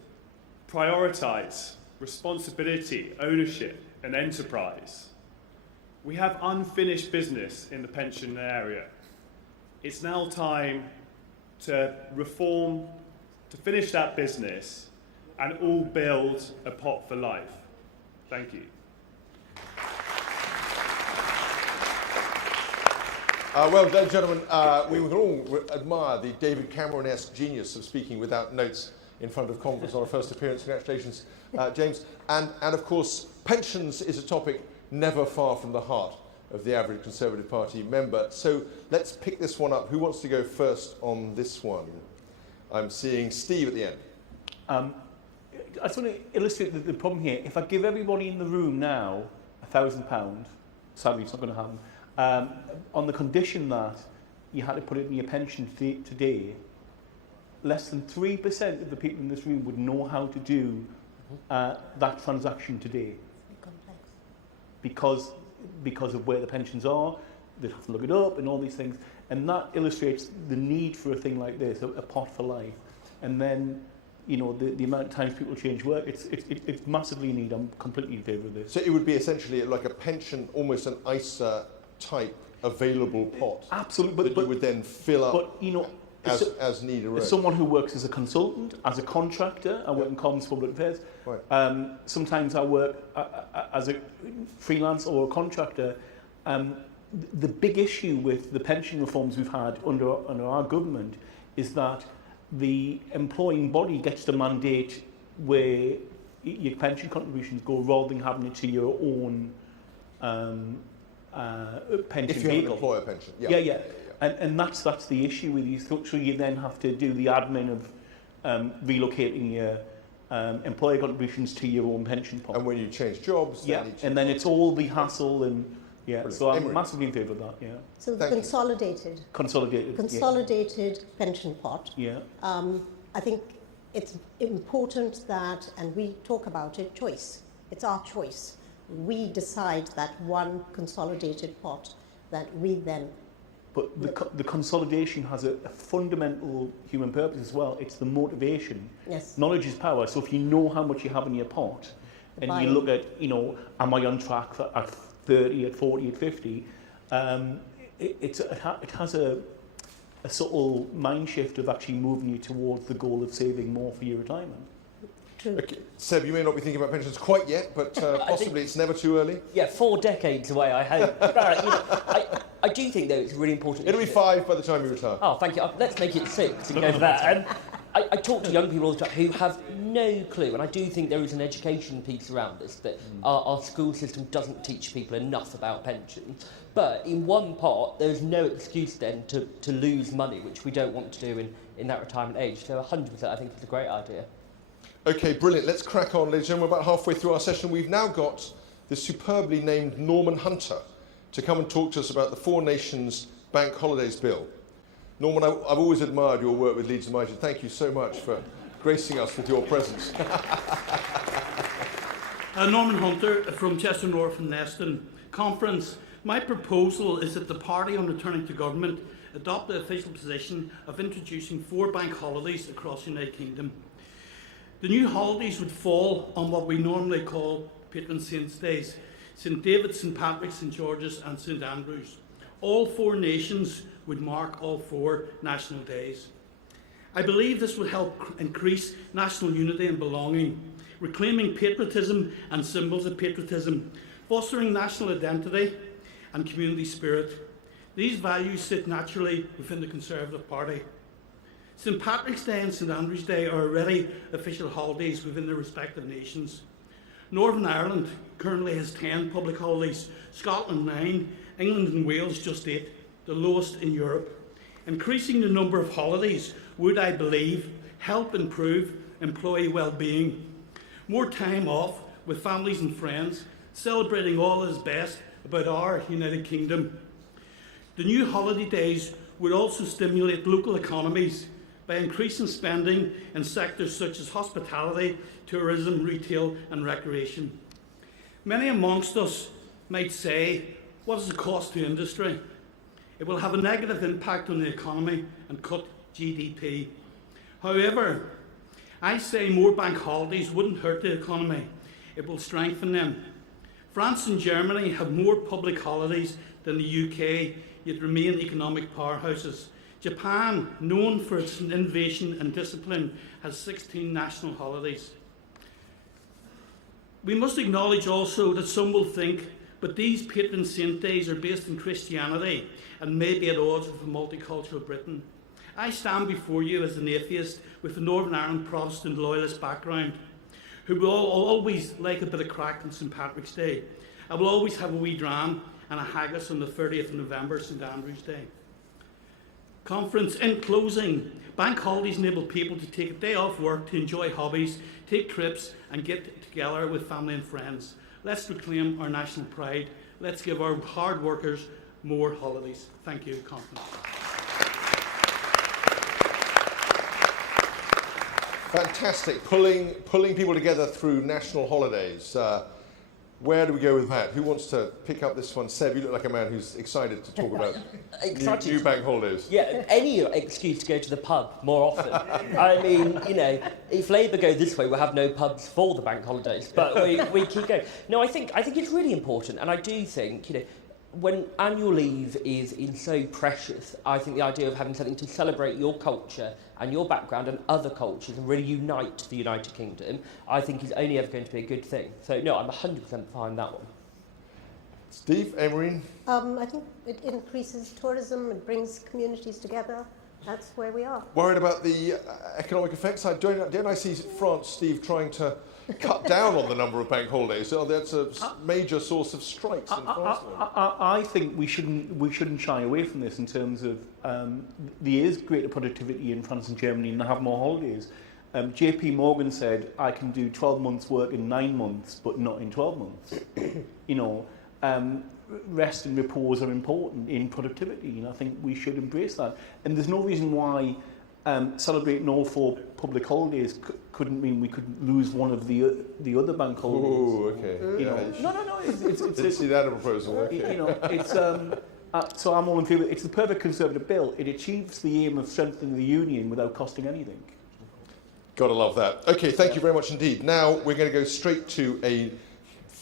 prioritise responsibility, ownership and enterprise. We have unfinished business in the pension area. It's now time to reform, to finish that business and all build a pot for life. Thank you. Well done, gentlemen. We can all admire the David Cameron-esque genius of speaking without notes in front of Conference on a first appearance. Congratulations, James. And of course, pensions is a topic never far from the heart of the average Conservative Party member. So let's pick this one up. Who wants to go first on this one? I'm seeing Steve at the end. I just want to illustrate the problem here. If I give everybody in the room now £1,000, sadly it's not going to happen, on the condition that you had to put it in your pension today, less than 3% of the people in this room would know how to do that transaction today. Because of where the pensions are, they'd have to look it up and all these things. And that illustrates the need for a thing like this, a pot for life. And then, you know, the amount of times people change work, it's massively in need. I'm completely in favour of this. So it would be essentially like a pension, almost an ISA type available pot. Absolutely, but you would then fill up. But you know, as need arose. As someone who works as a consultant, as a contractor, I work in Comms Public Affairs. Right. Sometimes I work as a freelance or a contractor. The big issue with the pension reforms we've had under our government is that the employing body gets to mandate where your pension contributions go rather than having it to your own pension if you have an vehicle. employer pension. Yeah. And that's the issue with these. So you then have to do the admin of relocating your employer contributions to your own pension pot. And when you change jobs, and then it's all the hassle and Brilliant. So I'm Emery. massively in favour of that. Yeah. So the consolidated pension pot. Yeah. I think it's important that, and we talk about it, choice. It's our choice. We decide that one consolidated pot that we then. But the consolidation has a fundamental human purpose as well. It's the motivation. Yes. Knowledge is power. So if you know how much you have in your pot, and you look at, you know, am I on track at 30, at 40, at 50, it has a subtle mind shift of actually moving you towards the goal of saving more for your retirement. True. Okay. Seb, you may not be thinking about pensions quite yet, but possibly it's never too early. Yeah, 4 decades away, I hope. I do think, though, it's really important. It'll be 5 by the time you retire. Oh, thank you. Let's make it 6 and go for that. I talk to young people all the time who have no clue, and I do think there is an education piece around this, that our school system doesn't teach people enough about pensions. But in one part, there's no excuse then to lose money, which we don't want to do in that retirement age. So 100% I think it's a great idea. Okay, brilliant. Let's crack on, ladies and gentlemen. We're about halfway through our session. We've now got the superbly named Norman Hunter to come and talk to us about the Four Nations Bank Holidays Bill. Norman, I've always admired your work with Leeds United. Thank you so much for gracing us with your presence. Norman Hunter from Chester North and Neston Conference. My proposal is that the party, on returning to government, adopt the official position of introducing 4 bank holidays across the United Kingdom. The new holidays would fall on what we normally call patron saints' days: St David, St Patrick's, St George's and St Andrews. All 4 nations would mark all 4 national days. I believe this will help increase national unity and belonging, reclaiming patriotism and symbols of patriotism, fostering national identity and community spirit. These values sit naturally within the Conservative Party. St Patrick's Day and St Andrew's Day are already official holidays within their respective nations. Northern Ireland currently has 10 public holidays, Scotland 9, England and Wales just 8, the lowest in Europe. Increasing the number of holidays would, I believe, help improve employee well-being. More time off with families and friends, celebrating all that is best about our United Kingdom. The new holiday days would also stimulate local economies by increasing spending in sectors such as hospitality, tourism, retail and recreation. Many amongst us might say, what is the cost to industry? It will have a negative impact on the economy and cut GDP. However, I say more bank holidays wouldn't hurt the economy. It will strengthen them. France and Germany have more public holidays than the UK, yet remain economic powerhouses. Japan, known for its innovation and discipline, has 16 national holidays. We must acknowledge also that some will think, but these patron saint days are based in Christianity and may be at odds with a multicultural Britain. I stand before you as an atheist with a Northern Ireland Protestant loyalist background, who will always like a bit of crack on St Patrick's Day. I will always have a wee dram and a haggis on the 30th of November, St Andrew's Day. Conference, in closing, bank holidays enable people to take a day off work to enjoy hobbies, take trips and get together with family and friends. Let's reclaim our national pride. Let's give our hard workers more holidays. Thank you, Conference. Fantastic, pulling people together through national holidays. Where do we go with that? Who wants to pick up this one? Seb, you look like a man who's excited to talk about new bank holidays. Yeah, any excuse to go to the pub more often. I mean, you know, if Labour go this way, we'll have no pubs for the bank holidays, but we keep going. No, I think it's really important, and I do think, you know, when annual leave is so precious, I think the idea of having something to celebrate your culture and your background and other cultures and really unite the United Kingdom, I think is only ever going to be a good thing. So, no, I'm 100% behind that one. Steve, Emerine? I think it increases tourism, it brings communities together. That's where we are. Worried about the economic effects? Don't I see France, Steve, trying to cut down on the number of bank holidays? So that's a major source of strikes in France. I think we shouldn't shy away from this in terms of there is greater productivity in France and Germany and they have more holidays. JP Morgan said, I can do 12 months work in 9 months, but not in 12 months. You know, rest and repose are important in productivity, and I think we should embrace that. And there's no reason why celebrating all 4 public holidays couldn't mean we could lose one of the other bank holidays. Oh, okay. You know, no. It's didn't see that in a proposal. Okay. You know, it's so I'm all in favour. It's the perfect Conservative bill. It achieves the aim of strengthening the union without costing anything. Gotta love that. Okay, thank you very much indeed. Now we're going to go straight to a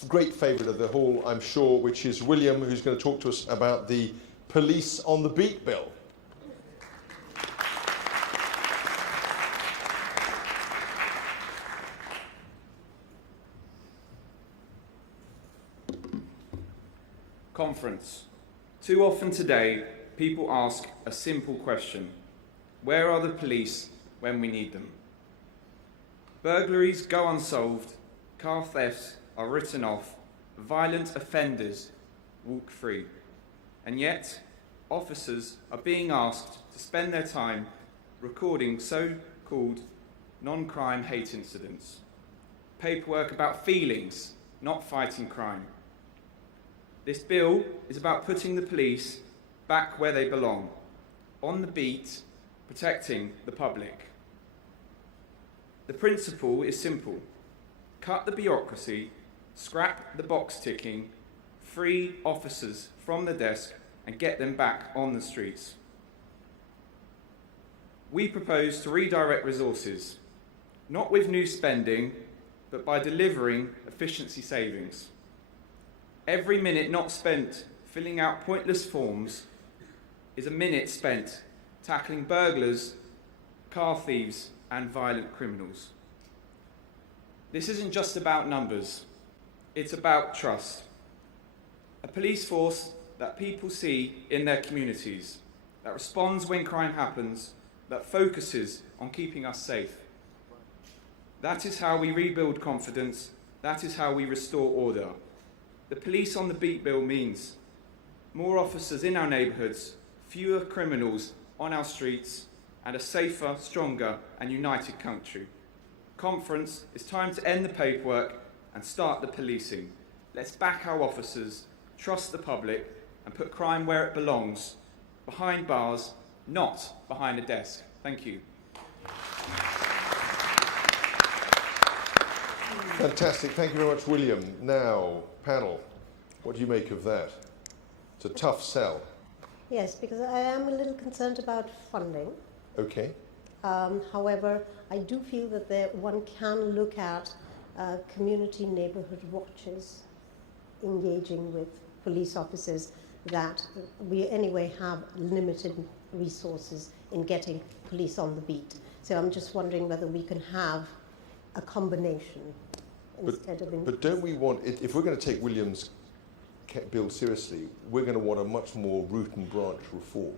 great favourite of the hall, I'm sure, which is William, who's going to talk to us about the Police on the Beat bill. Conference. Too often today, people ask a simple question. Where are the police when we need them? Burglaries go unsolved, car thefts are written off, violent offenders walk free. And yet, officers are being asked to spend their time recording so-called non-crime hate incidents. Paperwork about feelings, not fighting crime. This bill is about putting the police back where they belong, on the beat, protecting the public. The principle is simple. Cut the bureaucracy, scrap the box ticking, free officers from the desk and get them back on the streets. We propose to redirect resources, not with new spending, but by delivering efficiency savings. Every minute not spent filling out pointless forms is a minute spent tackling burglars, car thieves, and violent criminals. This isn't just about numbers, it's about trust. A police force that people see in their communities, that responds when crime happens, that focuses on keeping us safe. That is how we rebuild confidence, that is how we restore order. The police on the beat bill means more officers in our neighbourhoods, fewer criminals on our streets, and a safer, stronger and united country. Conference, it's time to end the paperwork and start the policing. Let's back our officers, trust the public and put crime where it belongs, behind bars, not behind a desk. Thank you. Fantastic. Thank you very much, William. Now, panel, what do you make of that? It's a tough sell. Yes, because I am a little concerned about funding. Okay. However, I do feel that one can look at community neighbourhood watches engaging with police officers that we anyway have limited resources in getting police on the beat. So I'm just wondering whether we can have a combination instead of... But don't we want, if we're going to take William's bill seriously, we're going to want a much more root and branch reform,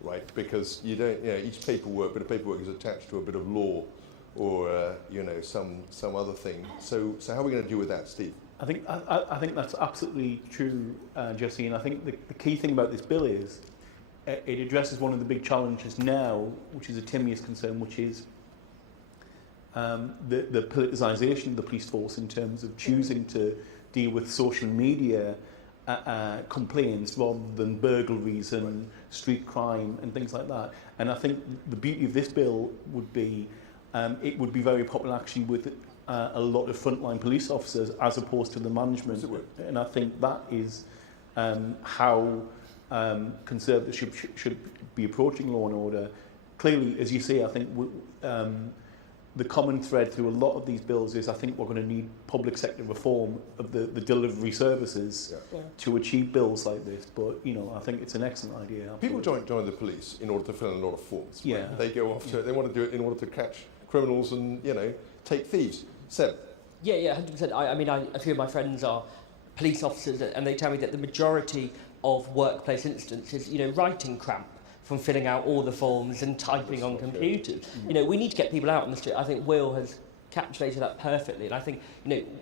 right? Because you don't, each bit of paperwork is attached to a bit of law or, some other thing. So how are we going to deal with that, Steve? I think that's absolutely true, Jesse, and I think the key thing about this bill is it addresses one of the big challenges now, which is a Timmy's concern, which is the politicisation of the police force in terms of choosing to deal with social media complaints rather than burglaries and street crime and things like that. And I think the beauty of this bill would be it would be very popular actually with a lot of frontline police officers as opposed to the management. And I think that is how Conservatives should be approaching law and order. Clearly, as you say, I think the common thread through a lot of these bills is I think we're going to need public sector reform of the delivery services to achieve bills like this. But, I think it's an excellent idea. Absolutely. People don't join the police in order to fill in a lot of forms. Yeah. Right? They go off to they want to do it in order to catch criminals and, take thieves. Seb? Yeah, 100%. I mean, a few of my friends are police officers and they tell me that the majority of workplace incidents is, writing cramp from filling out all the forms and typing on computers. We need to get people out on the street. I think Will has capturated that perfectly. And I think,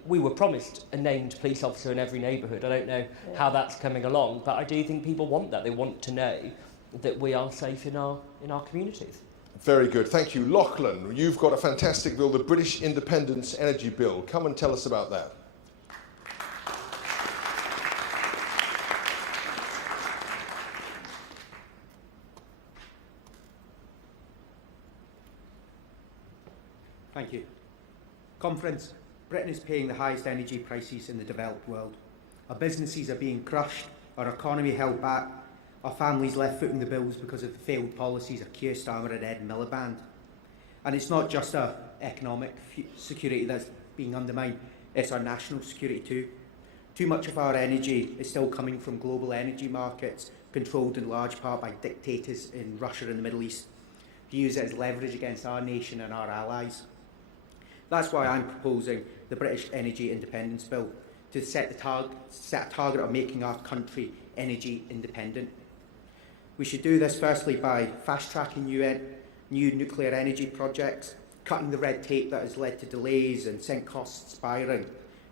we were promised a named police officer in every neighbourhood. I don't know how that's coming along, but I do think people want that. They want to know that we are safe in our communities. Very good. Thank you. Lachlan, you've got a fantastic bill, the British Independence Energy Bill. Come and tell us about that. Thank you. Conference. Britain is paying the highest energy prices in the developed world. Our businesses are being crushed, our economy held back, our families left footing the bills because of the failed policies of Keir Starmer and Ed Miliband. And it's not just our economic security that's being undermined, it's our national security too. Too much of our energy is still coming from global energy markets, controlled in large part by dictators in Russia and the Middle East, who use it as leverage against our nation and our allies. That's why I'm proposing the British Energy Independence Bill, to set a target of making our country energy independent. We should do this firstly by fast-tracking new nuclear energy projects, cutting the red tape that has led to delays and sent costs spiralling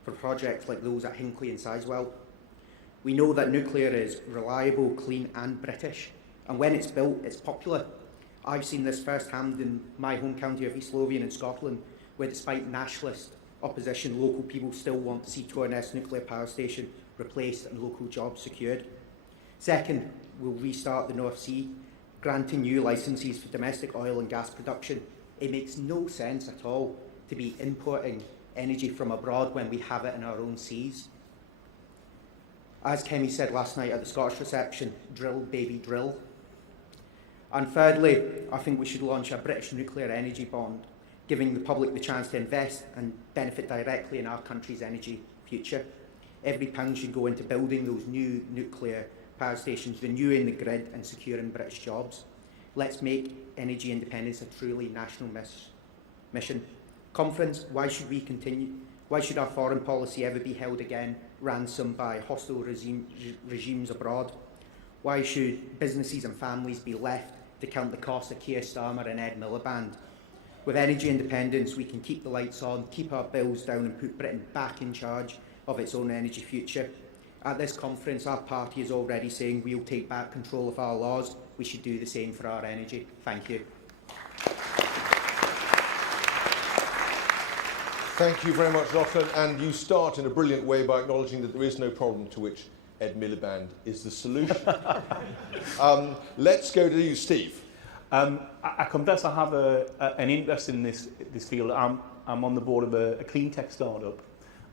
for projects like those at Hinkley and Sizewell. We know that nuclear is reliable, clean and British, and when it's built, it's popular. I've seen this firsthand in my home county of East Lothian in Scotland, where despite nationalist opposition, local people still want to see Torness nuclear power station replaced and local jobs secured. Second, we'll restart the North Sea, granting new licences for domestic oil and gas production. It makes no sense at all to be importing energy from abroad when we have it in our own seas. As Kemi said last night at the Scottish reception, drill, baby, drill. And thirdly, I think we should launch a British nuclear energy bond, giving the public the chance to invest and benefit directly in our country's energy future. Every pound should go into building those new nuclear power stations, renewing the grid and securing British jobs. Let's make energy independence a truly national mission. Conference, why should we continue? Why should our foreign policy ever be held again ransom by hostile regimes abroad? Why should businesses and families be left to count the cost of Keir Starmer and Ed Miliband? With energy independence, we can keep the lights on, keep our bills down and put Britain back in charge of its own energy future. At this conference, our party is already saying we'll take back control of our laws. We should do the same for our energy. Thank you. Thank you very much, Lachlan. And you start in a brilliant way by acknowledging that there is no problem to which Ed Miliband is the solution. Let's go to you, Steve. I confess I have an interest in this field. I'm on the board of a clean tech startup.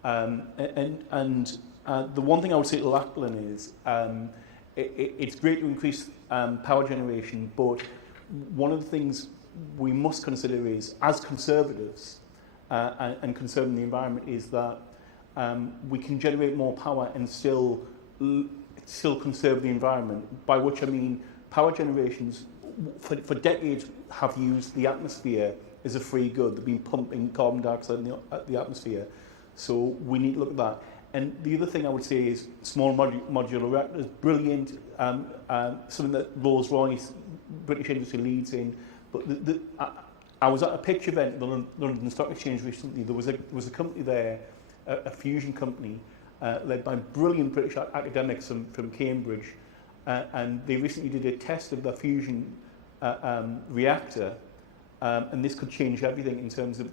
The one thing I would say to Lachlan is it's great to increase power generation, but one of the things we must consider is, as Conservatives and conserving the environment, is that we can generate more power and still conserve the environment, by which I mean power generations for decades have used the atmosphere as a free good. They've been pumping carbon dioxide in the atmosphere. So we need to look at that. And the other thing I would say is small modular reactors, brilliant, something that Rolls-Royce, British industry leads in. But I was at a pitch event at the London Stock Exchange recently. There was a company there, a fusion company, led by brilliant British academics from Cambridge, and they recently did a test of the fusion reactor, and this could change everything in terms of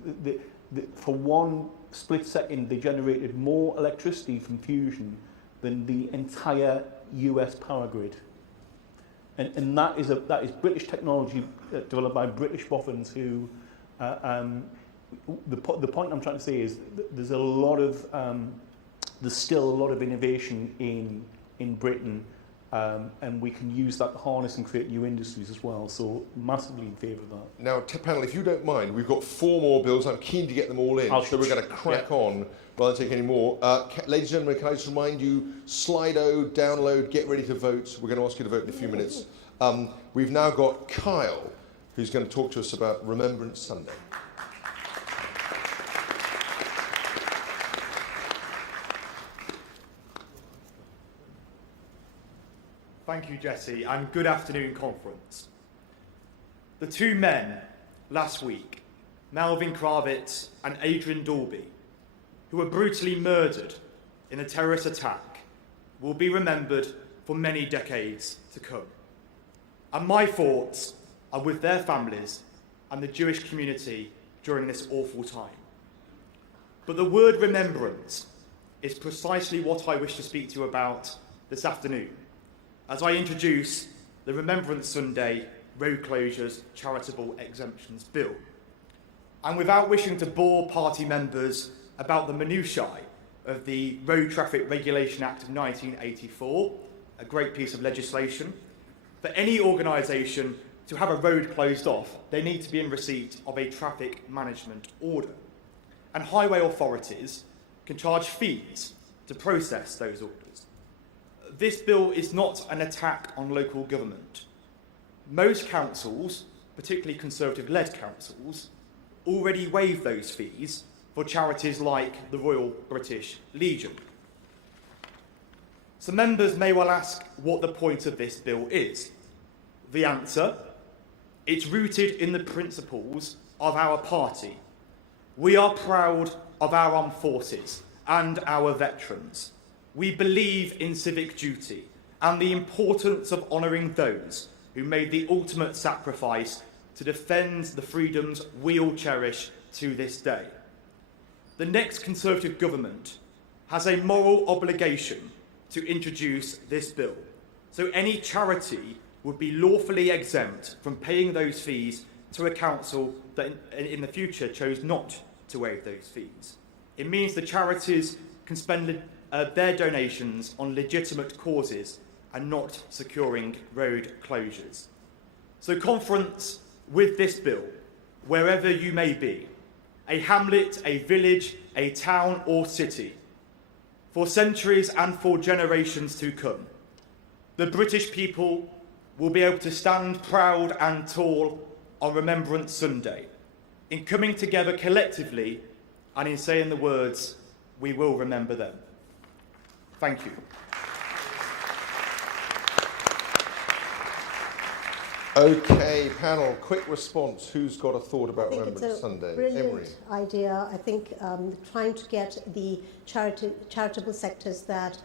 for one split second they generated more electricity from fusion than the entire US power grid, and that is British technology developed by British boffins who. The point I'm trying to say is there's still a lot of innovation in Britain. And we can use that to harness and create new industries as well. So massively in favour of that. Now, panel, if you don't mind, we've got 4 more bills. I'm keen to get them all in, so we're going to crack on rather than take any more. Ladies and gentlemen, can I just remind you, Slido, download, get ready to vote. We're going to ask you to vote in a few minutes. We've now got Kyle, who's going to talk to us about Remembrance Sunday. Thank you, Jesse, and good afternoon, conference. The 2 men last week, Melvin Kravitz and Adrian Dalby, who were brutally murdered in a terrorist attack, will be remembered for many decades to come. And my thoughts are with their families and the Jewish community during this awful time. But the word remembrance is precisely what I wish to speak to you about this afternoon, as I introduce the Remembrance Sunday Road Closures Charitable Exemptions Bill. And without wishing to bore party members about the minutiae of the Road Traffic Regulation Act of 1984, a great piece of legislation, for any organisation to have a road closed off, they need to be in receipt of a traffic management order. And highway authorities can charge fees to process those orders. This bill is not an attack on local government. Most councils, particularly Conservative-led councils, already waive those fees for charities like the Royal British Legion. So members may well ask what the point of this bill is. The answer: it's rooted in the principles of our party. We are proud of our armed forces and our veterans. We believe in civic duty and the importance of honouring those who made the ultimate sacrifice to defend the freedoms we all cherish to this day. The next Conservative government has a moral obligation to introduce this bill, so any charity would be lawfully exempt from paying those fees to a council that in the future chose not to waive those fees. It means the charities can spend their donations on legitimate causes and not securing road closures. So conference, with this bill, wherever you may be, a hamlet, a village, a town or city, for centuries and for generations to come, the British people will be able to stand proud and tall on Remembrance Sunday, in coming together collectively and in saying the words, "We will remember them." Thank you. Okay, panel, quick response. Who's got a thought about Remembrance It's a Sunday? brilliant Emery. idea. I think trying to get the charitable sectors that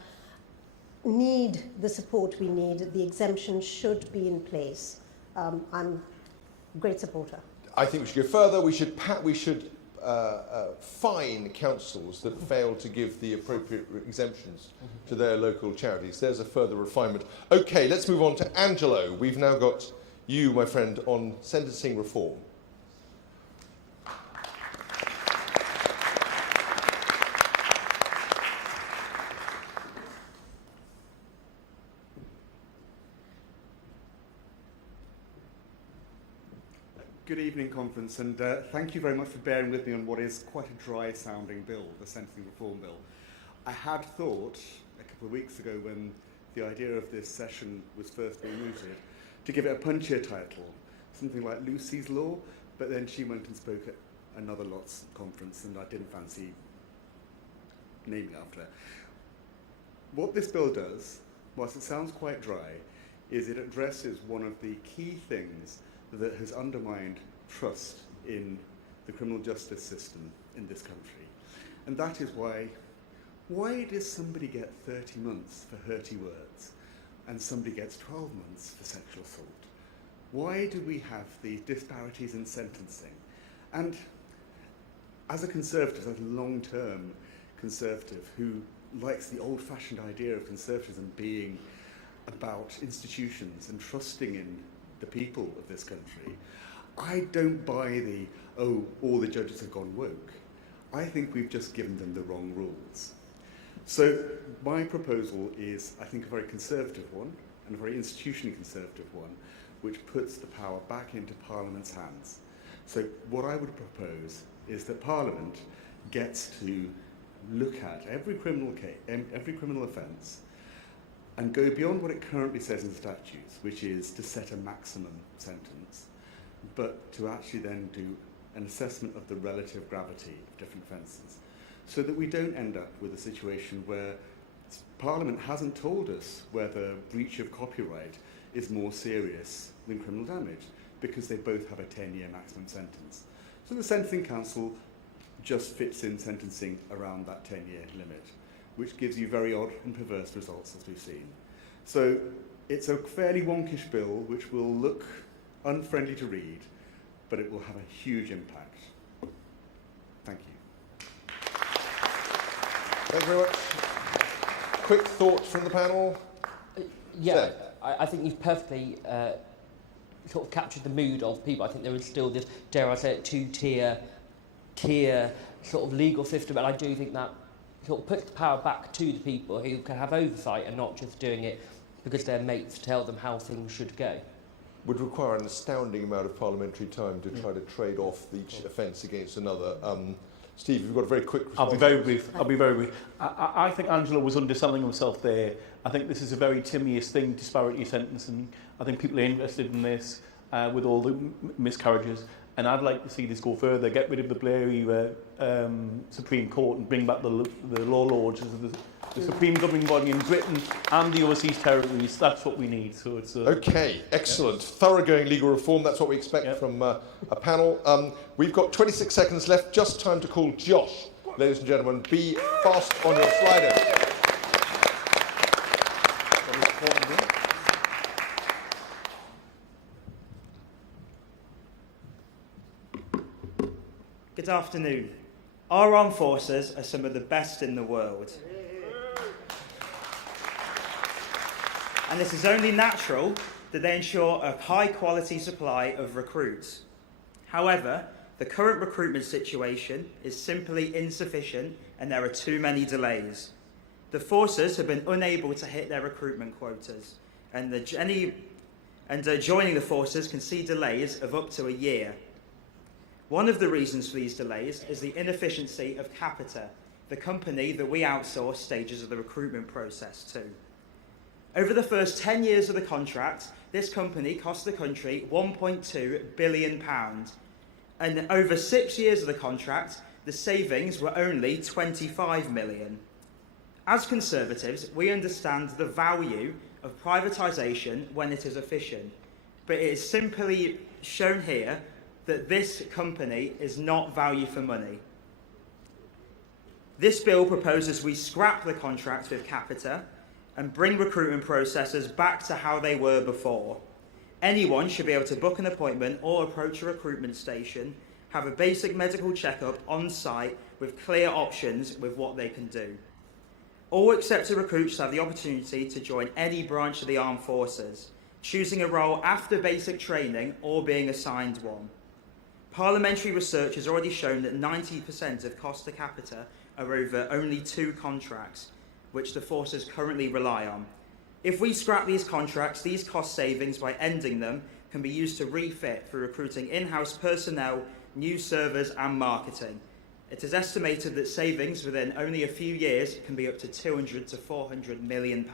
need the support we need, the exemption should be in place. I'm a great supporter. I think we should go further. We should fine councils that fail to give the appropriate exemptions to their local charities. There's a further refinement. Okay, let's move on to Angelo. We've now got you, my friend, on sentencing reform. Good evening, conference, and thank you very much for bearing with me on what is quite a dry-sounding bill, the Sentencing Reform Bill. I had thought, a couple of weeks ago when the idea of this session was first being mooted, to give it a punchier title, something like Lucy's Law, but then she went and spoke at another Lots conference, and I didn't fancy naming after her. What this bill does, whilst it sounds quite dry, is it addresses one of the key things that has undermined trust in the criminal justice system in this country. And that is why does somebody get 30 months for hurty words and somebody gets 12 months for sexual assault? Why do we have these disparities in sentencing? And as a Conservative, as a long-term Conservative who likes the old-fashioned idea of conservatism being about institutions and trusting in the people of this country, I don't buy all the judges have gone woke. I think we've just given them the wrong rules. So my proposal is, I think, a very conservative one, and a very institutionally conservative one, which puts the power back into Parliament's hands. So what I would propose is that Parliament gets to look at every criminal offence and go beyond what it currently says in the statutes, which is to set a maximum sentence, but to actually then do an assessment of the relative gravity of different offences, so that we don't end up with a situation where Parliament hasn't told us whether breach of copyright is more serious than criminal damage, because they both have a 10-year maximum sentence. So the Sentencing Council just fits in sentencing around that 10-year limit, which gives you very odd and perverse results, as we've seen. So it's a fairly wonkish bill, which will look unfriendly to read, but it will have a huge impact. Thank you. Thank you very much. Quick thoughts from the panel? Yeah, I think you've perfectly sort of captured the mood of people. I think there is still this, dare I say it, two-tier sort of legal system, and I do think that sort of puts the power back to the people who can have oversight and not just doing it because their mates tell them how things should go. Would require an astounding amount of parliamentary time to try to trade off each offence against another. Steve, you've got a very quick response. I'll be very brief. I think Angela was underselling himself there. I think this is a very timious thing, disparity sentencing. I think people are interested in this with all the miscarriages. And I'd like to see this go further, get rid of the Blair Supreme Court and bring back the law lords as the supreme governing body in Britain and the overseas territories. That's what we need. So it's okay, excellent. Thoroughgoing legal reform, that's what we expect from a panel. We've got 26 seconds left, just time to call Josh. Ladies and gentlemen, be fast on your sliders. Good afternoon. Our armed forces are some of the best in the world. And this is only natural that they ensure a high-quality supply of recruits. However, the current recruitment situation is simply insufficient and there are too many delays. The forces have been unable to hit their recruitment quotas, and joining the forces can see delays of up to a year. One of the reasons for these delays is the inefficiency of Capita, the company that we outsource stages of the recruitment process to. Over the first 10 years of the contract, this company cost the country £1.2 billion. And over 6 years of the contract, the savings were only £25 million. As Conservatives, we understand the value of privatisation when it is efficient, but it is simply shown here that this company is not value for money. This bill proposes we scrap the contract with Capita and bring recruitment processes back to how they were before. Anyone should be able to book an appointment or approach a recruitment station, have a basic medical checkup on site with clear options with what they can do. All accepted recruits have the opportunity to join any branch of the armed forces, choosing a role after basic training or being assigned one. Parliamentary research has already shown that 90% of cost to Capita are over only 2 contracts, which the forces currently rely on. If we scrap these contracts, these cost savings by ending them can be used to refit for recruiting in-house personnel, new servers and marketing. It is estimated that savings within only a few years can be up to £200 to £400 million.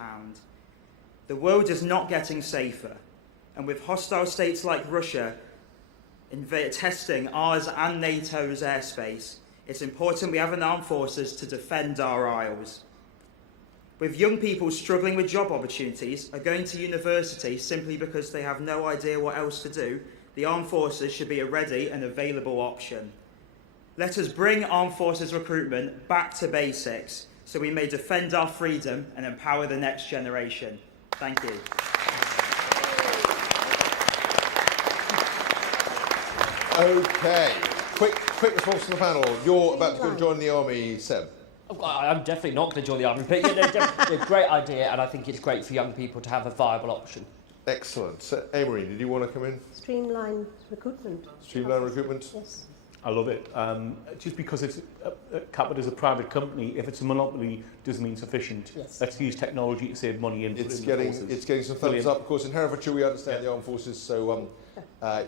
The world is not getting safer, and with hostile states like Russia testing ours and NATO's airspace, it's important we have an armed forces to defend our isles. With young people struggling with job opportunities or going to university simply because they have no idea what else to do, the armed forces should be a ready and available option. Let us bring armed forces recruitment back to basics so we may defend our freedom and empower the next generation. Thank you. Okay, quick response from the panel. You're about to go and join the army, Seb. I'm definitely not going to join the army, but they're a great idea, and I think it's great for young people to have a viable option. Excellent. So, Amory, did you want to come in? Streamline recruitment. Streamline recruitment? Yes. I love it. Just because it's Capita is a private company, if it's a monopoly, doesn't mean sufficient. Yes. Let's use technology to save money and It's getting some thumbs up. Of course, in Herefordshire we understand the armed forces, so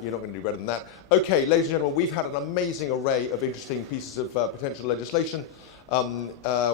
you're not going to do better than that. Okay, ladies and gentlemen, we've had an amazing array of interesting pieces of potential legislation.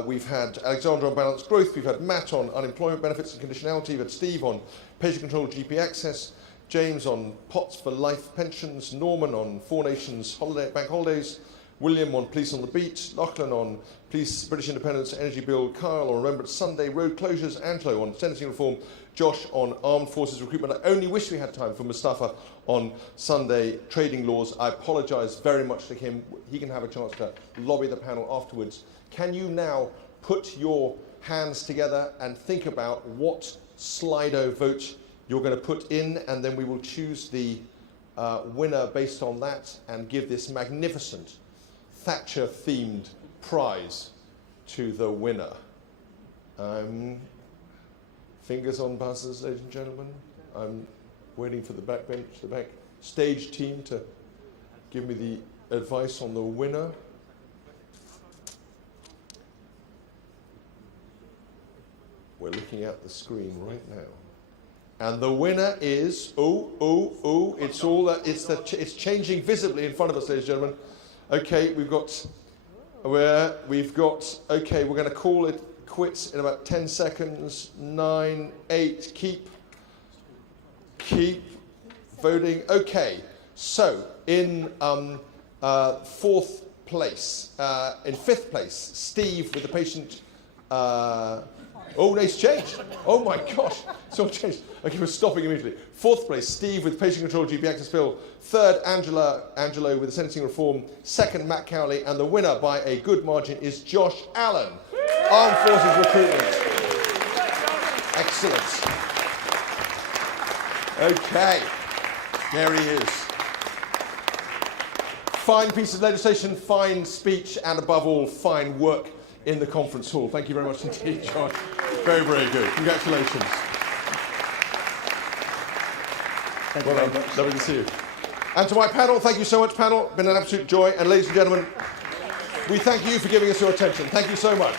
We've had Alexandra on balanced growth, we've had Matt on unemployment benefits and conditionality, we've had Steve on patient-controlled GP access, James on pots for life pensions, Norman on 4 Nations bank holidays, William on police on the beat, Lachlan on police, British independence, energy bill, Kyle on Remembrance Sunday, road closures, Angelo on sentencing reform, Josh on armed forces recruitment. I only wish we had time for Mustafa on Sunday trading laws. I apologise very much to him. He can have a chance to lobby the panel afterwards. Can you now put your hands together and think about what Slido vote you're going to put in, and then we will choose the winner based on that and give this magnificent Thatcher-themed prize to the winner. Fingers on buzzers, ladies and gentlemen. I'm waiting for the backbench, the back stage team to give me the advice on the winner. We're looking at the screen right now. And the winner is, it's changing visibly in front of us, ladies and gentlemen. Okay, we're going to call it quits in about 10 seconds. 9, 8, keep voting. Okay, So, in fifth place, Steve with the patient. Oh, it's changed. Oh my gosh, it's all changed. Okay, we're stopping immediately. Fourth place, Steve with patient control GP access bill. Third, Angelo with the sentencing reform. Second, Matt Cowley, and the winner by a good margin is Josh Allen. Armed Forces Recruitment. Excellent. Okay, there he is. Fine piece of legislation, fine speech, and above all, fine work in the conference hall. Thank you very much indeed, Josh. Very, very good. Congratulations. Thank well you done. very much. Lovely to see you. And to my panel, thank you so much, panel. Been an absolute joy. And ladies and gentlemen, we thank you for giving us your attention. Thank you so much.